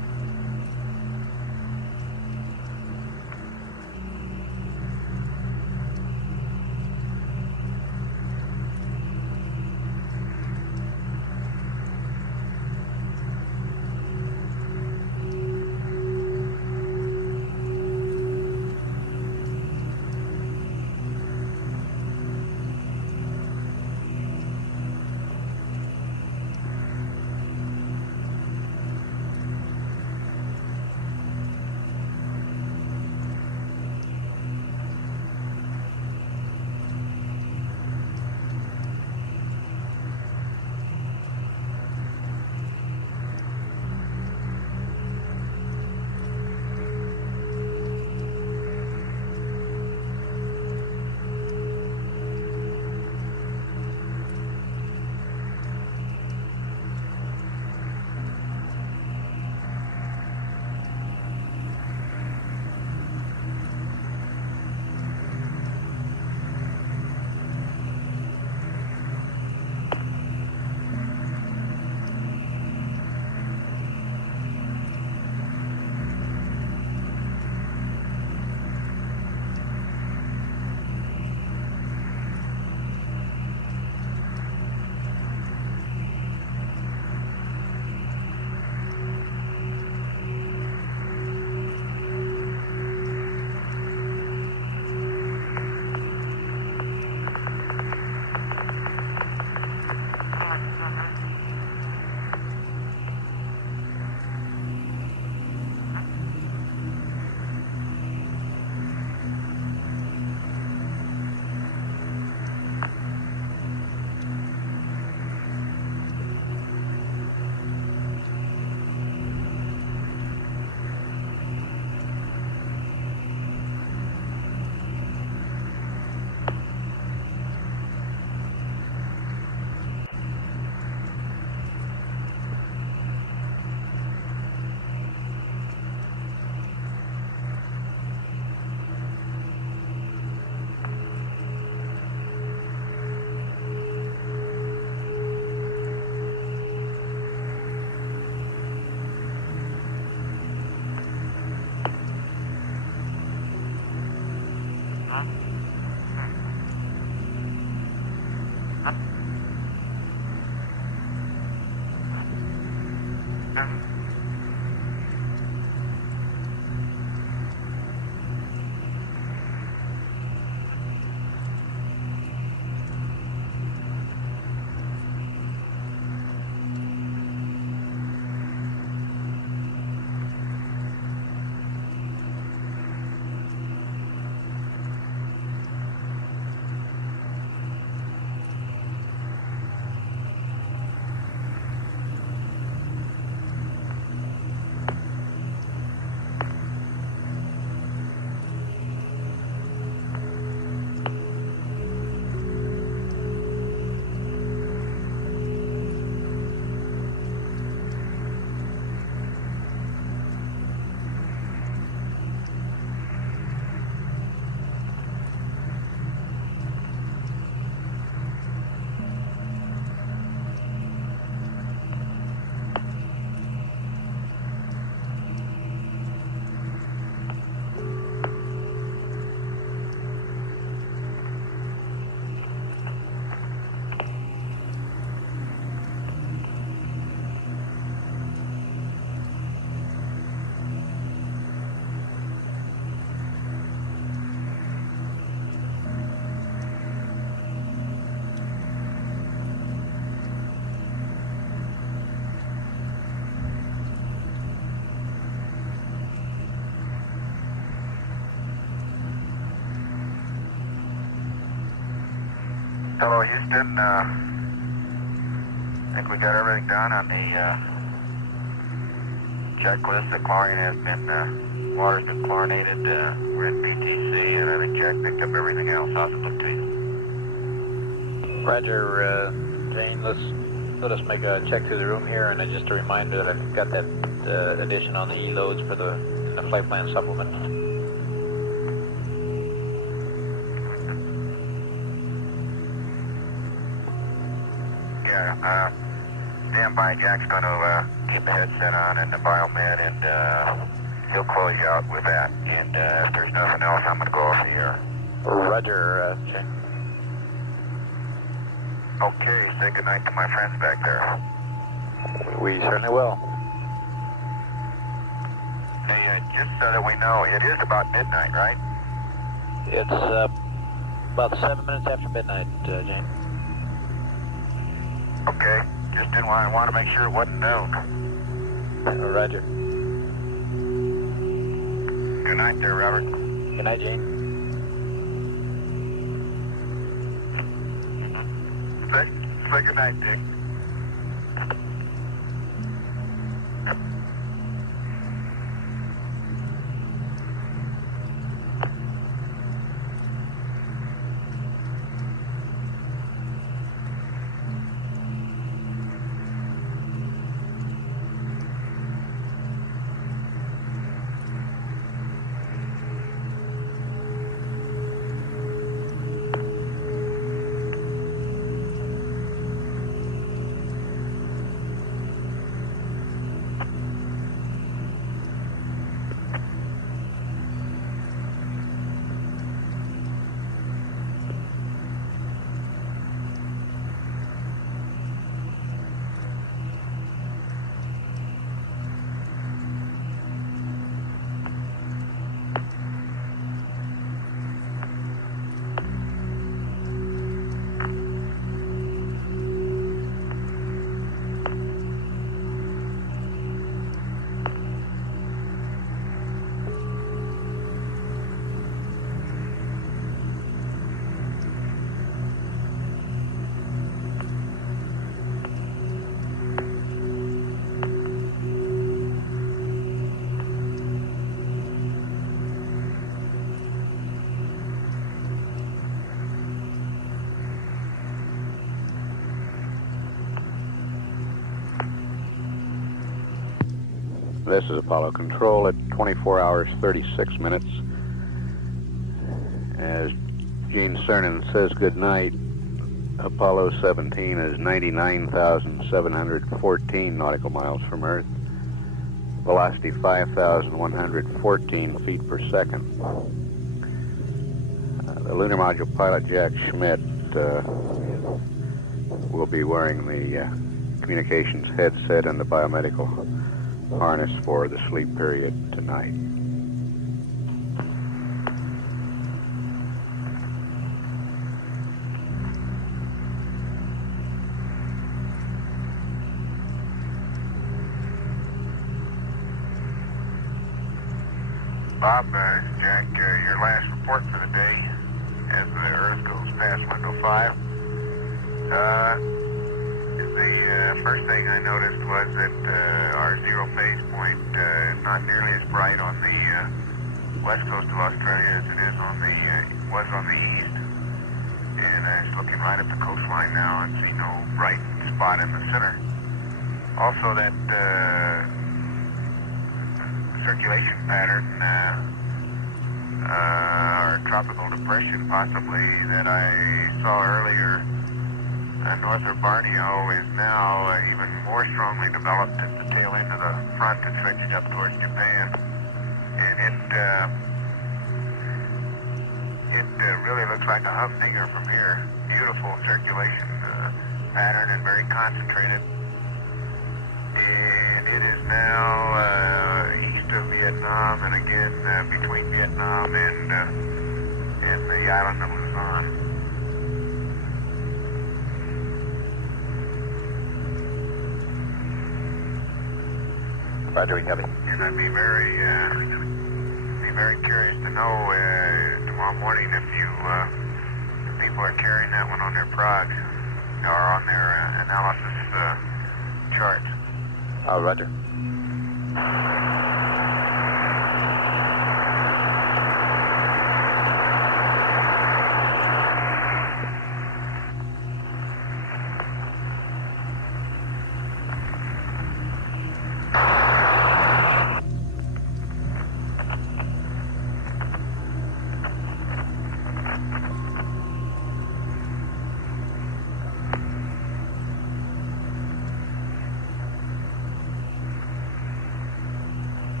Hello, Houston. I think we got everything done on the checklist. The chlorine has been, water's been chlorinated. We're in PTC, and I think Jack picked up everything else. How's it look to you? Roger, Jane. Let us make a check through the room here, and then just a reminder that I've got that addition on the E-loads for the flight plan supplement. Yeah, stand by. Jack's going to keep the headset on and the biomed, and he'll close you out with that. And if there's nothing else, I'm going to go off the air. Roger, Jane. Okay, say goodnight to my friends back there. We certainly will. Hey, just so that we know, it is about midnight, right? It's about 7 minutes after midnight, Jane. Okay, just didn't want to make sure it wasn't noon. Roger. Good night there, Robert. Good night, Jane. Say good night, Dick. This is Apollo Control at 24 hours 36 minutes. As Gene Cernan says goodnight, Apollo 17 is 99,714 nautical miles from Earth. Velocity 5,114 feet per second. lunar module pilot Jack Schmidt will be wearing the communications headset and the biomedical harness for the sleep period tonight. Bob, Jack, your last report for the day as the Earth goes past window 5. The first thing I noticed was that our zero phase point is not nearly as bright on the west coast of Australia as it is was on the east. And it's looking right at the coastline now and see no bright spot in the center. Also, that circulation pattern, or tropical depression possibly, that I saw earlier north of Borneo is now even more strongly developed at the tail end of the front that stretches up towards Japan. And it really looks like a humdinger from here. Beautiful circulation pattern and very concentrated. And it is now east of Vietnam and again between Vietnam and the island of Luzon. Roger, we copy. And I'd be very curious to know tomorrow morning if people are carrying that one on their progs or on their analysis charts. Roger.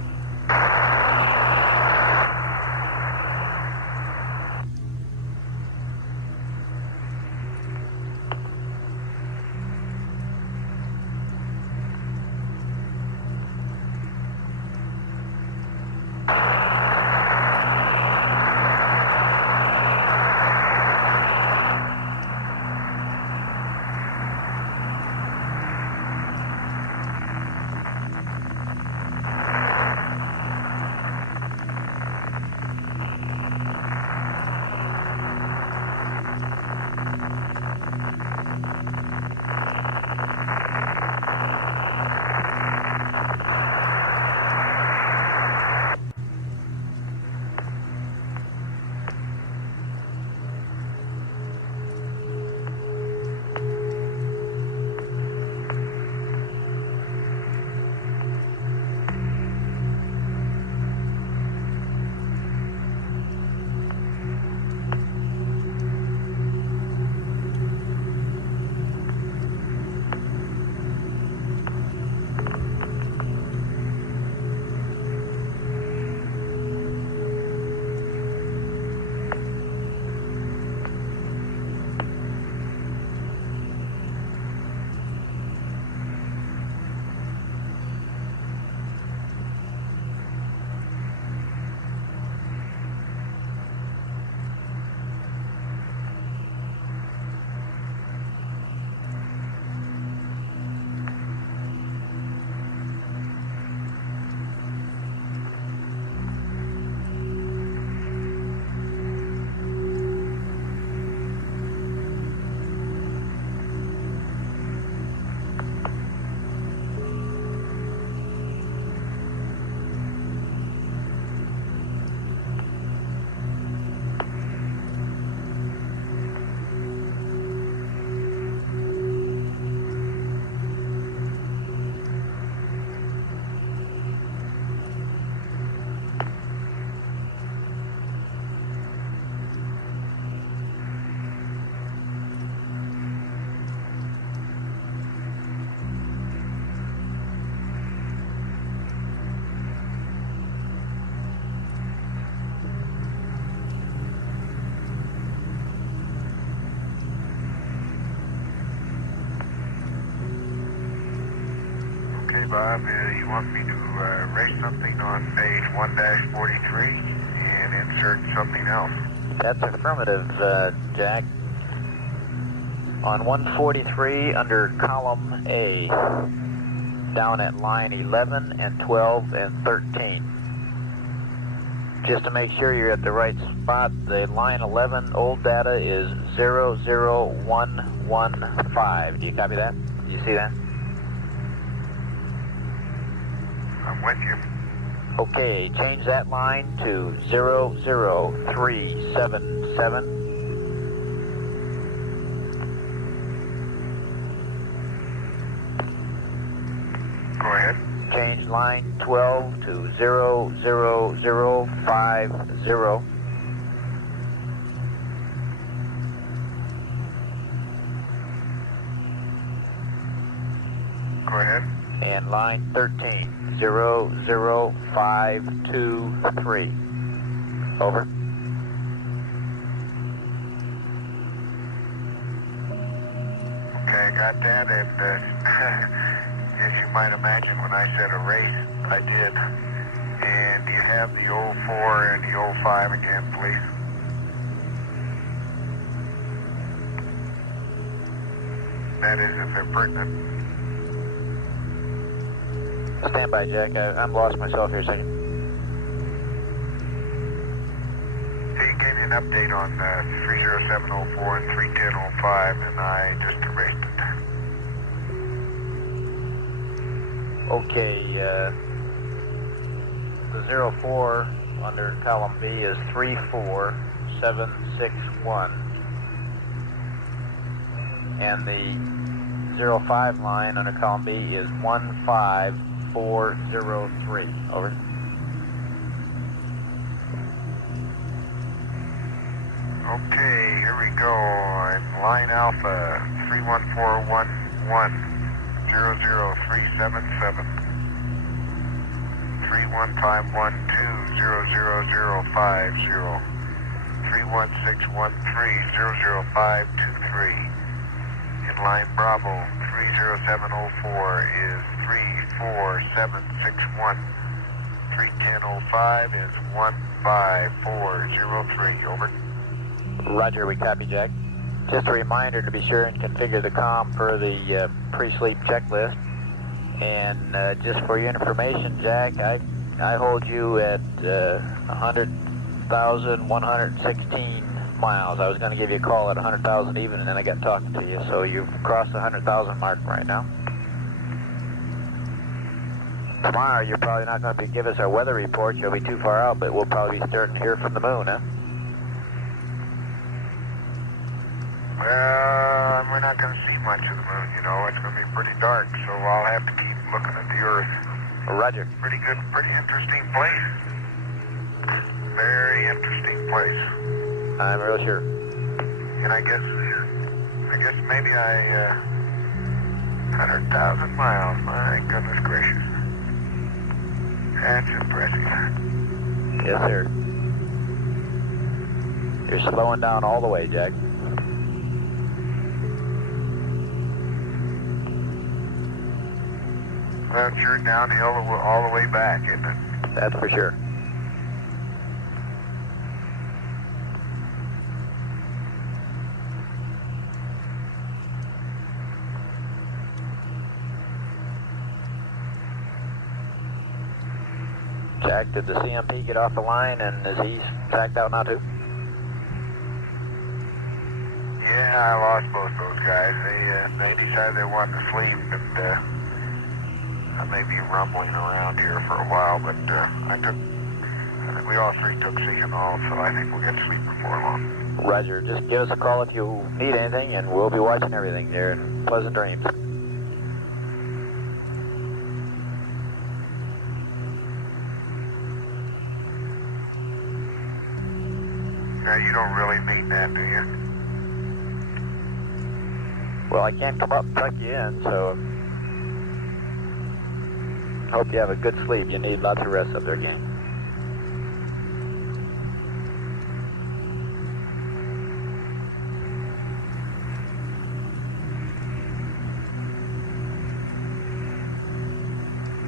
Bob. You want me to race something on page 1-43 and insert something else? That's affirmative, Jack. On 143 under column A, down at line 11 and 12 and 13. Just to make sure you're at the right spot, the line 11 old data is 00115. Do you copy that? Do you see that? I'm with you. Okay, change that line to 00377. Go ahead. Change line 12 to 00050. Go ahead. And line 13, 00523. Over. Okay, I got that, and as you might imagine, when I said a race, I did. And do you have the 04 and the 05 again, please? That is, if they're pertinent. Stand by, Jack. I'm lost myself here a second. So you gave me an update on 30704 and 31005, and I just erased it. Okay, the 04 under column B is 34761. And the 05 line under column B is 15403. Over. Okay, here we go. In line Alpha, 31411. 00377 31512 31613 In line Bravo 30704 is 34761. 31005 is 15403. Over. Roger, we copy, Jack. Just a reminder to be sure and configure the comm per the pre-sleep checklist. And just for your information, Jack, I hold you at 100,116 miles. I was going to give you a call at 100,000 even, and then I got talking to you. So you've crossed the 100,000 mark right now. Tomorrow, you're probably not going to give us our weather report. You'll be too far out, but we'll probably be starting to hear from the moon, huh? Well, we're not going to see much of the moon, you know. It's going to be pretty dark, so I'll have to keep looking at the Earth. Roger. Pretty good, pretty interesting place. Very interesting place. I'm real sure. And I guess maybe 100,000 miles. My goodness gracious. That's impressive. Yes, sir. You're slowing down all the way, Jack. Well, it's sure downhill all the way back, isn't it? That's for sure. Jack, did the CMP get off the line, and is he tacked out now too? Yeah, I lost both those guys. They decided they wanted to sleep, and I may be rumbling around here for a while, but I think we all three took CNO, so I think we'll get to sleep before long. Roger. Just give us a call if you need anything, and we'll be watching everything there. And pleasant dreams. Now, you don't really mean that, do you? Well, I can't come up and tuck you in, so hope you have a good sleep. You need lots of rest up there, gang.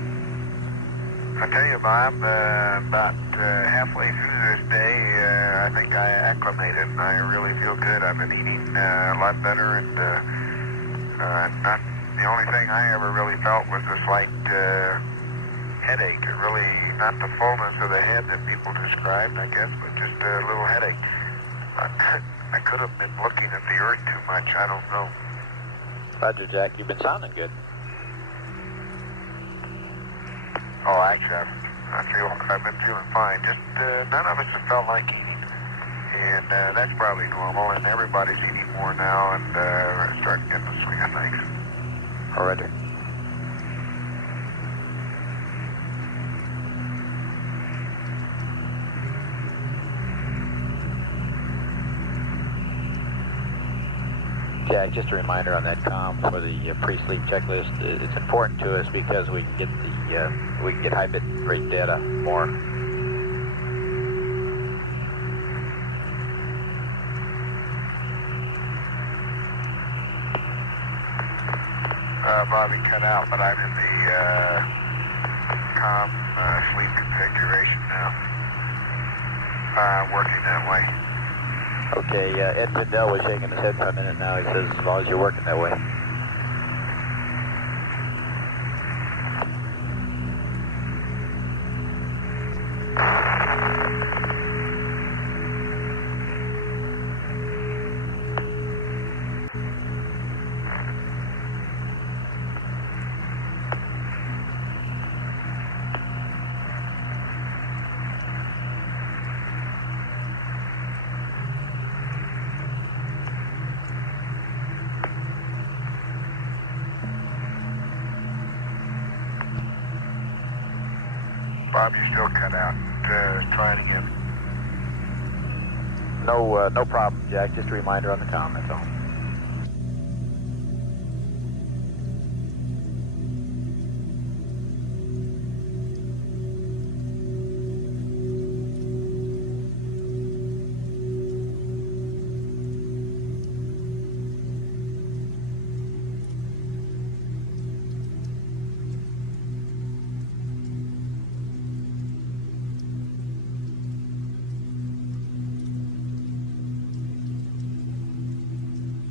I tell you, Bob, about halfway through this day, I think I acclimated and I really feel good. I've been eating a lot better, and not the only thing I ever really felt was a slight headache. Really not the fullness of the head that people described, I guess, but just a little headache. I could have been looking at the Earth too much. I don't know. Roger, Jack. You've been sounding good. Oh, actually, I've been feeling fine. Just none of us have felt like eating, and that's probably normal. And everybody's eating more now, and starting to get the swing of things. All right. Jack, just a reminder on that comm for the pre-sleep checklist. It's important to us because we can get high bit rate data more. Bobby cut out, but I'm in the comm sleep configuration now. Working that way. Okay, Ed Fidel was shaking his head for a minute now. He says as long as you're working that way. Bob, you're still cut out. Try it again. No problem, Jack. Just a reminder on the comm, that's all.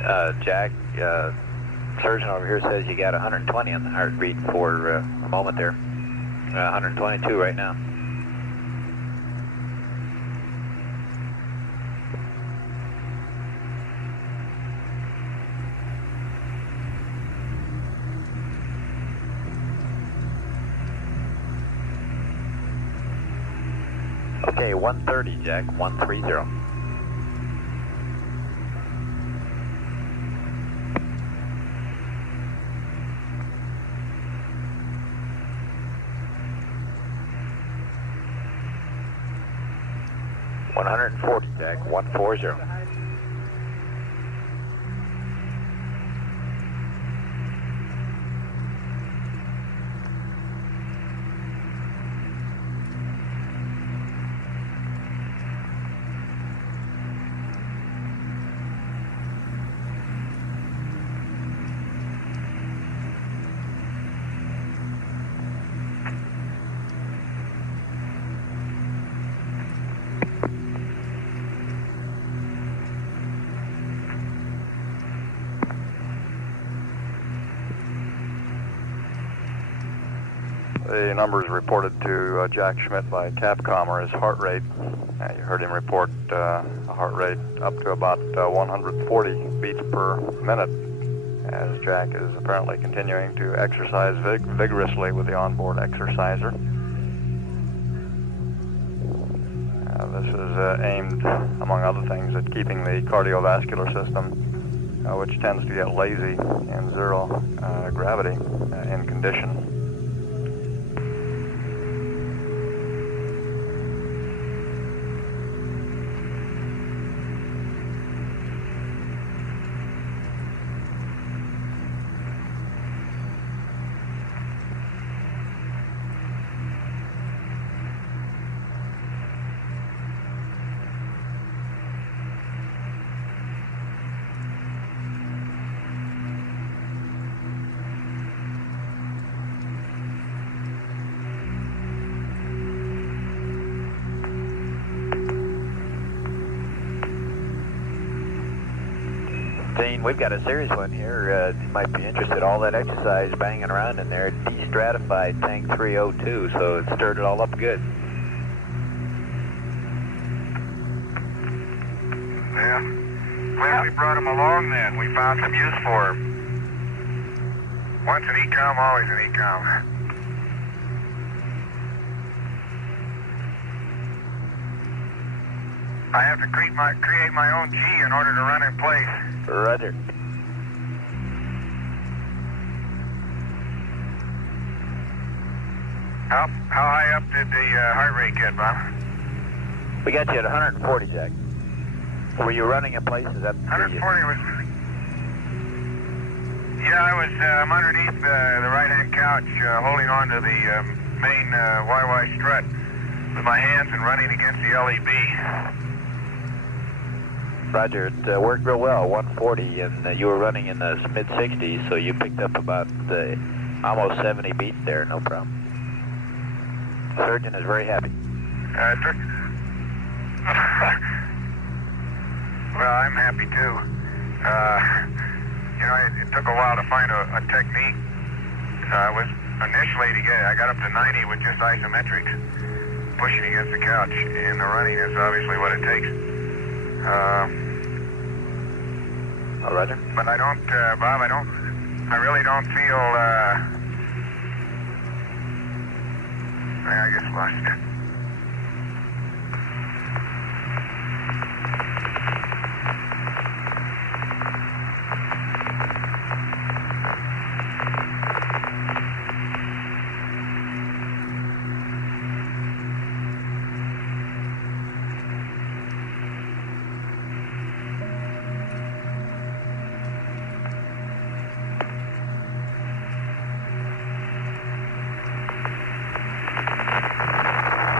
Jack, surgeon over here says you got 120 on the heartbeat for a moment there. 122 right now. Okay, 130, Jack, 130. Jack, 140. The numbers reported to Jack Schmidt by Capcom are his heart rate. You heard him report a heart rate up to about 140 beats per minute, as Jack is apparently continuing to exercise vigorously with the onboard exerciser. This is aimed, among other things, at keeping the cardiovascular system, which tends to get lazy in zero gravity, in condition. Dean, we've got a serious one here. You might be interested. All that exercise banging around in there, de-stratified tank 302, so it stirred it all up good. Yeah. Well, we brought him along then. We found some use for him. Once an ecom, always an ecom. I have to create my own G in order to run in place. Roger. How high up did the heart rate get, Bob? We got you at 140, Jack. Were you running in place? Is that 140 was... Yeah, I'm underneath the right-hand couch, holding on to the main YY strut with my hands and running against the LEB. Roger, it worked real well, 140, and you were running in the mid-60s, so you picked up about almost 70 beats there, no problem. Surgeon is very happy. Well, I'm happy too. You know, it took a while to find a technique. I got up to 90 with just isometrics, pushing against the couch, and the running is obviously what it takes. All right. But I don't, Bob, I really don't feel, I guess lost it.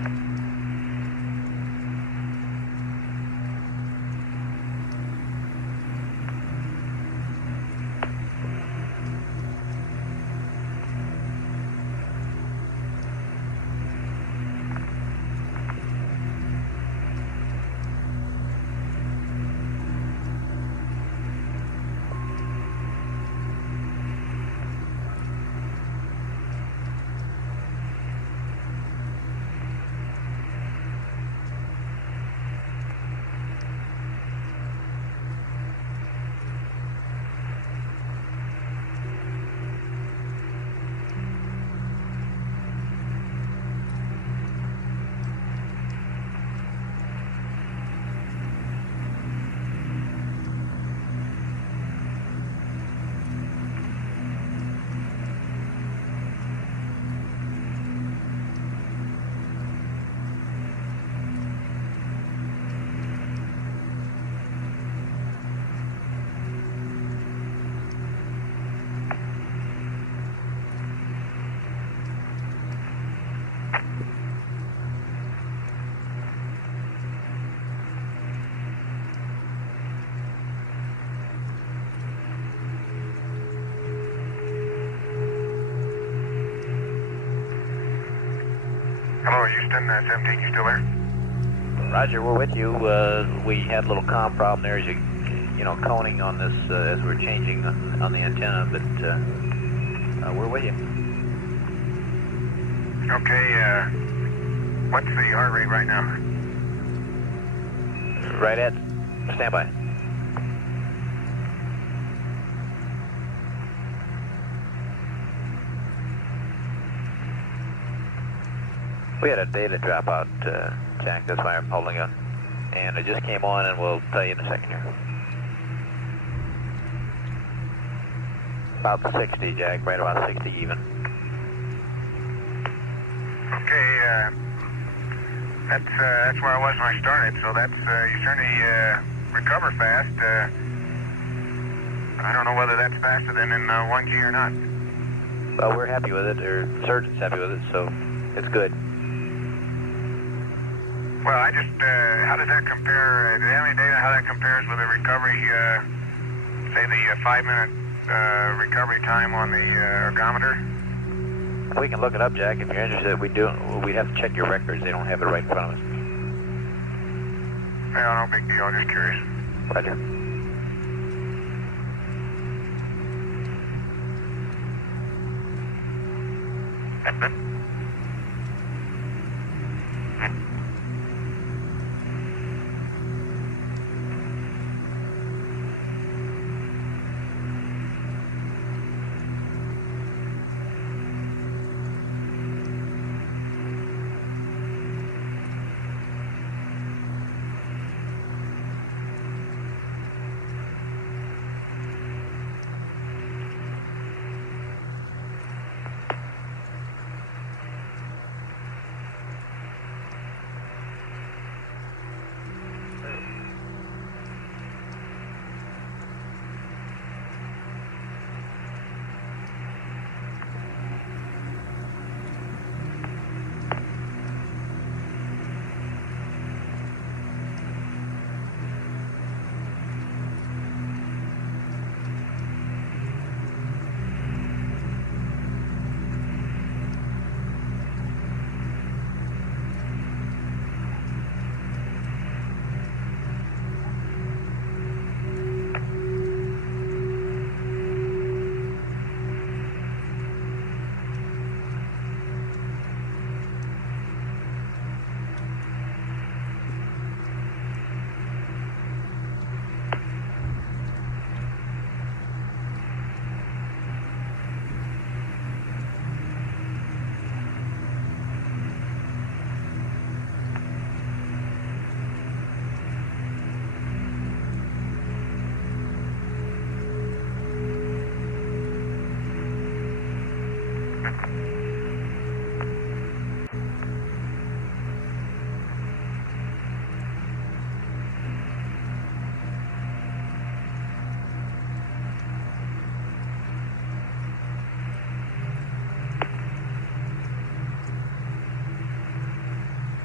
Hello, Houston, 17, you still there? Roger, we're with you. We had a little comm problem there as you know, coning on this as we're changing on the antenna, but we're with you. Okay, what's the heart rate right now? Right at standby. We had a data dropout, Jack, that's why I'm holding up. And it just came on, and we'll tell you in a second here. About 60, Jack, right about 60 even. Okay, that's where I was when I started, so that's, you certainly recover fast. I don't know whether that's faster than in 1G or not. Well, we're happy with it, or surgeon's happy with it, so it's good. Well, I just, how does that compare, do you have any data how that compares with the recovery, say the 5-minute recovery time on the ergometer? We can look it up, Jack, if you're interested. We'd have to check your records. They don't have it right in front of us. Well, no big deal, I'm just curious. Roger.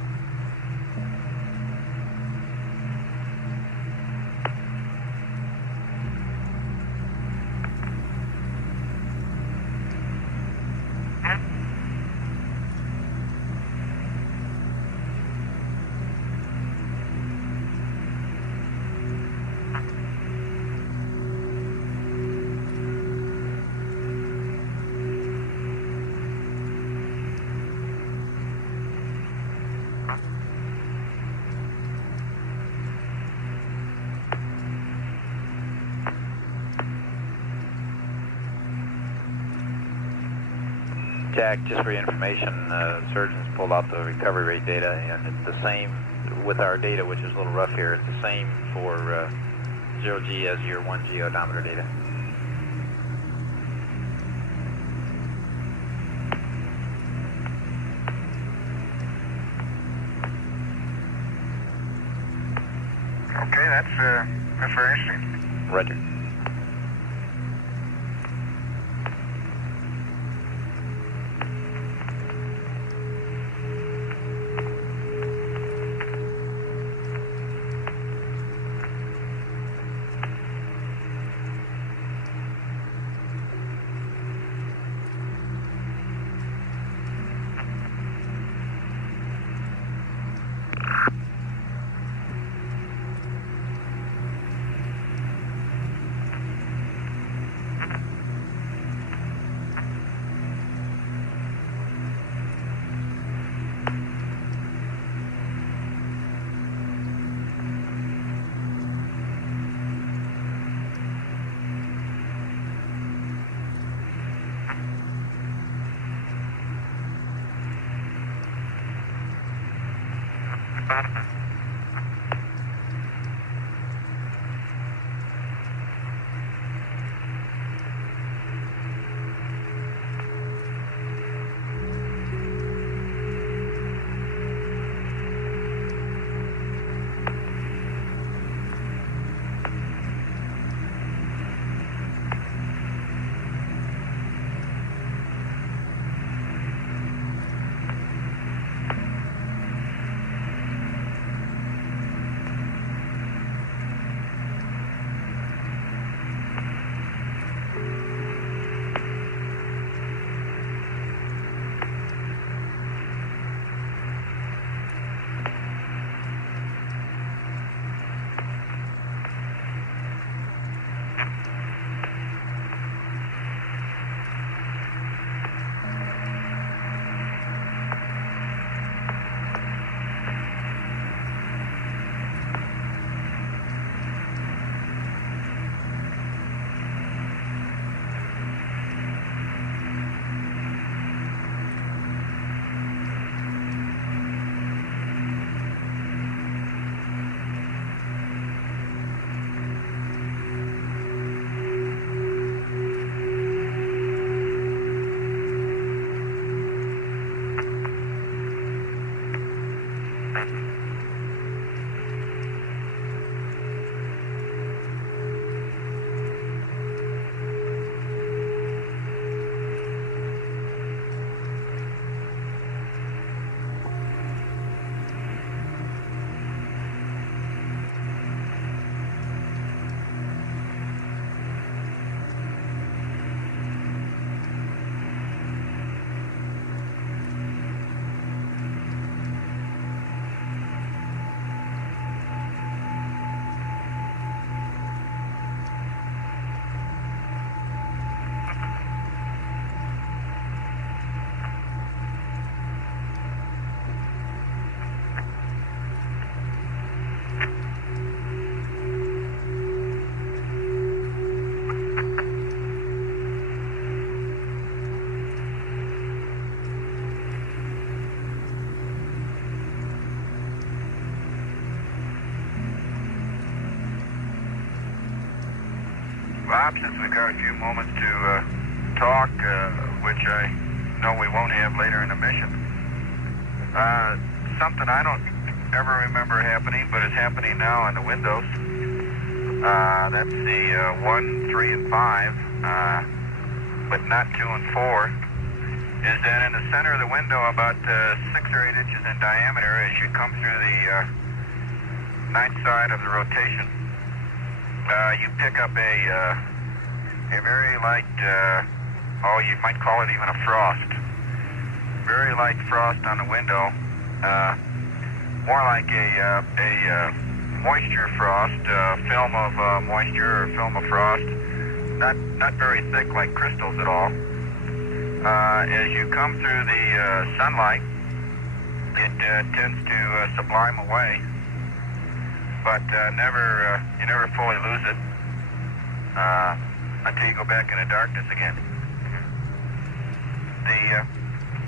Jack, just for your information, surgeons pulled out the recovery rate data, and it's the same with our data, which is a little rough here. It's the same for 0G as your 1G odometer data. Okay, that's very interesting. Roger. Bob, since we've got a few moments to talk, which I know we won't have later in the mission, something I don't ever remember happening, but is happening now on the windows. That's the 1, 3, and 5, but not 2 and 4, is that in the center of the window, about 6 or 8 inches in diameter, as you come through the night side of the rotation, you pick up a very light, you might call it even a frost. Very light frost on the window, more like a moisture frost, film of moisture or film of frost, not very thick like crystals at all. As you come through the sunlight, it tends to sublime away, but you never fully lose it until you go back into darkness again. The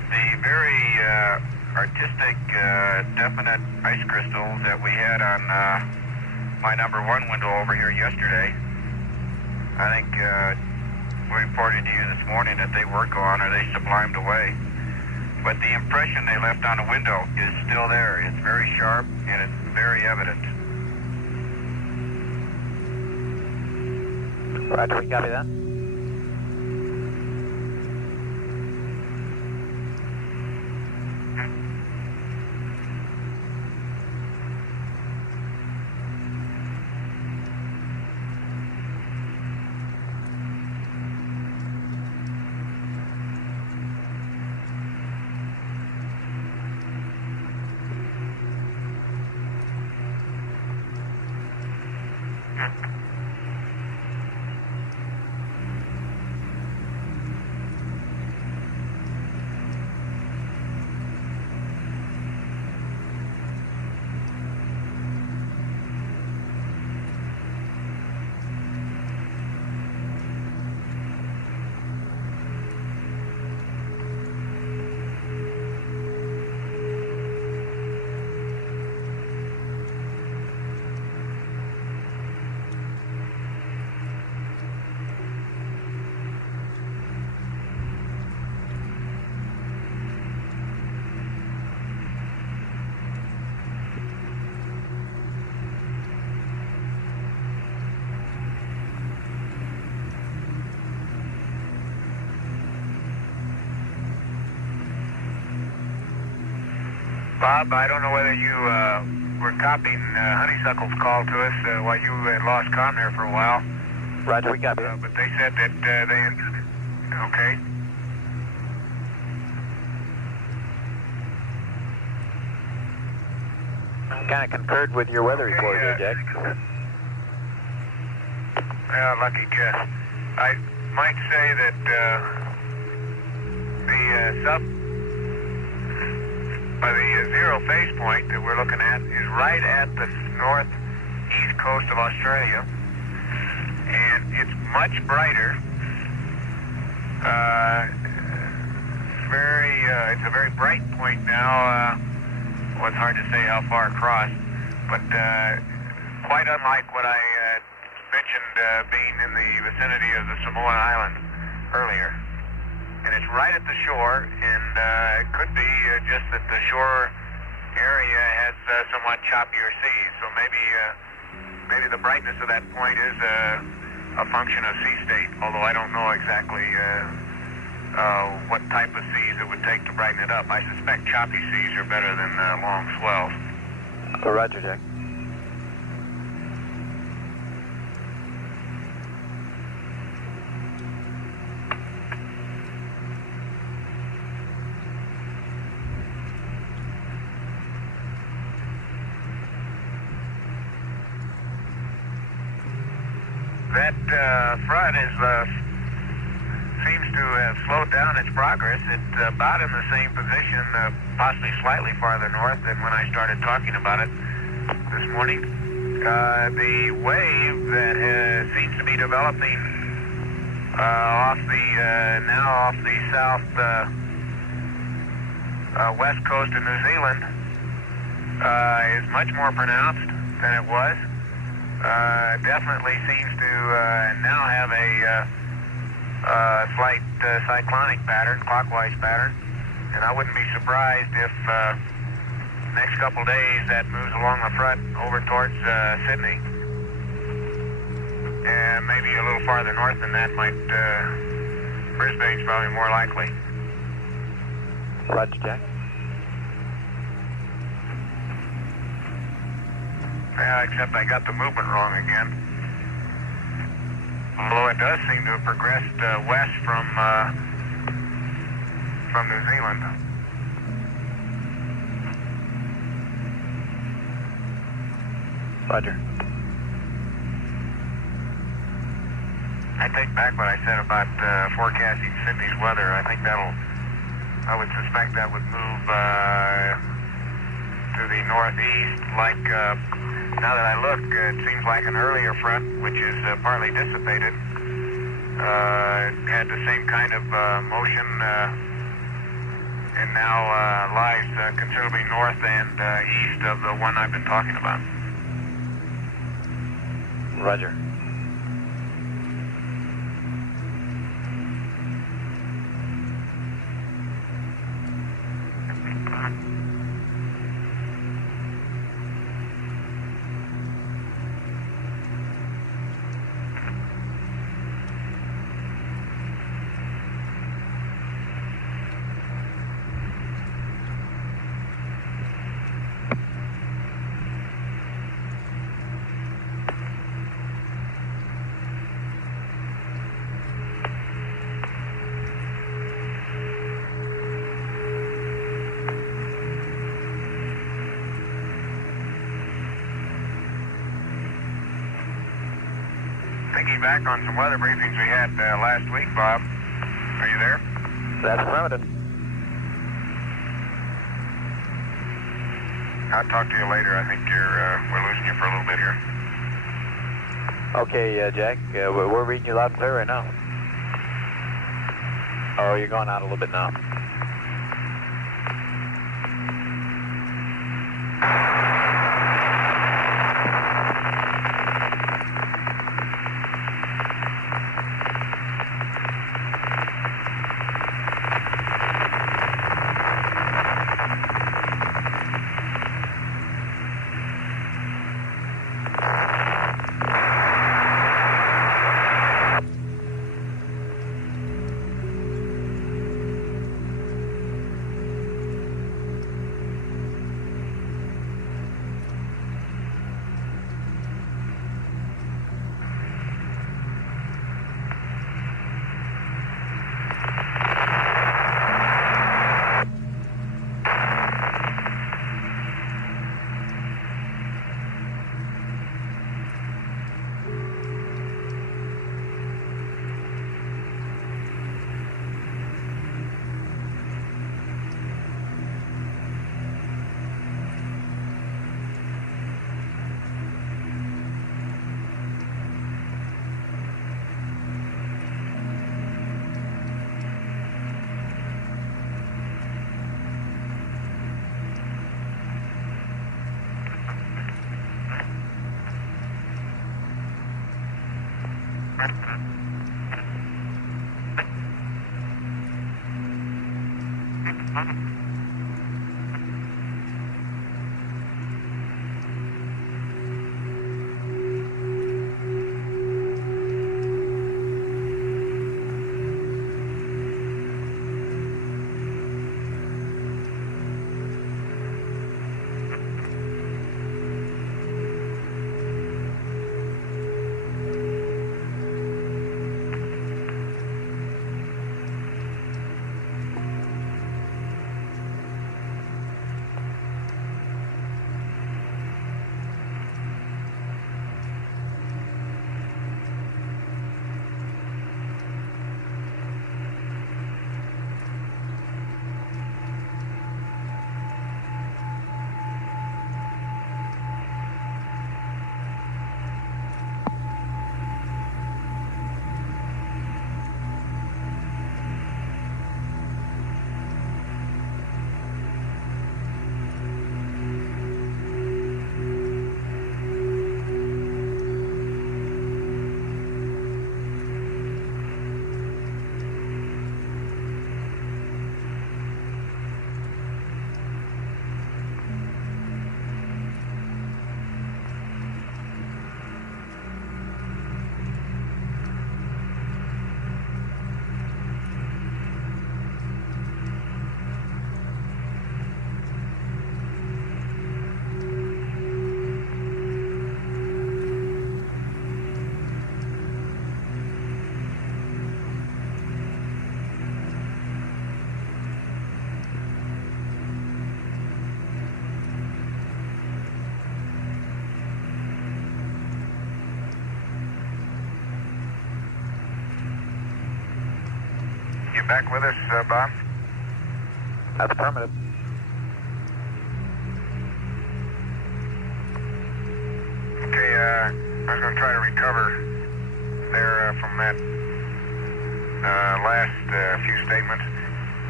The very artistic, definite ice crystals that we had on my number 1 window over here yesterday, I think we reported to you this morning that they were gone or they sublimed away. But the impression they left on the window is still there. It's very sharp and it's very evident. Roger, we copy that. Bob, I don't know whether you were copying Honeysuckle's call to us while you had lost comm there for a while. Roger, we copy that. But they said that they... Okay. Kind of concurred with your weather report here, Jack. Yeah, lucky guess. I might say that the zero phase point that we're looking at is right at the northeast coast of Australia, and it's much brighter. It's a very bright point now. Well, it's hard to say how far across, but quite unlike what I mentioned being in the vicinity of the Samoan Islands earlier. And it's right at the shore, and it could be just that the shore area has somewhat choppier seas. So maybe the brightness of that point is a function of sea state, although I don't know exactly what type of seas it would take to brighten it up. I suspect choppy seas are better than long swells. Roger, Jack. That front seems to have slowed down its progress. It's about in the same position, possibly slightly farther north than when I started talking about it this morning. The wave that seems to be developing off the south west coast of New Zealand is much more pronounced than it was. Definitely seems to now have a slight cyclonic pattern, clockwise pattern, and I wouldn't be surprised if next couple days that moves along the front over towards Sydney, and maybe a little farther north than that might Brisbane's probably more likely. Roger, Jack. Yeah, except I got the movement wrong again. Although it does seem to have progressed west from New Zealand. Roger. I take back what I said about forecasting Sydney's weather. I think I would suspect that would move to the northeast. Like, now that I look, it seems like an earlier front, which is partly dissipated, had the same kind of motion and now lies considerably north and east of the one I've been talking about. Roger. Thinking back on some weather briefings we had last week, Bob. Are you there? That's affirmative. I'll talk to you later. I think we're losing you for a little bit here. Okay, Jack, we're reading you loud and clear right now. Oh, you're going out a little bit now. Back with us, Bob? That's affirmative. Okay, I was going to try to recover there from that last few statements.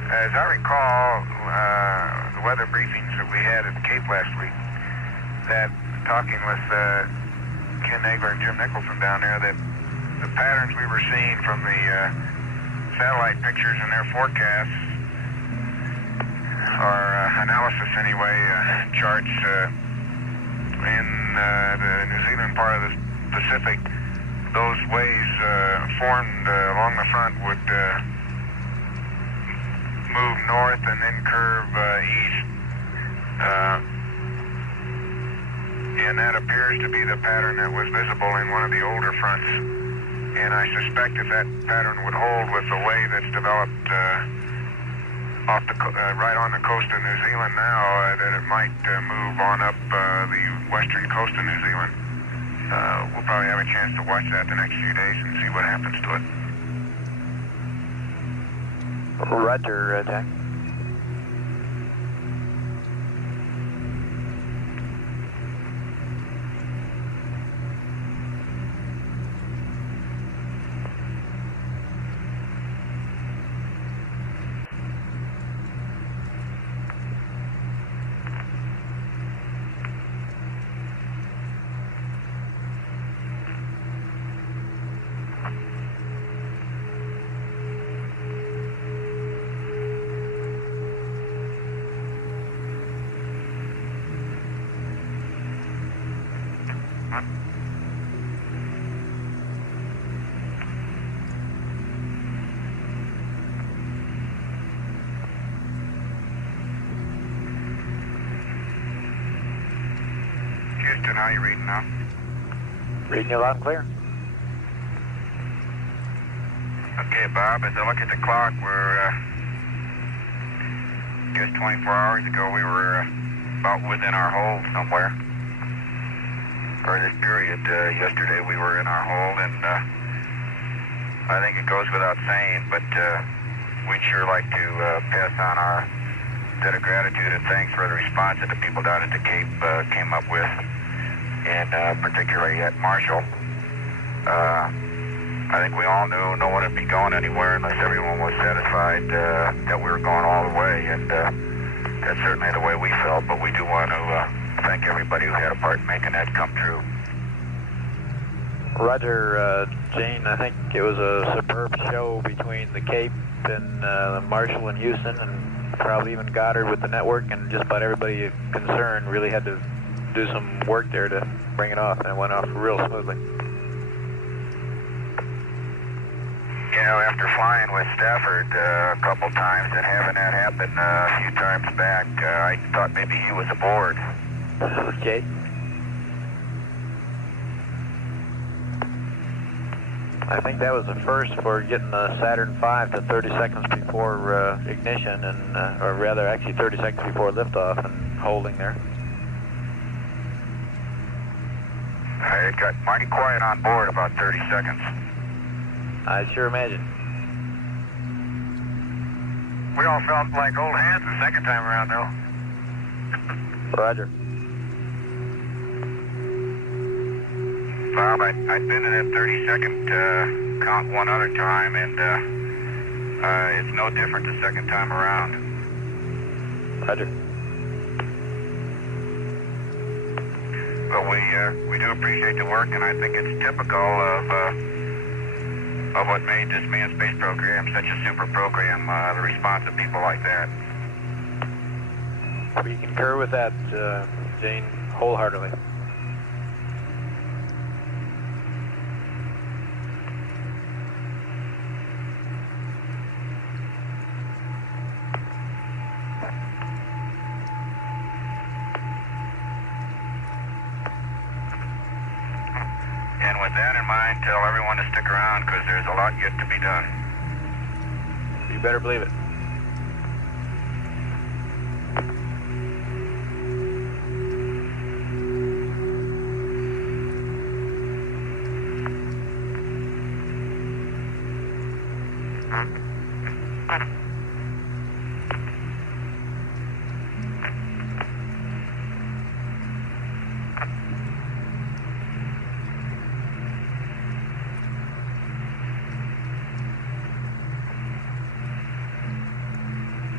As I recall, the weather briefings that we had at the Cape last week, that talking with Ken Nagler and Jim Nicholson down there, that the patterns we were seeing from the satellite pictures and their forecasts, or analysis anyway, charts in the New Zealand part of the Pacific, those waves formed along the front would move north and then curve east. And that appears to be the pattern that was visible in one of the older fronts. And I suspect if that pattern would hold with the wave that's developed right on the coast of New Zealand now, that it might move on up the western coast of New Zealand. We'll probably have a chance to watch that the next few days and see what happens to it. Roger, Jack. Houston, how are you reading now? Reading you loud and clear. Okay, Bob, as I look at the clock, we're just 24 hours ago, we were about within our hold somewhere. For this period, yesterday we were in our hold, and I think it goes without saying, but we'd sure like to pass on our debt of gratitude and thanks for the response that the people down at the Cape came up with, and particularly at Marshall. I think we all knew no one would be going anywhere unless everyone was satisfied that we were going all the way, and that's certainly the way we felt, but we do want to thank everybody who had a part in making that come true. Roger, Gene, I think it was a superb show between the Cape and Marshall and Houston, and probably even Goddard with the network, and just about everybody concerned really had to do some work there to bring it off, and it went off real smoothly. You know, after flying with Stafford a couple times and having that happen a few times back, I thought maybe he was aboard. Okay. I think that was the first for getting the Saturn V to 30 seconds before ignition, and or rather actually 30 seconds before liftoff and holding there. It got mighty quiet on board about 30 seconds. I sure imagine. We all felt like old hands the second time around, though. Roger. Bob, I've been in that 30-second count one other time, and it's no different the second time around. Roger. But we do appreciate the work, and I think it's typical of what made this manned space program such a super program, the response of people like that. We concur with that, Gene, wholeheartedly. And with that in mind, tell everyone to stick around because there's a lot yet to be done. You better believe it.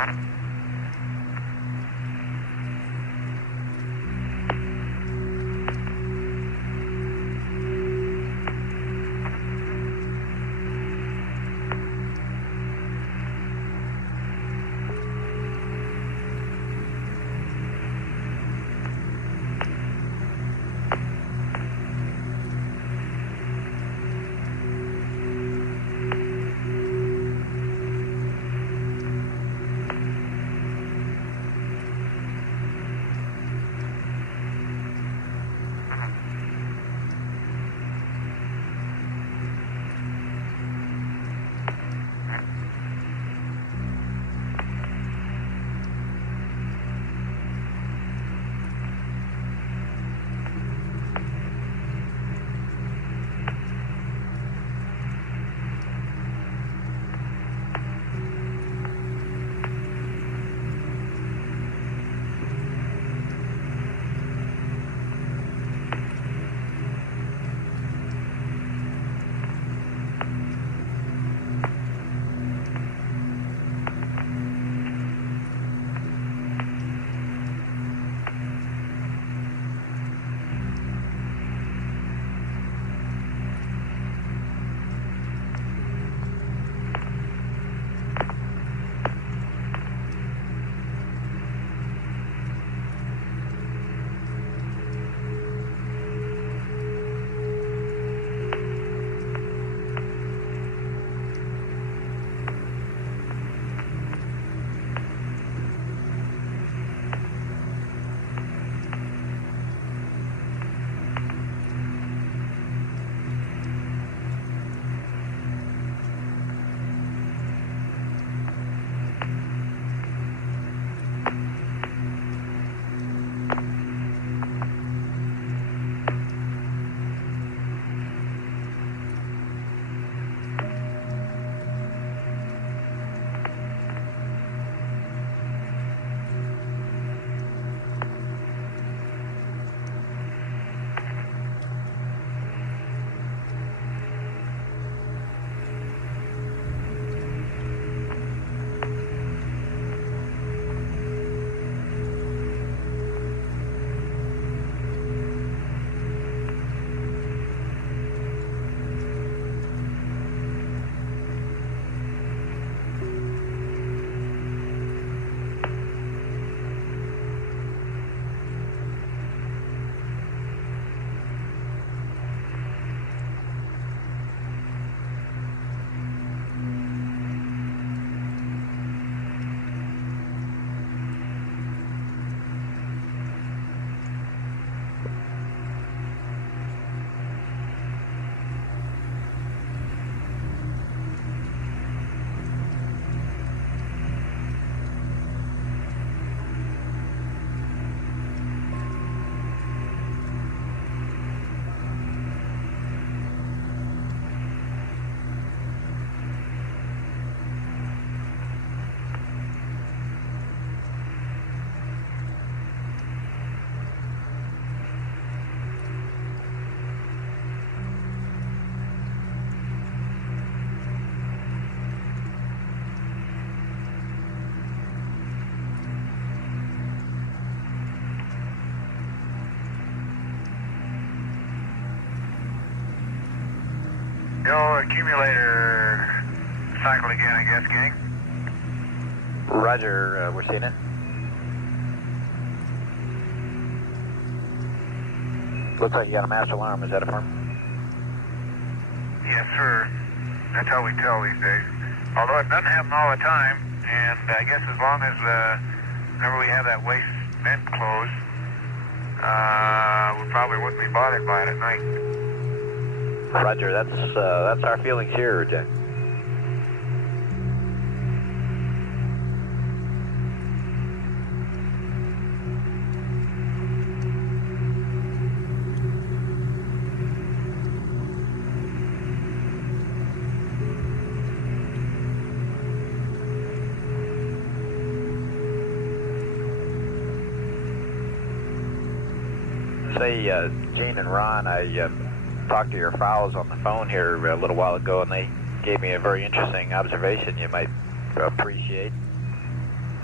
Yo, accumulator cycle again, I guess, gang. Roger, we're seeing it. Looks like you got a mass alarm, is that affirmed? Yes, sir. That's how we tell these days. Although it doesn't happen all the time, and I guess as long as, whenever we have that waste vent closed, we probably wouldn't be bothered by it at night. Roger, that's our feelings here, Jack. Say, Gene and Ron, I talked to your fowls on the phone here a little while ago, and they gave me a very interesting observation you might appreciate.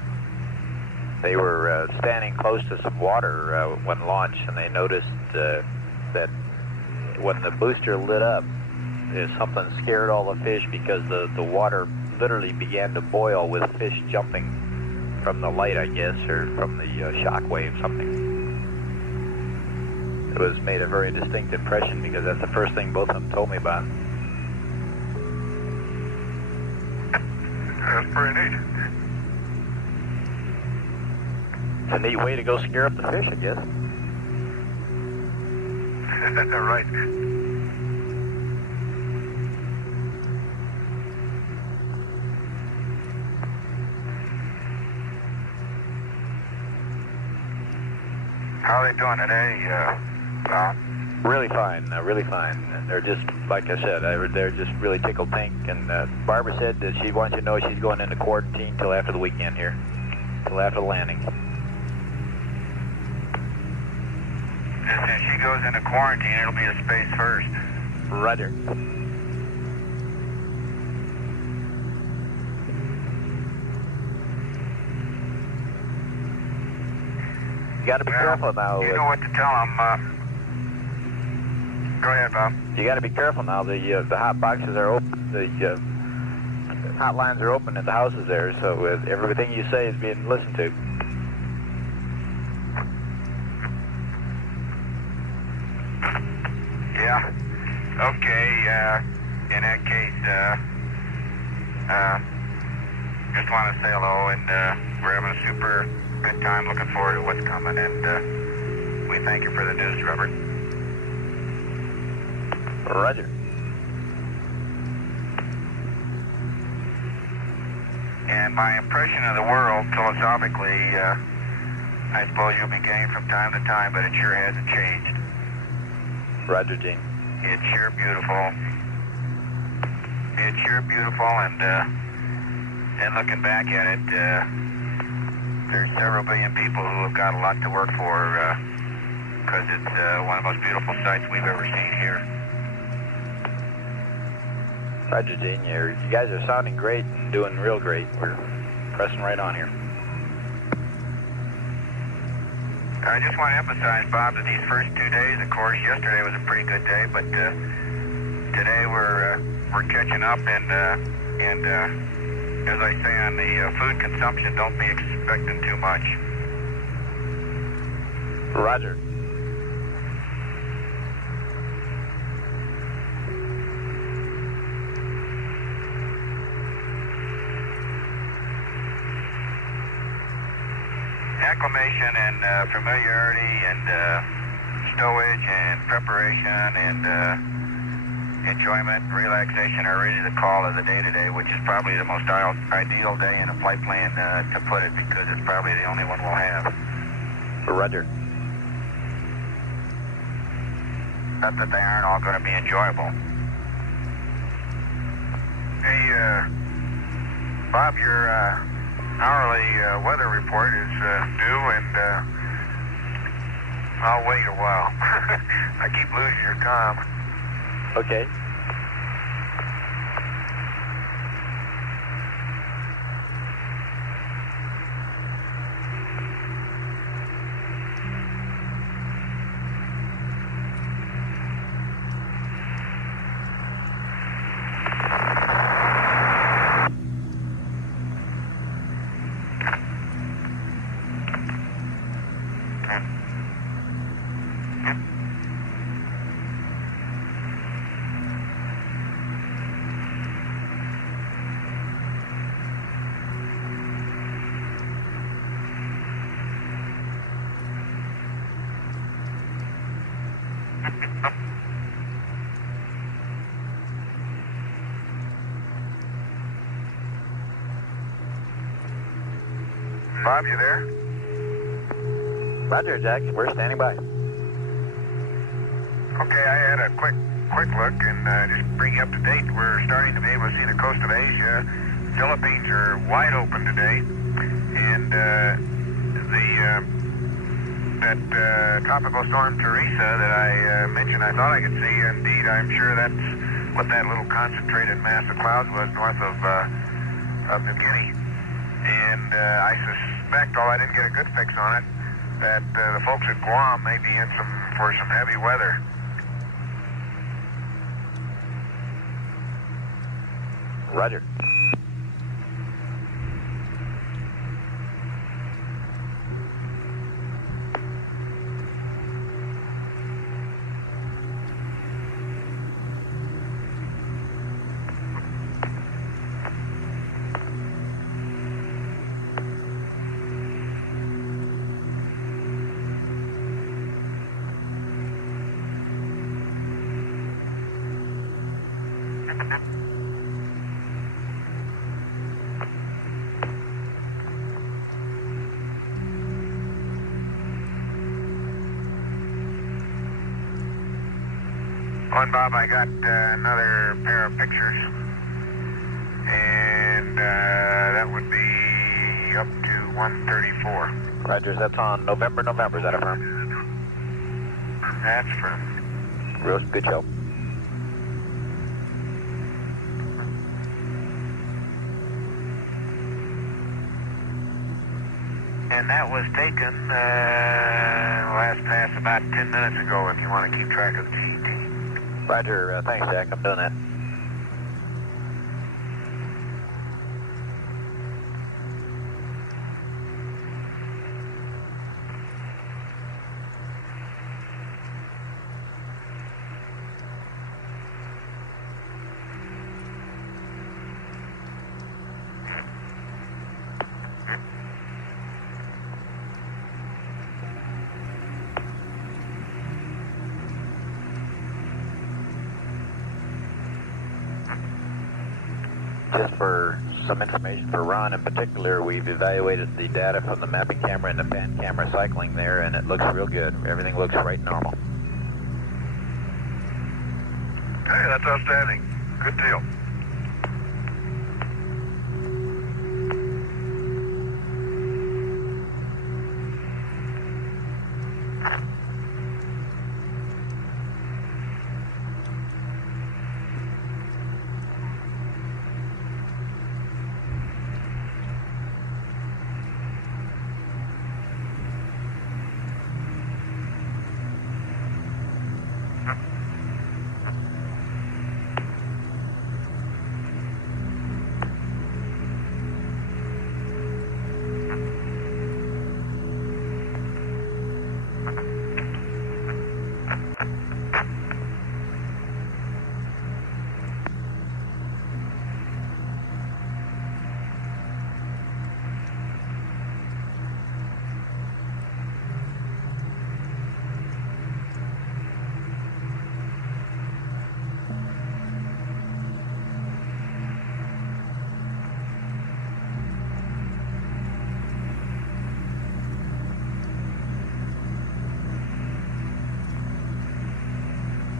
They were standing close to some water when launched, and they noticed that when the booster lit up, something scared all the fish because the water literally began to boil with fish jumping from the light, I guess, or from the shock wave, something. It was made a very distinct impression because that's the first thing both of them told me about. That's pretty neat. It's a neat way to go scare up the fish, I guess. Right. How are they doing today, Tom? Really fine, really fine. They're just, like I said, they're just really tickled pink. And Barbara said that she wants you to know she's going into quarantine till after the weekend here, till after the landing. And if she goes into quarantine, it'll be a space first. Roger. You got to be careful now. You know what to tell them. Go ahead, Bob. You got to be careful now. The hot boxes are open. The hotlines are open at the houses there, so everything you say is being listened to. Yeah. Okay. In that case, just want to say hello, and we're having a super good time. Looking forward to what's coming, and we thank you for the news, Robert. Roger. And my impression of the world, philosophically, I suppose you'll be getting from time to time, but it sure hasn't changed. Roger, Gene. It's sure beautiful. It's sure beautiful, and looking back at it, there's several billion people who have got a lot to work for, because it's one of the most beautiful sights we've ever seen here. Roger, Gene. You guys are sounding great and doing real great. We're pressing right on here. I just want to emphasize, Bob, that these first 2 days, of course, yesterday was a pretty good day, but today we're catching up, and as I say on the food consumption, don't be expecting too much. Roger. Acclimation and familiarity and stowage and preparation and enjoyment and relaxation are really the call of the day today, which is probably the most ideal day in a flight plan to put it, because it's probably the only one we'll have. Roger. Not that they aren't all going to be enjoyable. Hey, Bob, your hourly weather report is due, and I'll wait a while. I keep losing your comm. Okay. Bob, you there? Roger, Jack. We're standing by. Okay, I had a quick look, and just bring you up to date. We're starting to be able to see the coast of Asia. Philippines are wide open today, and that tropical storm Teresa that I mentioned, I thought I could see. Indeed, I'm sure that's what that little concentrated mass of clouds was north of New Guinea. And I suspect, although I didn't get a good fix on it, that the folks at Guam may be in for some heavy weather. Roger. On Bob, I got another pair of pictures, and that would be up to 134. Roger, that's on November, is that a firm? That's firm. Real good show. And that was taken last pass about 10 minutes ago, if you want to keep track of the GT. Roger, thanks, Jack. I'm doing that. Just for some information for Ron in particular, we've evaluated the data from the mapping camera and the pan camera cycling there, and it looks real good. Everything looks right normal. Hey, that's outstanding. Good deal.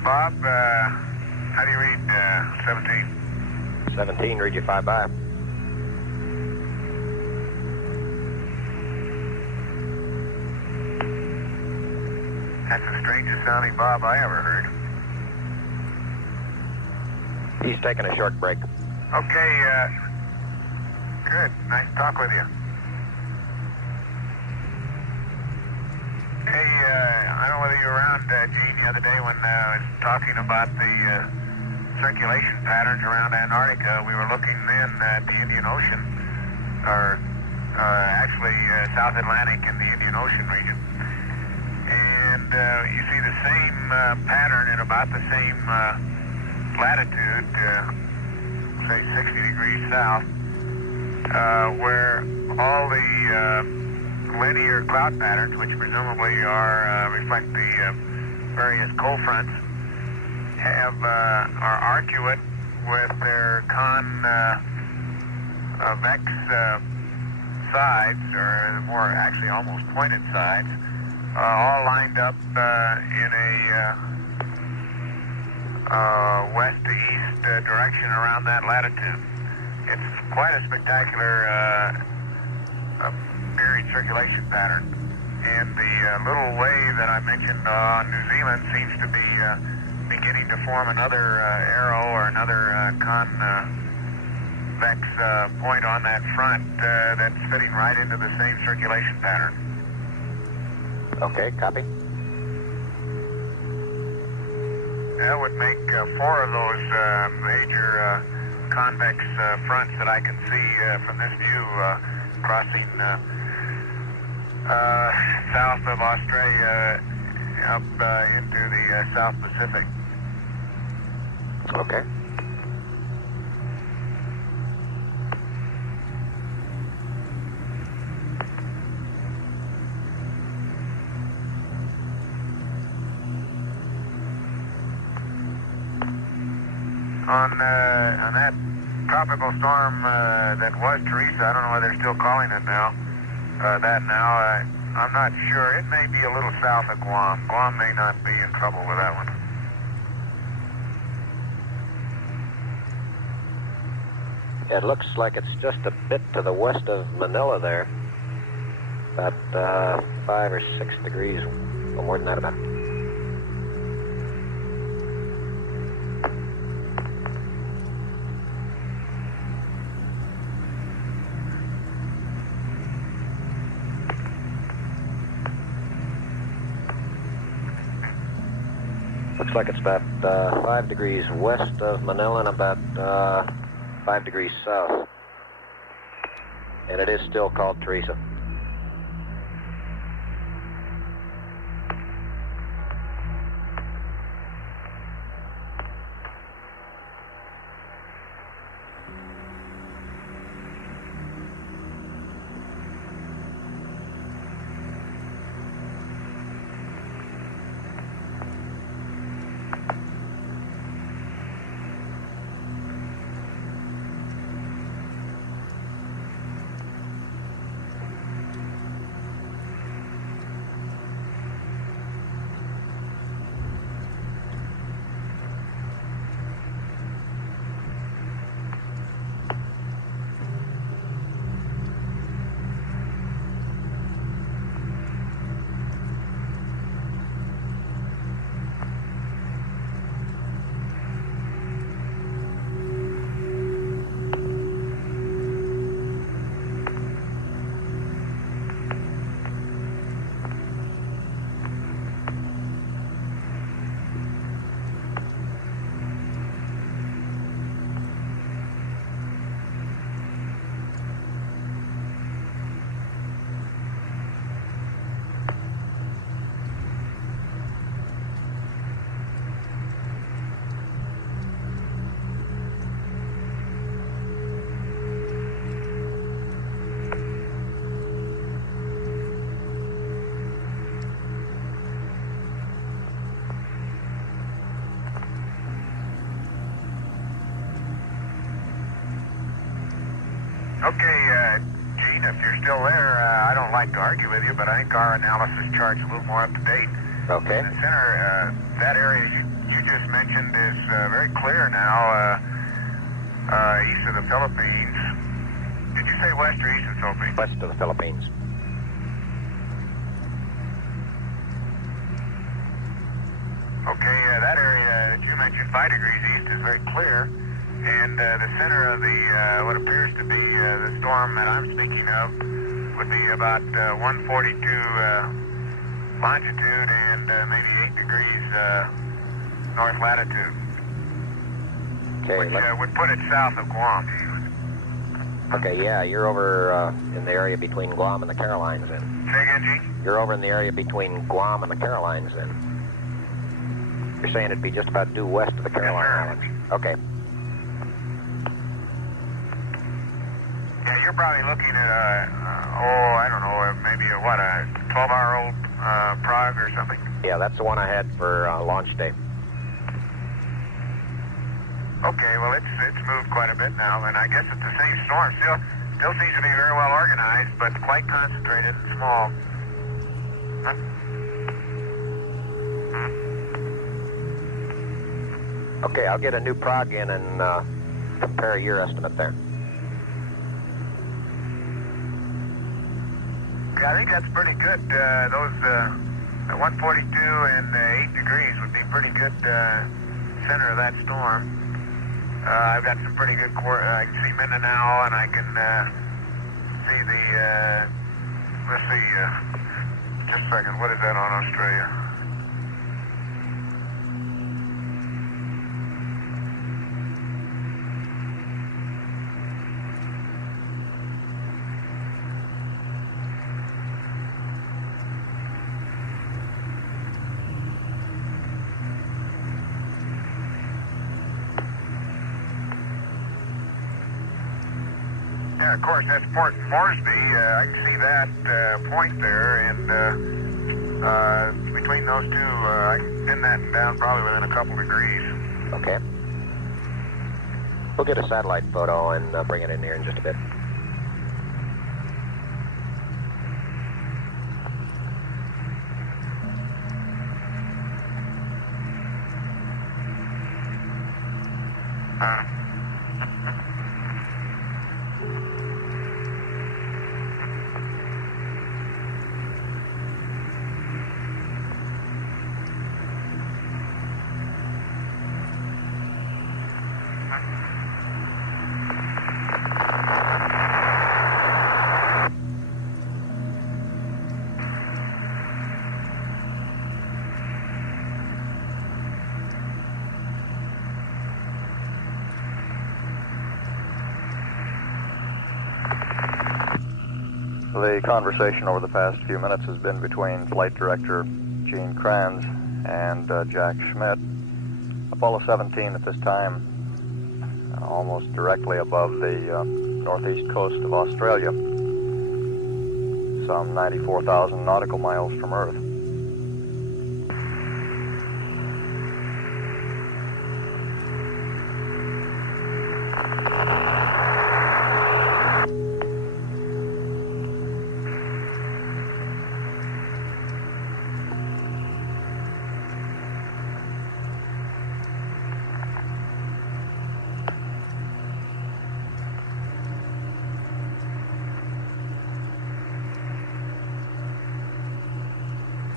Bob, how do you read 17? 17, read you 5 by. That's the strangest sounding Bob I ever heard. He's taking a short break. Okay, good. Nice to talk with you. Hey, I don't know whether you were around, Gene, the other day when I was talking about the circulation patterns around Antarctica. We were looking then at the Indian Ocean, or actually South Atlantic and the Indian Ocean region. And you see the same pattern at about the same latitude, say 60 degrees south, where all the linear cloud patterns, which presumably reflect the various cold fronts, are arcuate with their convex sides, or more actually almost pointed sides, all lined up in a west to east direction around that latitude. It's quite a spectacular period circulation pattern. And the little wave that I mentioned on New Zealand seems to be beginning to form another arrow or another convex point on that front that's fitting right into the same circulation pattern. Okay, copy. That would make 4 of those major convex fronts that I can see from this view crossing south of Australia up into the South Pacific. Okay. On that tropical storm that was Teresa, I don't know whether they're still calling it now. I'm not sure. It may be a little south of Guam. Guam may not be in trouble with that one. It looks like it's just a bit to the west of Manila there. About 5 or 6 degrees, or more than that about. Looks like it's about 5 degrees west of Manila and about 5 degrees south. And it is still called Teresa. Okay, Gene, if you're still there, I don't like to argue with you, but I think our analysis chart's a little more up to date. Okay. In the center, that area you you just mentioned is very clear now, east of the Philippines. Did you say west or east of the Philippines? West of the Philippines. Okay, that area that you mentioned, 5 degrees east, is very clear. And the center of the what appears to be the storm that I'm speaking of would be about 142 longitude and maybe 8 degrees north latitude, Okay. which would put it south of Guam. Okay, yeah, you're over in the area between Guam and the Carolines then. Say again, Gene? You're over in the area between Guam and the Carolines then. You're saying it'd be just about due west of the Caroline Islands. Okay. Yeah, you're probably looking at I don't know, maybe a 12-hour-old Prague or something? Yeah, that's the one I had for launch day. Okay, well, it's moved quite a bit now, and I guess it's the same storm. Still seems to be very well organized, but quite concentrated and small. Huh? Okay, I'll get a new prog in and compare your estimate there. Yeah, I think that's pretty good. Those 142 and 8 degrees would be pretty good center of that storm. I've got some pretty good I can see Mindanao, and I can see the, let's see, just a second, what is that on Australia? Yeah, of course, that's Port Moresby. I can see that point there, and between those two, I can pin that down probably within a couple degrees. Okay. We'll get a satellite photo and bring it in here in just a bit. The conversation over the past few minutes has been between Flight Director Gene Kranz and Jack Schmidt. Apollo 17 at this time, almost directly above the northeast coast of Australia, some 94,000 nautical miles from Earth.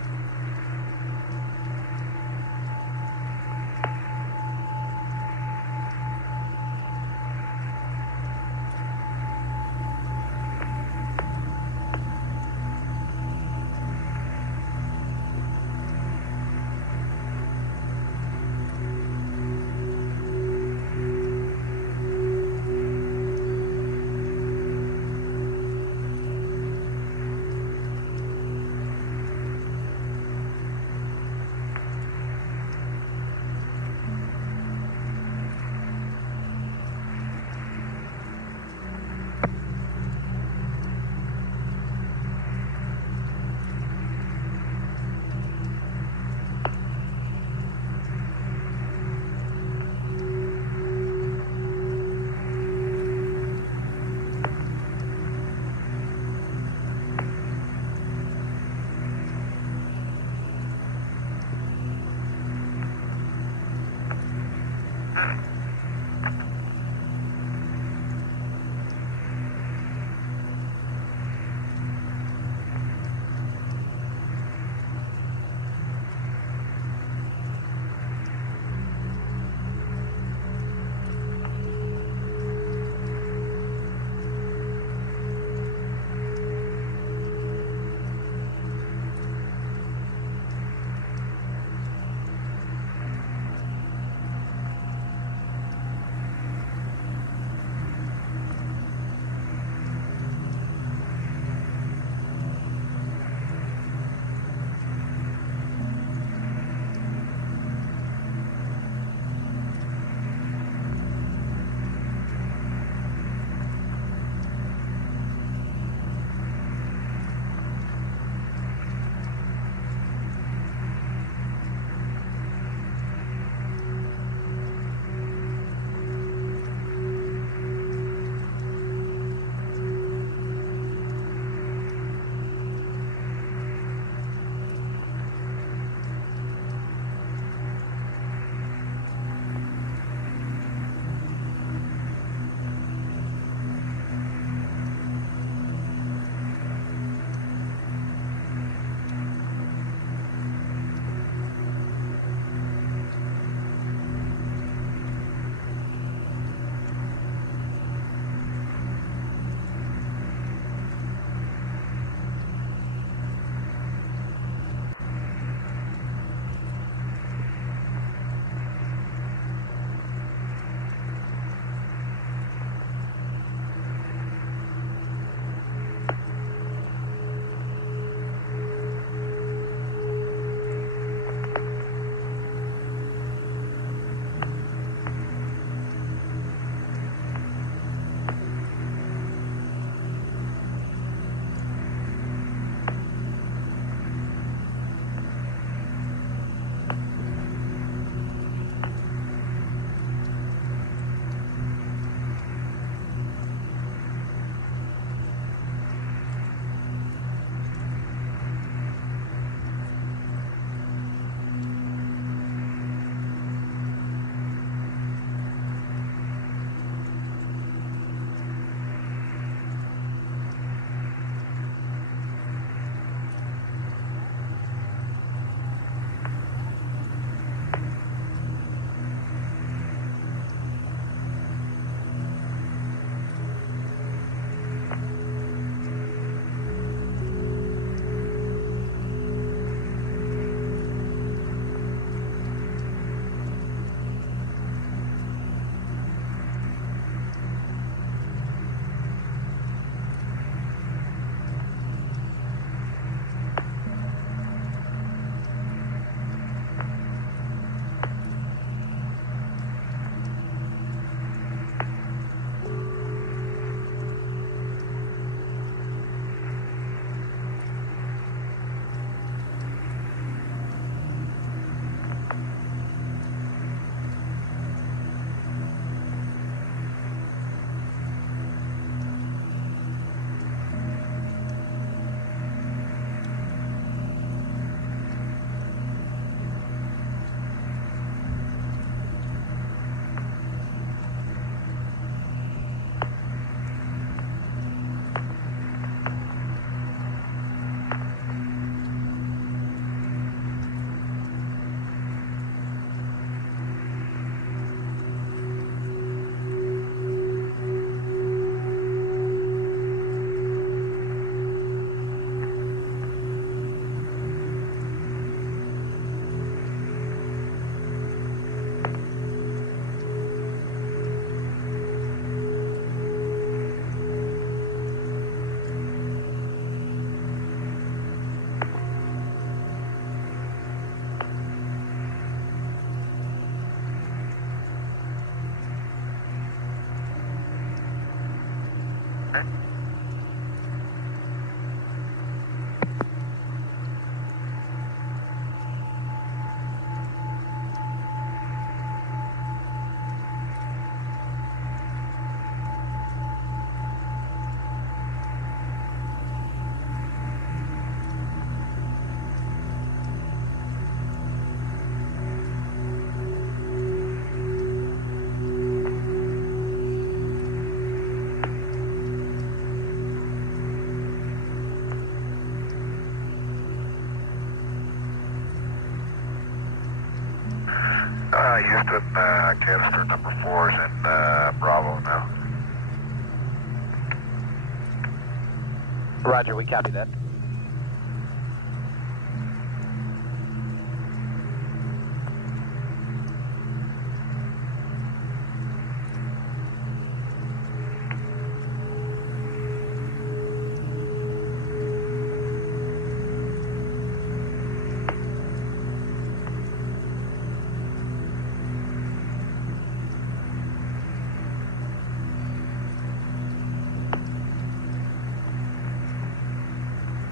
Houston, canister number 4 is in Bravo now. Roger, we copy that.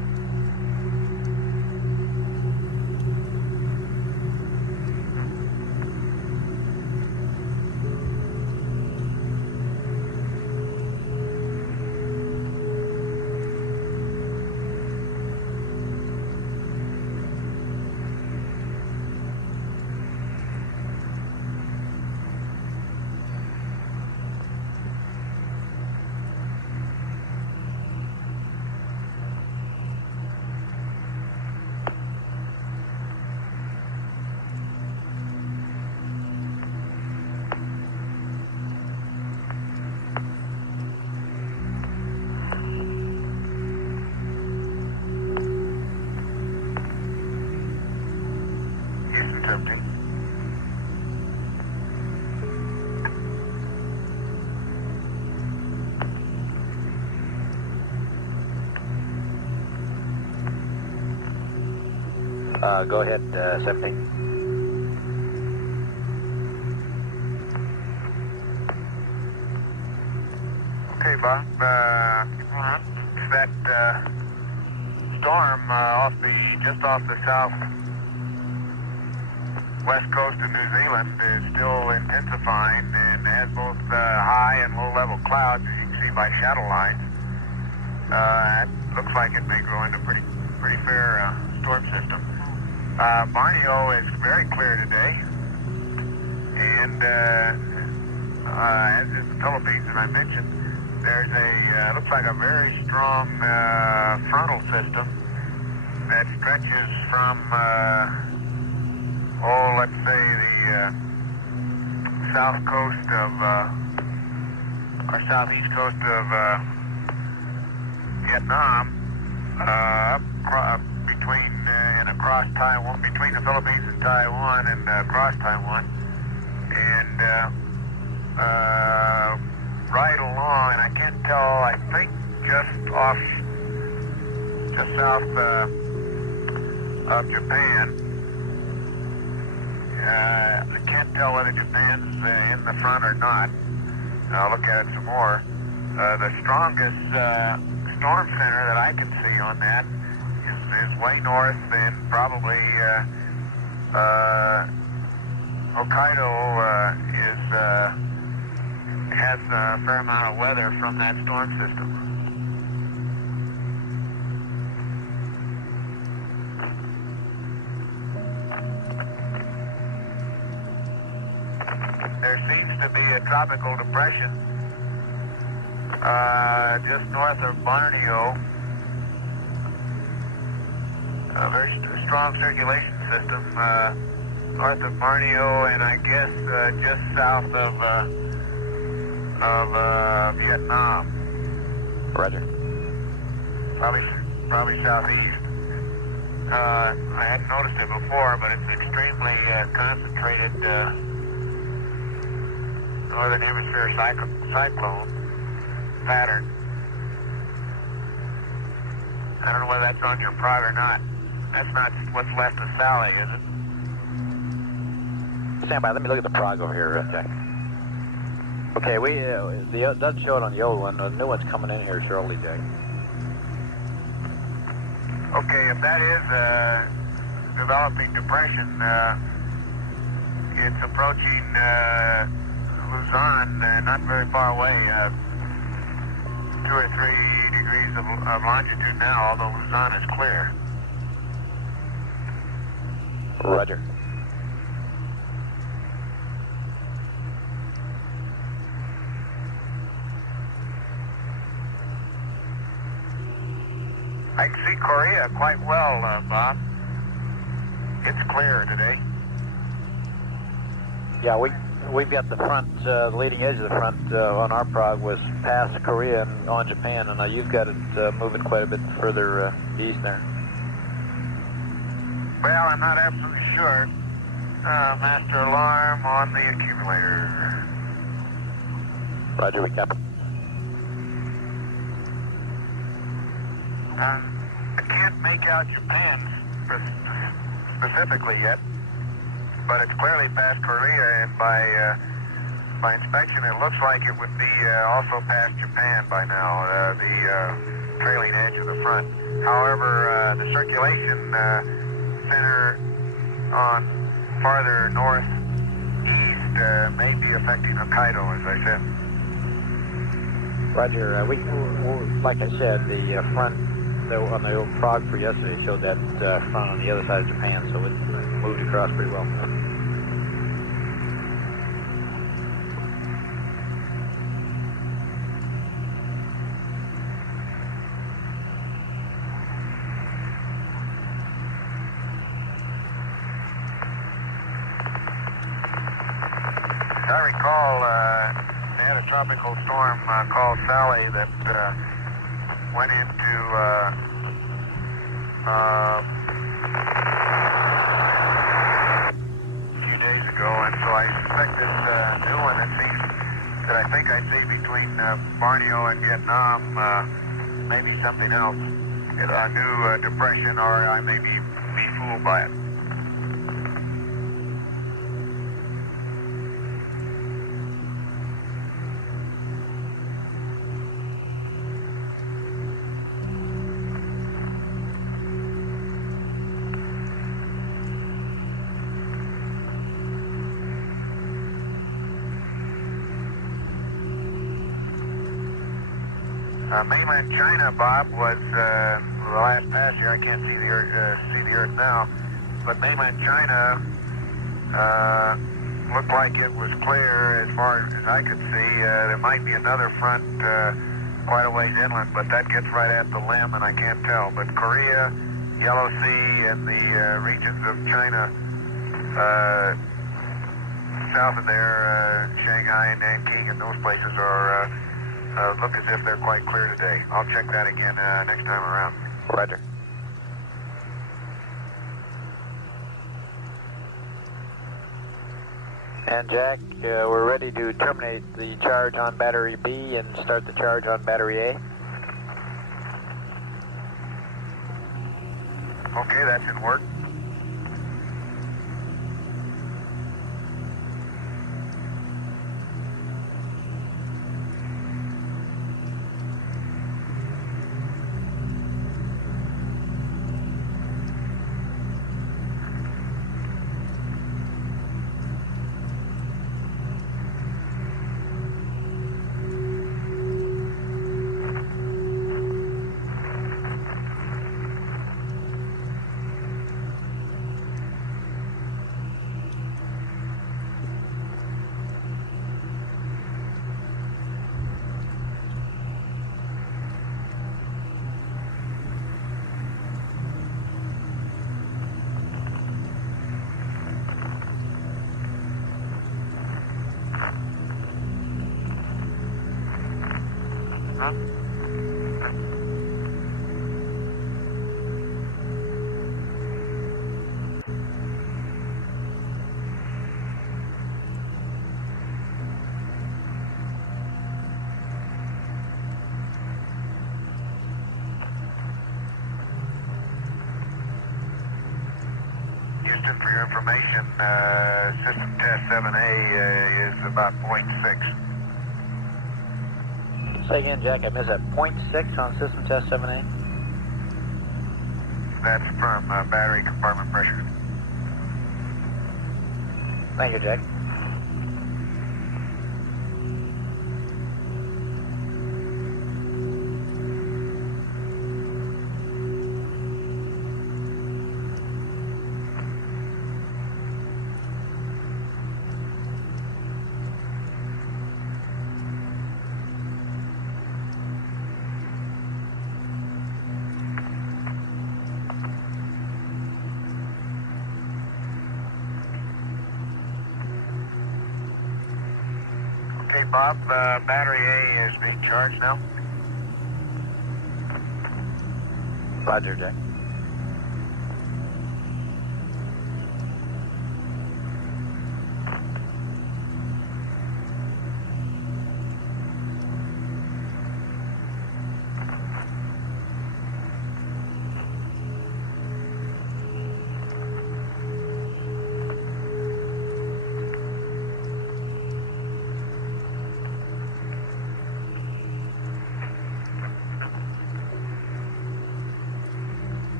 Go ahead, 17. Okay, Bob. That storm just off the south west coast of New Zealand is still intensifying and has both high and low level clouds, as you can see by shadow lines. It looks like it may grow into pretty fair storm system. Borneo is very clear today, and as is the Philippines that I mentioned, there's looks like a very strong frontal system that stretches from, let's say the south coast of, or southeast coast of Vietnam, between and across Taiwan, between the Philippines and Taiwan, and across Taiwan, and right along, and I can't tell, I think just south of Japan. I can't tell whether Japan's in the front or not. I'll look at it some more. The strongest storm center that I can see on that is way north, and probably Hokkaido has a fair amount of weather from that storm system. There seems to be a tropical depression just north of Borneo. A very strong circulation system north of Borneo, and I guess just south of Vietnam. Roger. Probably southeast. I hadn't noticed it before, but it's extremely concentrated northern hemisphere cyclone pattern. I don't know whether that's on your prog or not. That's not what's left of Sally, is it? Stand by. Let me look at the prog over here, Jack. Okay, it doesn't show it on the old one. The new one's coming in here shortly, Jack. Okay, if that is a developing depression, it's approaching Luzon, not very far away, 2 or 3 degrees of longitude now, although Luzon is clear. Roger. I can see Korea quite well, Bob. It's clear today. Yeah, we've got the front, the leading edge of the front on our prog was past Korea and on Japan, and you've got it moving quite a bit further east there. Well, I'm not absolutely sure. Master alarm on the accumulator. Roger, we copy. I can't make out Japan specifically yet, but it's clearly past Korea, and by inspection it looks like it would be also past Japan by now, the trailing edge of the front. However, the circulation center on farther northeast may be affecting Hokkaido, as I said. Roger, we like I said, the front on the old prog for yesterday showed that front on the other side of Japan, so it moved across pretty well. I recall they had a tropical storm called Sally that went into a few days ago, and so I suspect this new one that I think I see between Borneo and Vietnam may be something else. A new depression, or I may be fooled by it. Mainland China, Bob, was the last pass here. I can't see the Earth now, but mainland China looked like it was clear as far as I could see. There might be another front quite a ways inland, but that gets right at the limb, and I can't tell. But Korea, Yellow Sea, and the regions of China south of there, Shanghai and Nanking, and those places are. Look as if they're quite clear today. I'll check that again next time around. Roger. And Jack, we're ready to terminate the charge on battery B and start the charge on battery A. Okay, that's in work. Houston, for your information, system test 7A is about 0.6. Say again, Jack, I missed that. 0.6 on system test 7A? That's from battery compartment pressure. Thank you, Jack. Okay, Bob, battery A is being charged now. Roger, Jack.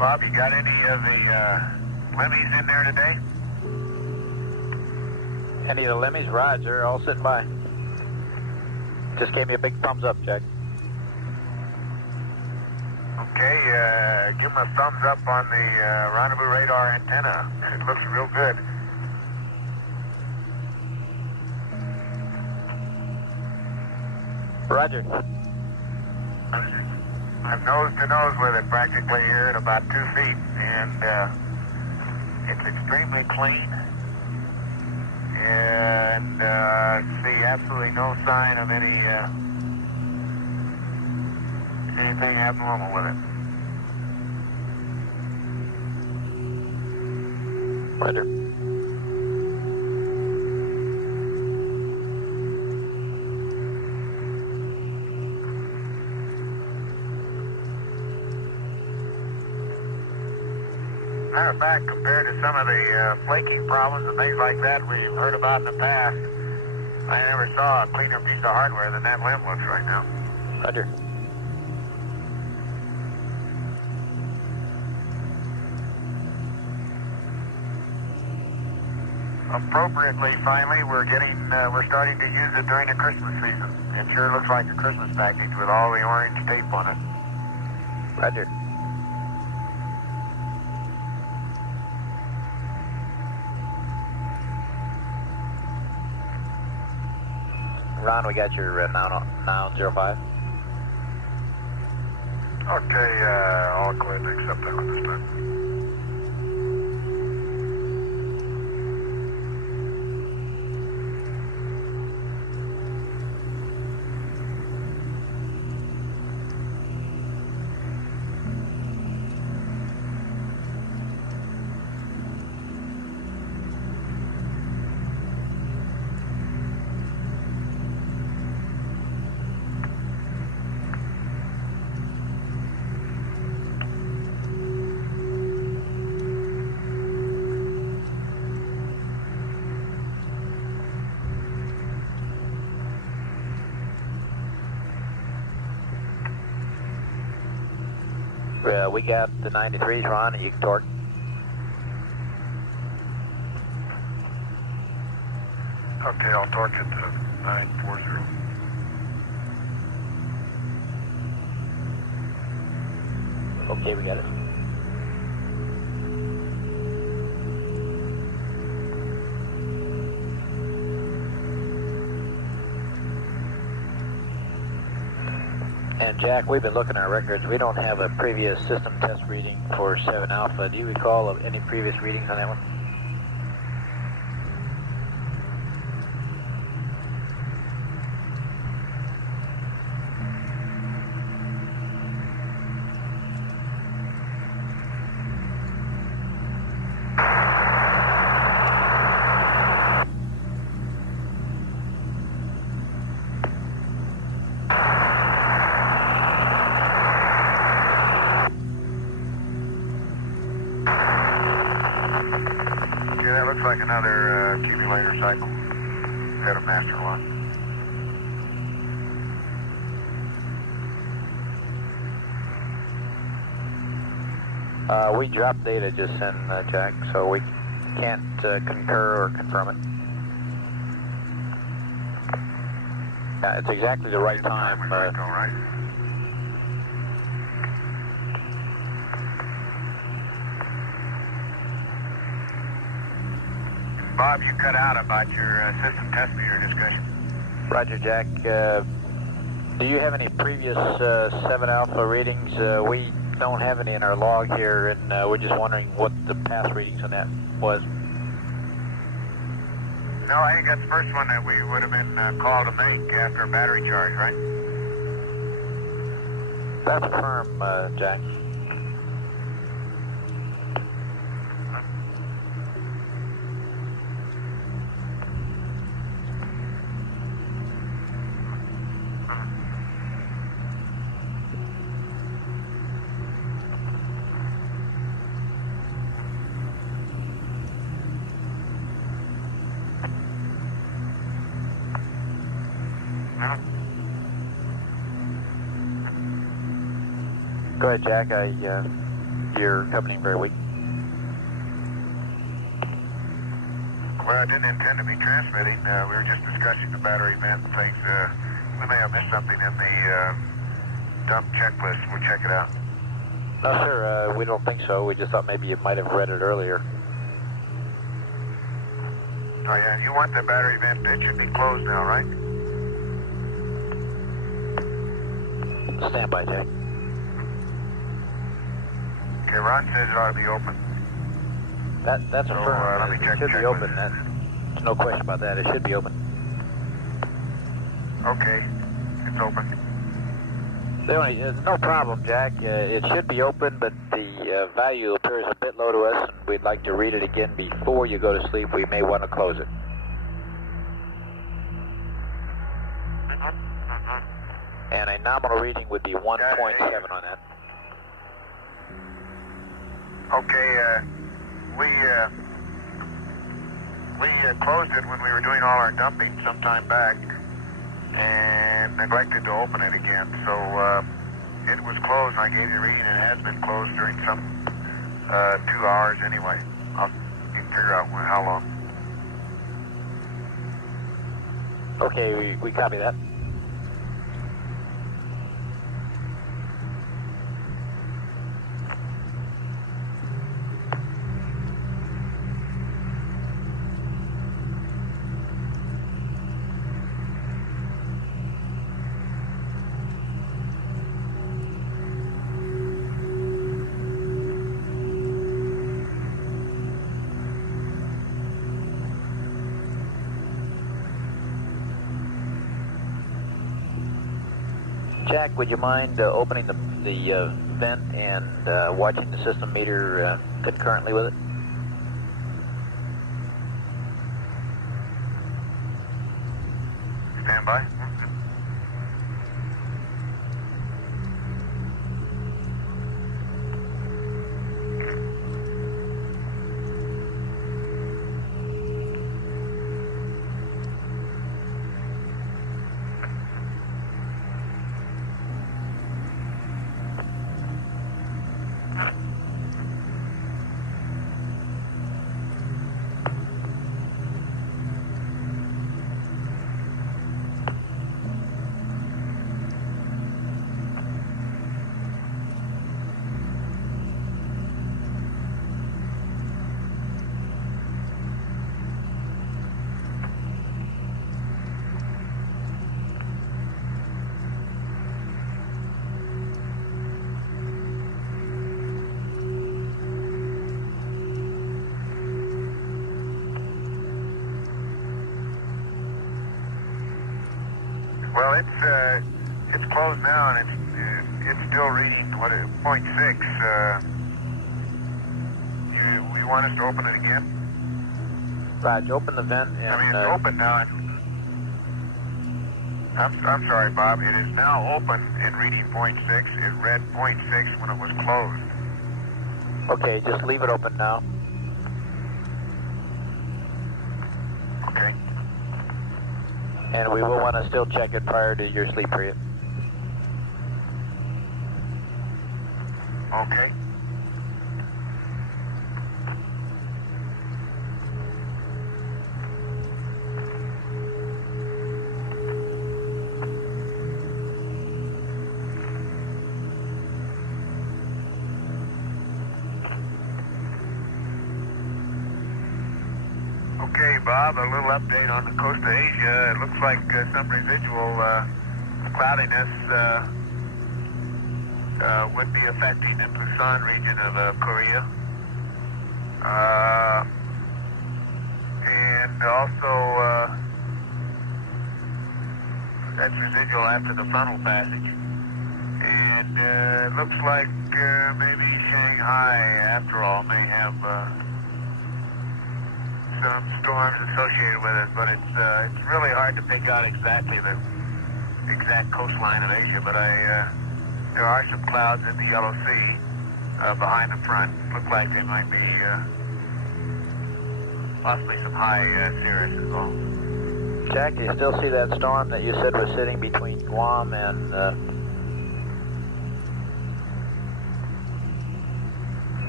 Bob, you got any of the lemmies in there today? Any of the lemmies? Roger, all sitting by. Just gave me a big thumbs up, Jack. Okay, give him a thumbs up on the rendezvous radar antenna. It looks real good. Roger. I'm nose to nose with it practically here at about 2 feet, and it's extremely clean. And see absolutely no sign of anything abnormal with it. Roger. Matter of fact, compared to some of the flaking problems and things like that we've heard about in the past, I never saw a cleaner piece of hardware than that limb looks right now. Roger. Appropriately, finally, we're starting to use it during the Christmas season. It sure looks like a Christmas package with all the orange tape on it. Roger. Ron, we got your noun 05. Okay, all clear to accept that one this time. We got the 93s, Ron, and you can torque. Okay, I'll torque it to 940. Okay, we got it. And Jack, we've been looking at our records. We don't have a previous system test reading for 7 Alpha. Do you recall of any previous readings on that one? Looks like another accumulator cycle. Got a master one. We dropped data just in, Jack, so we can't concur or confirm it. Yeah, it's exactly the right time. Right. Bob, you cut out about your system test meter discussion. Roger, Jack. Do you have any previous 7 Alpha readings? We don't have any in our log here, and we're just wondering what the past readings on that was. No, I think that's the first one that we would have been called to make after a battery charge, right? That's firm, Jack. Go ahead, Jack. you're coming very weak. Well, I didn't intend to be transmitting. We were just discussing the battery vent and things. We may have missed something in the dump checklist. We'll check it out. No, sir, we don't think so. We just thought maybe you might have read it earlier. Oh, yeah, you want the battery vent. It should be closed now, right? Stand by, Jack. Okay, Ron says it ought to be open. That's a firm. Let me check. It should be open. There's no question about that. It should be open. Okay, it's open. There's no problem, Jack. It should be open, but the value appears a bit low to us, and we'd like to read it again before you go to sleep. We may want to close it. And a nominal reading would be 1.7 on that. Okay, we closed it when we were doing all our dumping some time back and neglected to open it again. So it was closed. I gave you a reading, and it has been closed during some 2 hours anyway. You can figure out how long. Okay, we copy that. Jack, would you mind opening the vent and watching the system meter concurrently with it? Stand by. Well, it's closed now, and it's still reading 0.6. You want us to open it again? Right, open the vent and... I mean, it's open now. I'm sorry, Bob. It is now open and reading 0.6. It read 0.6 when it was closed. Okay, just leave it open now. Okay. And we will want to still check it prior to your sleep period. Okay. Okay, Bob, a little update on the coast of Asia. It looks like some residual cloudiness would be affecting the Busan region of Korea. And also, that's residual after the frontal passage. And it looks like maybe Shanghai, after all, may have some storms associated with it, but it's really hard to pick out exactly the exact coastline of Asia. But there are some clouds in the Yellow Sea behind the front. Look like they might be possibly some high cirrus as well. Jack, do you still see that storm that you said was sitting between Guam and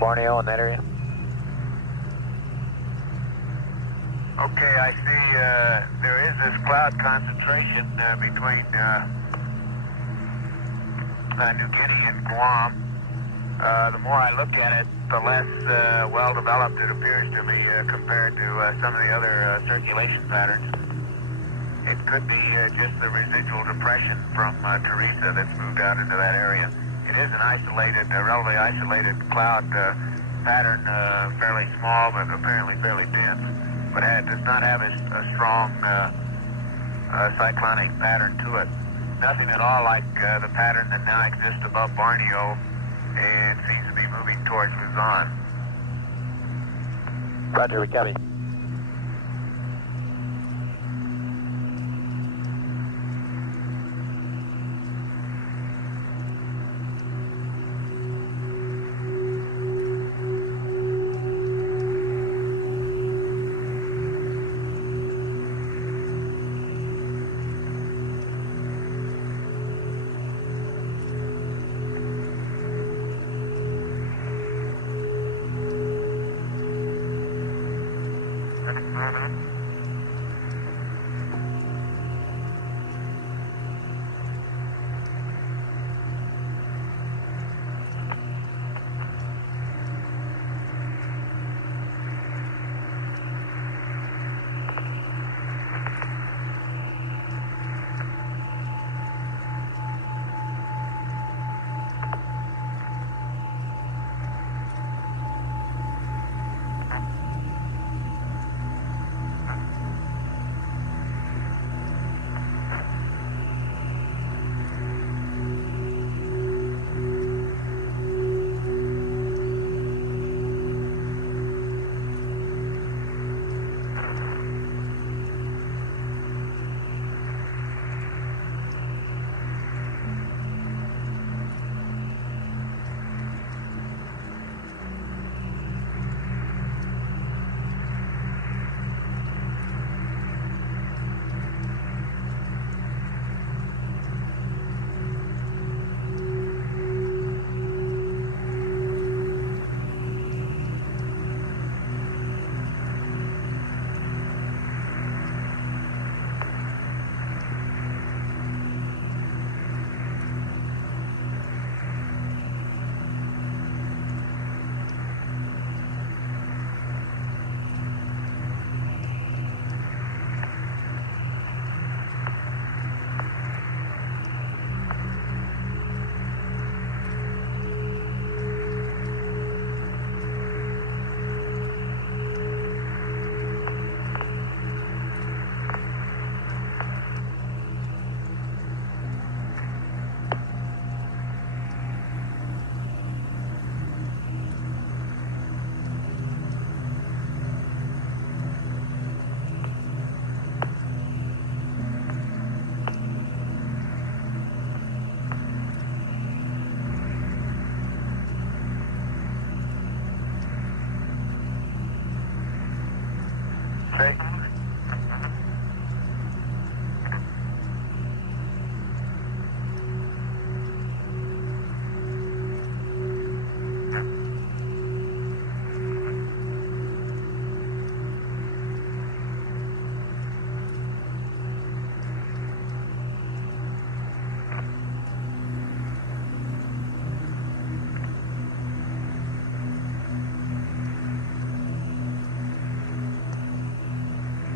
Borneo in that area? Okay, I see there is this cloud concentration between New Guinea and Guam. The more I look at it, the less well-developed it appears to me compared to some of the other circulation patterns. It could be just the residual depression from Teresa that's moved out into that area. It is an isolated, relatively isolated cloud pattern, fairly small but apparently fairly dense, but it does not have a strong cyclonic pattern to it. Nothing at all like the pattern that now exists above Borneo and seems to be moving towards Luzon. Roger, we copy.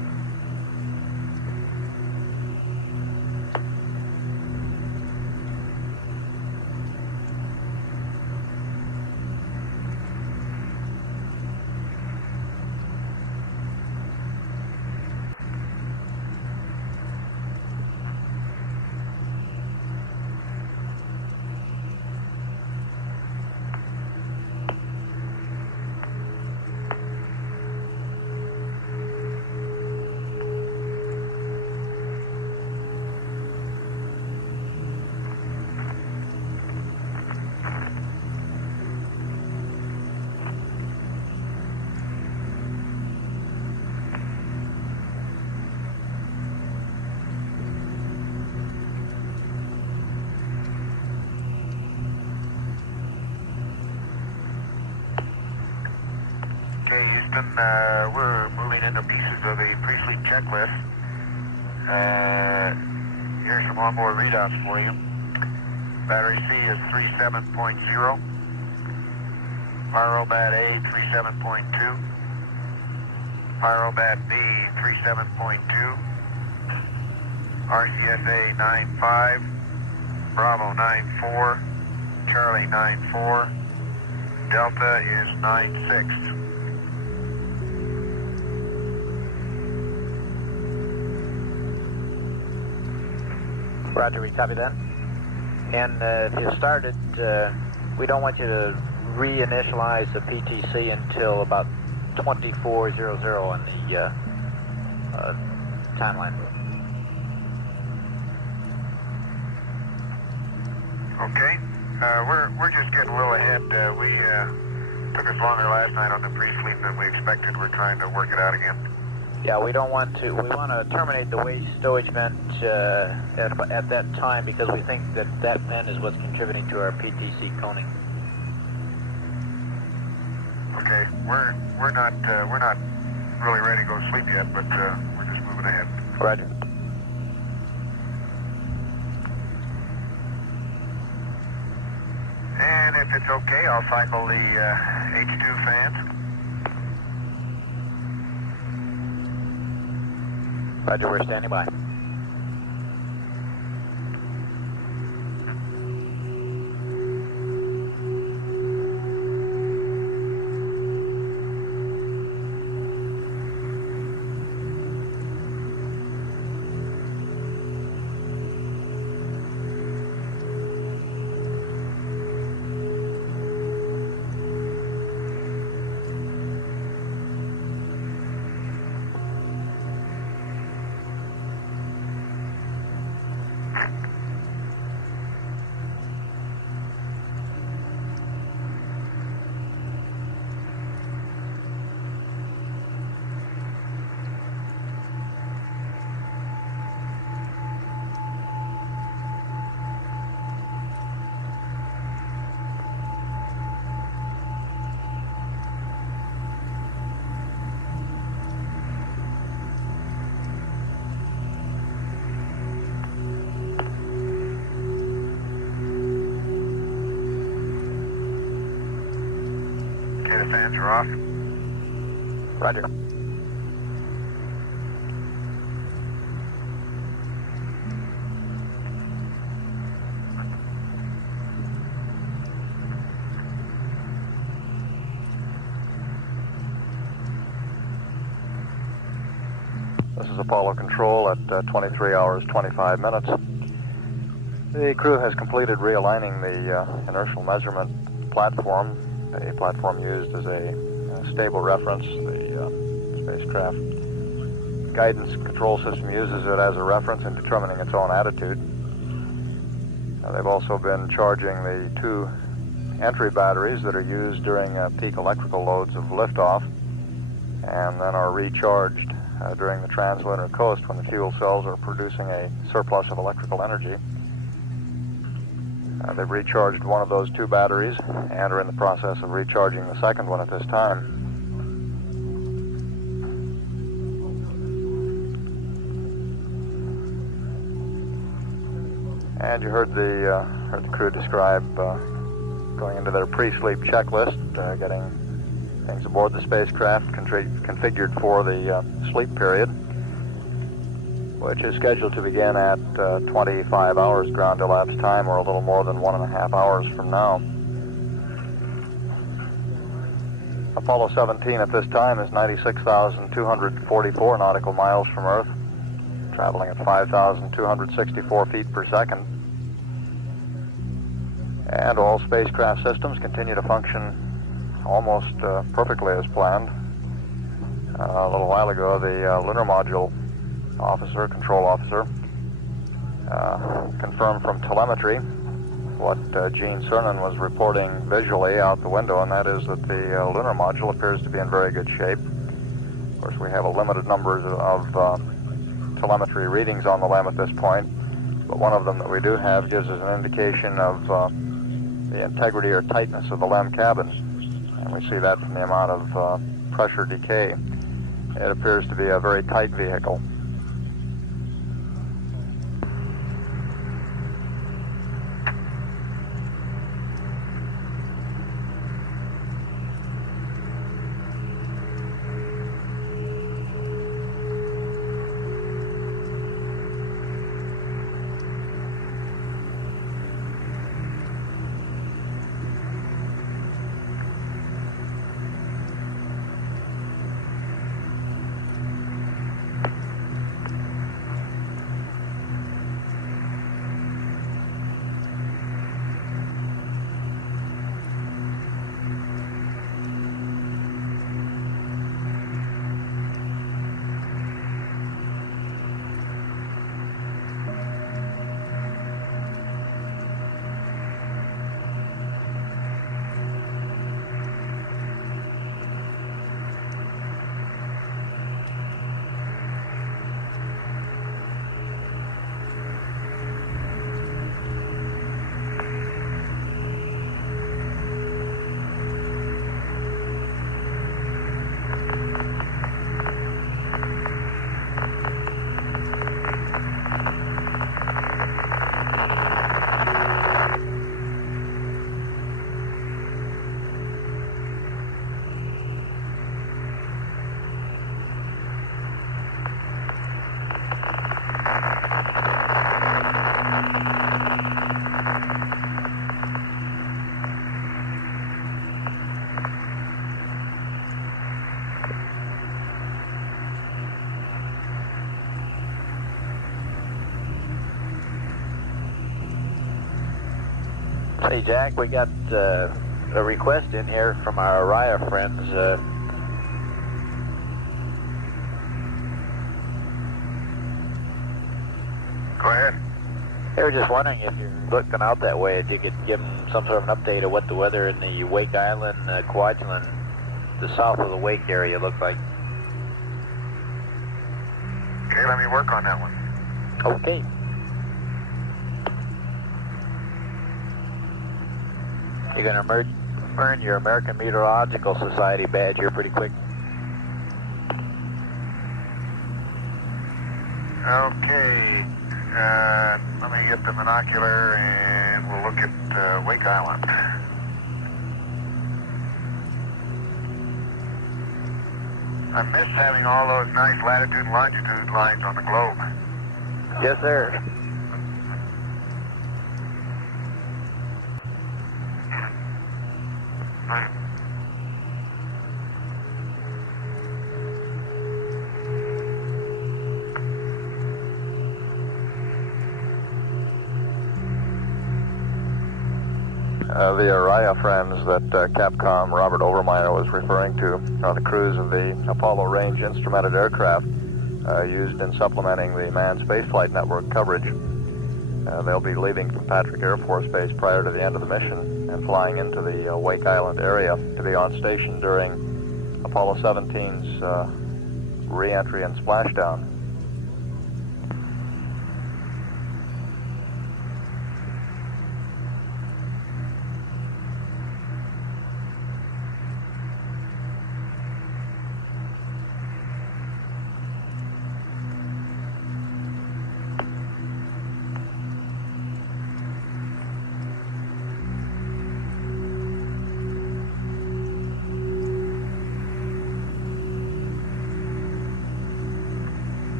Houston, we're moving into pieces of the pre-sleep checklist. Here's some onboard readouts for you. Battery C is 37.0. Pyrobat A 37.2. Pyrobat B 37.2. RCSA 95. Bravo 94. Charlie 94. Delta is 96. Roger, we copy that. And if you started, we don't want you to reinitialize the PTC until about 2400 on the timeline. Okay. We're just getting a little ahead. We took us longer last night on the pre-sleep than we expected. We're trying to work it out again. Yeah, we don't want to. We want to terminate the waste stowage vent at that time because we think that that vent is what's contributing to our PTC coning. Okay, we're not really ready to go to sleep yet, but we're just moving ahead. Roger. And if it's okay, I'll cycle the H2 fans. Roger, we're standing by. The fans are off. Roger. This is Apollo Control at 23 hours 25 minutes. The crew has completed realigning the inertial measurement platform, a platform used as a stable reference. The spacecraft guidance control system uses it as a reference in determining its own attitude. They've also been charging the two entry batteries that are used during peak electrical loads of liftoff, and then are recharged during the translunar coast when the fuel cells are producing a surplus of electrical energy. They've recharged one of those two batteries and are in the process of recharging the second one at this time. And you heard the crew describe going into their pre-sleep checklist, getting things aboard the spacecraft configured for the sleep period, which is scheduled to begin at 25 hours ground elapsed time, or a little more than 1.5 hours from now. Apollo 17 at this time is 96,244 nautical miles from Earth, traveling at 5,264 feet per second. And all spacecraft systems continue to function almost perfectly as planned. A little while ago, the lunar module control officer, confirmed from telemetry what Gene Cernan was reporting visually out the window, and that is that the lunar module appears to be in very good shape. Of course, we have a limited number of telemetry readings on the LEM at this point, but one of them that we do have gives us an indication of the integrity or tightness of the LEM cabin. and we see that from the amount of pressure decay. It appears to be a very tight vehicle. Hey Jack, we got a request in here from our Araya friends. Go ahead. They were just wondering if you're looking out that way, if you could give them some sort of an update of what the weather in the Wake Island, Kwajalein, the south of the Wake area looks like. Okay, let me work on that one. Okay. You're going to earn your American Meteorological Society badge here pretty quick. Okay, let me get the binocular and we'll look at Wake Island. I miss having all those nice latitude and longitude lines on the globe. Yes, sir. The Araya friends that Capcom Robert Overmeyer was referring to are the crews of the Apollo range instrumented aircraft used in supplementing the manned spaceflight network coverage. They'll be leaving from Patrick Air Force Base prior to the end of the mission and flying into the Wake Island area to be on station during Apollo 17's re-entry and splashdown.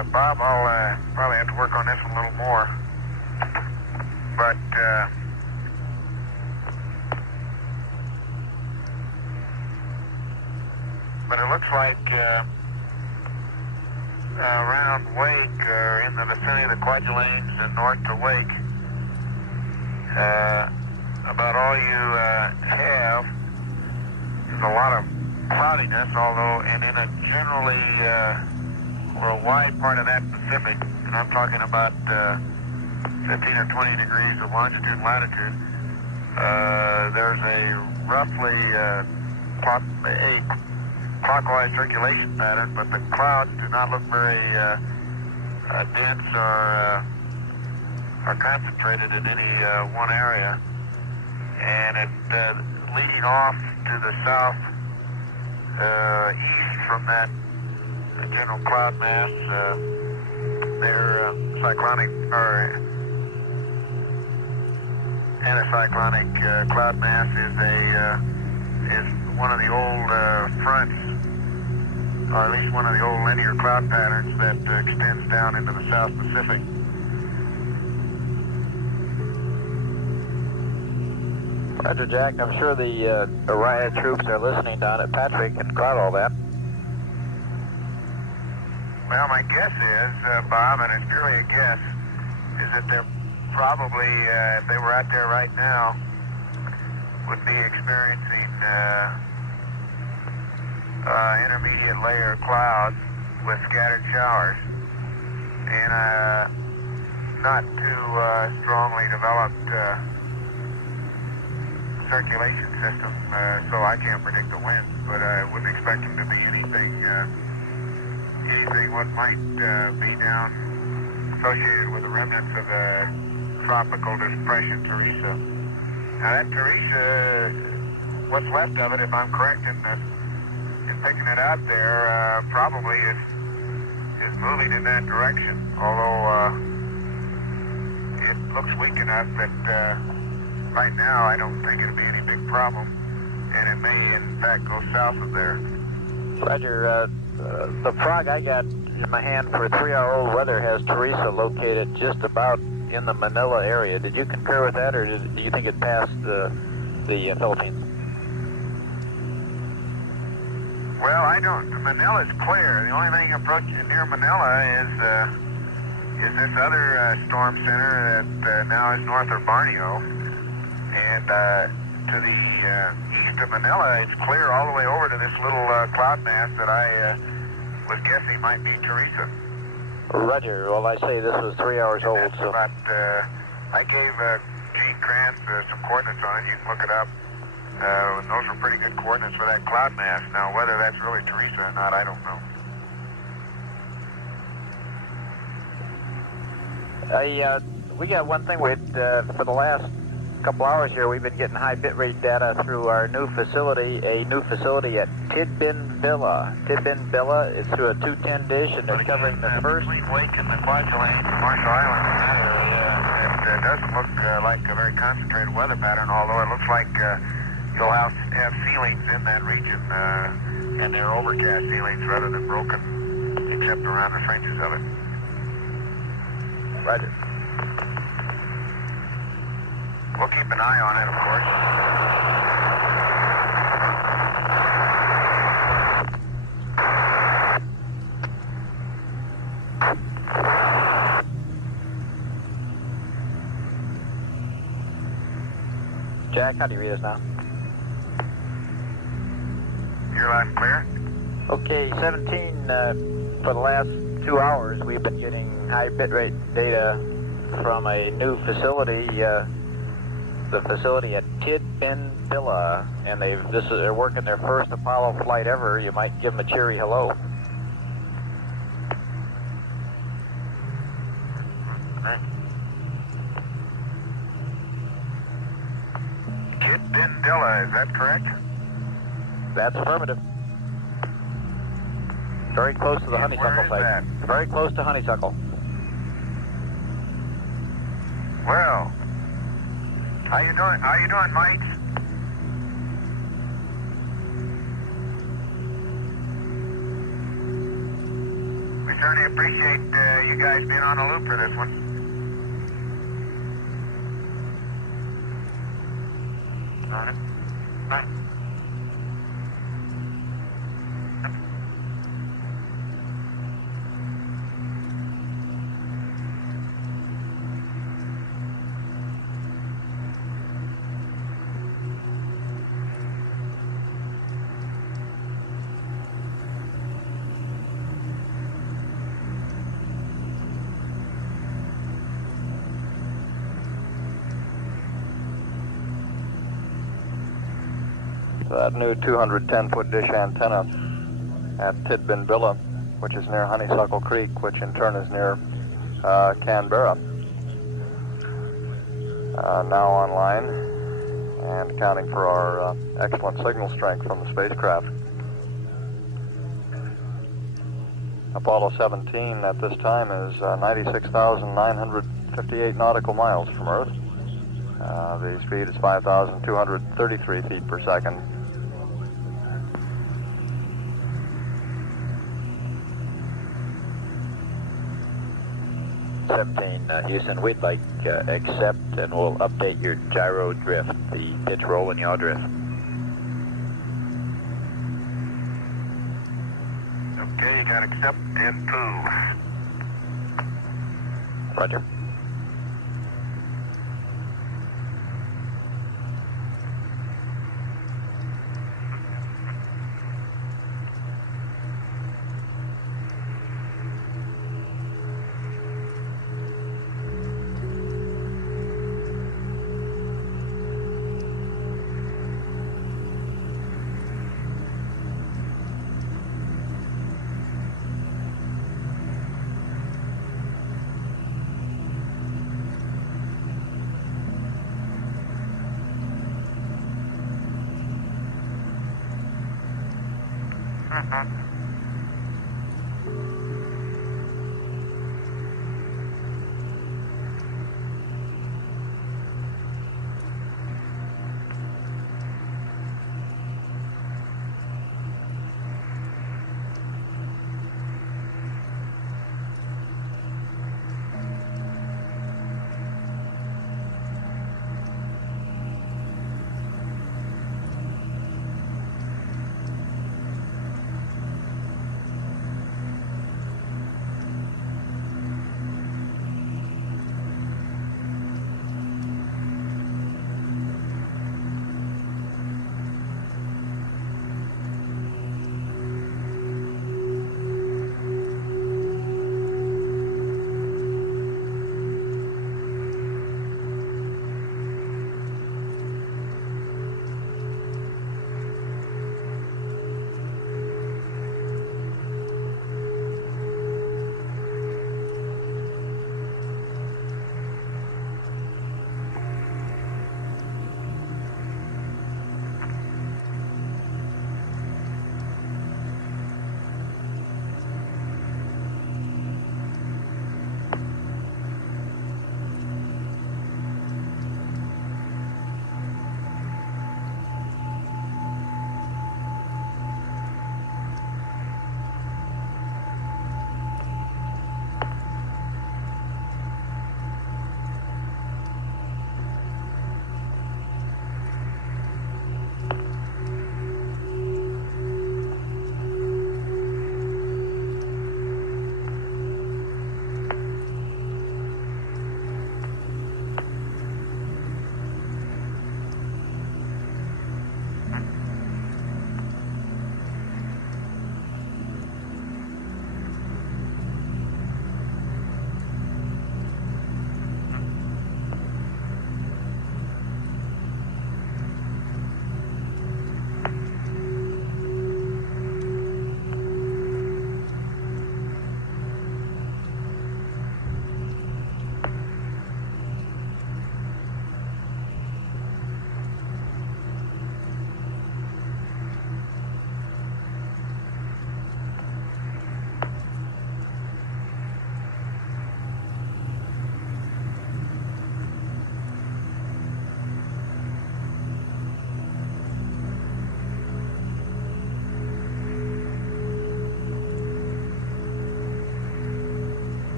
Bob, I'll probably have to work on this one a little more. But it looks like around Wake, or in the vicinity of the Kwajaleins and north to Wake, about all you have is a lot of cloudiness, although, and in a generally, or a wide part of that Pacific, and I'm talking about 15 or 20 degrees of longitude and latitude, there's a roughly a clockwise circulation pattern, but the clouds do not look very dense or concentrated in any one area. And it leading off to the south east from that general cloud mass, their cyclonic or anticyclonic cloud mass is one of the old fronts, or at least one of the old linear cloud patterns that extends down into the South Pacific. Roger, Jack. I'm sure the riot troops are listening down at Patrick and caught all that. Well, my guess is, Bob, and it's purely a guess, is that they're probably, if they were out there right now, would be experiencing intermediate layer clouds with scattered showers, and not too strongly developed circulation system, so I can't predict the winds, but I wouldn't expect them to be anything what might be down associated with the remnants of the tropical depression Teresa. Now that Teresa, what's left of it, if I'm correct in picking it out there, probably is moving in that direction, although it looks weak enough that right now I don't think it'll be any big problem, and it may in fact go south of there. Roger, the frog I got in my hand for 3-hour-old weather has Teresa located just about in the Manila area. Did you concur with that, or do you think it passed the Philippines? Well, I don't. Manila's clear. The only thing approaching near Manila is this other storm center that now is north of Borneo, and to the east of Manila, it's clear all the way over to this little cloud mass that I was guessing might be Teresa. Roger. Well, I say this was 3 hours old, so... About, I gave Gene Krantz some coordinates on it. You can look it up. Those were pretty good coordinates for that cloud mass. Now, whether that's really Teresa or not, I don't know. We got one thing for the last couple hours here, we've been getting high bitrate data through our new facility, a new facility at Tidbin Villa. Tidbin Villa is through a 210 dish, and they're covering the first... Between Wake and the Kwajalein, Marshall Island, in that area, it doesn't look like a very concentrated weather pattern, although it looks like you'll have ceilings in that region, and they're overcast ceilings rather than broken, except around the fringes of it. Roger. We'll keep an eye on it, of course. Jack, how do you read us now? You're loud and clear? Okay, 17, for the last 2 hours, we've been getting high bitrate data from a new facility, the facility at Tidbin Villa, and they're working their first Apollo flight ever. You might give them a cheery hello. Tidbin Villa, is that correct? That's affirmative. Very close to the honeysuckle site. That? Very close to honeysuckle. Well, how you doing, mates? We certainly appreciate you guys being on the loop for this one. All right. Bye. That new 210-foot dish antenna at Tidbin Villa, which is near Honeysuckle Creek, which in turn is near Canberra. Now online and accounting for our excellent signal strength from the spacecraft. Apollo 17 at this time is 96,958 nautical miles from Earth. The speed is 5,233 feet per second. Houston, we'd like accept and we'll update your gyro drift, the pitch roll and yaw drift. Okay, you got accept and poo. Roger.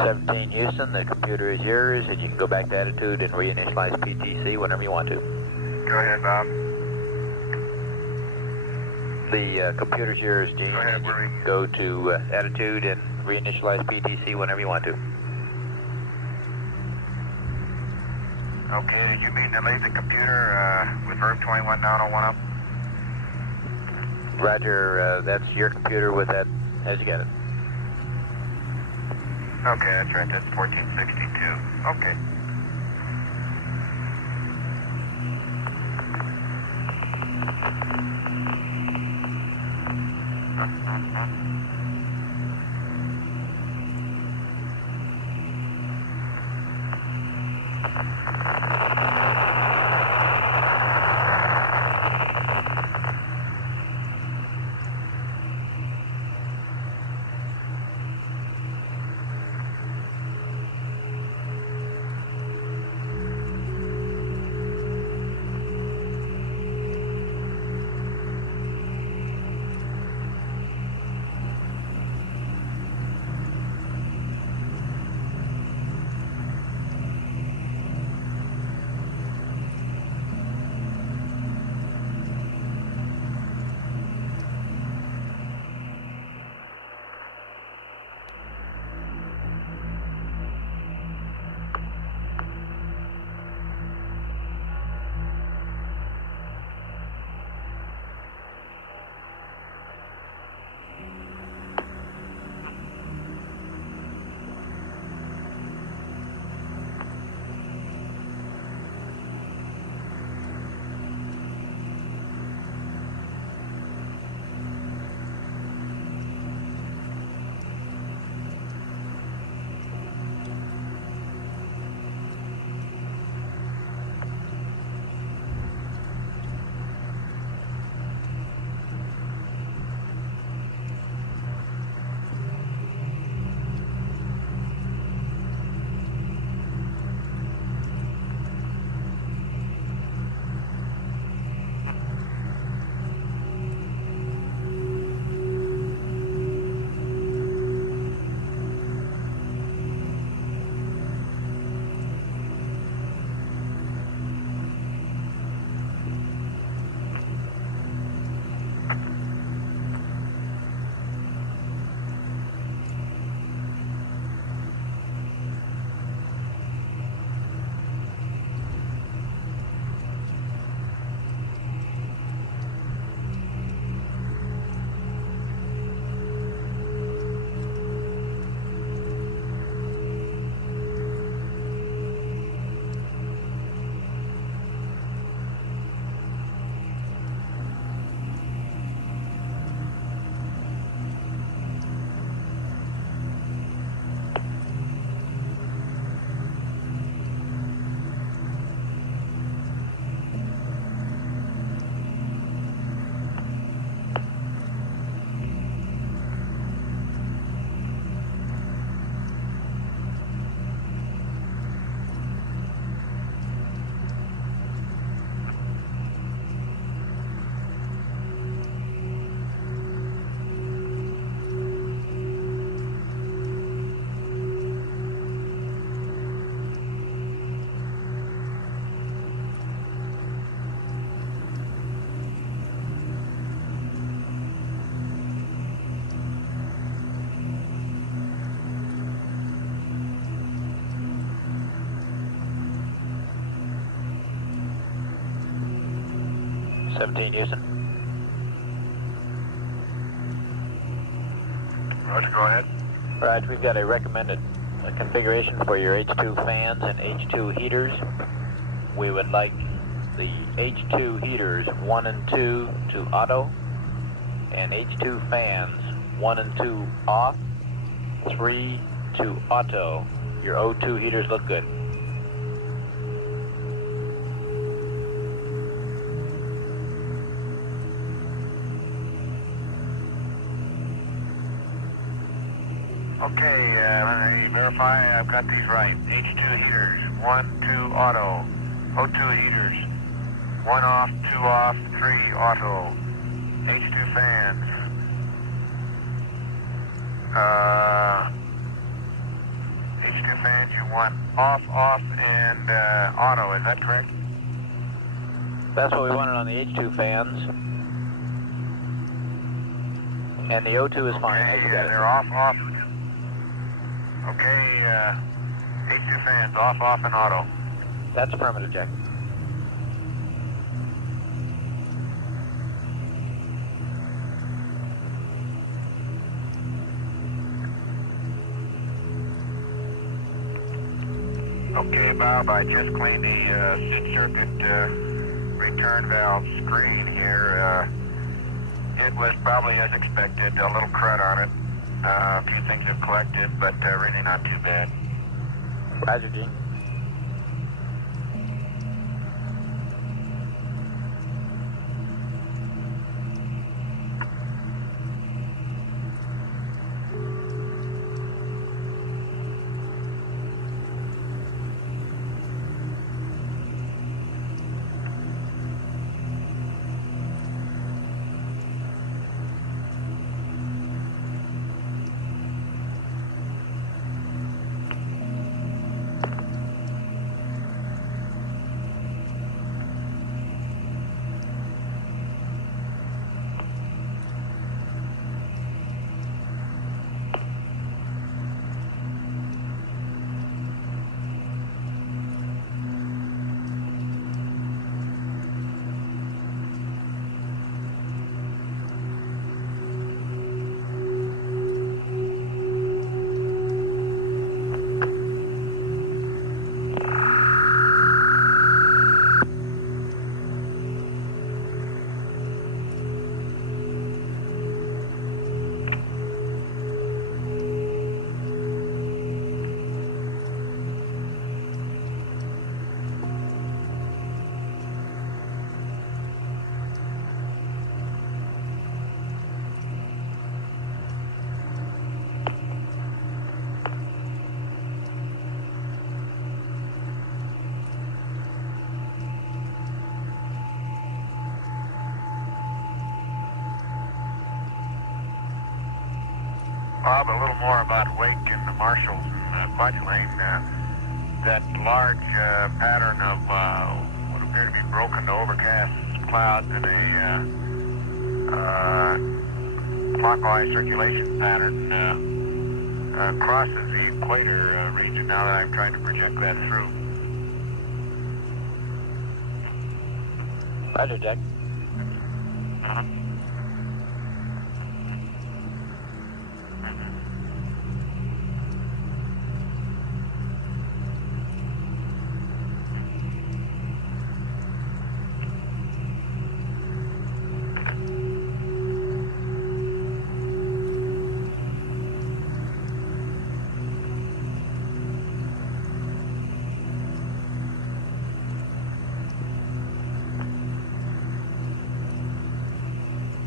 17 Houston, the computer is yours, and you can go back to attitude and reinitialize PTC whenever you want to. Go ahead, Bob. The computer's yours, Gene. Go ahead, and you Marie. can go to attitude and reinitialize PTC whenever you want to. Okay, did you mean to leave the computer with verb 21 down on 1 up? Roger, that's your computer with that as you get it. Okay, that's right, that's 1462. Okay. Houston. Roger, go ahead. Right, we've got a recommended configuration for your H2 fans and H2 heaters. We would like the H2 heaters 1 and 2 to auto, and H2 fans 1 and 2 off, 3 to auto. Your O2 heaters look good. Okay, let me verify I've got these right. H2 heaters, 1, 2 auto. O2 heaters, 1 off, 2 off, 3 auto. H2 fans. H2 fans you want off, and auto, is that correct? That's what we wanted on the H2 fans. And the O2 is fine. Okay, they're off. Okay, H2 fans off, and auto. That's affirmative, Jack. Okay, Bob, I just cleaned the seat circuit return valve screen here. It was probably as expected, a little crud on it. A few things have collected, but really not too bad. Roger, Gene. Bob, a little more about wake in the Marshalls and Quadulane. That large pattern of what appear to be broken to overcast clouds in a clockwise circulation pattern crosses the equator region now that I'm trying to project that through. Roger, Jack.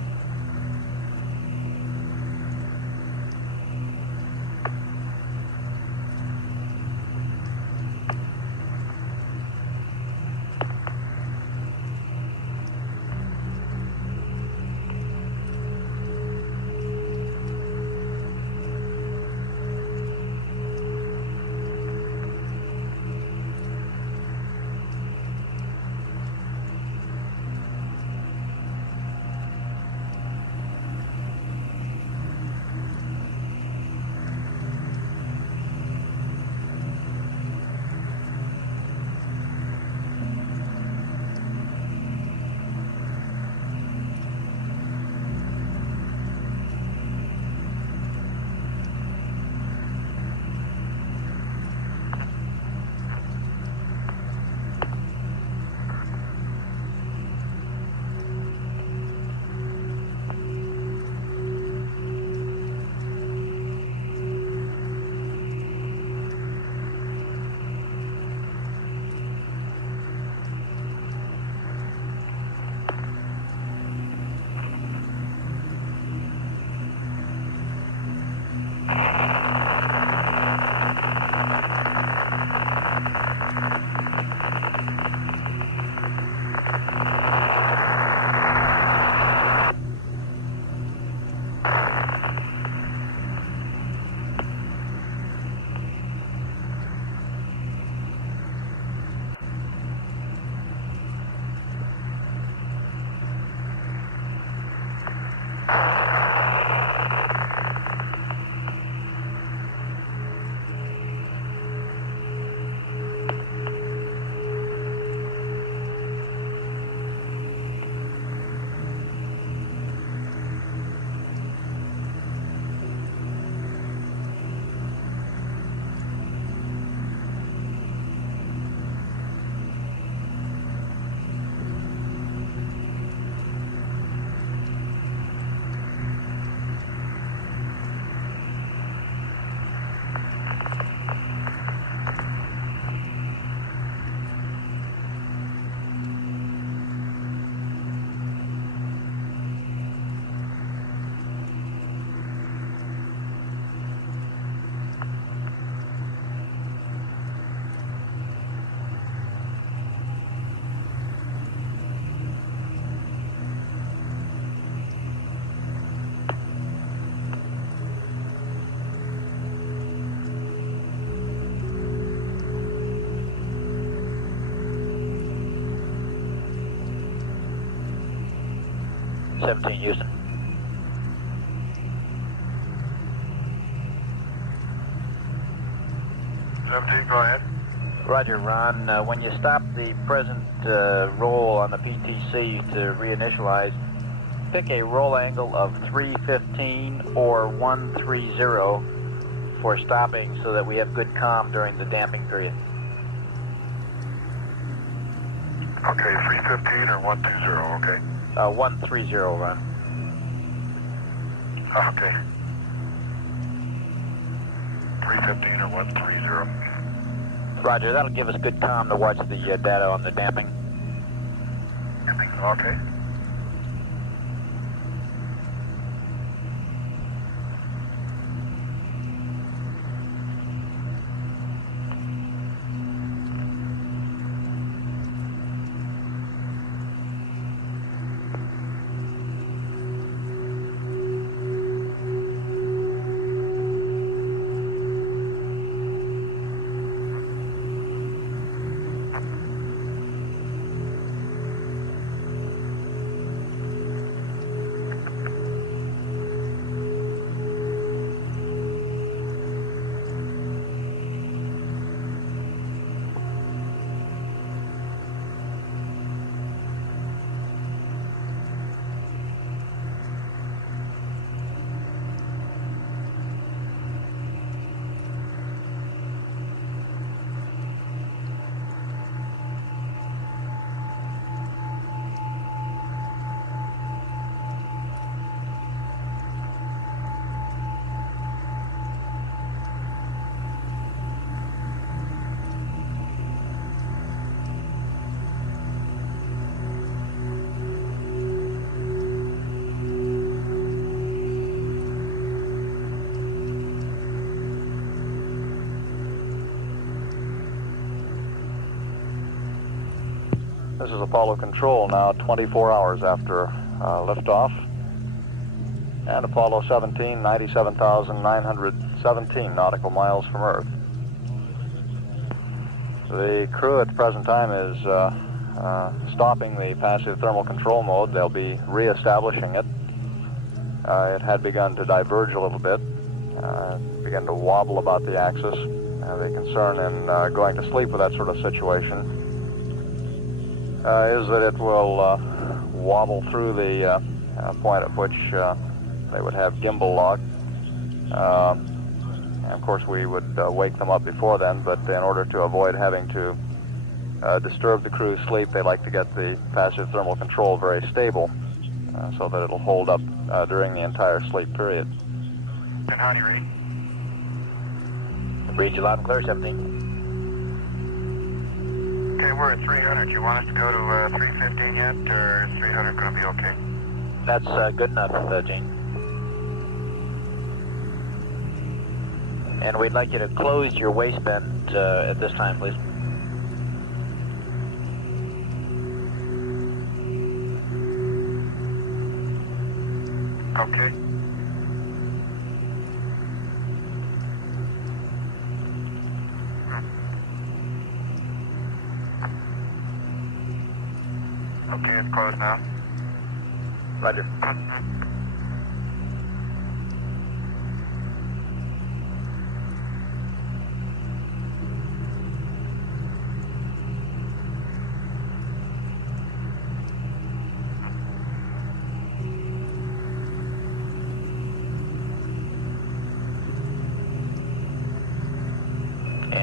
Houston. 17, go ahead. Roger, Ron. When you stop the present roll on the PTC to reinitialize, pick a roll angle of 315 or 130 for stopping so that we have good comm during the damping period. Okay, 315 or 120, okay. 130, Ron. Okay. 315 or 130. Roger, that'll give us good comm to watch the data on the damping. Okay. This is Apollo Control now 24 hours after liftoff. And Apollo 17, 97,917 nautical miles from Earth. The crew at the present time is stopping the passive thermal control mode. They'll be re-establishing it. It had begun to diverge a little bit, began to wobble about the axis. The concern in going to sleep with that sort of situation is that it will wobble through the point at which they would have gimbal lock. And of course we would wake them up before then, but in order to avoid having to disturb the crew's sleep, they like to get the passive thermal control very stable so that it'll hold up during the entire sleep period. And how do you read? Read you loud and clear, 17. Okay, we're at 300. You want us to go to 315 yet, or is 300 going to be okay? That's good enough, Gene. And we'd like you to close your waistband at this time, please. Okay. Okay, it's closed now. Roger.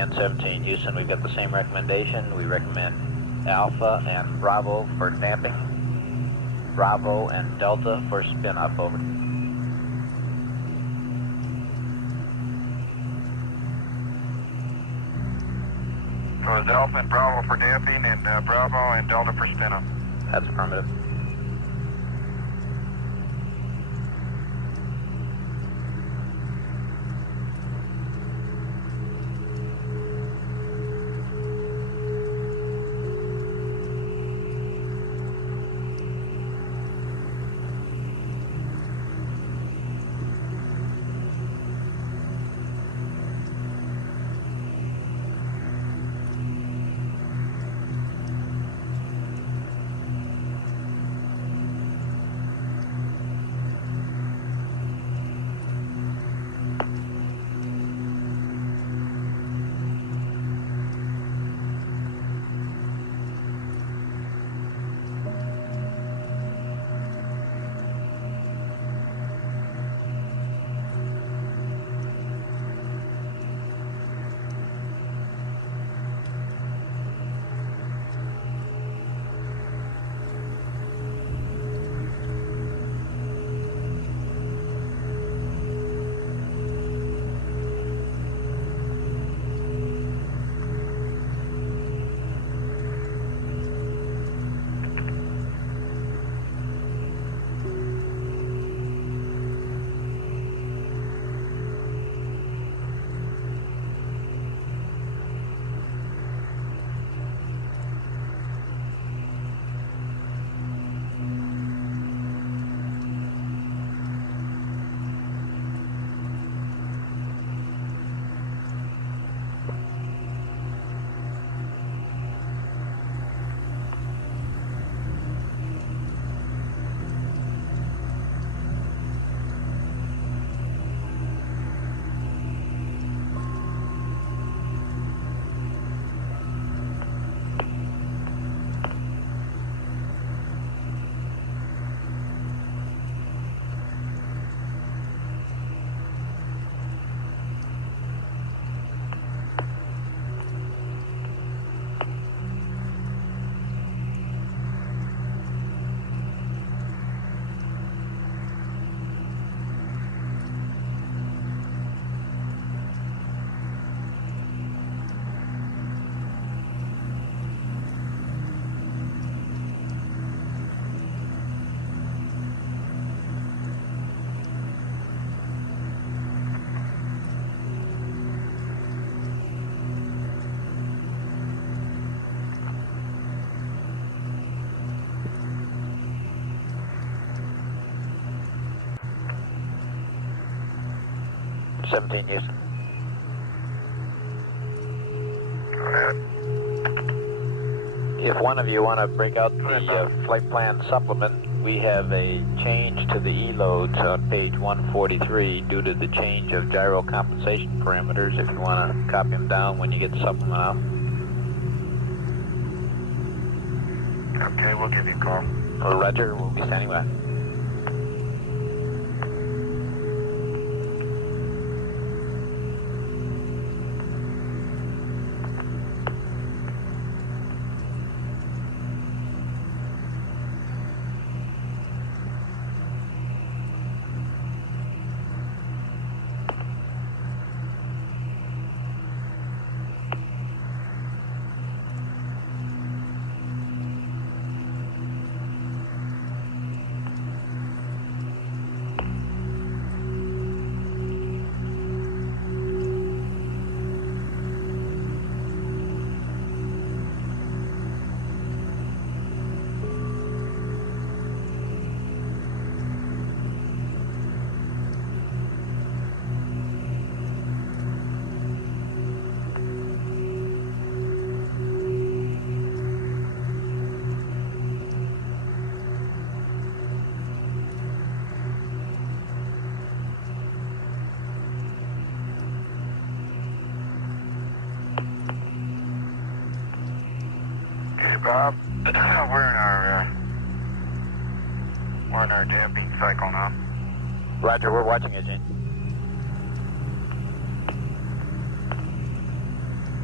and 17 Houston, we've got the same recommendation. We recommend Alpha and Bravo for damping, Bravo and Delta for spin up, over. So it's Alpha and Bravo for damping and Bravo and Delta for spin up. That's affirmative. Seventeen Houston. Go ahead. If one of you want to break out the flight plan supplement, we have a change to the E-loads on page 143 due to the change of gyro compensation parameters. If you want to copy them down when you get the supplement out. Okay, we'll give you a call. Roger, we'll be standing by. Bob, we're in our damping cycle now. Roger, we're watching it, Gene.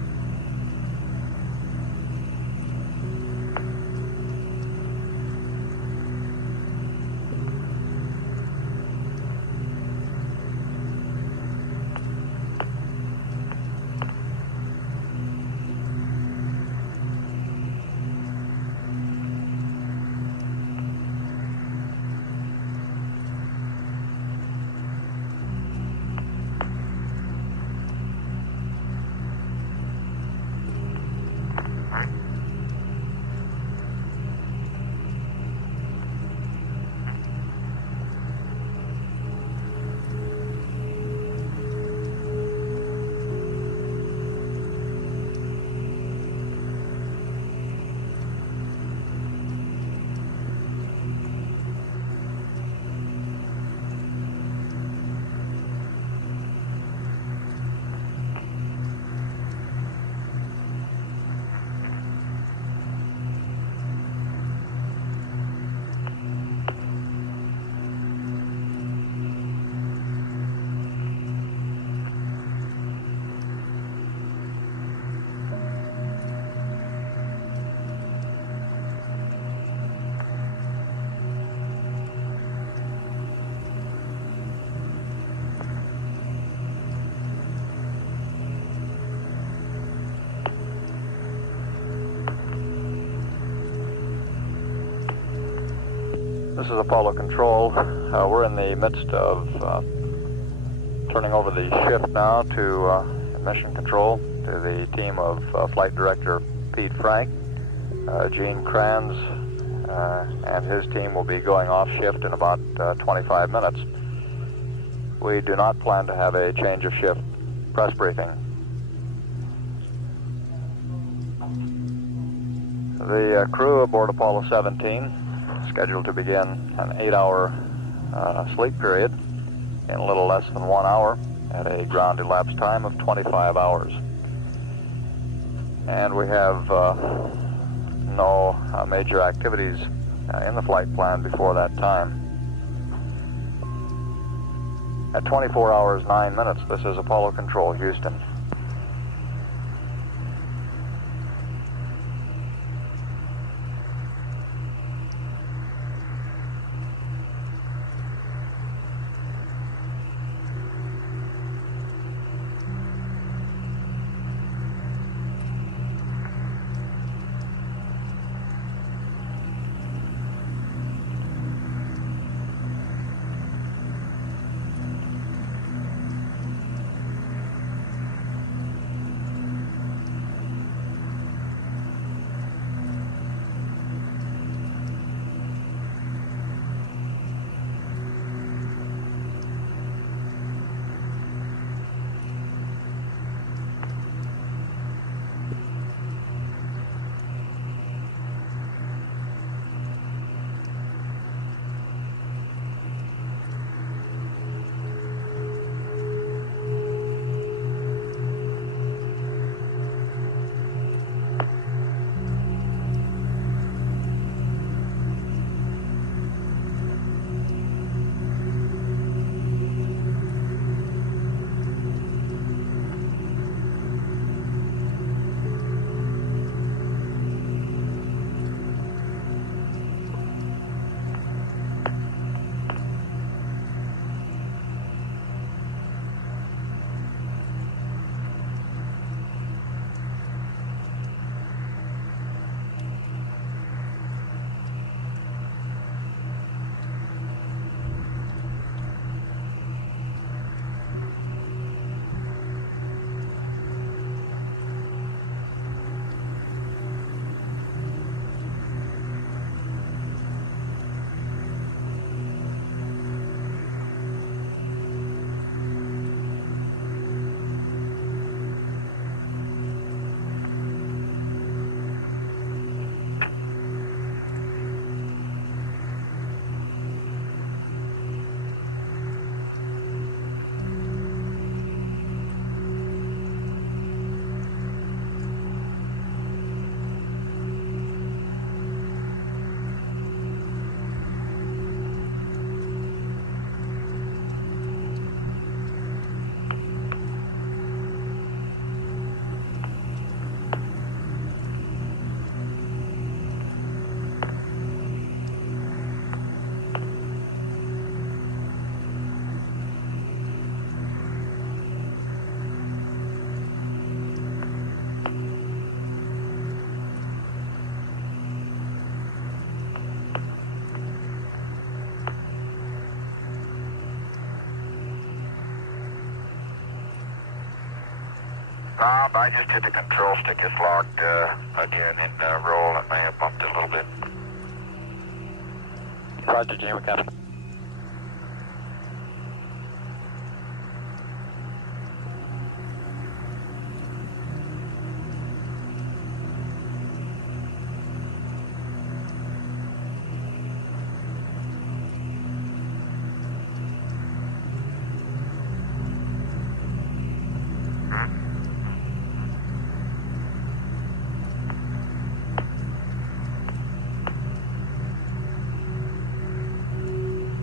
This is Apollo Control. We're in the midst of turning over the shift now to Mission Control, to the team of Flight Director Pete Frank. Gene Kranz and his team will be going off shift in about 25 minutes. We do not plan to have a change of shift press briefing. The crew aboard Apollo 17 scheduled to begin an 8-hour sleep period in a little less than 1 hour at a ground elapsed time of 25 hours. And we have no major activities in the flight plan before that time. At 24 hours 9 minutes, this is Apollo Control, Houston. Bob, I just hit the control stick. It's locked again in roll. It may have bumped it a little bit. Roger, Gene, we got it.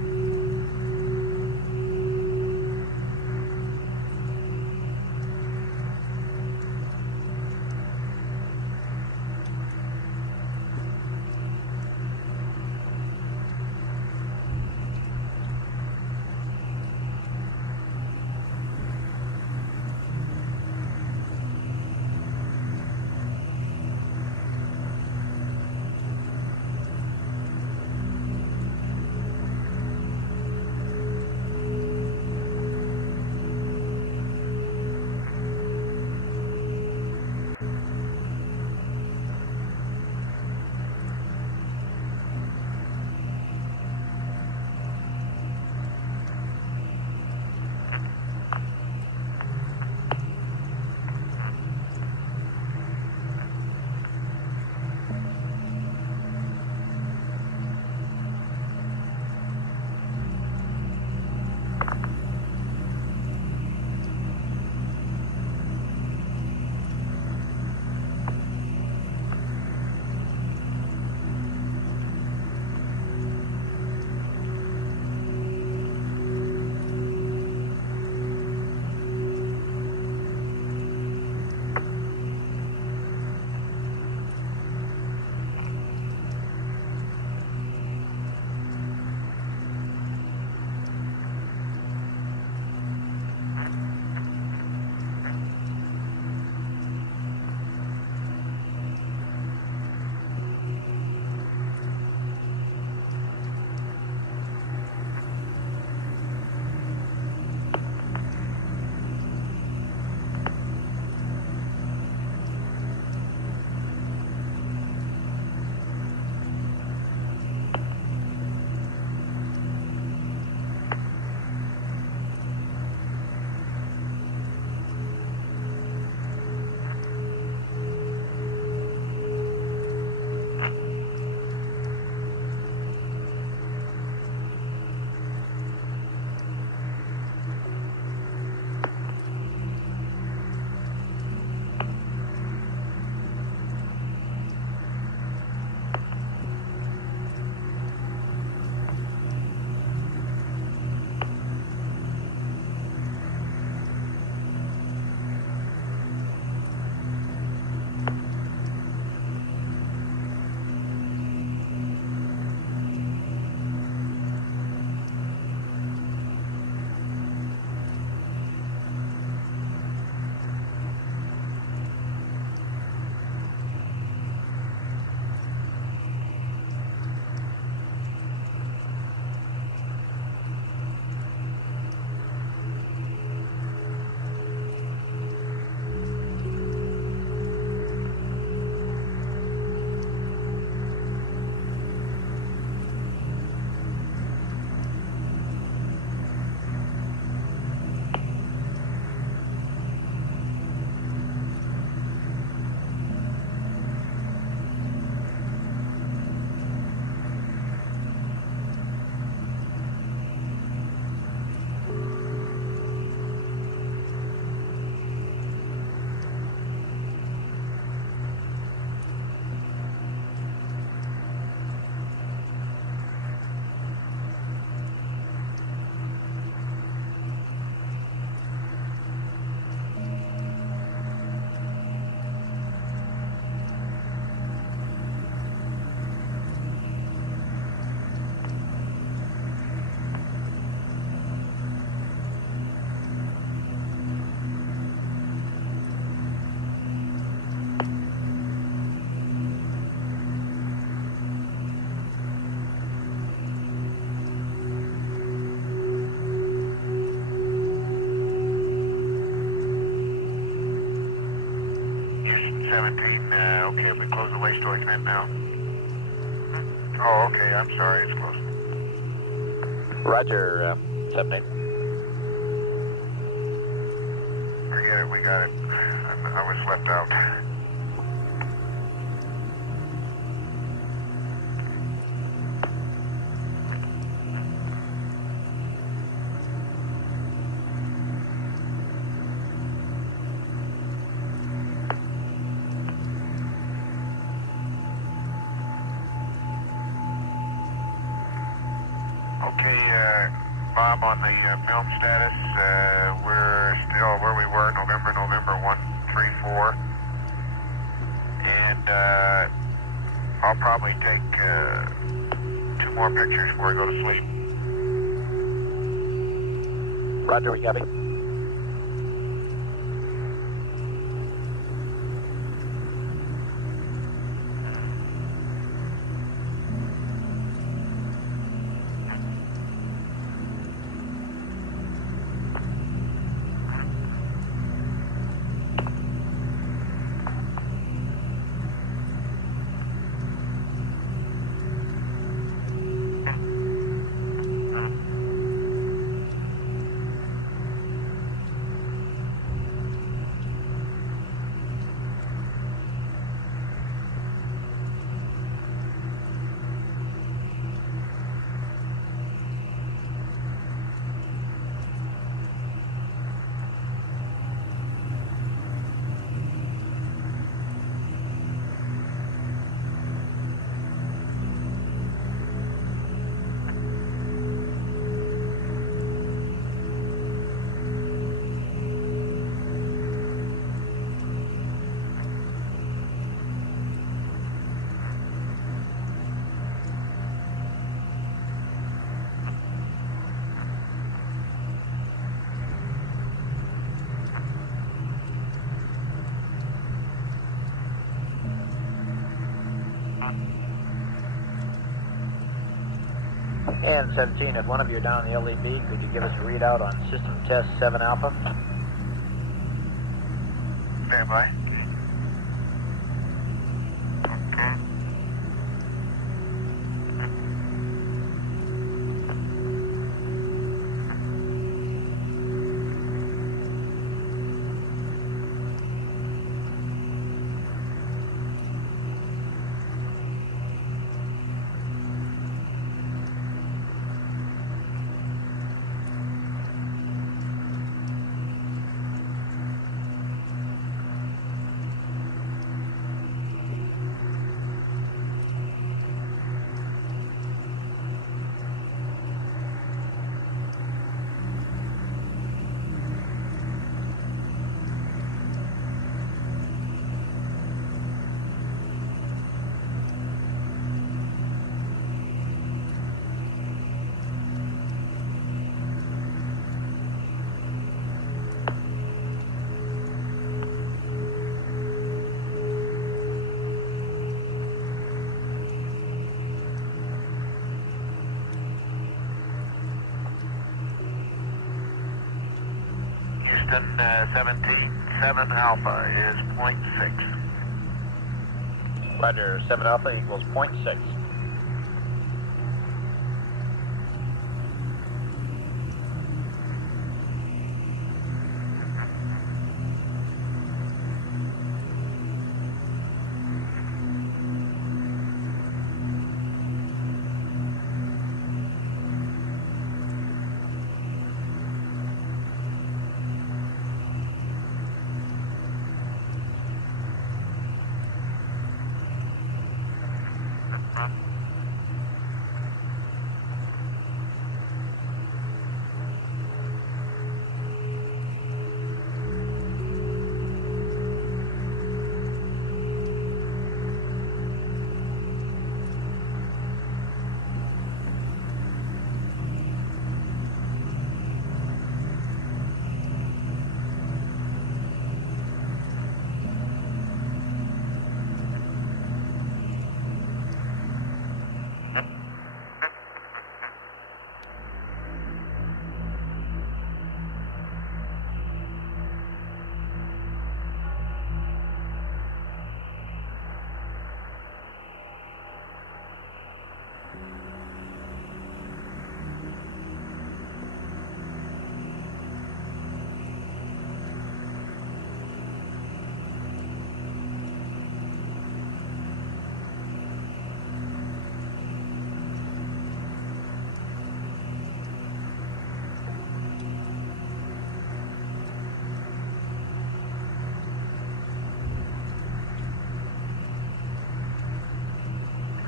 waste storage vent now. Oh, okay, I'm sorry, it's close. Roger, 78. Forget it, we got it. I was left out. Okay, Bob, on the film status, we're still where we were, November 134. And I'll probably take 2 more pictures before we go to sleep. Roger, we copy. And 17, if one of you are down in the LEB, could you give us a readout on system test 7 Alpha? Stand by. Okay. Houston 17, 7 Alpha is 0.6. Roger, 7 Alpha equals 0.6.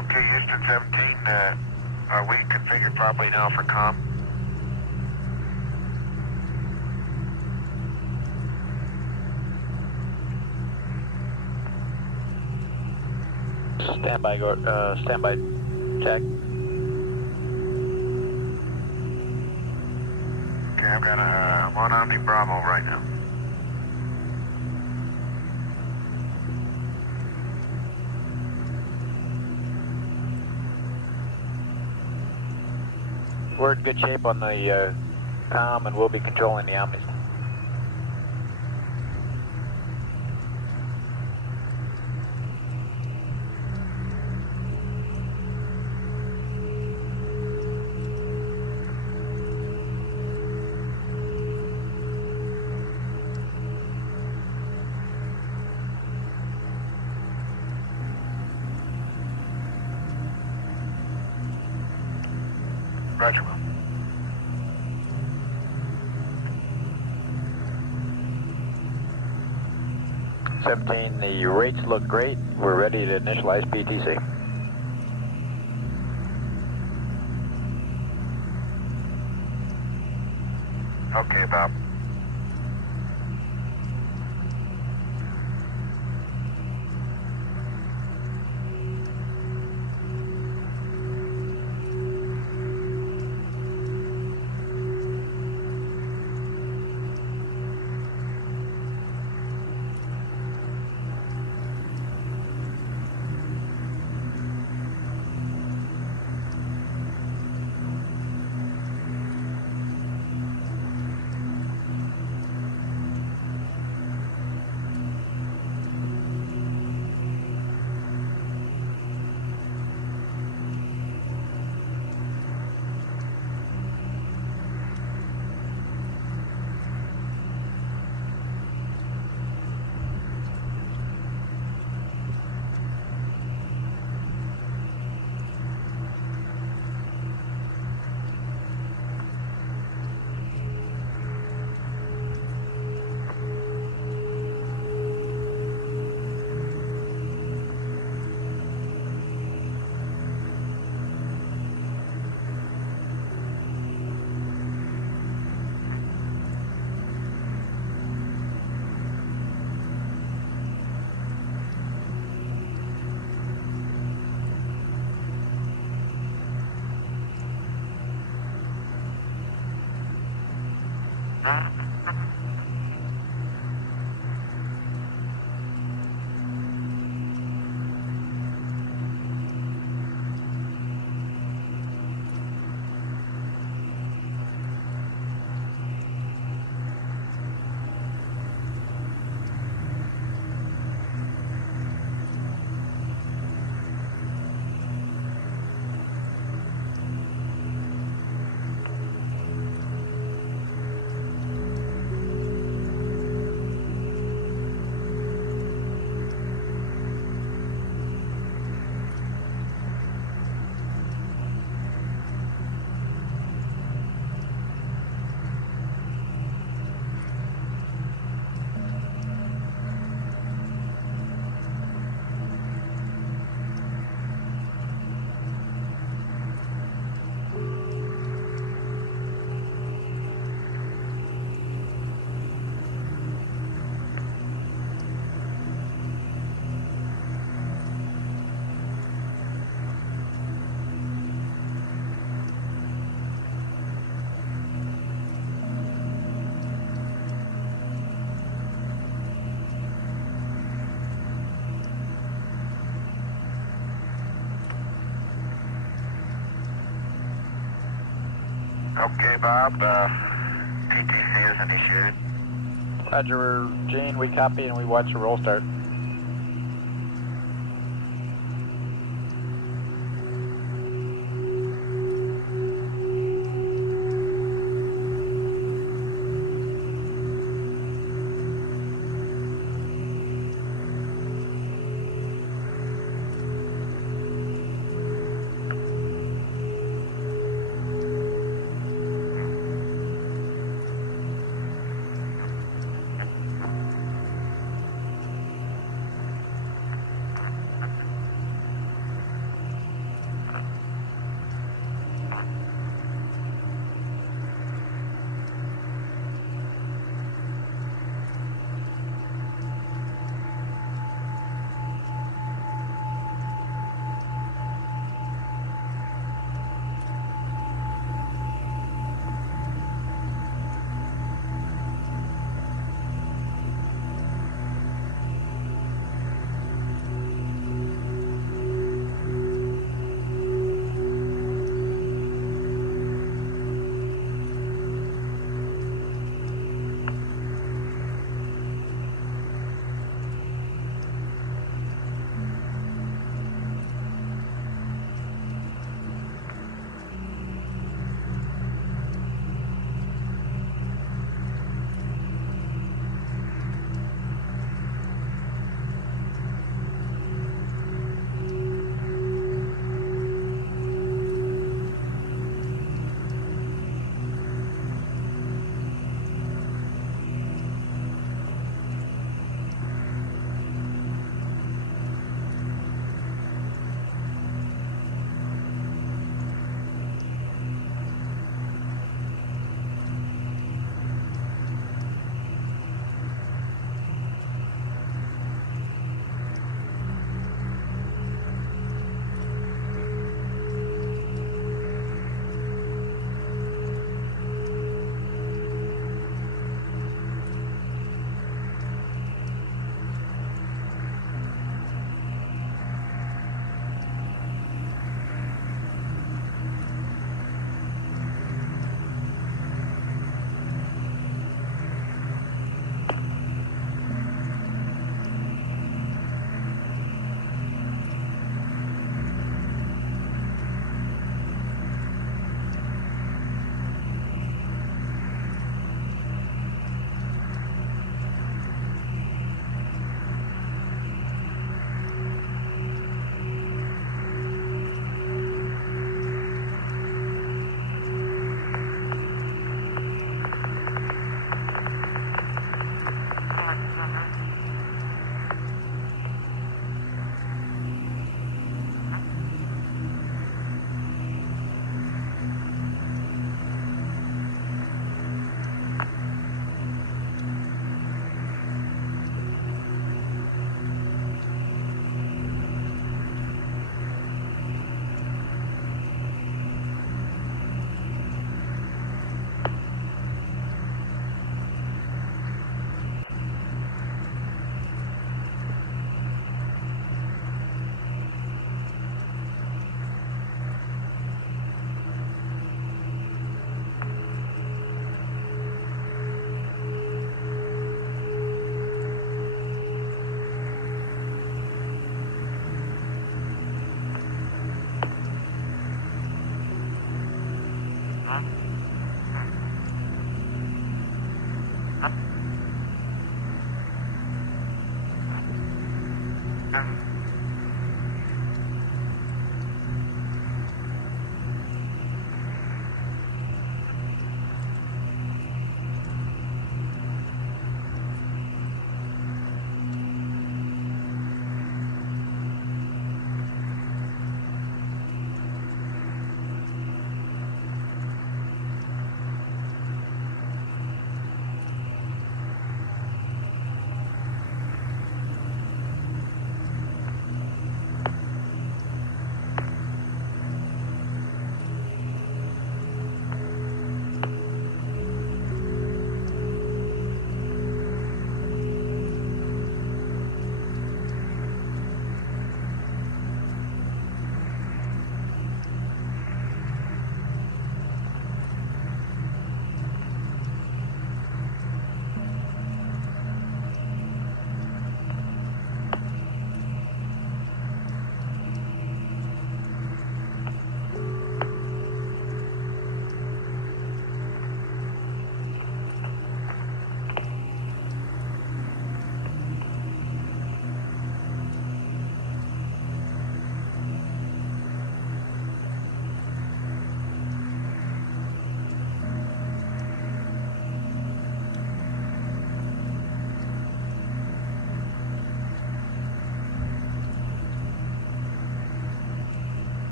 Okay, Houston 17, are we configured properly now for comm? Standby, standby, check. Okay, I've got I'm on Omni Bravo right now. We're in good shape on the comm, and we'll be controlling the Omnis. Roger, Will. The rates look great. We're ready to initialize PTC. Okay, Bob. Okay, Bob. PTC is initiated. Roger, Gene, we copy and we watch the roll start.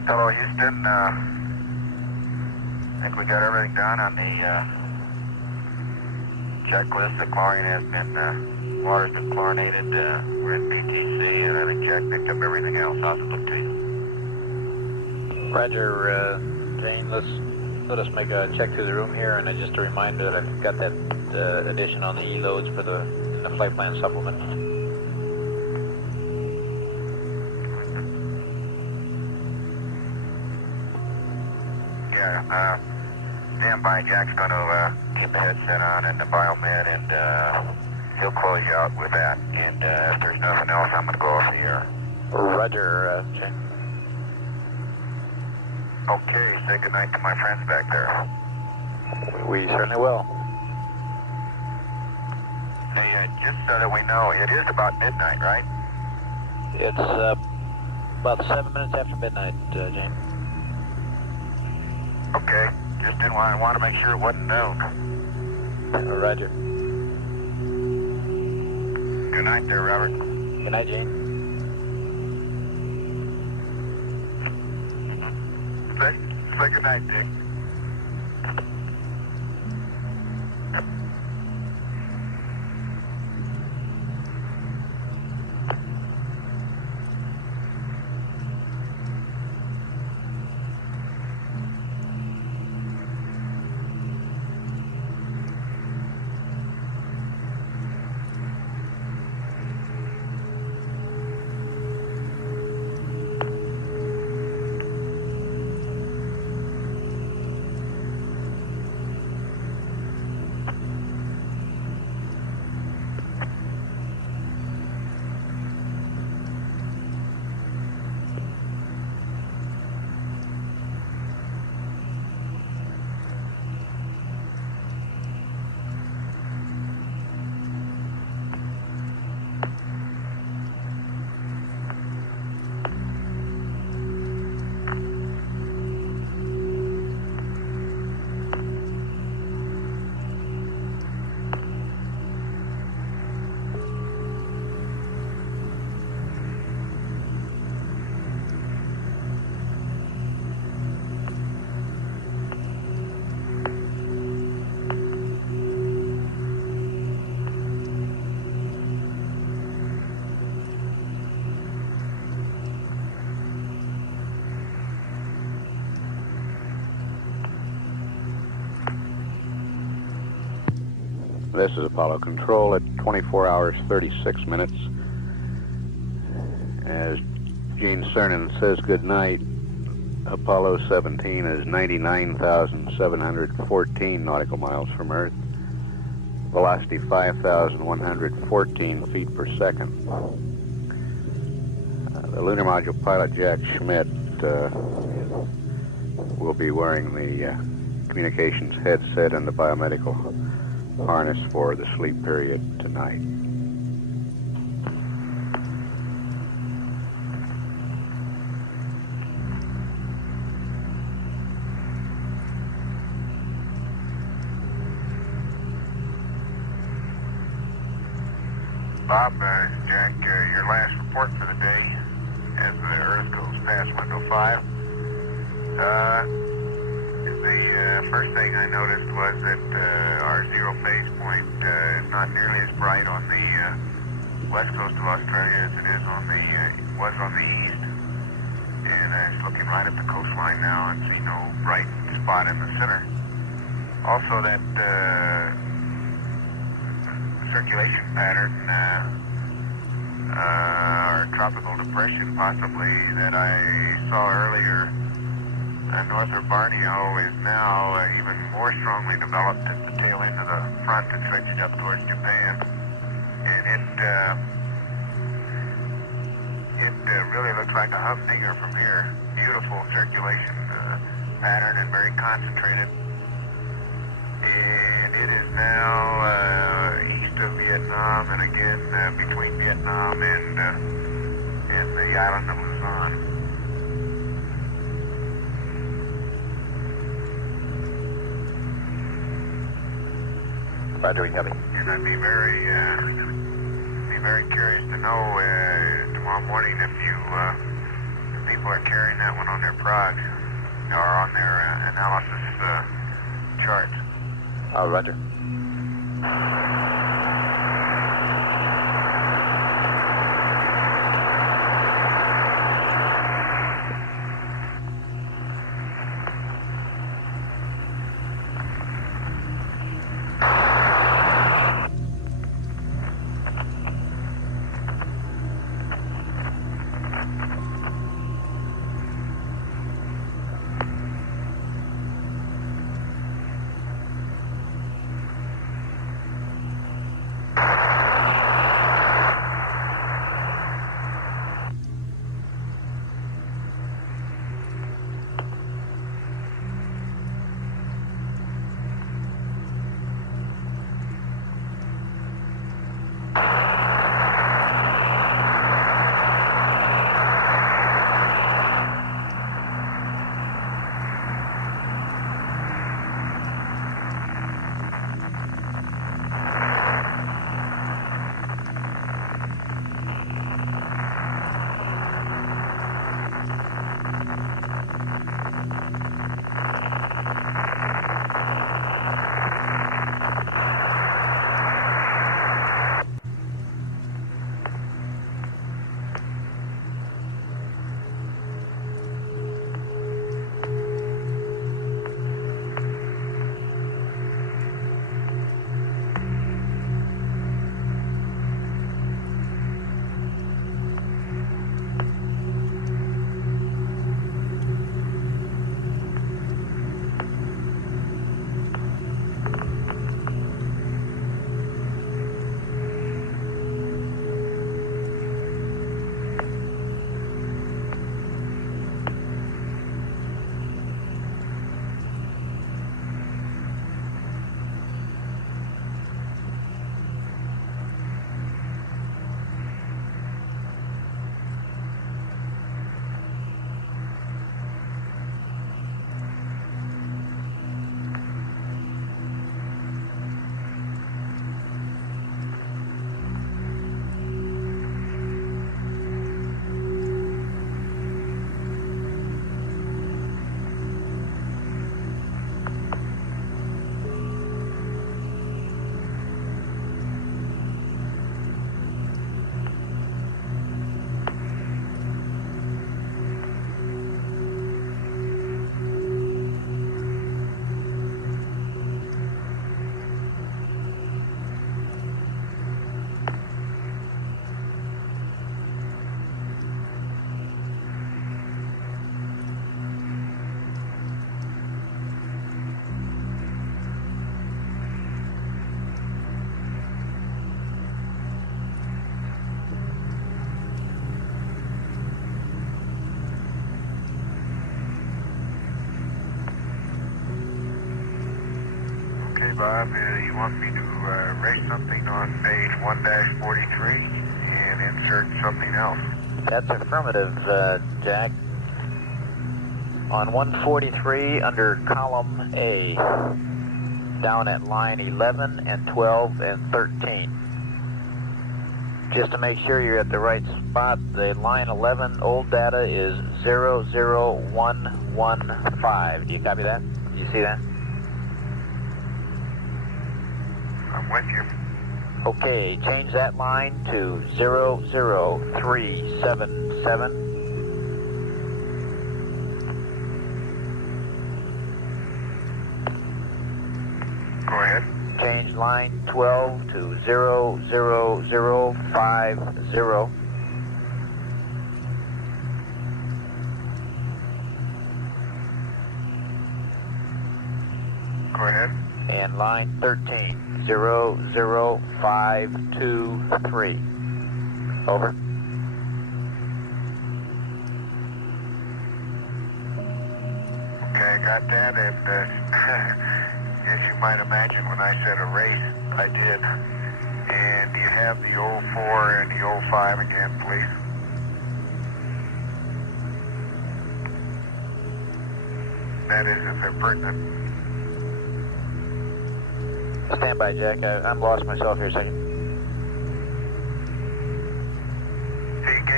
Hello, Houston. I think we got everything done on the checklist. The chlorine has been, water's been chlorinated. We're in BTC, and I think Jack picked up everything else. How's it look to you? Roger, Jane, let us make a check through the room here, and just a reminder that I've got that addition on the E-loads for the flight plan supplement. Yeah, stand by. Jack's going to keep the headset on and the biomed, and he'll close you out with that. And if there's nothing else, I'm going to go off the air. Roger, Jane. Okay, say goodnight to my friends back there. We certainly will. Hey, just so that we know, it is about midnight, right? It's about 7 minutes after midnight, Jane. Okay, just didn't want to make sure it wasn't noon. Roger. Good night there, Robert. Good night, Jane. Say good night, Dick. This is Apollo Control at 24 hours 36 minutes. As Gene Cernan says goodnight, Apollo 17 is 99,714 nautical miles from Earth. Velocity 5,114 feet per second. The lunar module pilot Jack Schmidt will be wearing the communications headset and the biomedical harness for the sleep period tonight. Bob, Jack, your last report for the day as the Earth goes past window 5. The first thing I noticed was that our zero phase point is not nearly as bright on the west coast of Australia as it is on the was on the east. And I was looking right at the coastline now and see no bright spot in the center. Also, that circulation pattern, or tropical depression possibly, that I saw earlier north of Borneo is now even more strongly developed at the tail end of the front that stretches up towards Japan. And it really looks like a humdinger from here. Beautiful circulation pattern and very concentrated. And it is now east of Vietnam and again between Vietnam and the island of Luzon. Roger, copy. And I'd be very curious to know tomorrow morning if people people are carrying that one on their progs, or on their analysis charts. Oh, roger. Bob, you want me to erase something on page 1-43 and insert something else? That's affirmative, Jack. On 143 under column A, down at line 11 and 12 and 13. Just to make sure you're at the right spot, the line 11 old data is 00115. Do you copy that? Do you see that? I'm with you. Okay, change that line to 00377. Go ahead. Change line 12 to 00050. Go ahead. And line 13, 00523. Over. Okay, I got that, and as you might imagine, when I said erase, I did. And do you have the 04 and the 05 again, please? That is, if they're pertinent. Stand by, Jack. I'm lost myself here a second. So you gave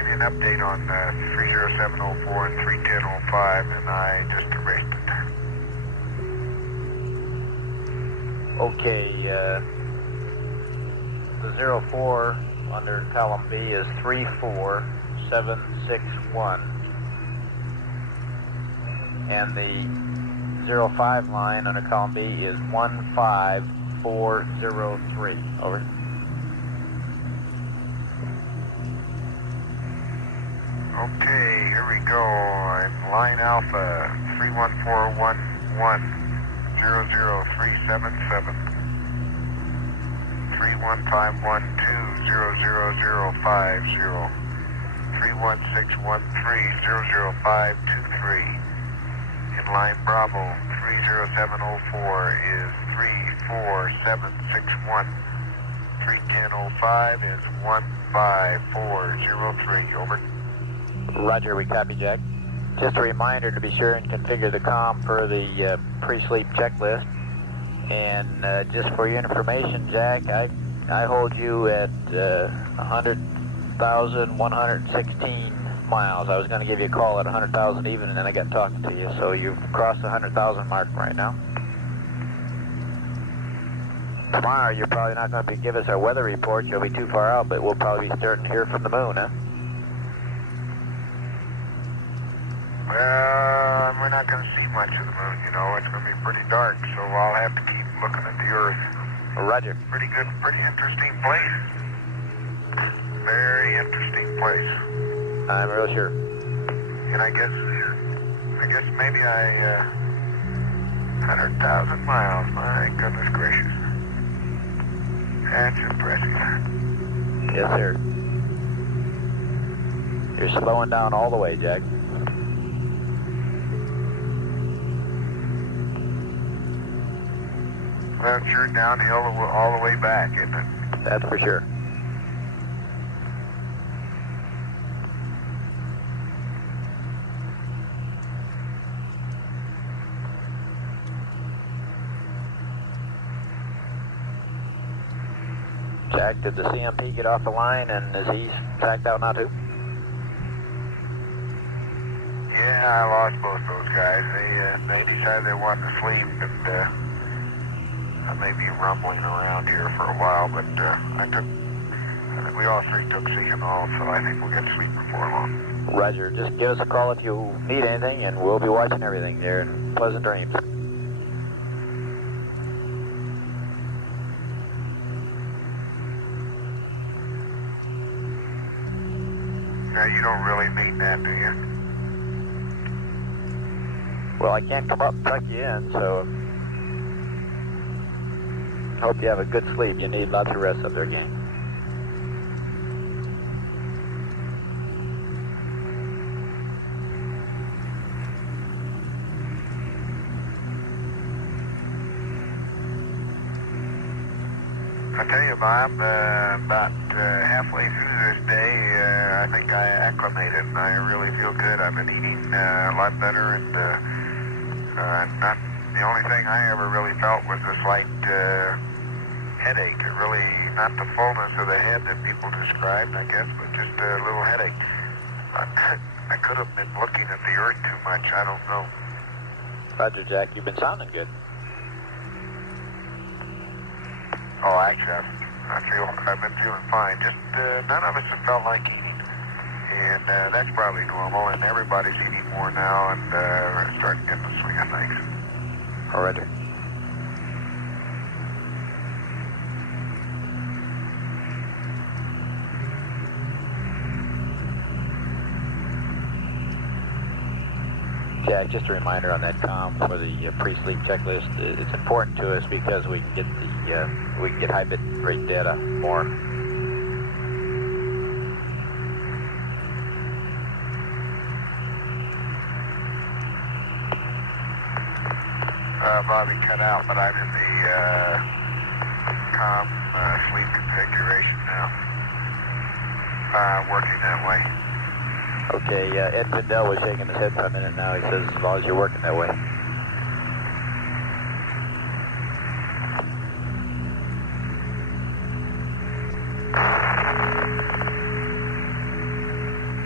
gave you an update on 30704 and 31005, and I just erased it. Okay, the 04 under column B is 34761. And the 05 line under column B is 15403. Over. Okay, here we go. I'm line Alpha 31411 00377 31512 31613 00523. In line Bravo 30704 is 34761. 31005 is 15403. Over. Roger, we copy, Jack. Just a reminder to be sure and configure the comm per the pre-sleep checklist. And just for your information, Jack, I hold you at 100,116 miles. I was going to give you a call at 100,000 even, and then I got talking to you. So you've crossed the 100,000 mark right now. Tomorrow, you're probably not going to give us our weather report. You'll be too far out, but we'll probably be starting to hear from the moon, huh? Well, we're not going to see much of the moon, you know. It's going to be pretty dark, so I'll have to keep looking at the Earth. Roger. Pretty good, pretty interesting place. Very interesting place. I'm real sure. And I guess maybe 100,000 miles. My goodness gracious. That's impressive. Yes, sir. You're slowing down all the way, Jack. Well, it's sure downhill all the way back, isn't it? That's for sure. Jack, did the CMP get off the line, and is he tacked out now too? Yeah, I lost both those guys. They decided they wanted to sleep, and I may be rumbling around here for a while, but we all three took signal, so I think we'll get to sleep before long. Roger. Just give us a call if you need anything, and we'll be watching everything there. And pleasant dreams. Now, you don't really mean that, do you? Well, I can't come up and tuck you in, so hope you have a good sleep. You need lots of rest up there, gang. I tell you, Bob, about halfway through this day, I think I acclimated, and I really feel good. I've been eating a lot better, and not the only thing I ever really felt was a slight headache. Really, not the fullness of the head that people described, I guess, but just a little headache. I could have been looking at the Earth too much. I don't know. Roger, Jack. You've been sounding good. Oh, actually, I've been feeling fine. Just none of us have felt like eating, and that's probably normal. And everybody's eating more now, and we're starting to get in the swing of things. Oh, Roger. Jack, just a reminder on that comm for the pre-sleep checklist. It's important to us because we can get high bit rate data more. Bobby cut out, but I'm in the comm sleep configuration now. Working that way. Okay, Ed Fidel was shaking his head for a minute now. He says as long as you're working that way.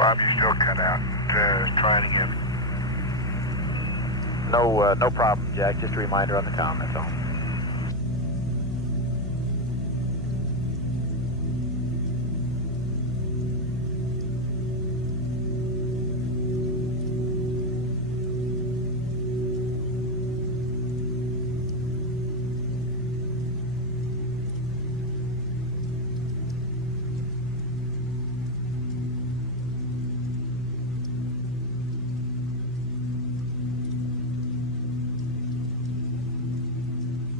Bob, you're still cut out. Try it again. No problem, Jack. Just a reminder on the com, that's all.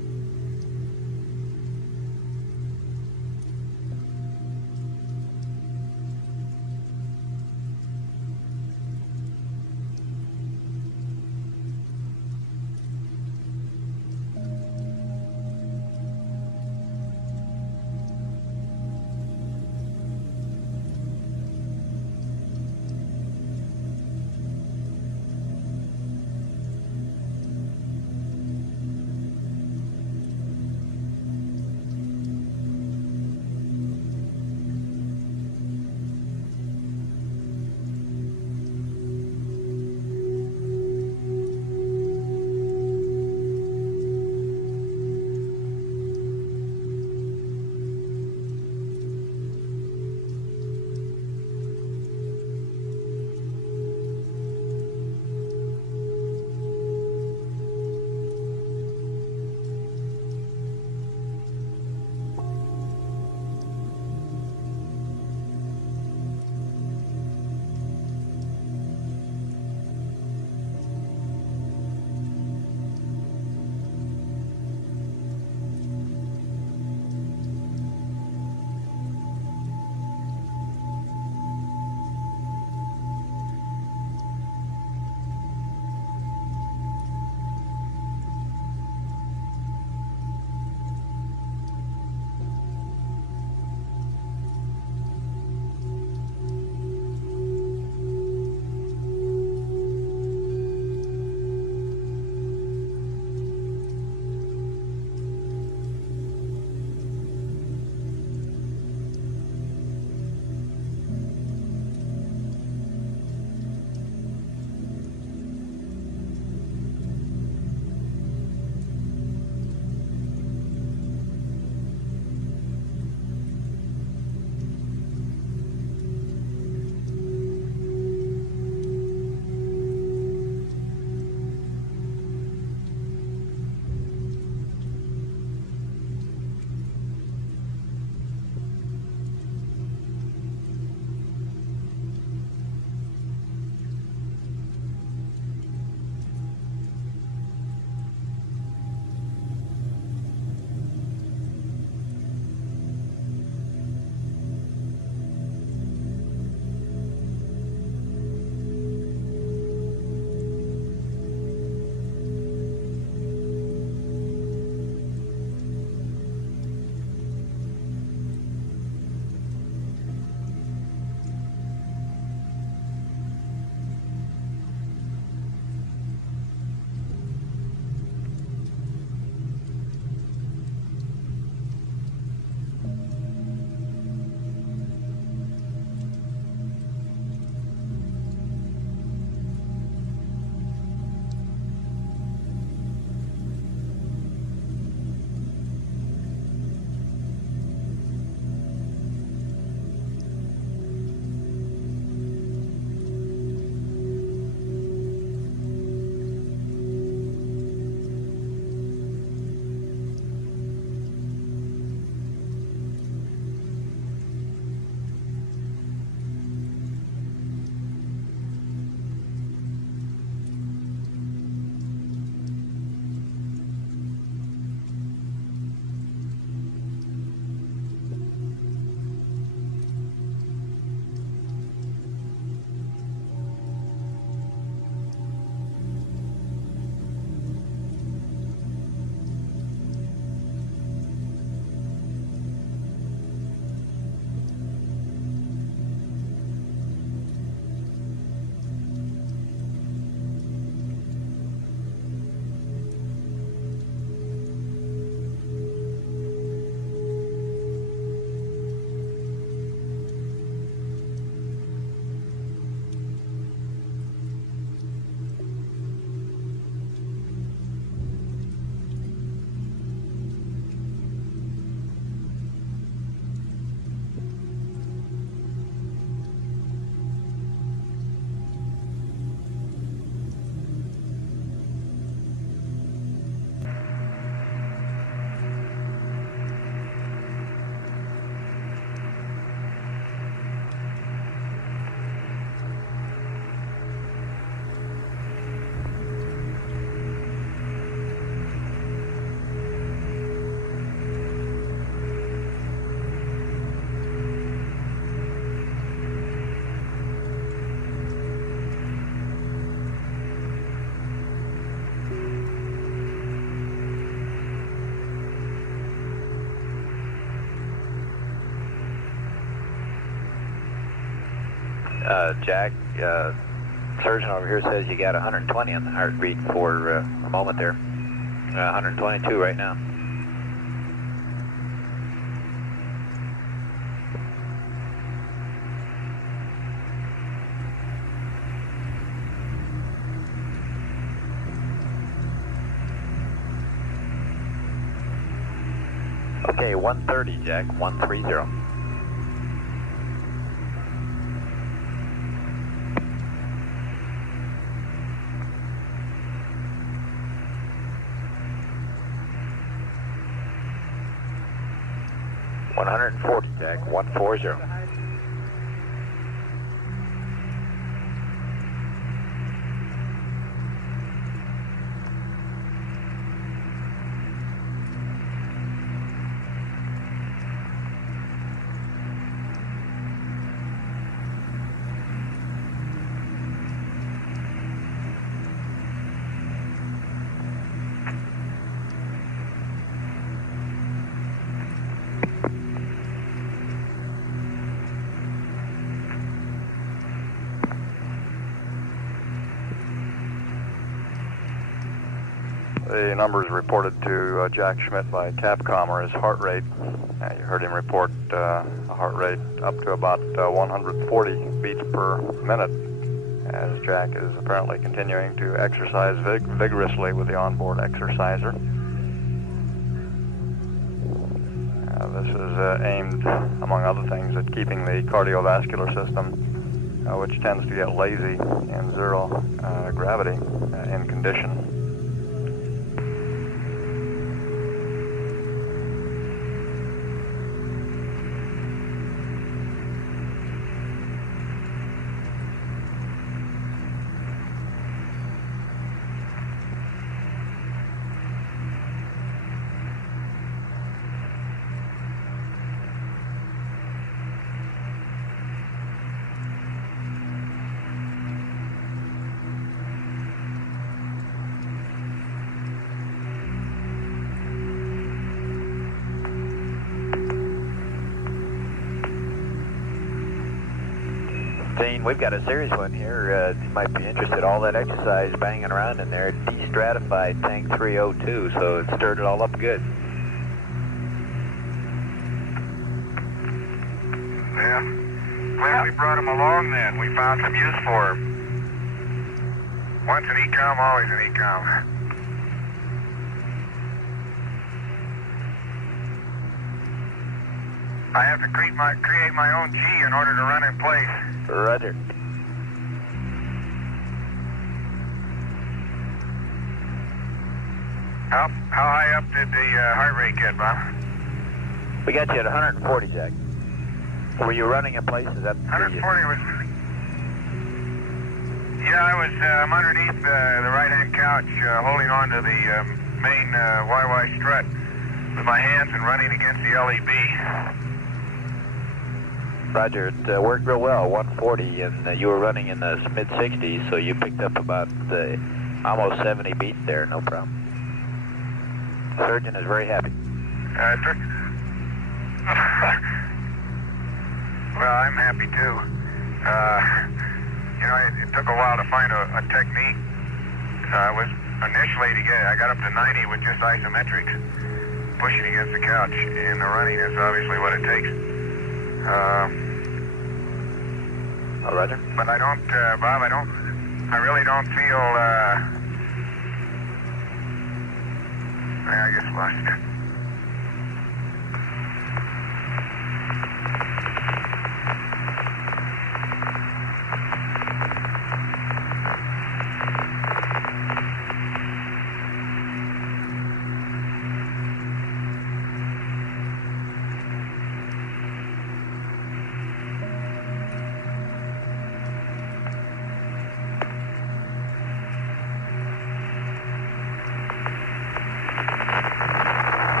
Jack, surgeon over here says you got 120 on the heartbeat for a moment there. 122 right now. Okay, 130, Jack, 130. Jack, 140. The numbers reported to Jack Schmidt by Capcom are his heart rate. You heard him report a heart rate up to about 140 beats per minute, as Jack is apparently continuing to exercise vigorously with the onboard exerciser. This is aimed, among other things, at keeping the cardiovascular system, which tends to get lazy in zero gravity, in condition. We've got a serious one here. You might be interested. All that exercise banging around in there, de-stratified tank 302, so it stirred it all up good. Yeah. Glad we brought him along then. We found some use for him. Once an ecom, always an ecom. I have to create my own G in order to run in place. Roger. How high up did the heart rate get, Bob? We got you at 140, Jack. Were you running in place? Is that 140 was... Yeah, I'm underneath the right-hand couch, holding on to the main YY strut with my hands and running against the LEB. Roger, it worked real well, 140, and you were running in the mid-60s, so you picked up about almost 70 beats there, no problem. The surgeon is very happy. Well, I'm happy too. You know, it took a while to find a technique. I got up to 90 with just isometrics, pushing against the couch, and the running is obviously what it takes. Oh, Roger. But I don't, Bob, I really don't feel, I guess lost it.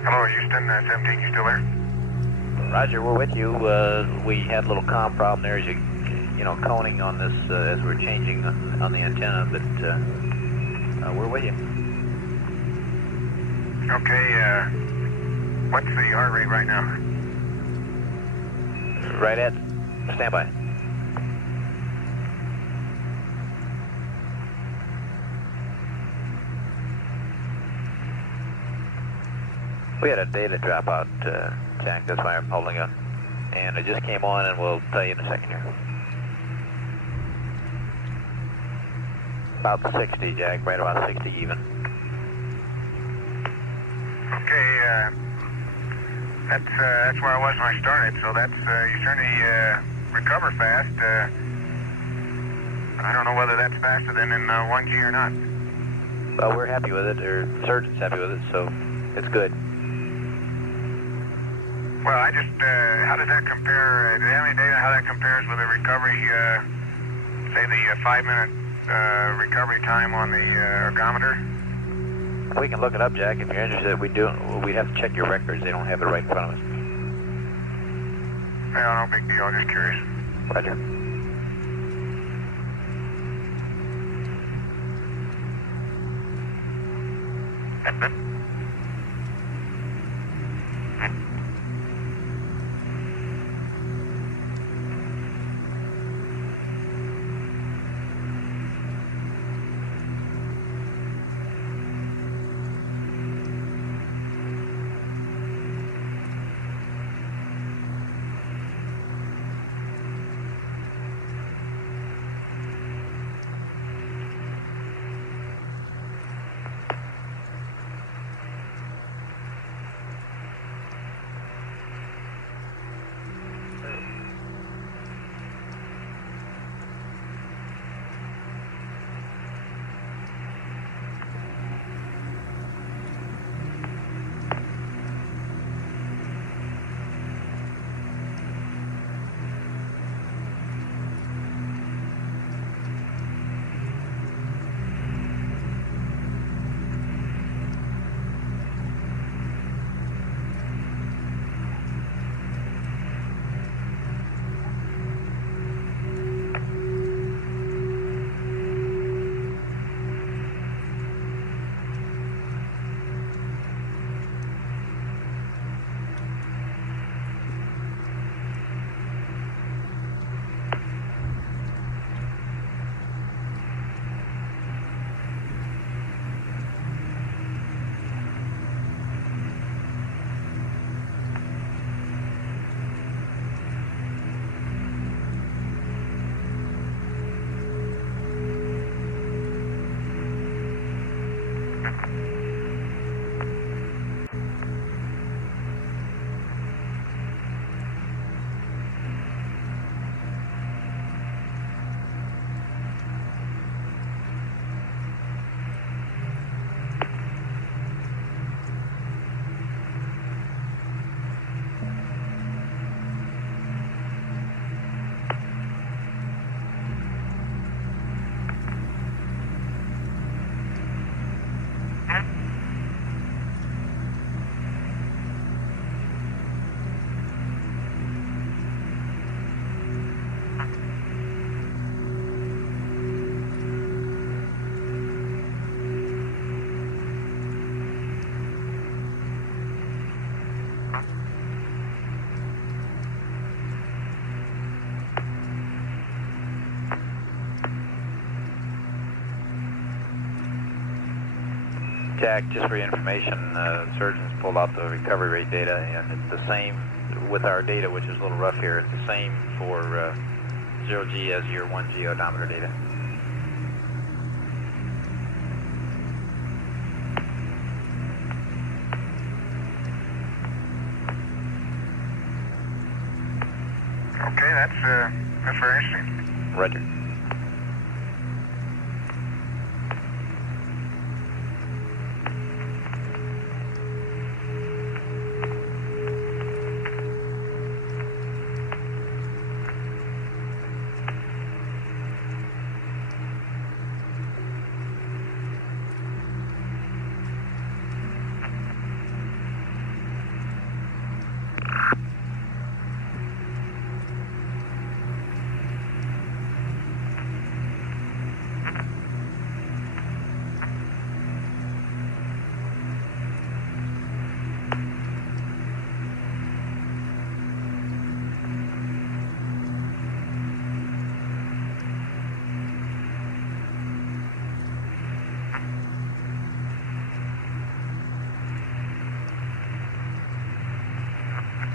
Hello, Houston, 17, you still there? Roger, we're with you. We had a little comm problem there as you know, coning on this as we're changing on the antenna, but we're with you. Okay, what's the heart rate right now? Right at standby. We had a data dropout, Jack, that's why I'm holding up. And it just came on, and we'll tell you in a second here. About 60, Jack, right about 60 even. Okay, that's where I was when I started, so that's, you certainly recover fast. I don't know whether that's faster than in 1G or not. Well, we're happy with it, or the surgeon's happy with it, so it's good. Well, I just, how does that compare, do you have any data how that compares with the recovery, say the 5-minute recovery time on the ergometer? We can look it up, Jack, if you're interested. We'd have to check your records. They don't have it right in front of us. Well, no big deal, I'm just curious. Roger. Jack, just for your information, surgeons pulled out the recovery rate data, and it's the same with our data, which is a little rough here. It's the same for 0G as your 1G odometer data. Okay, that's very interesting. Roger.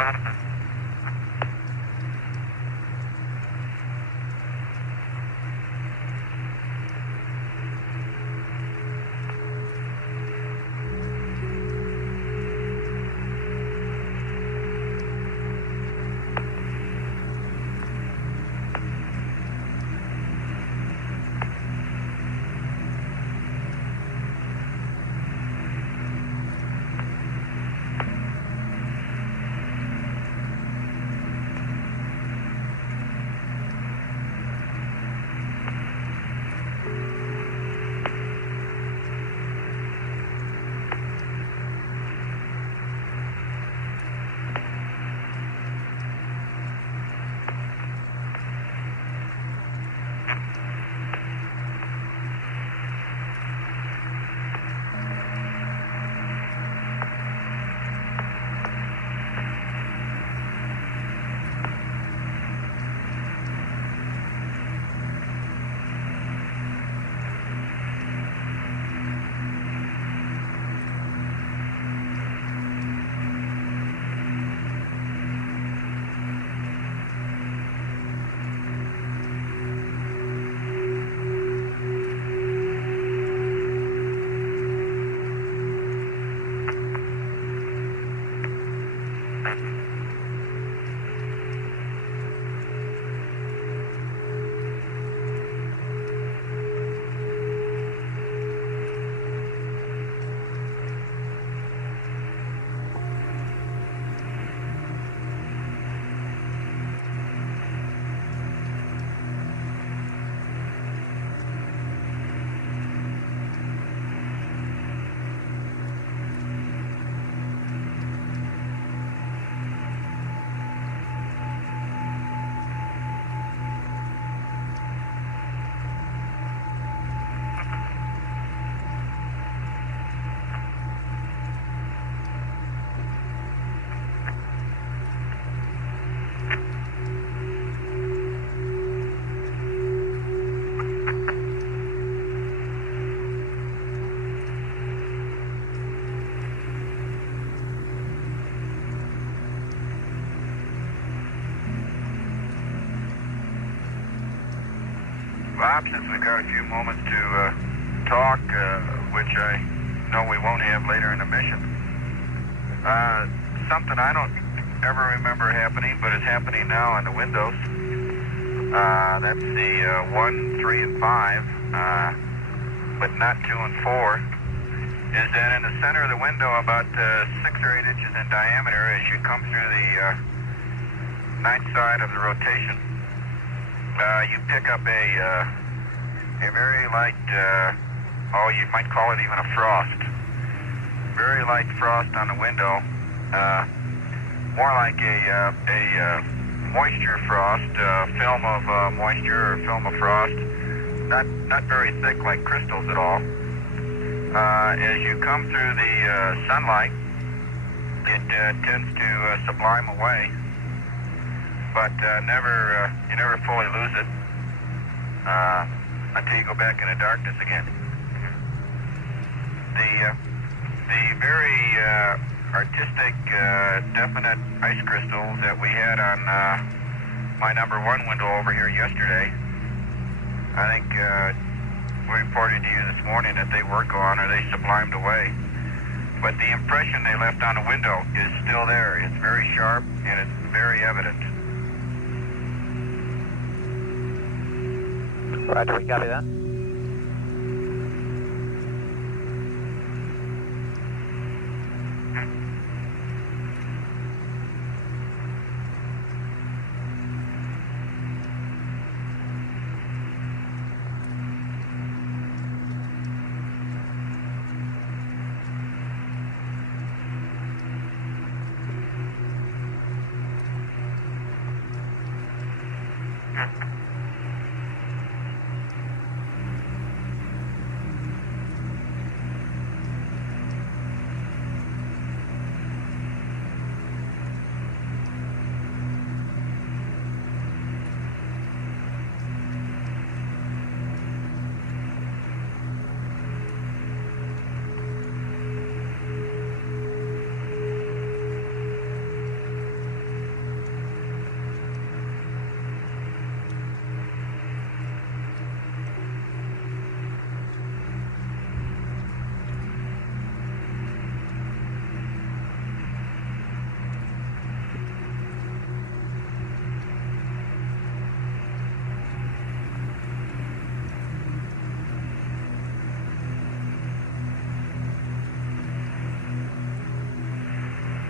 Bob, since we've got a few moments to talk, which I know we won't have later in the mission, something I don't ever remember happening, but is happening now on the windows. That's the 1, 3, and 5, but not 2 and 4, is that in the center of the window, about 6 or 8 inches in diameter, as you come through the night side of the rotation, you pick up a very light, you might call it even a frost. Very light frost on the window, more like a moisture frost, film of moisture or film of frost, not very thick like crystals at all. As you come through the sunlight, it tends to sublime away, but you never fully lose it until you go back into darkness again. The very artistic, definite ice crystals that we had on my number 1 window over here yesterday, I think we reported to you this morning that they were gone or they sublimed away. But the impression they left on the window is still there. It's very sharp and it's very evident. Roger, we copy that.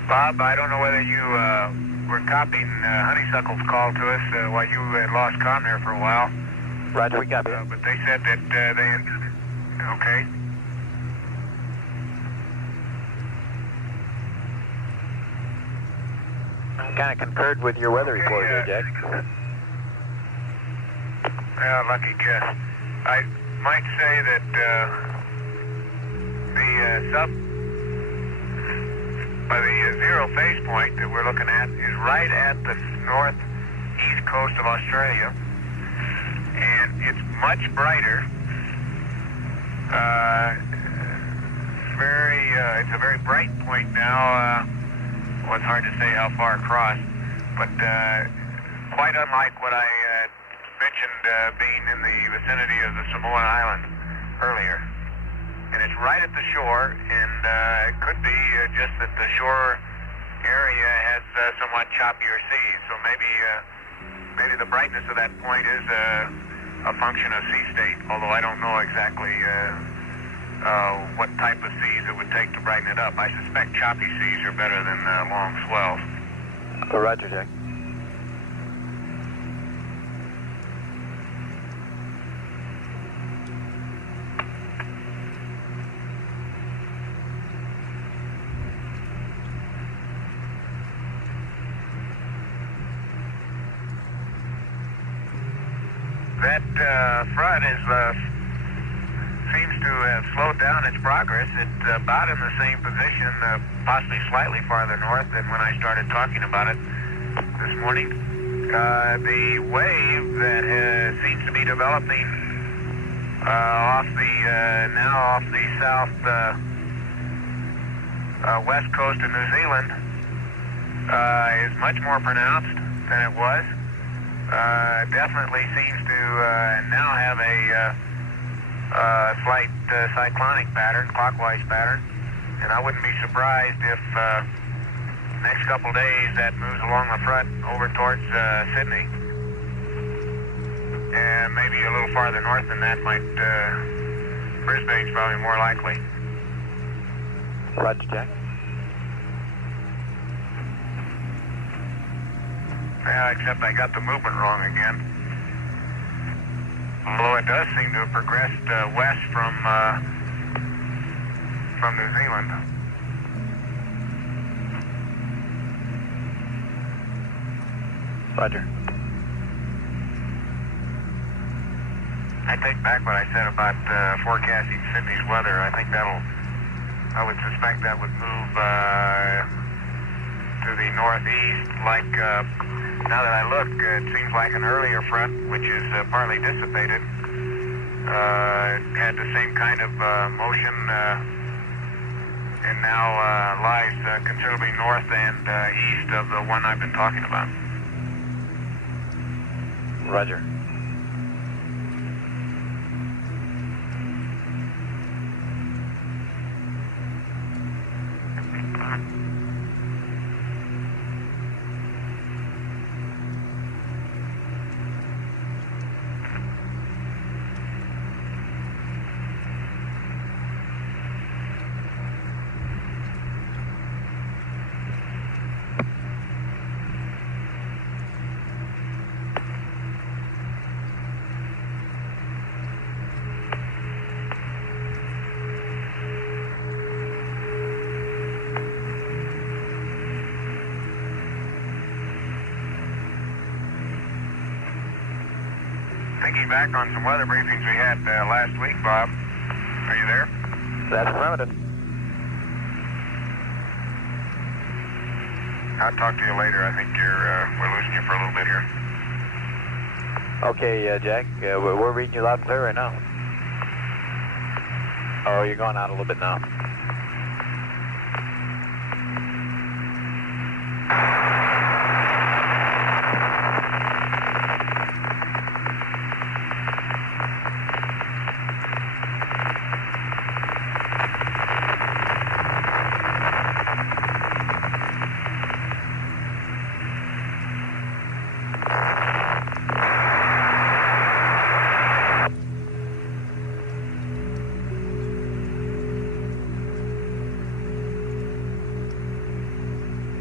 Bob, I don't know whether you were copying Honeysuckle's call to us while you had lost comm there for a while. Roger, we copy. But they said that they... Okay. Kind of concurred with your weather report here, Jack. Yeah, lucky guess. I might say that the zero phase point that we're looking at is right at the northeast coast of Australia, and it's much brighter. It's a very bright point now. Well, it's hard to say how far across, but quite unlike what I mentioned being in the vicinity of the Samoan Islands earlier. And it's right at the shore, and it could be just that the shore area has somewhat choppier seas, so maybe the brightness of that point is a function of sea state, although I don't know exactly what type of seas it would take to brighten it up. I suspect choppy seas are better than long swells. Roger, Jack. That front seems to have slowed down its progress. It's about in the same position, possibly slightly farther north than when I started talking about it this morning. The wave that seems to be developing off the south west coast of New Zealand is much more pronounced than it was. Definitely seems to now have a slight cyclonic pattern, clockwise pattern, and I wouldn't be surprised if next couple days that moves along the front over towards Sydney, and maybe a little farther north than that might Brisbane's probably more likely. Roger, Jack. Yeah, except I got the movement wrong again. Although it does seem to have progressed west from New Zealand. Roger. I take back what I said about forecasting Sydney's weather. I think I would suspect that would move to the northeast. Like, now that I look, it seems like an earlier front, which is partly dissipated, had the same kind of motion, and now lies considerably north and east of the one I've been talking about. Roger. Thinking back on some weather briefings we had last week, Bob. Are you there? That's affirmative. I'll talk to you later. I think we're losing you for a little bit here. Okay, Jack, we're reading you loud and clear right now. Oh, you're going out a little bit now.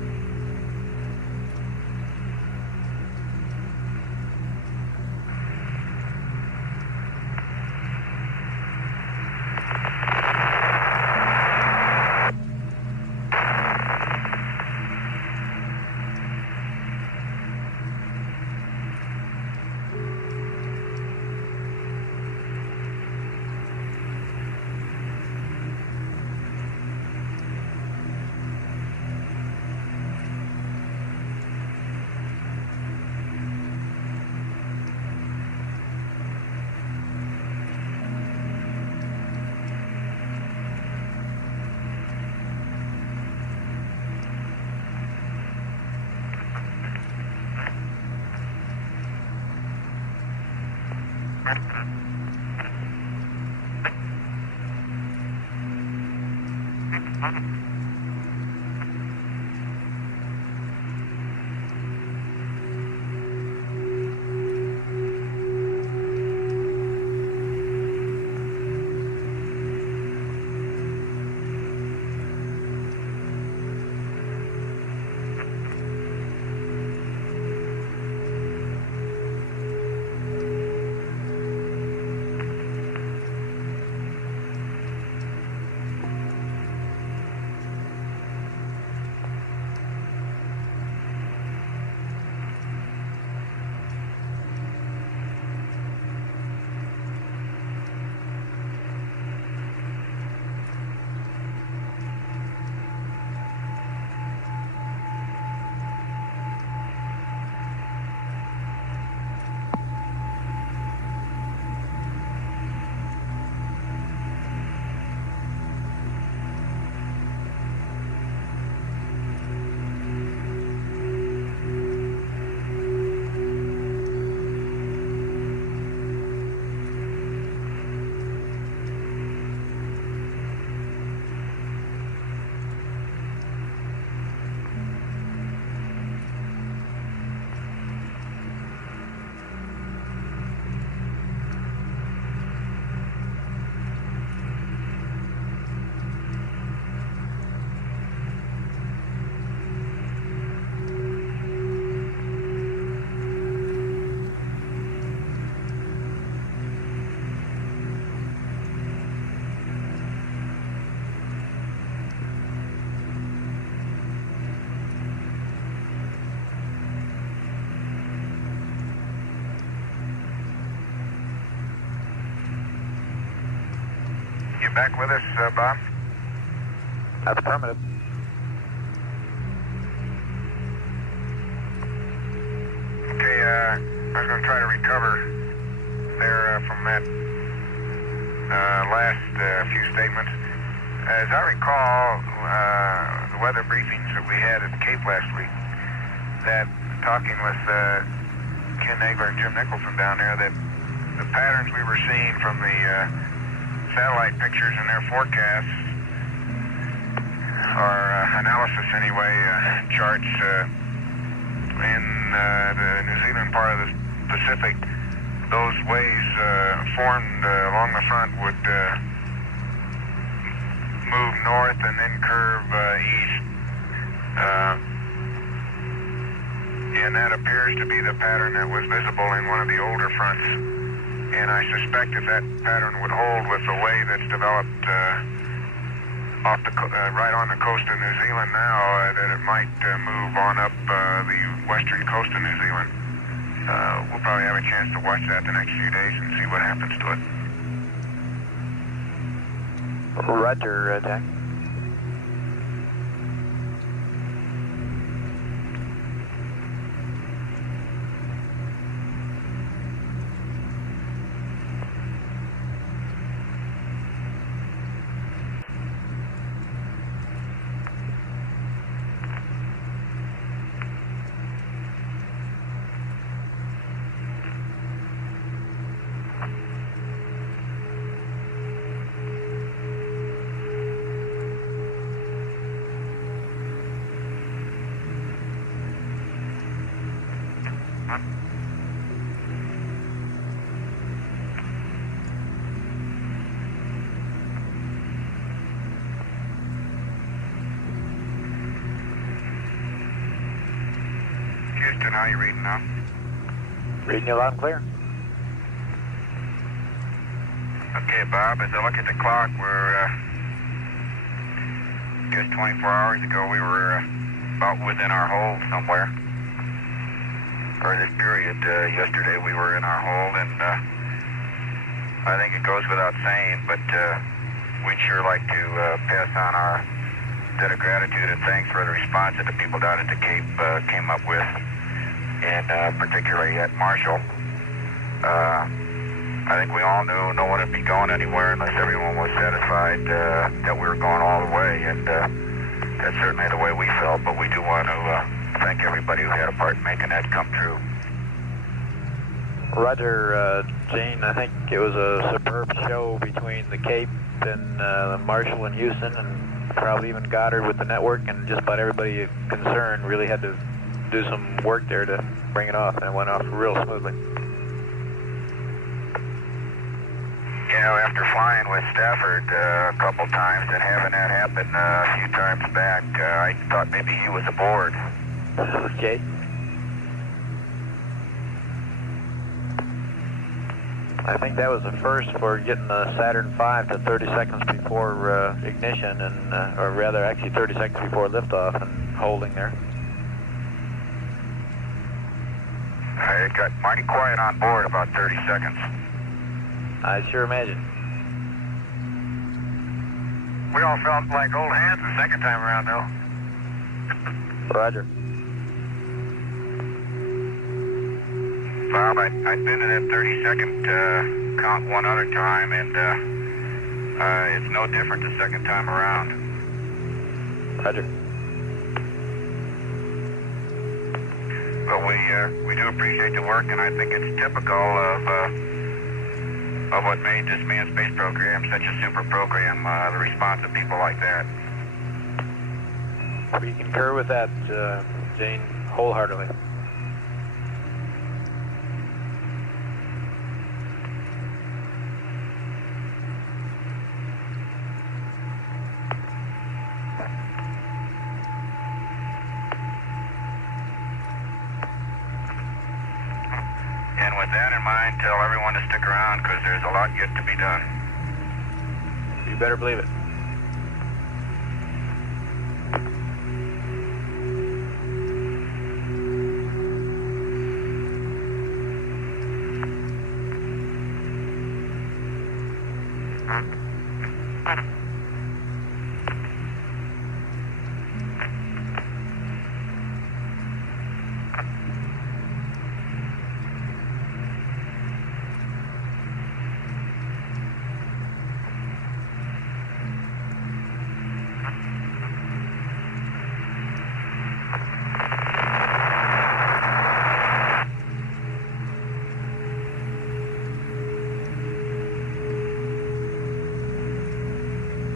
Back with us, Bob? That's affirmative. Okay, I was going to try to recover there from that last few statements. As I recall, the weather briefings that we had at the Cape last week, that talking with Ken Nagler and Jim Nicholson down there, that the patterns we were seeing from the satellite pictures and their forecasts, or analysis anyway, charts in the New Zealand part of the Pacific, those waves formed along the front would move north and then curve east. And that appears to be the pattern that was visible in one of the older fronts. And I suspect if that pattern would hold with the wave that's developed right on the coast of New Zealand now, that it might move on up the western coast of New Zealand. We'll probably have a chance to watch that the next few days and see what happens to it. Roger, Jack. Houston, how are you reading now? Reading you loud and clear. Okay, Bob, as I look at the clock, we're just 24 hours ago, we were about within our hold somewhere. Or this period, yesterday we were in our hold, and I think it goes without saying, but we'd sure like to pass on our debt of gratitude and thanks for the response that the people down at the Cape came up with, and particularly at Marshall. I think we all knew no one would be going anywhere unless everyone was satisfied that we were going all the way, and that's certainly the way we felt, but we do want to thank everybody who had a part in making that come true. Roger, Gene. I think it was a superb show between the Cape and Marshall and Houston, and probably even Goddard with the network, and just about everybody concerned really had to do some work there to bring it off, and it went off real smoothly. You know, after flying with Stafford a couple times and having that happen a few times back, I thought maybe he was aboard. Okay. I think that was the first for getting the Saturn V to 30 seconds before ignition, and or rather actually 30 seconds before liftoff and holding there. It got mighty quiet on board about 30 seconds. I sure imagine. We all felt like old hands the second time around, though. Roger. Bob, I've been to that 30-second count one other time, and it's no different the second time around. Roger. But we do appreciate the work, and I think it's typical of what made this manned space program such a super program, the response of people like that. We concur with that, Gene, wholeheartedly. And with that in mind, tell everyone to stick around because there's a lot yet to be done. You better believe it.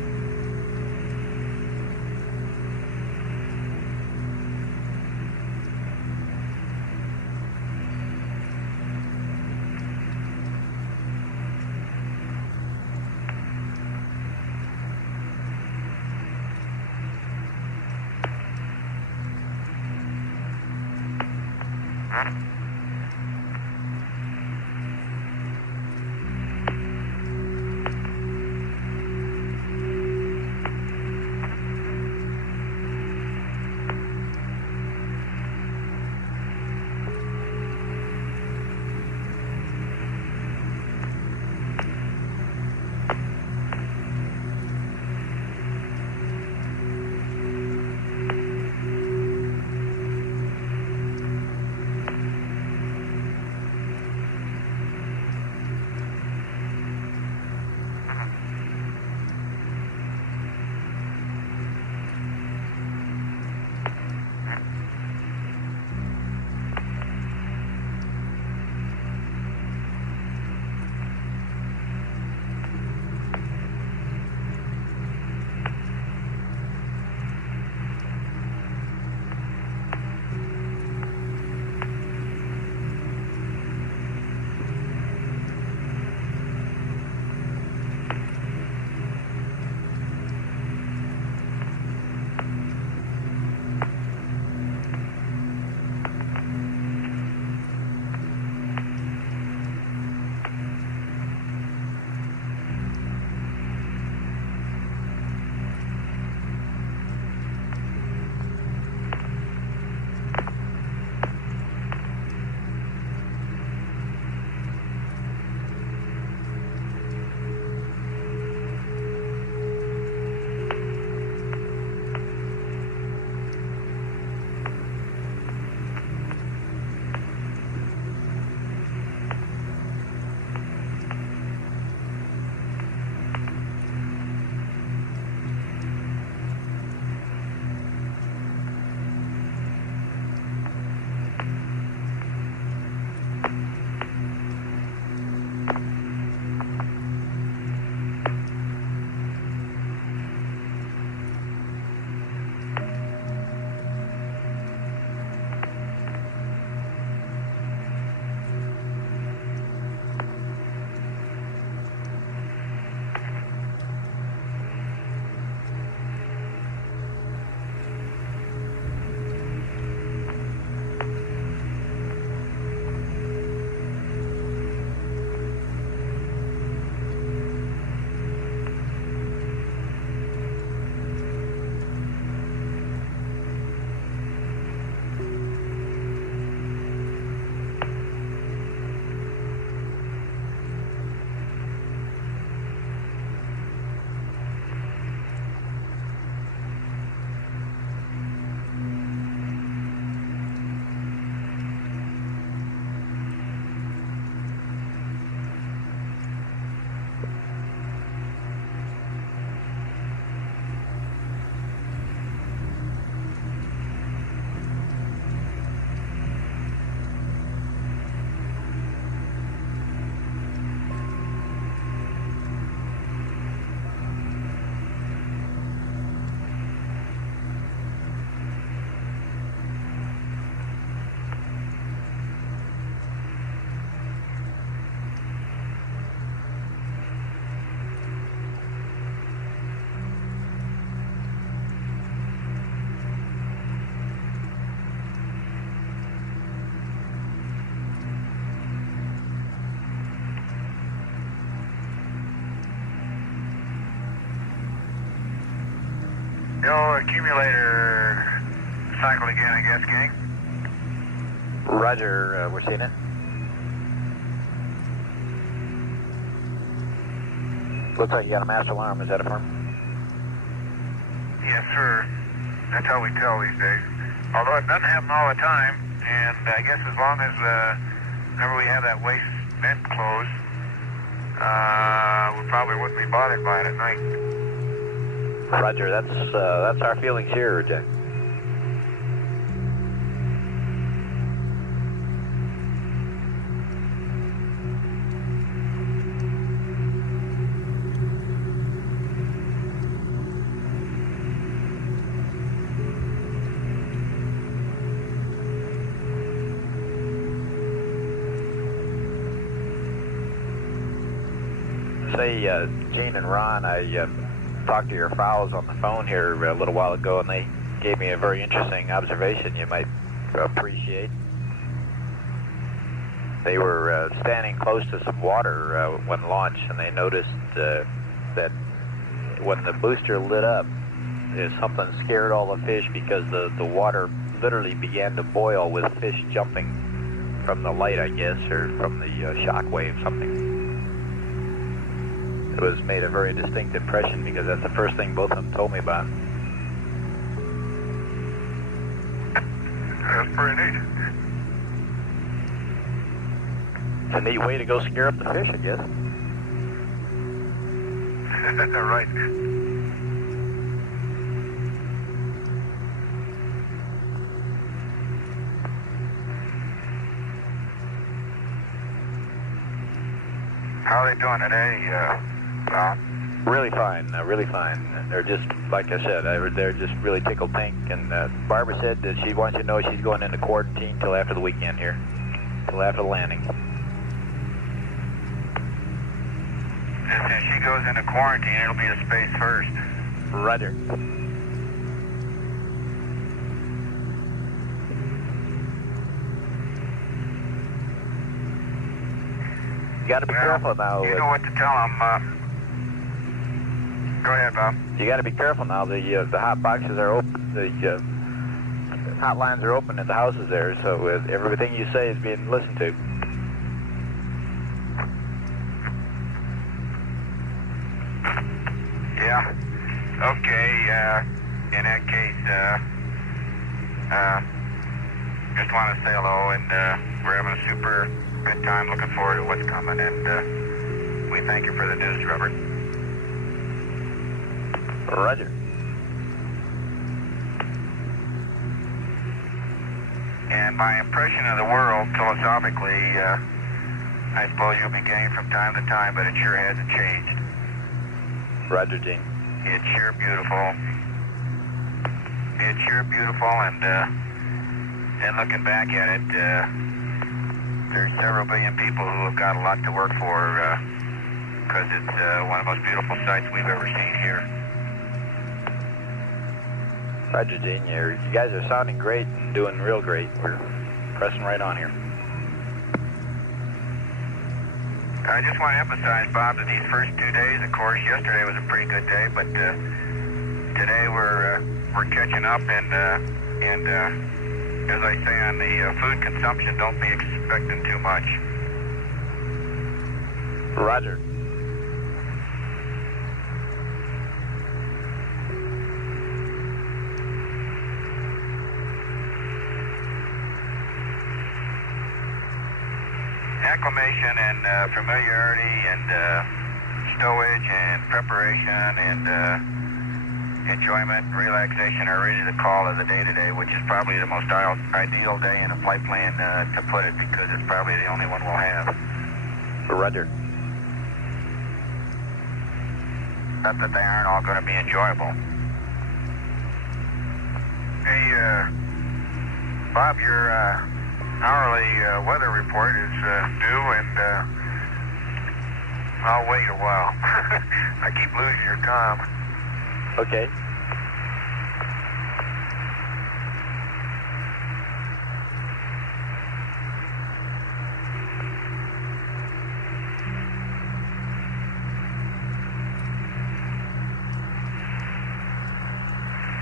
No accumulator cycle again, I guess, gang. Roger, we're seeing it. Looks like you got a master alarm. Is that affirmed? Yes, sir. That's how we tell these days. Although it doesn't happen all the time, and I guess as long as, whenever we have that waste vent closed, we probably wouldn't be bothered by it at night. Roger, that's our feelings here, Jack. Say, Gene and Ron, I talked to your fowls on the phone here a little while ago, and they gave me a very interesting observation you might appreciate. They were standing close to some water when launched, and they noticed that when the booster lit up, something scared all the fish because the water literally began to boil with fish jumping from the light, I guess, or from the shock wave, something. It was made a very distinct impression because that's the first thing both of them told me about. That's pretty neat. It's a neat way to go scare up the fish, I guess. Right. How are they doing today, Tom? Really fine, really fine. They're just, like I said, they're just really tickled pink. And Barbara said that she wants you to know she's going into quarantine till after the weekend here, till after the landing. And if she goes into quarantine, it'll be to space first. Roger. You got to be careful now. You know what to tell them. Go ahead, Bob. You got to be careful now. The hot boxes are open. The hotlines are open at the houses there, so everything you say is being listened to. Yeah. Okay. In that case, just want to say hello, and we're having a super good time. Looking forward to what's coming, and we thank you for the news, Robert. Roger. And my impression of the world, philosophically, I suppose you'll be getting from time to time, but it sure hasn't changed. Roger, Gene. It's sure beautiful. It's sure beautiful, and looking back at it, there's several billion people who have got a lot to work for, because it's one of the most beautiful sights we've ever seen here. Roger, Gene. You guys are sounding great and doing real great. We're pressing right on here. I just want to emphasize, Bob, that these first 2 days, of course, yesterday was a pretty good day, but today we're catching up, and as I say on the food consumption, don't be expecting too much. Roger. Acclimation and familiarity and stowage and preparation and enjoyment and relaxation are really the call of the day today, which is probably the most ideal day in a flight plan, to put it, because it's probably the only one we'll have. Roger. Not that they aren't all going to be enjoyable. Hey, Bob, your hourly weather report is due, and I'll wait a while. I keep losing your comm. Okay.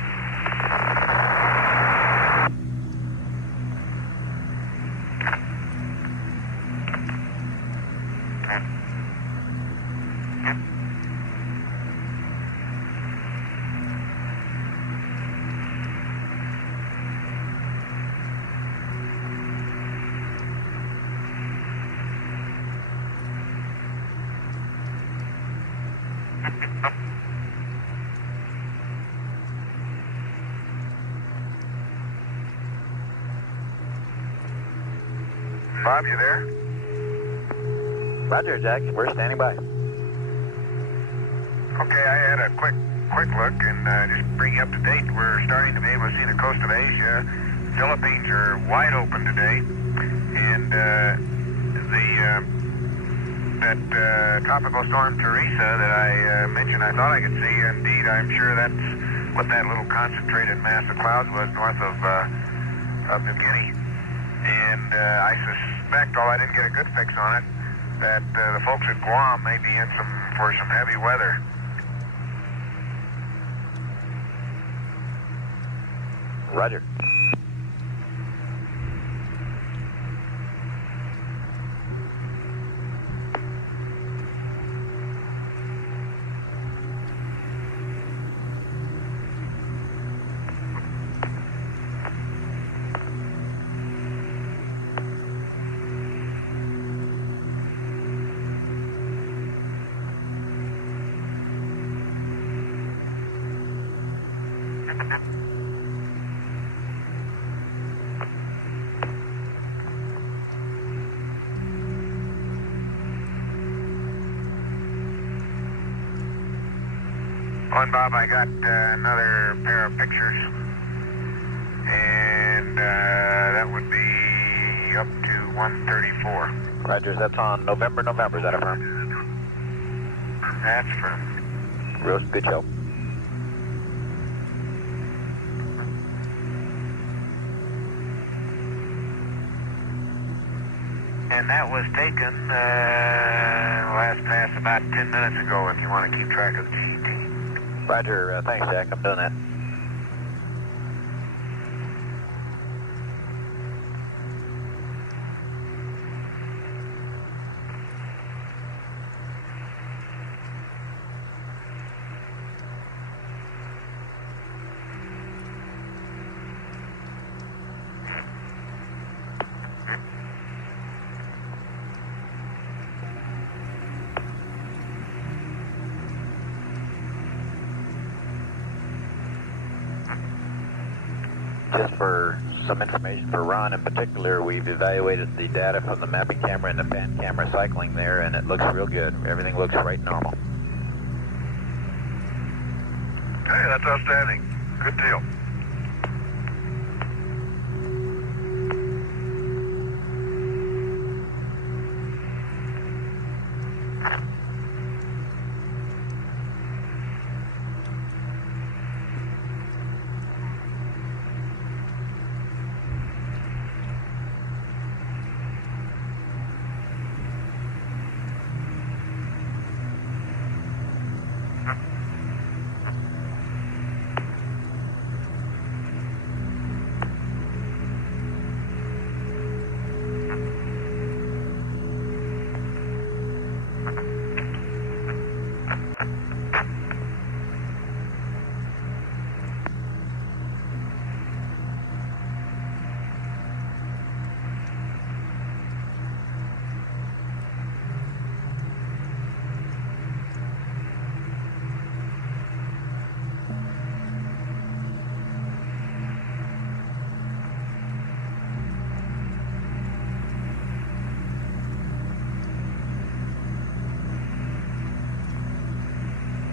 Bob, you there? Roger, Jack. We're standing by. Okay, I had a quick look and just bring you up to date. We're starting to be able to see the coast of Asia. Philippines are wide open today, and that tropical storm Teresa that I mentioned, I thought I could see. Indeed, I'm sure that's what that little concentrated mass of clouds was north of New Guinea. And I suspect, although I didn't get a good fix on it, that the folks at Guam may be in for some heavy weather. Roger. Oh, and Bob, I got another pair of pictures, and that would be up to 134. Roger, that's on November, is that a firm? That's firm. Real good show. And that was taken last pass about 10 minutes ago, if you want to keep track of the GT. Roger, thanks, Jack. I'm doing that. Just for some information for Ron in particular, we've evaluated the data from the mapping camera and the fan camera cycling there, and it looks real good. Everything looks right normal. Hey, that's outstanding. Good deal.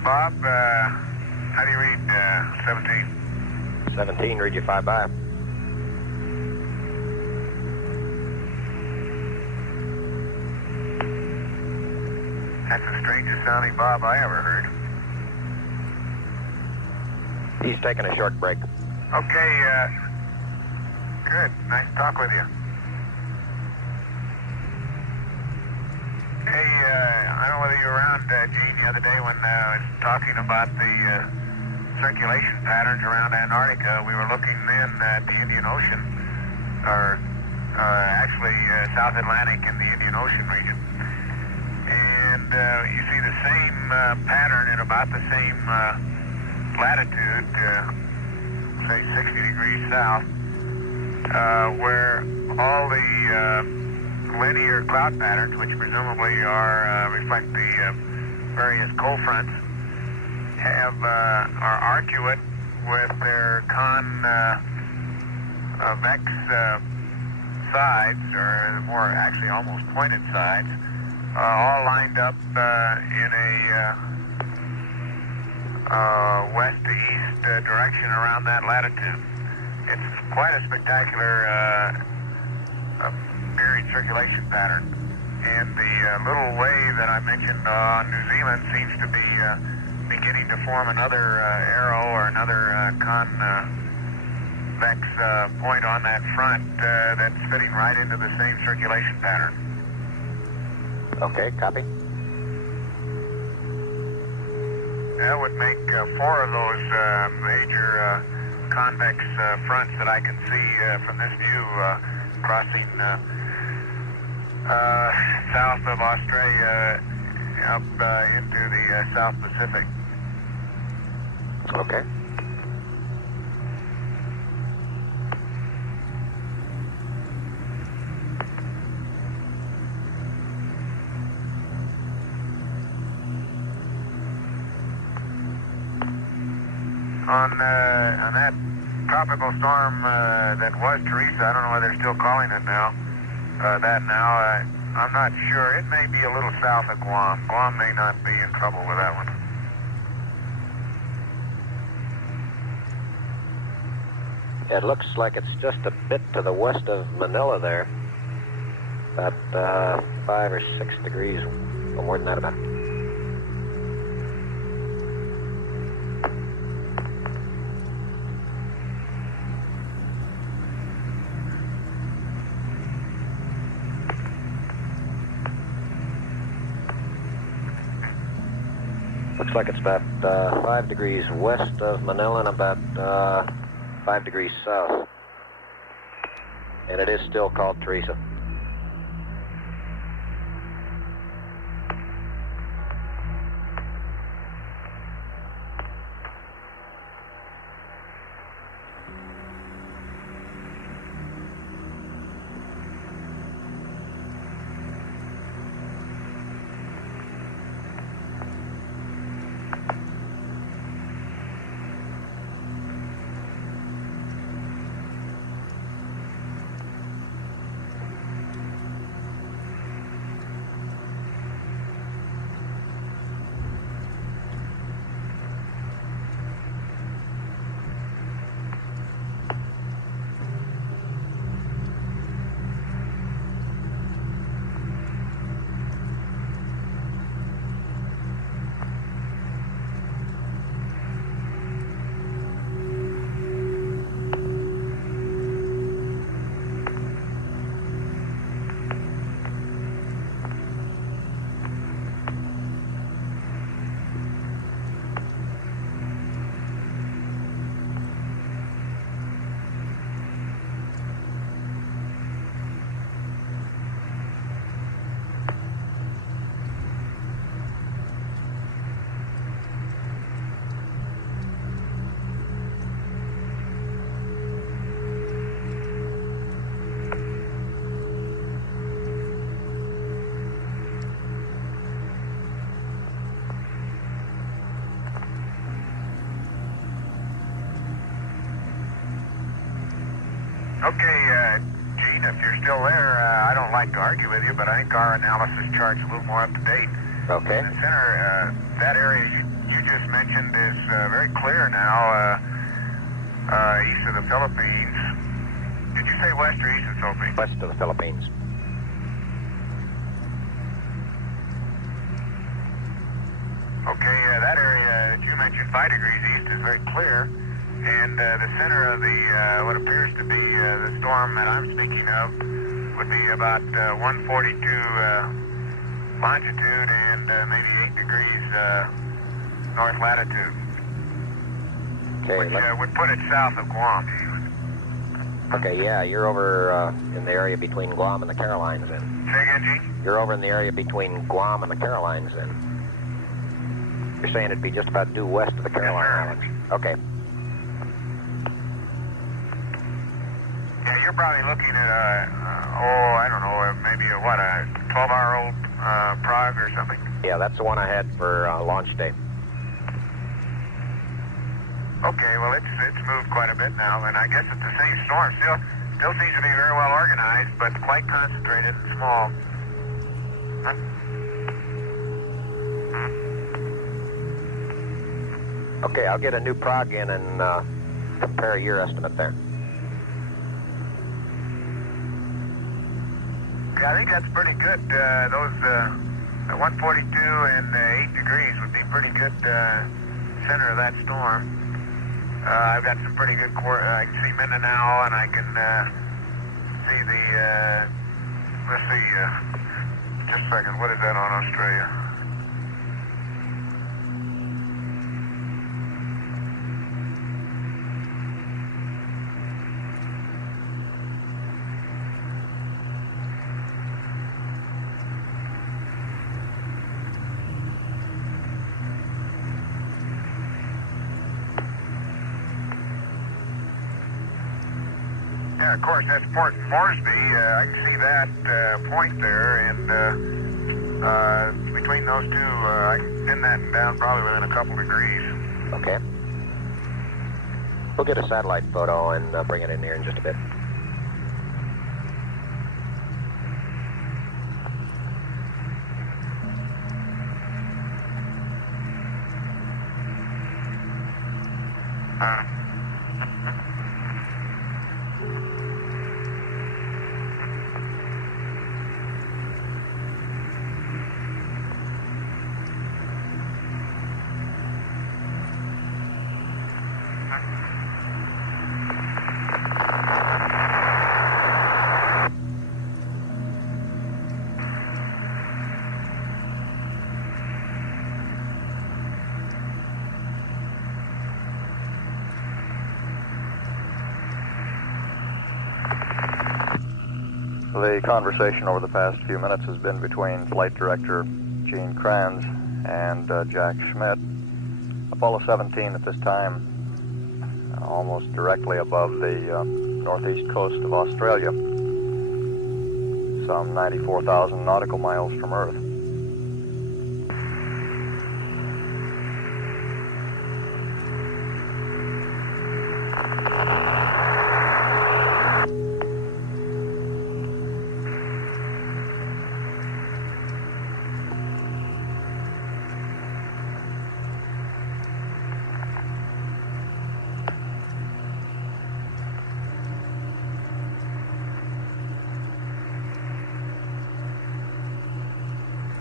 Bob, how do you read 17? 17, read you 5 by. That's the strangest sounding Bob I ever heard. He's taking a short break. Okay, good. Nice to talk with you. Hey, I don't know whether you were around, Gene, the other day when I was talking about the circulation patterns around Antarctica. We were looking then at the Indian Ocean, or actually South Atlantic and the Indian Ocean region. And you see the same pattern at about the same latitude, say 60 degrees south, where all the linear cloud patterns, which presumably reflect the various cold fronts, are arcuate with their convex sides, or more actually almost pointed sides, all lined up in a west to east direction around that latitude. It's quite a spectacular period circulation pattern. And the little wave that I mentioned on New Zealand seems to be beginning to form another arrow or another convex point on that front that's fitting right into the same circulation pattern. Okay, copy. That would make 4 of those major convex fronts that I can see from this view crossing south of Australia up into the South Pacific. Okay. On that tropical storm that was Teresa, I don't know whether they're still calling it now, I'm not sure. It may be a little south of Guam. Guam may not be in trouble with that one. It looks like it's just a bit to the west of Manila there. About 5 or 6 degrees, or more than that about. Looks like it's about 5 degrees west of Manila and about 5 degrees south. And it is still called Teresa. Okay, Gene, if you're still there, I don't like to argue with you, but I think our analysis chart's a little more up to date. Okay. In the center, that area you just mentioned is very clear now, east of the Philippines. Did you say west or east of the Philippines? West of the Philippines. Okay, that area that you mentioned, 5 degrees east, is very clear. And the center of the what appears to be the storm that I'm speaking of would be about 142 longitude and maybe 8 degrees north latitude, Okay. which would put it south of Guam. Okay, yeah, you're over in the area between Guam and the Carolines then. Say again, Gene? You're over in the area between Guam and the Carolines then. You're saying it'd be just about due west of the Caroline Islands. Okay. Yeah, you're probably looking at I don't know, maybe a 12-hour-old Prague or something. Yeah, that's the one I had for launch day. Okay, well, it's moved quite a bit now, and I guess it's the same storm. Still seems to be very well organized, but quite concentrated and small. Huh? Okay, I'll get a new prog in and compare your estimate there. Yeah, I think that's pretty good. Those 142 and 8 degrees would be pretty good center of that storm. I've got some pretty good I can see Mindanao, and I can see the, let's see, just a second, what is that on Australia? Yeah, of course, that's Port Moresby. I can see that point there, and between those two, I can pin that down probably within a couple degrees. Okay. We'll get a satellite photo and bring it in here in just a bit. The conversation over the past few minutes has been between Flight Director Gene Kranz and Jack Schmidt. Apollo 17 at this time, almost directly above the northeast coast of Australia, some 94,000 nautical miles from Earth.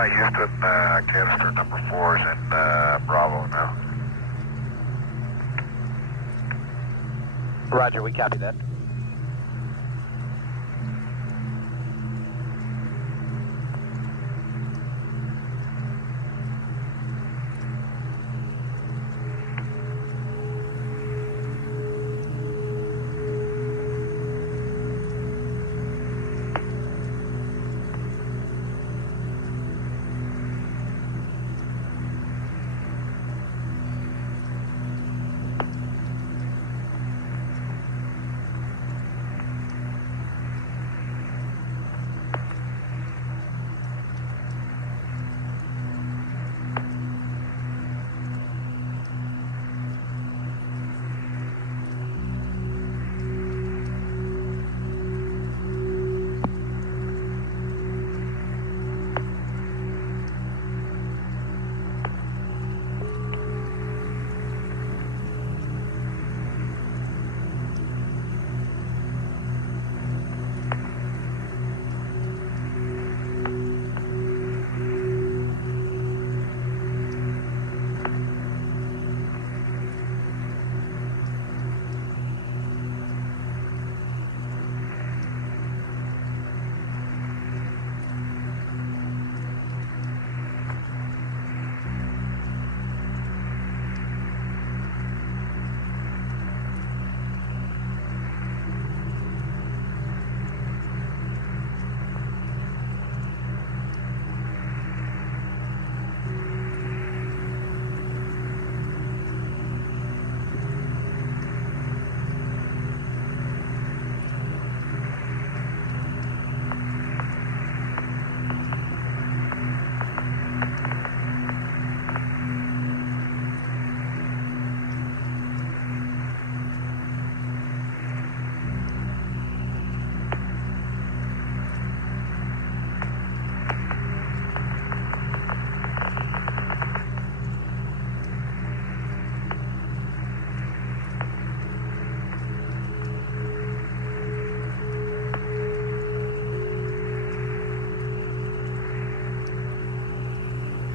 Houston, canister number 4 is in Bravo now. Roger, we copy that.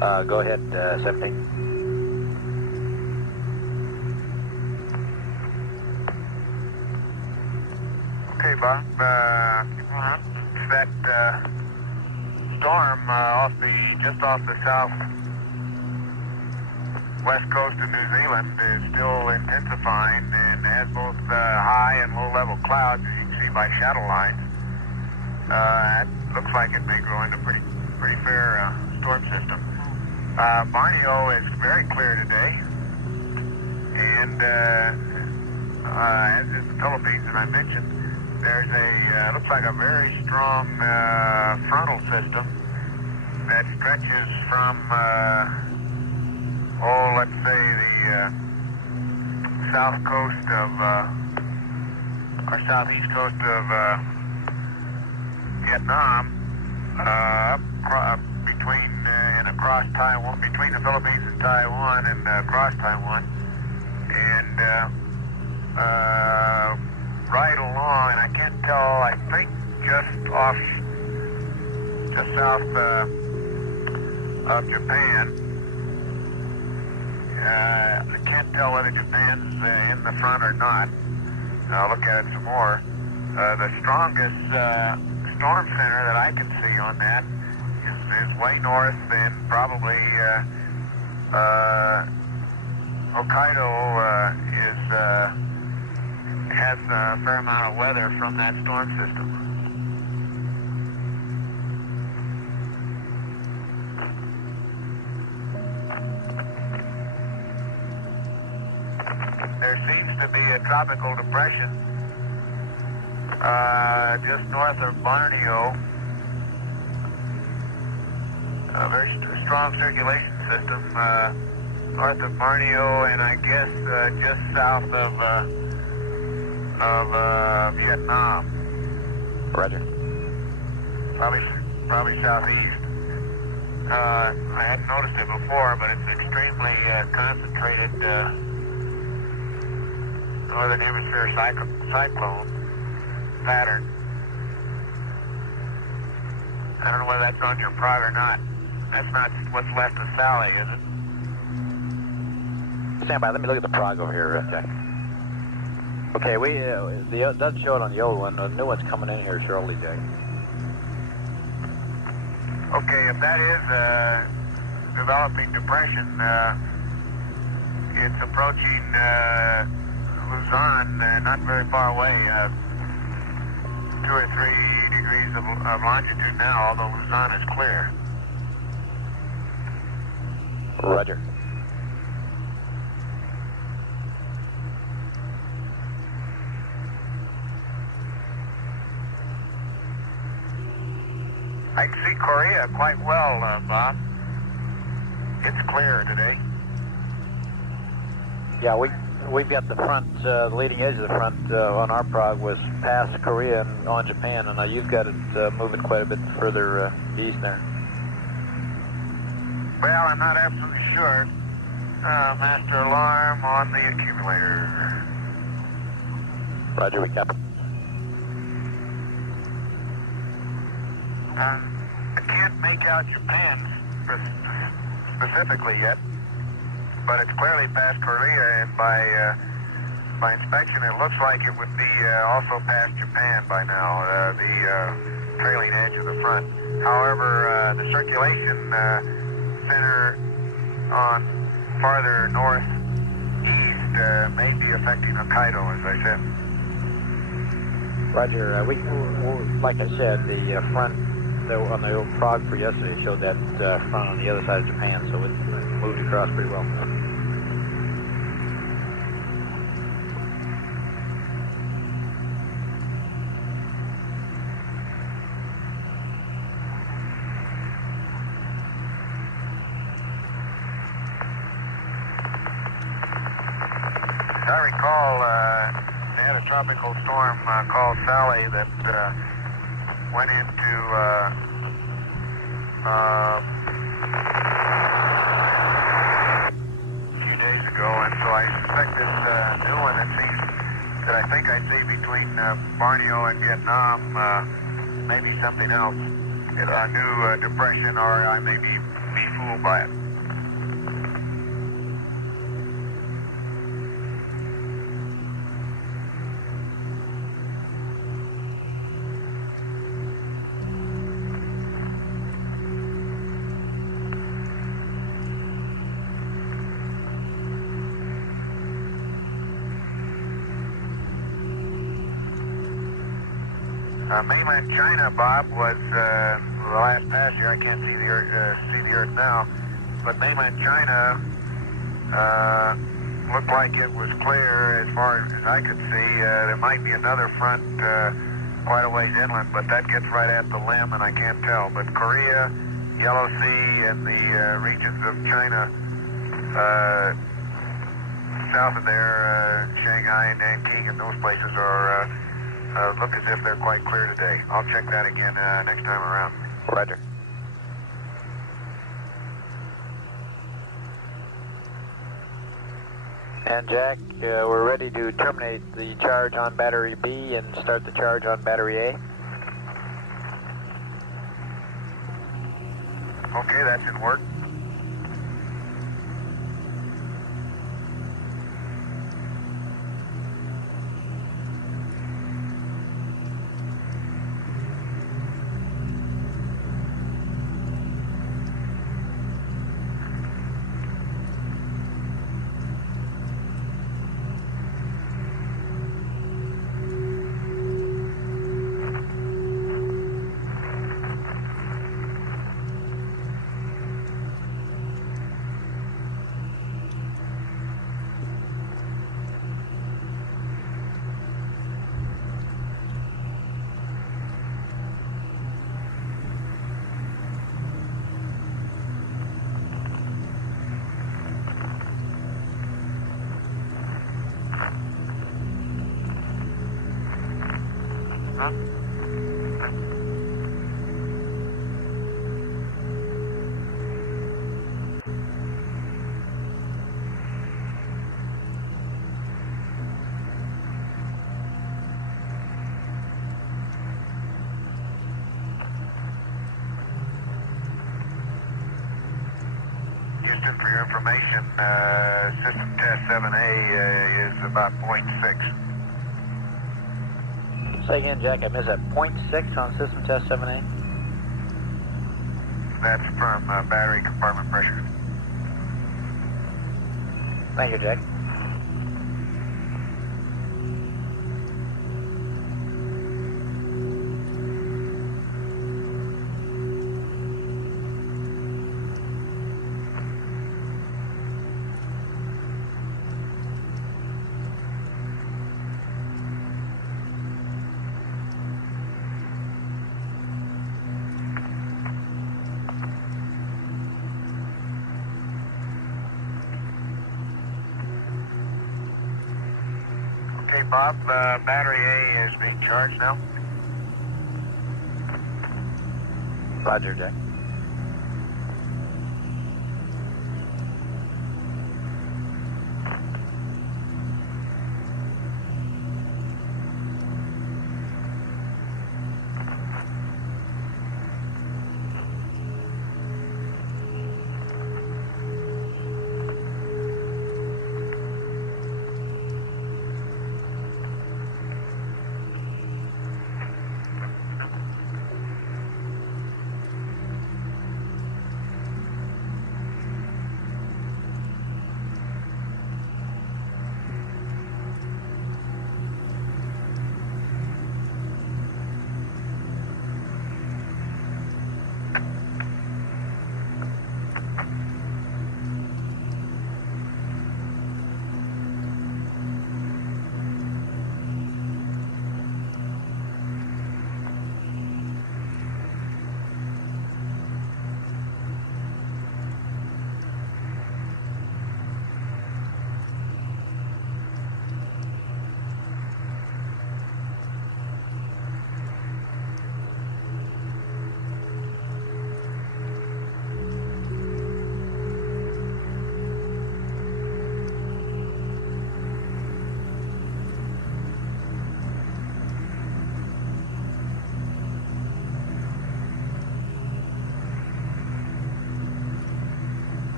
Go ahead, 17. Okay, Bob. That storm just off the south west coast of New Zealand is still intensifying and has both high and low level clouds, as you can see by shadow lines. It looks like it may grow into pretty fair storm system. Borneo is very clear today, and as is the Philippines that I mentioned, there's looks like a very strong frontal system that stretches from, let's say the south coast of, or southeast coast of Vietnam, between and across Taiwan, between the Philippines and Taiwan, and across Taiwan, and right along, and I can't tell, I think just south of Japan. I can't tell whether Japan's in the front or not. I'll look at it some more. The strongest storm center that I can see on that is way north, and probably Hokkaido has a fair amount of weather from that storm system. There seems to be a tropical depression just north of Borneo. A very strong circulation system north of Borneo, and I guess just south of Vietnam. Roger. Probably southeast. I hadn't noticed it before, but it's extremely concentrated northern hemisphere cyclone pattern. I don't know whether that's on your prog or not. That's not what's left of Sally, is it? Stand by. Let me look at the prog over here, Jack. Okay, it doesn't show it on the old one. The new one's coming in here shortly, Jack. Okay, if that is a developing depression, it's approaching Luzon, not very far away, 2 or 3 degrees of longitude now, although Luzon is clear. Roger. I can see Korea quite well, Bob. It's clear today. Yeah, we've got the front, the leading edge of the front on our prog was past Korea and on Japan, and you've got it moving quite a bit further east there. Well, I'm not absolutely sure. Master alarm on the accumulator. Roger, we copy. I can't make out Japan specifically yet, but it's clearly past Korea, and by inspection it looks like it would be also past Japan by now, the trailing edge of the front. However, the circulation center on farther northeast may be affecting Hokkaido, as I said. Roger, we like I said, the front on the old prog for yesterday showed that front on the other side of Japan, so it moved across pretty well. I recall they had a tropical storm called Sally that went into a few days ago, and so I suspect this new one that I think I see between Borneo and Vietnam may be something else. A new depression, or I may be fooled by it. Mainland China, Bob, was the last pass here. I can't see the Earth now, but mainland China looked like it was clear as far as I could see. There might be another front quite a ways inland, but that gets right at the limb, and I can't tell. But Korea, Yellow Sea, and the regions of China south of there, Shanghai and Nanking, and those places are. Look as if they're quite clear today. I'll check that again next time around. Roger. And Jack, we're ready to terminate the charge on battery B and start the charge on battery A. Okay, that should work. Houston, for your information, system test 7A is about 0.6. Say again, Jack, I missed that. 0.6 on system test 7A? That's from battery compartment pressure. Thank you, Jack. Okay, Bob, battery A is being charged now. Roger, Jack.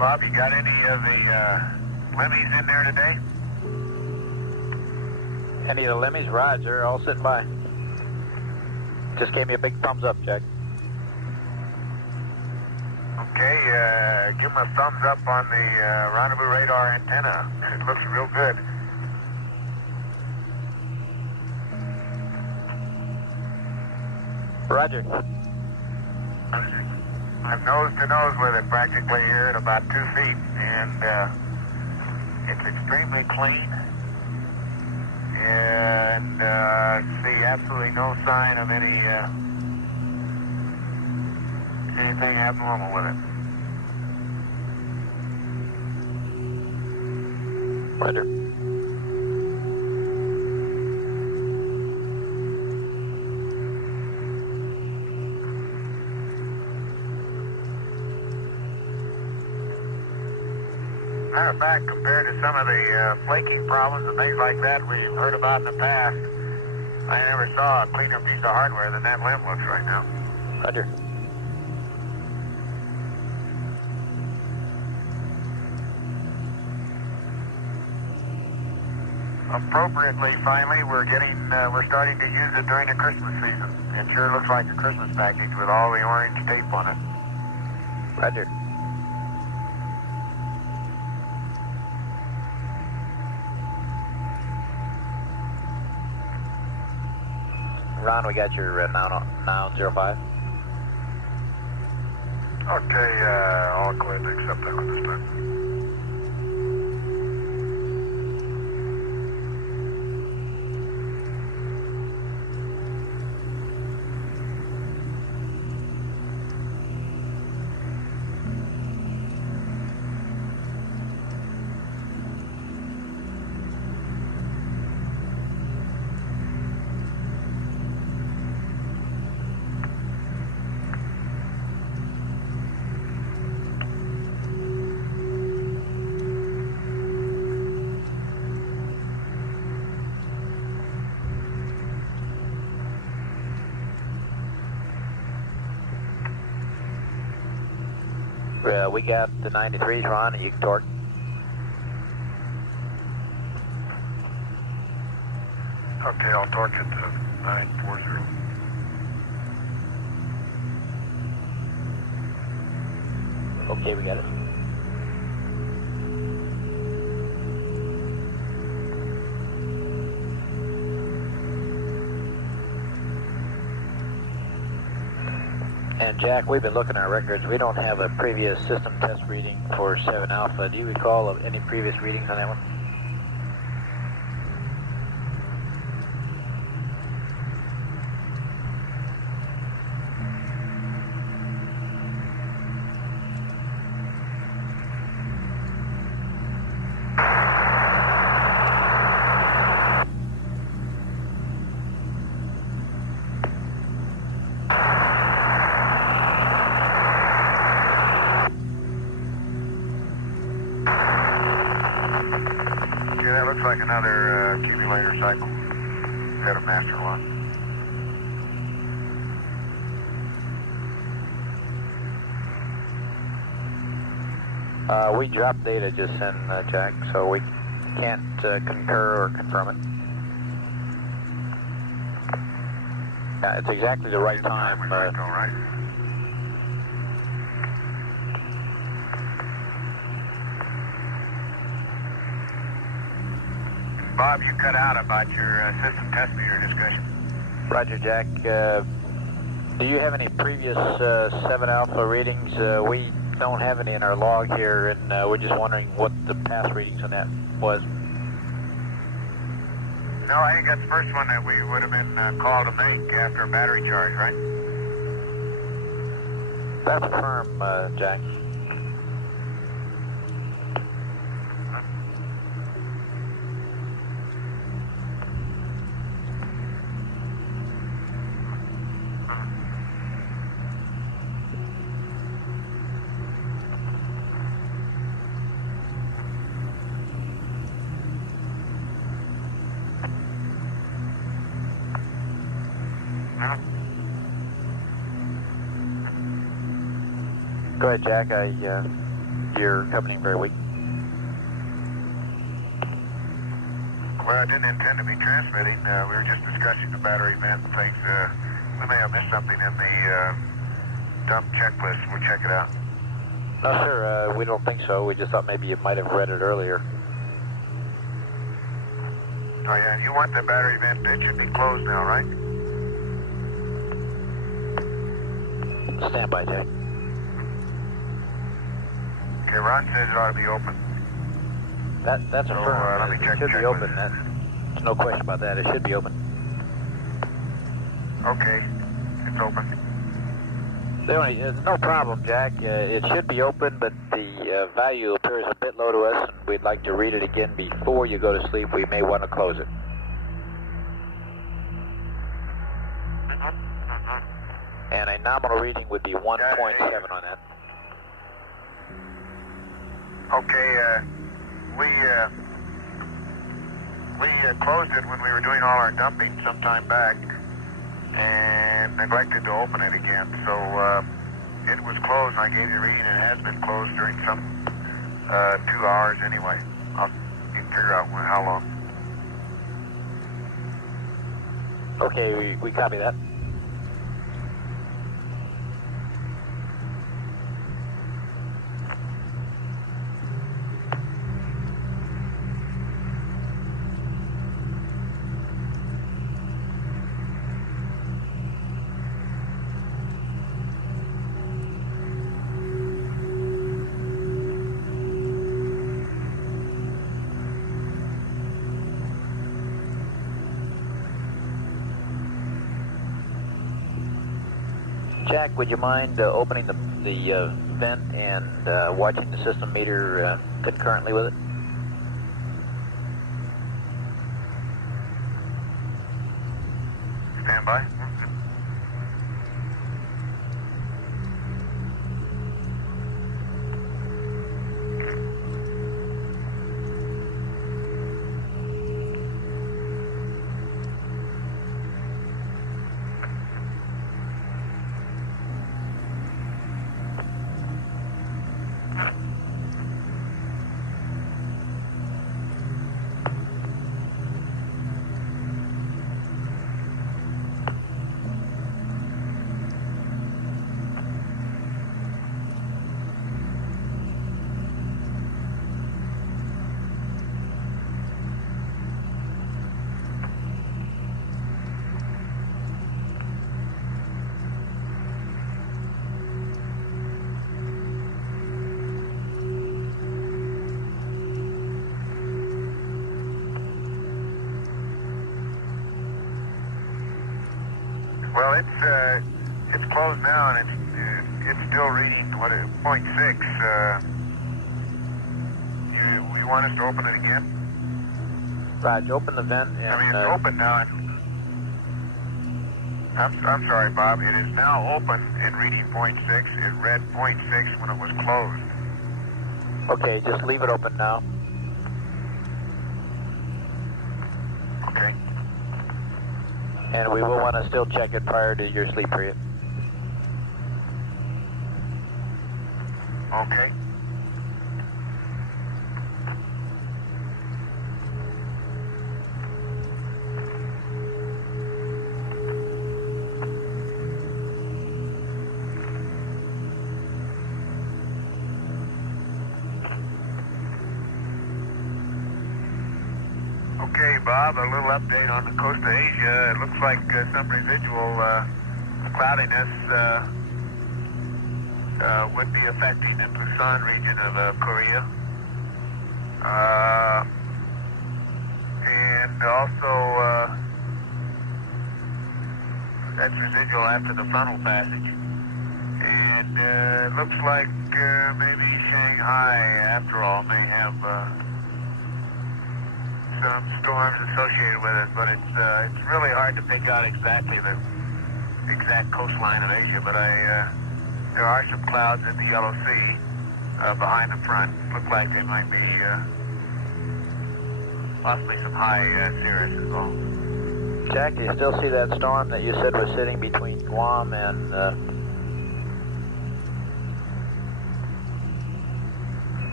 Bob, you got any of the Lemmies in there today? Any of the Lemmies? Roger, all sitting by. Just gave me a big thumbs up, Jack. Okay, give him a thumbs up on the rendezvous radar antenna. It looks real good. Roger. I'm nose to nose with it practically here at about 2 feet, and it's extremely clean. And see absolutely no sign of anything abnormal with it. Roger. Matter of fact, compared to some of the flaking problems and things like that we've heard about in the past, I never saw a cleaner piece of hardware than that limb looks right now. Roger. Appropriately, finally, we're starting to use it during the Christmas season. It sure looks like a Christmas package with all the orange tape on it. Roger. Ron, we got your noun 05. Okay, all clear to accept that one this time. We got the 93s, Ron, and you can torque. Okay, I'll torque it to 940. Okay, we got it. And Jack, we've been looking at our records. We don't have a previous system test reading for 7 Alpha. Do you recall of any previous readings on that one? Looks like another accumulator cycle. Got a master one. We dropped data just in, Jack, so we can't concur or confirm it. Yeah, it's exactly the right time. All right. Bob, you cut out about your system test meter discussion. Roger, Jack. Do you have any previous 7 Alpha readings? We don't have any in our log here, and we're just wondering what the past readings on that was. No, I think that's the first one that we would have been called to make after a battery charge, right? That's firm, Jack. Go ahead, Jack. You you're coming in very weak. Well, I didn't intend to be transmitting. We were just discussing the battery vent and things. We may have missed something in the dump checklist. We'll check it out. No, sir, we don't think so. We just thought maybe you might have read it earlier. Oh, yeah, you want the battery vent. It should be closed now, right? Stand by, Jack. Okay, Ron says it ought to be open. That's So, affirmed. let me check It should the be open. checklist. There's no question about that. It should be open. Okay, it's open. There's no problem, Jack. It should be open, but the value appears a bit low to us, and we'd like to read it again before you go to sleep. We may want to close it. And a nominal reading would be 1.7 on that. Okay, we closed it when we were doing all our dumping some time back and neglected to open it again. So it was closed, and I gave you a reading, and it has been closed during some 2 hours anyway. You can figure out how long. Okay, we copy that. Jack, would you mind opening the vent and watching the system meter concurrently with it? Stand by. Well, it's closed now, and it's still reading 0.6. You want us to open it again? Right, open the vent and... I mean, it's open now. I'm sorry, Bob. It is now open and reading 0.6. It read 0.6 when it was closed. Okay, just leave it open now. Okay. And we will want to still check it prior to your sleep period. Okay. Okay, Bob, a little update on the coast of Asia. It looks like some residual cloudiness would be affecting the Busan region of Korea. And also, that's residual after the frontal passage. And it looks like maybe Shanghai, after all, may have some storms associated with it, but it's really hard to pick out exactly the exact coastline of Asia. But there are some clouds in the Yellow Sea behind the front. Look like they might be possibly some high cirrus as well. Jack, do you still see that storm that you said was sitting between Guam and...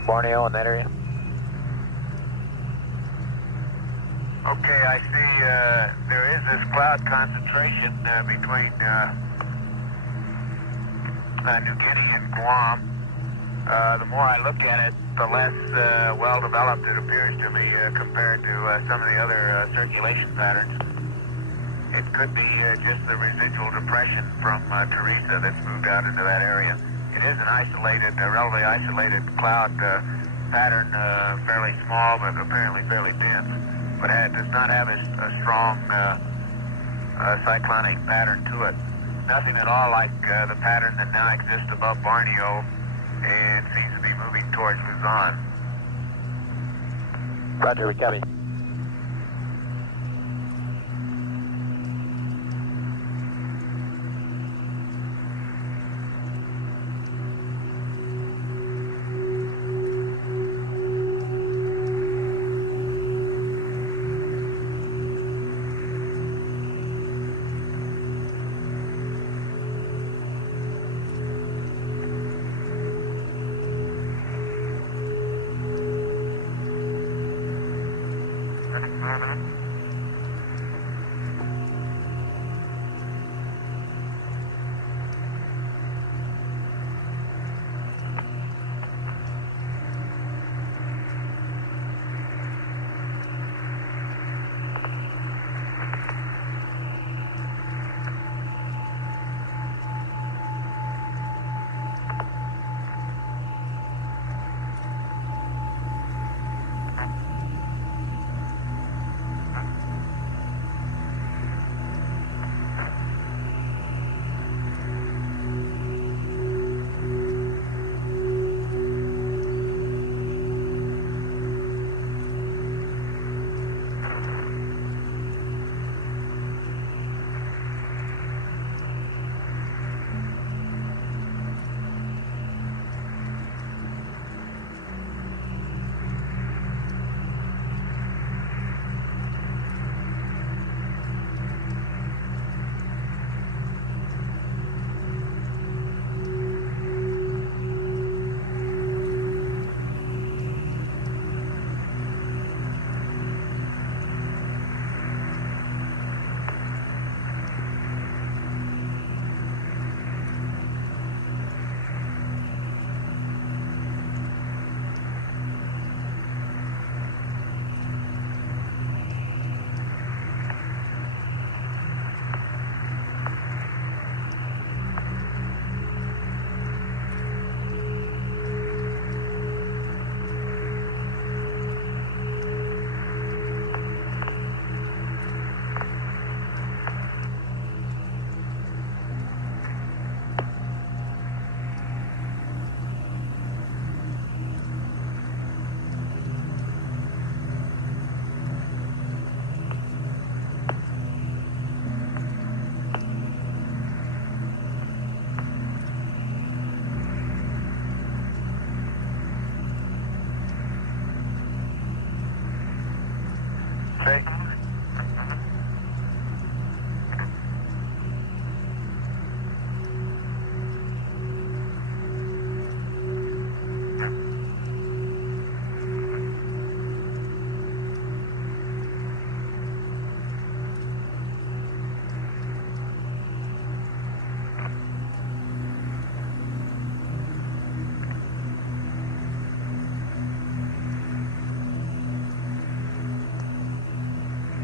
Borneo in that area? Okay, I see there is this cloud concentration between New Guinea and Guam. The more I look at it, the less well-developed it appears to me compared to some of the other circulation patterns. It could be just the residual depression from Teresa that's moved out into that area. It is an isolated, relatively isolated cloud pattern, fairly small but apparently fairly dense, but it does not have a strong cyclonic pattern to it. Nothing at all like the pattern that now exists above Borneo and seems to be moving towards Luzon. Roger, we copy.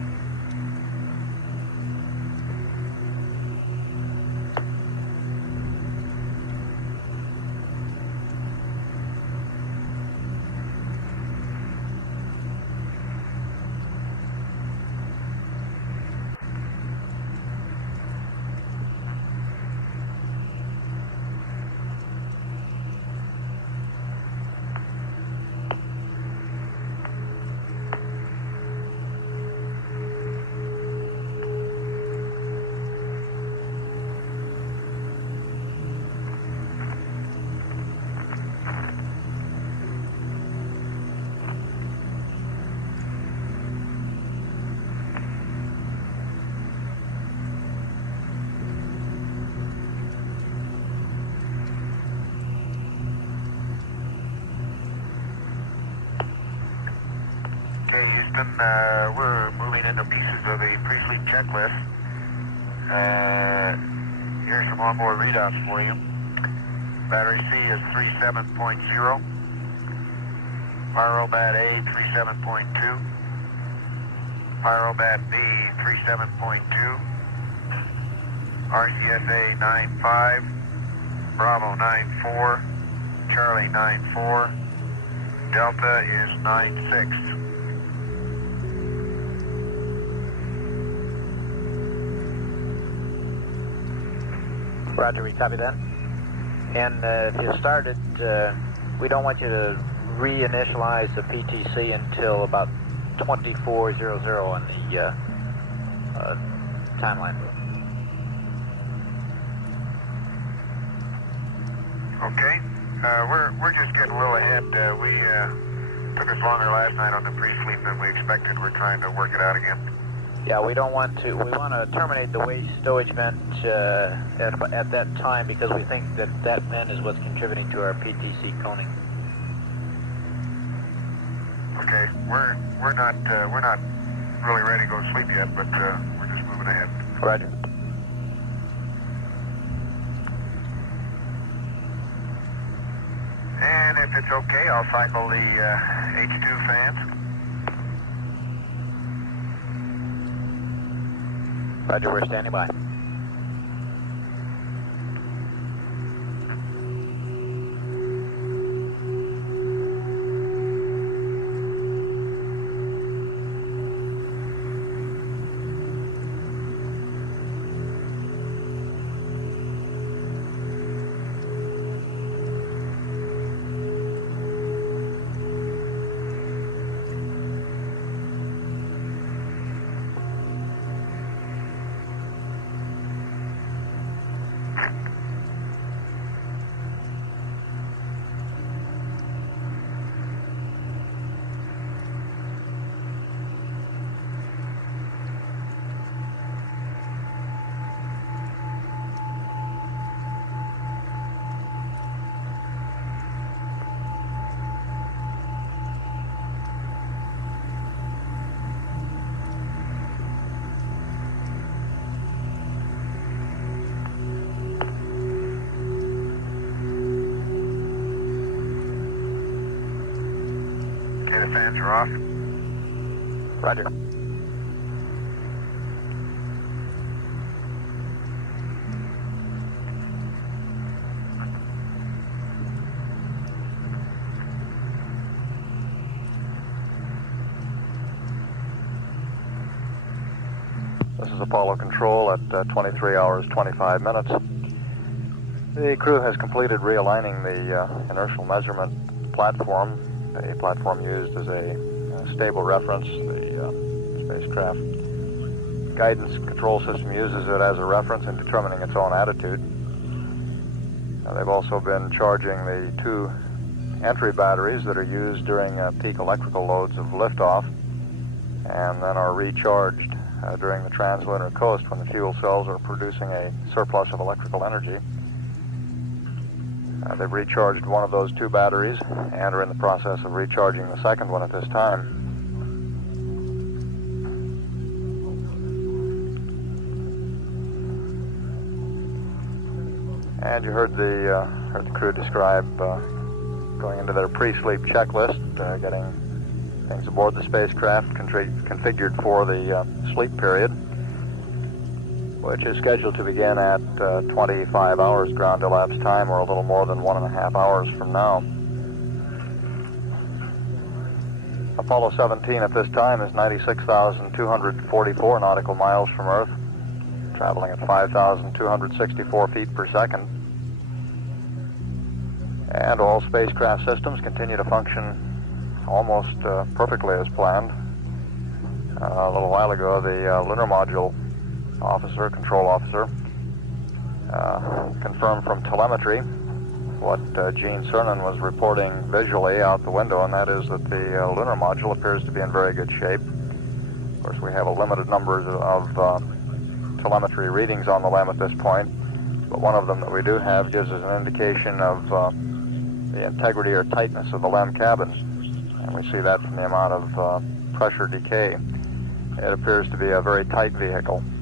Okay, Houston, we're moving into pieces of the pre-sleep checklist. Here's some onboard readouts for you. Battery C is 37.0. Pyrobat A, 37.2. Pyrobat B, 37.2. RCSA 9.5. Bravo 9.4. Charlie 9.4. Delta is 9.6. Roger, we copy that. And if you started, we don't want you to reinitialize the PTC until about 2400 on the timeline. Okay, we're just getting a little ahead. We took us longer last night on the pre-sleep than we expected. We're trying to work it out again. Yeah, we don't want to. We want to terminate the waste stowage vent at that time because we think that that vent is what's contributing to our PTC coning. Okay, we're not really ready to go to sleep yet, but we're just moving ahead. Roger. And if it's okay, I'll cycle the H2 fans. Roger, we're standing by. The fans are off. Roger. This is Apollo Control at 23 hours 25 minutes. The crew has completed realigning the inertial measurement platform, a platform used as a stable reference. The spacecraft guidance control system uses it as a reference in determining its own attitude. They've also been charging the two entry batteries that are used during peak electrical loads of liftoff, and then are recharged during the translunar coast when the fuel cells are producing a surplus of electrical energy. They've recharged one of those two batteries and are in the process of recharging the second one at this time. And you heard the crew describe going into their pre-sleep checklist, getting things aboard the spacecraft configured for the sleep period, which is scheduled to begin at 25 hours ground elapsed time, or a little more than 1.5 hours from now. Apollo 17 at this time is 96,244 nautical miles from Earth, traveling at 5,264 feet per second. And all spacecraft systems continue to function almost perfectly as planned. A little while ago, the lunar module control officer, confirmed from telemetry what Gene Cernan was reporting visually out the window, and that is that the lunar module appears to be in very good shape. Of course, we have a limited number of telemetry readings on the LEM at this point, but one of them that we do have gives us an indication of the integrity or tightness of the LEM cabin. and we see that from the amount of pressure decay. It appears to be a very tight vehicle.